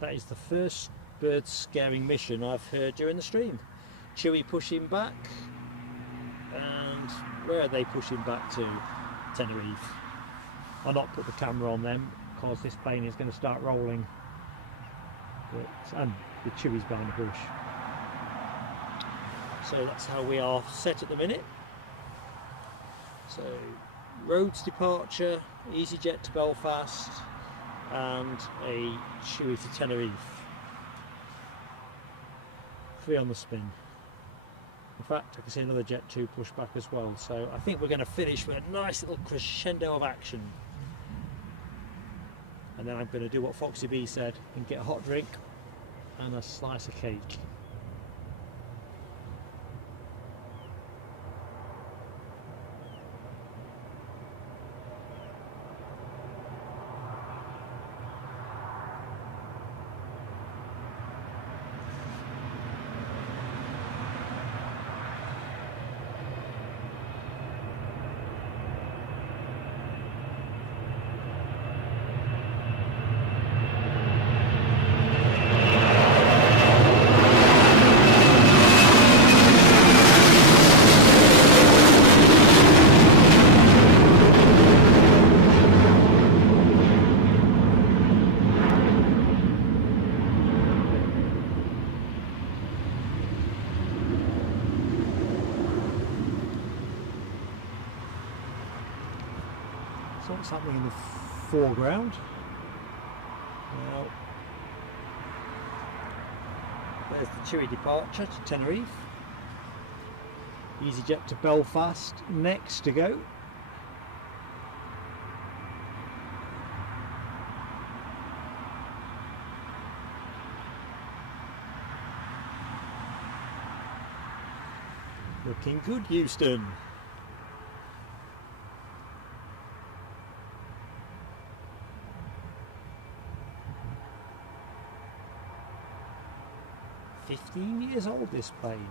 That is the first bird scaring mission I've heard during the stream. Chewy pushing back, and where are they pushing back to? Tenerife. I'll not put the camera on them because this plane is going to start rolling. And the Chewy's behind the bush. So that's how we are set at the minute. So Rhodes departure, easyJet to Belfast, and a Chewy to Tenerife. 3 on the spin. In fact, I can see another Jet 2 push back as well. So I think we're going to finish with a nice little crescendo of action. And then I'm going to do what Foxy B said and get a hot drink and a slice of cake. So what's happening in the foreground? Well, there's the Chewy departure to Tenerife. easyJet to Belfast next to go. Looking good, Houston. Years old, this plane.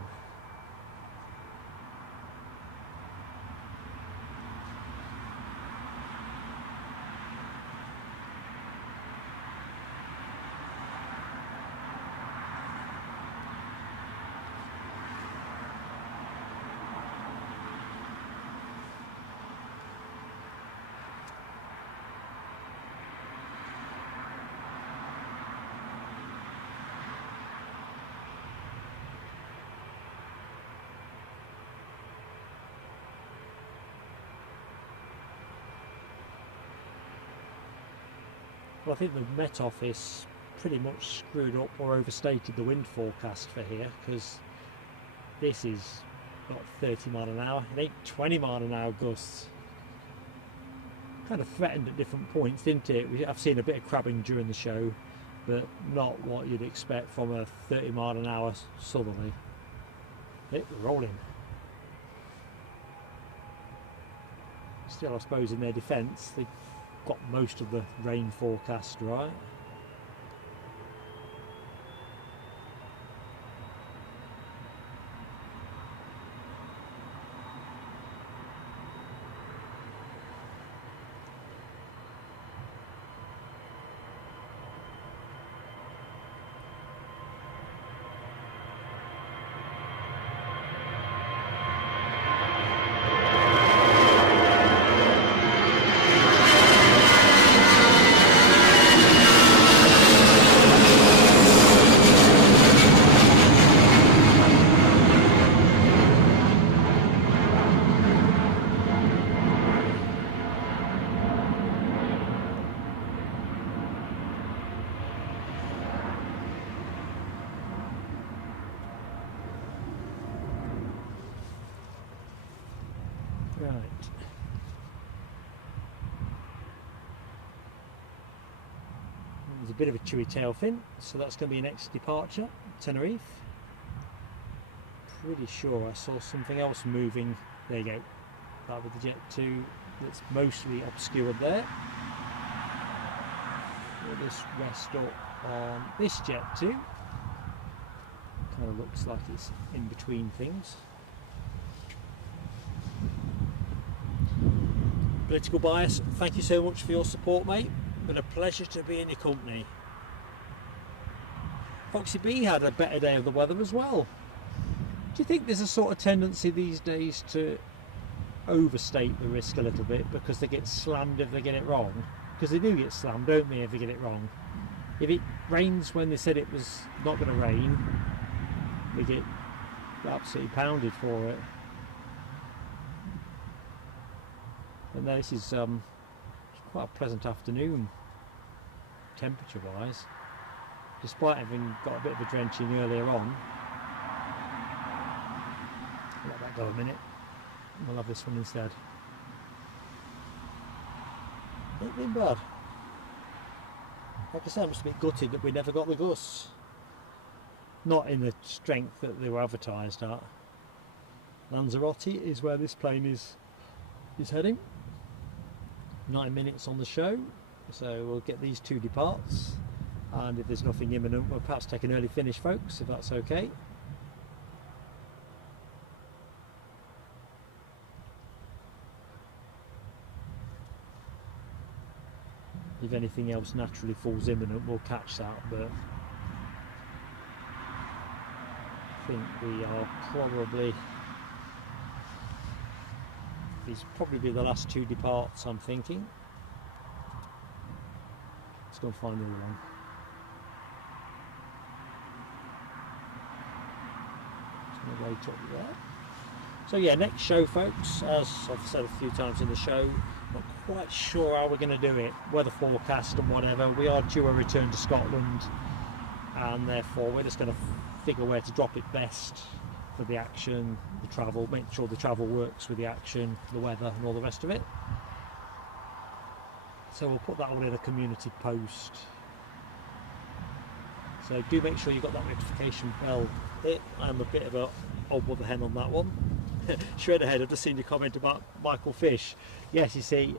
Well, I think the Met Office pretty much screwed up or overstated the wind forecast for here, because this is not 30 mile an hour, it ain't 20 mile an hour gusts. Kind of threatened at different points, didn't it? I've seen a bit of crabbing during the show, but not what you'd expect from a 30 mile an hour southerly. We're rolling. Still, I suppose in their defence, they got most of the rain forecast right. Right. There's a bit of a chewy tail fin, so that's going to be next departure, Tenerife. Pretty sure I saw something else moving. There you go. That with the Jet 2 that's mostly obscured there. We'll just rest up on this Jet 2. Kind of looks like it's in between things. Political bias, thank you so much for your support, mate. Been a pleasure to be in your company. Foxy B had a better day of the weather as well. Do you think there's a sort of tendency these days to overstate the risk a little bit because they get slammed if they get it wrong? Because they do get slammed, don't they, if they get it wrong? If it rains when they said it was not going to rain, they get absolutely pounded for it. And now this is quite a pleasant afternoon, temperature wise, despite having got a bit of a drenching earlier on. Let that go a minute, we'll have this one instead. Ain't been bad. Like I said, I'm just a bit gutted that we never got the gusts. Not in the strength that they were advertised at. Lanzarote is where this plane is heading. 9 minutes on the show, so we'll get these two departs, and if there's nothing imminent we'll perhaps take an early finish, folks, if that's okay. If anything else naturally falls imminent we'll catch that, but I think we are probably, these probably be the last two departs, I'm thinking. Let's go and find the other one. Just going to wait up there. So yeah, next show, folks, as I've said a few times in the show, not quite sure how we're going to do it, weather forecast and whatever. We are due a return to Scotland, and therefore we're just going to figure where to drop it best for the action, the travel, make sure the travel works with the action, the weather and all the rest of it. So we'll put that all in a community post. So do make sure you've got that notification bell hit. I'm a bit of a old mother hen on that one. Shred ahead, I've just seen your comment about Michael Fish. Yes, you see,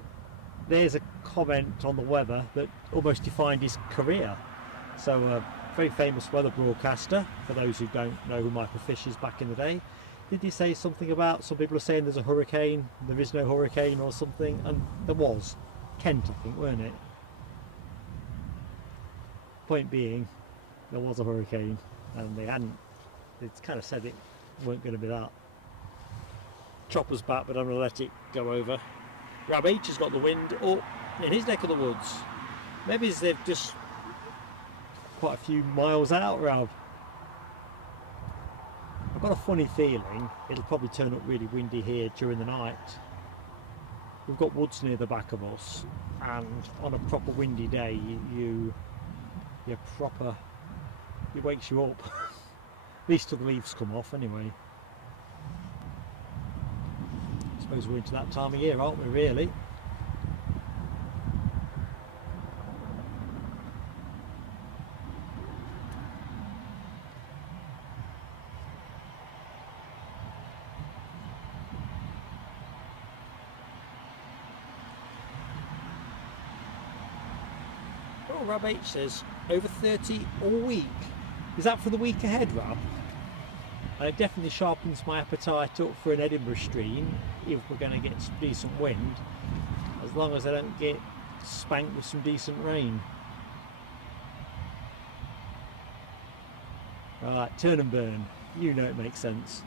there's a comment on the weather that almost defined his career. So very famous weather broadcaster, for those who don't know who Michael Fish is back in the day. Did he say something about, some people are saying there's a hurricane, there is no hurricane or something, and there was. Kent, I think, weren't it? Point being, there was a hurricane, and they hadn't, it's kind of said it weren't going to be that. Chopper's back, but I'm going to let it go over. Rab H has got the wind up in his neck of the woods. Maybe they've just quite a few miles out, Rab. I've got a funny feeling it'll probably turn up really windy here during the night. We've got woods near the back of us, and on a proper windy day you Yeah, proper. It wakes you up. At least till the leaves come off anyway. I suppose we're into that time of year, aren't we, really? Oh, Rab H says over 30 all week. Is that for the week ahead, Rab? It definitely sharpens my appetite up for an Edinburgh stream if we're going to get some decent wind, as long as I don't get spanked with some decent rain. Right, turn and burn. You know it makes sense.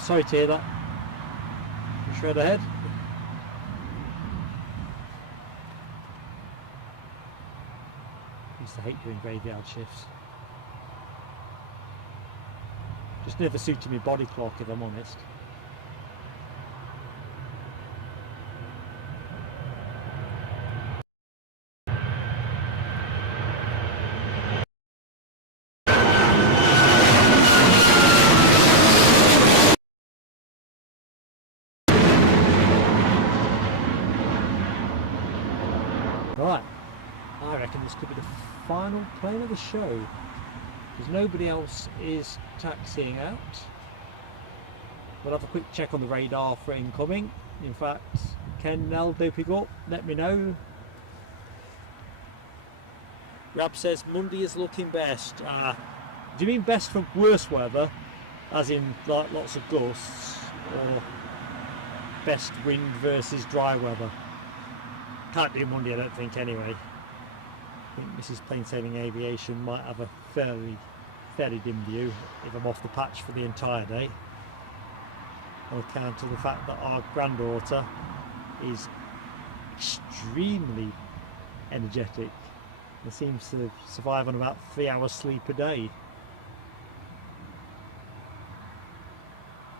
Sorry to hear that. Shred ahead. I used to hate doing graveyard shifts. Just never suited my body clock, if I'm honest. Right, I reckon this could be the final plane of the show, because nobody else is taxiing out. We'll have a quick check on the radar for incoming. In fact, Ken, Nell, do pick up, let me know. Rab says Monday is looking best. Do you mean best for worse weather, as in like lots of gusts, or best wind versus dry weather? Can't do Monday, I don't think, anyway. I think Mrs. Plain Sailing Aviation might have a fairly dim view if I'm off the patch for the entire day, on account of the fact that our granddaughter is extremely energetic and seems to survive on about 3 hours sleep a day.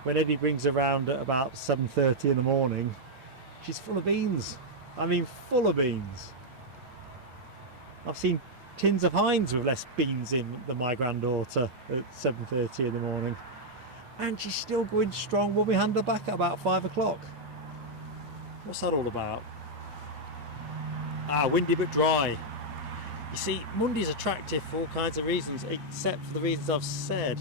When Eddie brings her around at about 7:30 in the morning, she's full of beans. I mean, full of beans. I've seen tins of Heinz with less beans in than my granddaughter at 7:30 in the morning. And she's still going strong when we hand her back at about 5 o'clock. What's that all about? Windy but dry. You see, Monday's attractive for all kinds of reasons, except for the reasons I've said.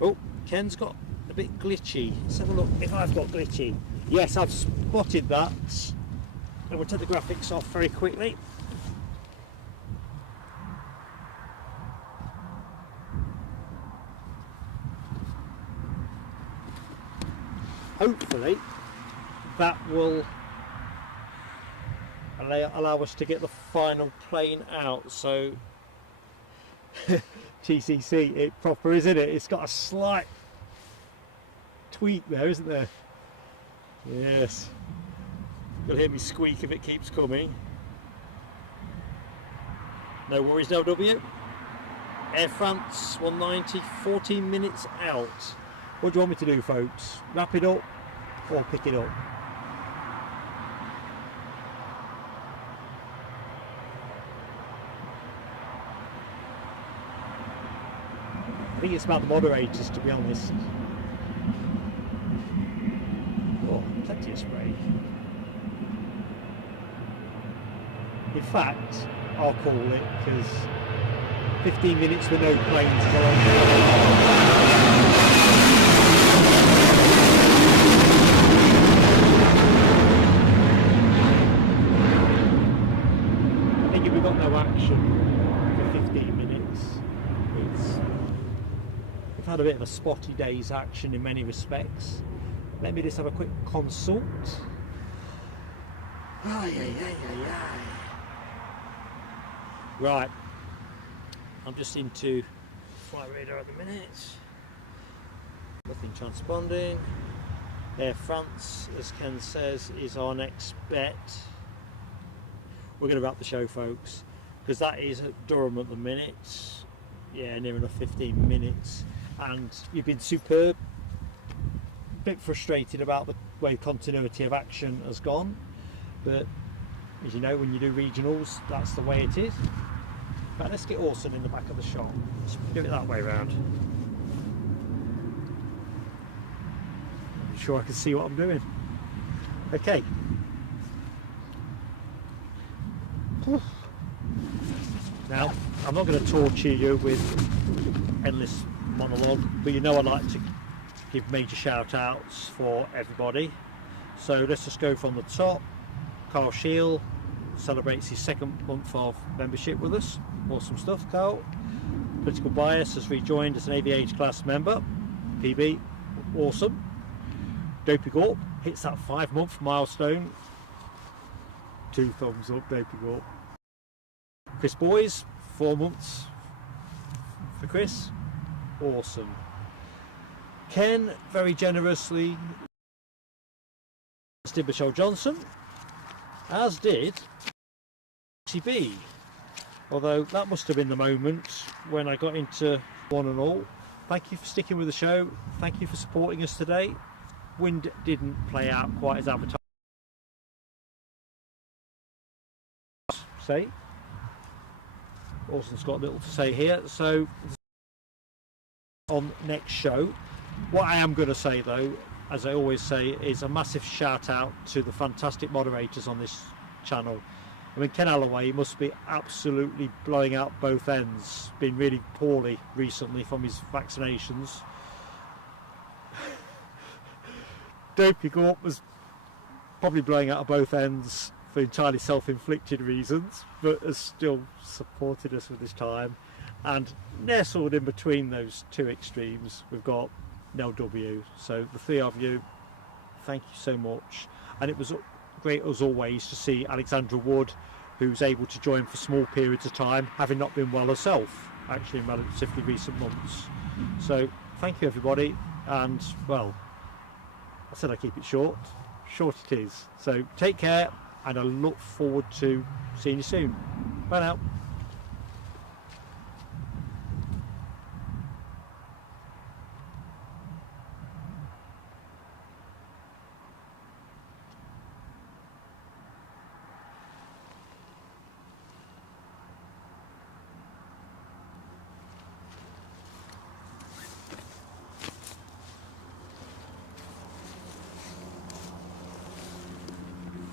Oh, Ken's got a bit glitchy. Let's have a look if I've got glitchy. Yes, I've spotted that. And we'll take the graphics off very quickly. Hopefully that will allow us to get the final plane out. So TCC, it proper, isn't it? It's got a slight tweak there, isn't there? Yes. You'll hear me squeak if it keeps coming. No worries, LW. Air France 190, 14 minutes out. What do you want me to do, folks? Wrap it up or pick it up? I think it's about the moderators, to be honest. Oh, plenty of spray. In fact, I'll call it, because 15 minutes with no planes is a long time. I think if we've got no action for 15 minutes, we've had a bit of a spotty day's action in many respects. Let me just have a quick consult. Right, I'm just into flight radar at the minute. Nothing transponding. Air France, as Ken says, is our next bet. We're going to wrap the show, folks. because that is at Durham at the minute. Yeah, near enough 15 minutes. And you've been superb. A bit frustrated about the way continuity of action has gone, but as you know, when you do regionals, that's the way it is. But let's get Orson in the back of the shot. Let's do it that way round. I'm sure I can see what I'm doing. Okay. Now, I'm not going to torture you with endless monologue, but you know I like to give major shout outs for everybody. So let's just go from the top. Carl Shield celebrates his 2nd month of membership with us. Awesome stuff, Carl. Political Bias has rejoined as an Aviation class member. PB, awesome. Dopey Gorp hits that 5-month milestone. 2 thumbs up, Dopey Gorp. Chris Boys, 4 months for Chris. Awesome. Ken very generously did Michelle Johnson, as did CB. Although that must have been the moment when I got into one and all. Thank you for sticking with the show. Thank you for supporting us today. Wind didn't play out quite as advertised. Say. Orson's got little to say here. So on next show, what I am going to say though, as I always say, is a massive shout out to the fantastic moderators on this channel. I mean, Ken Alloway must be absolutely blowing out both ends, been really poorly recently from his vaccinations. Dopey Gorp was probably blowing out of both ends for entirely self-inflicted reasons, but has still supported us with this time. And nestled in between those two extremes, we've got Nell W. So the 3 of you, thank you so much. And it was great as always to see Alexandra Wood, who's able to join for small periods of time, having not been well herself, actually in relatively recent months. So thank you everybody, and well, I said I'd keep it short. Short it is. So take care, and I look forward to seeing you soon. Bye now.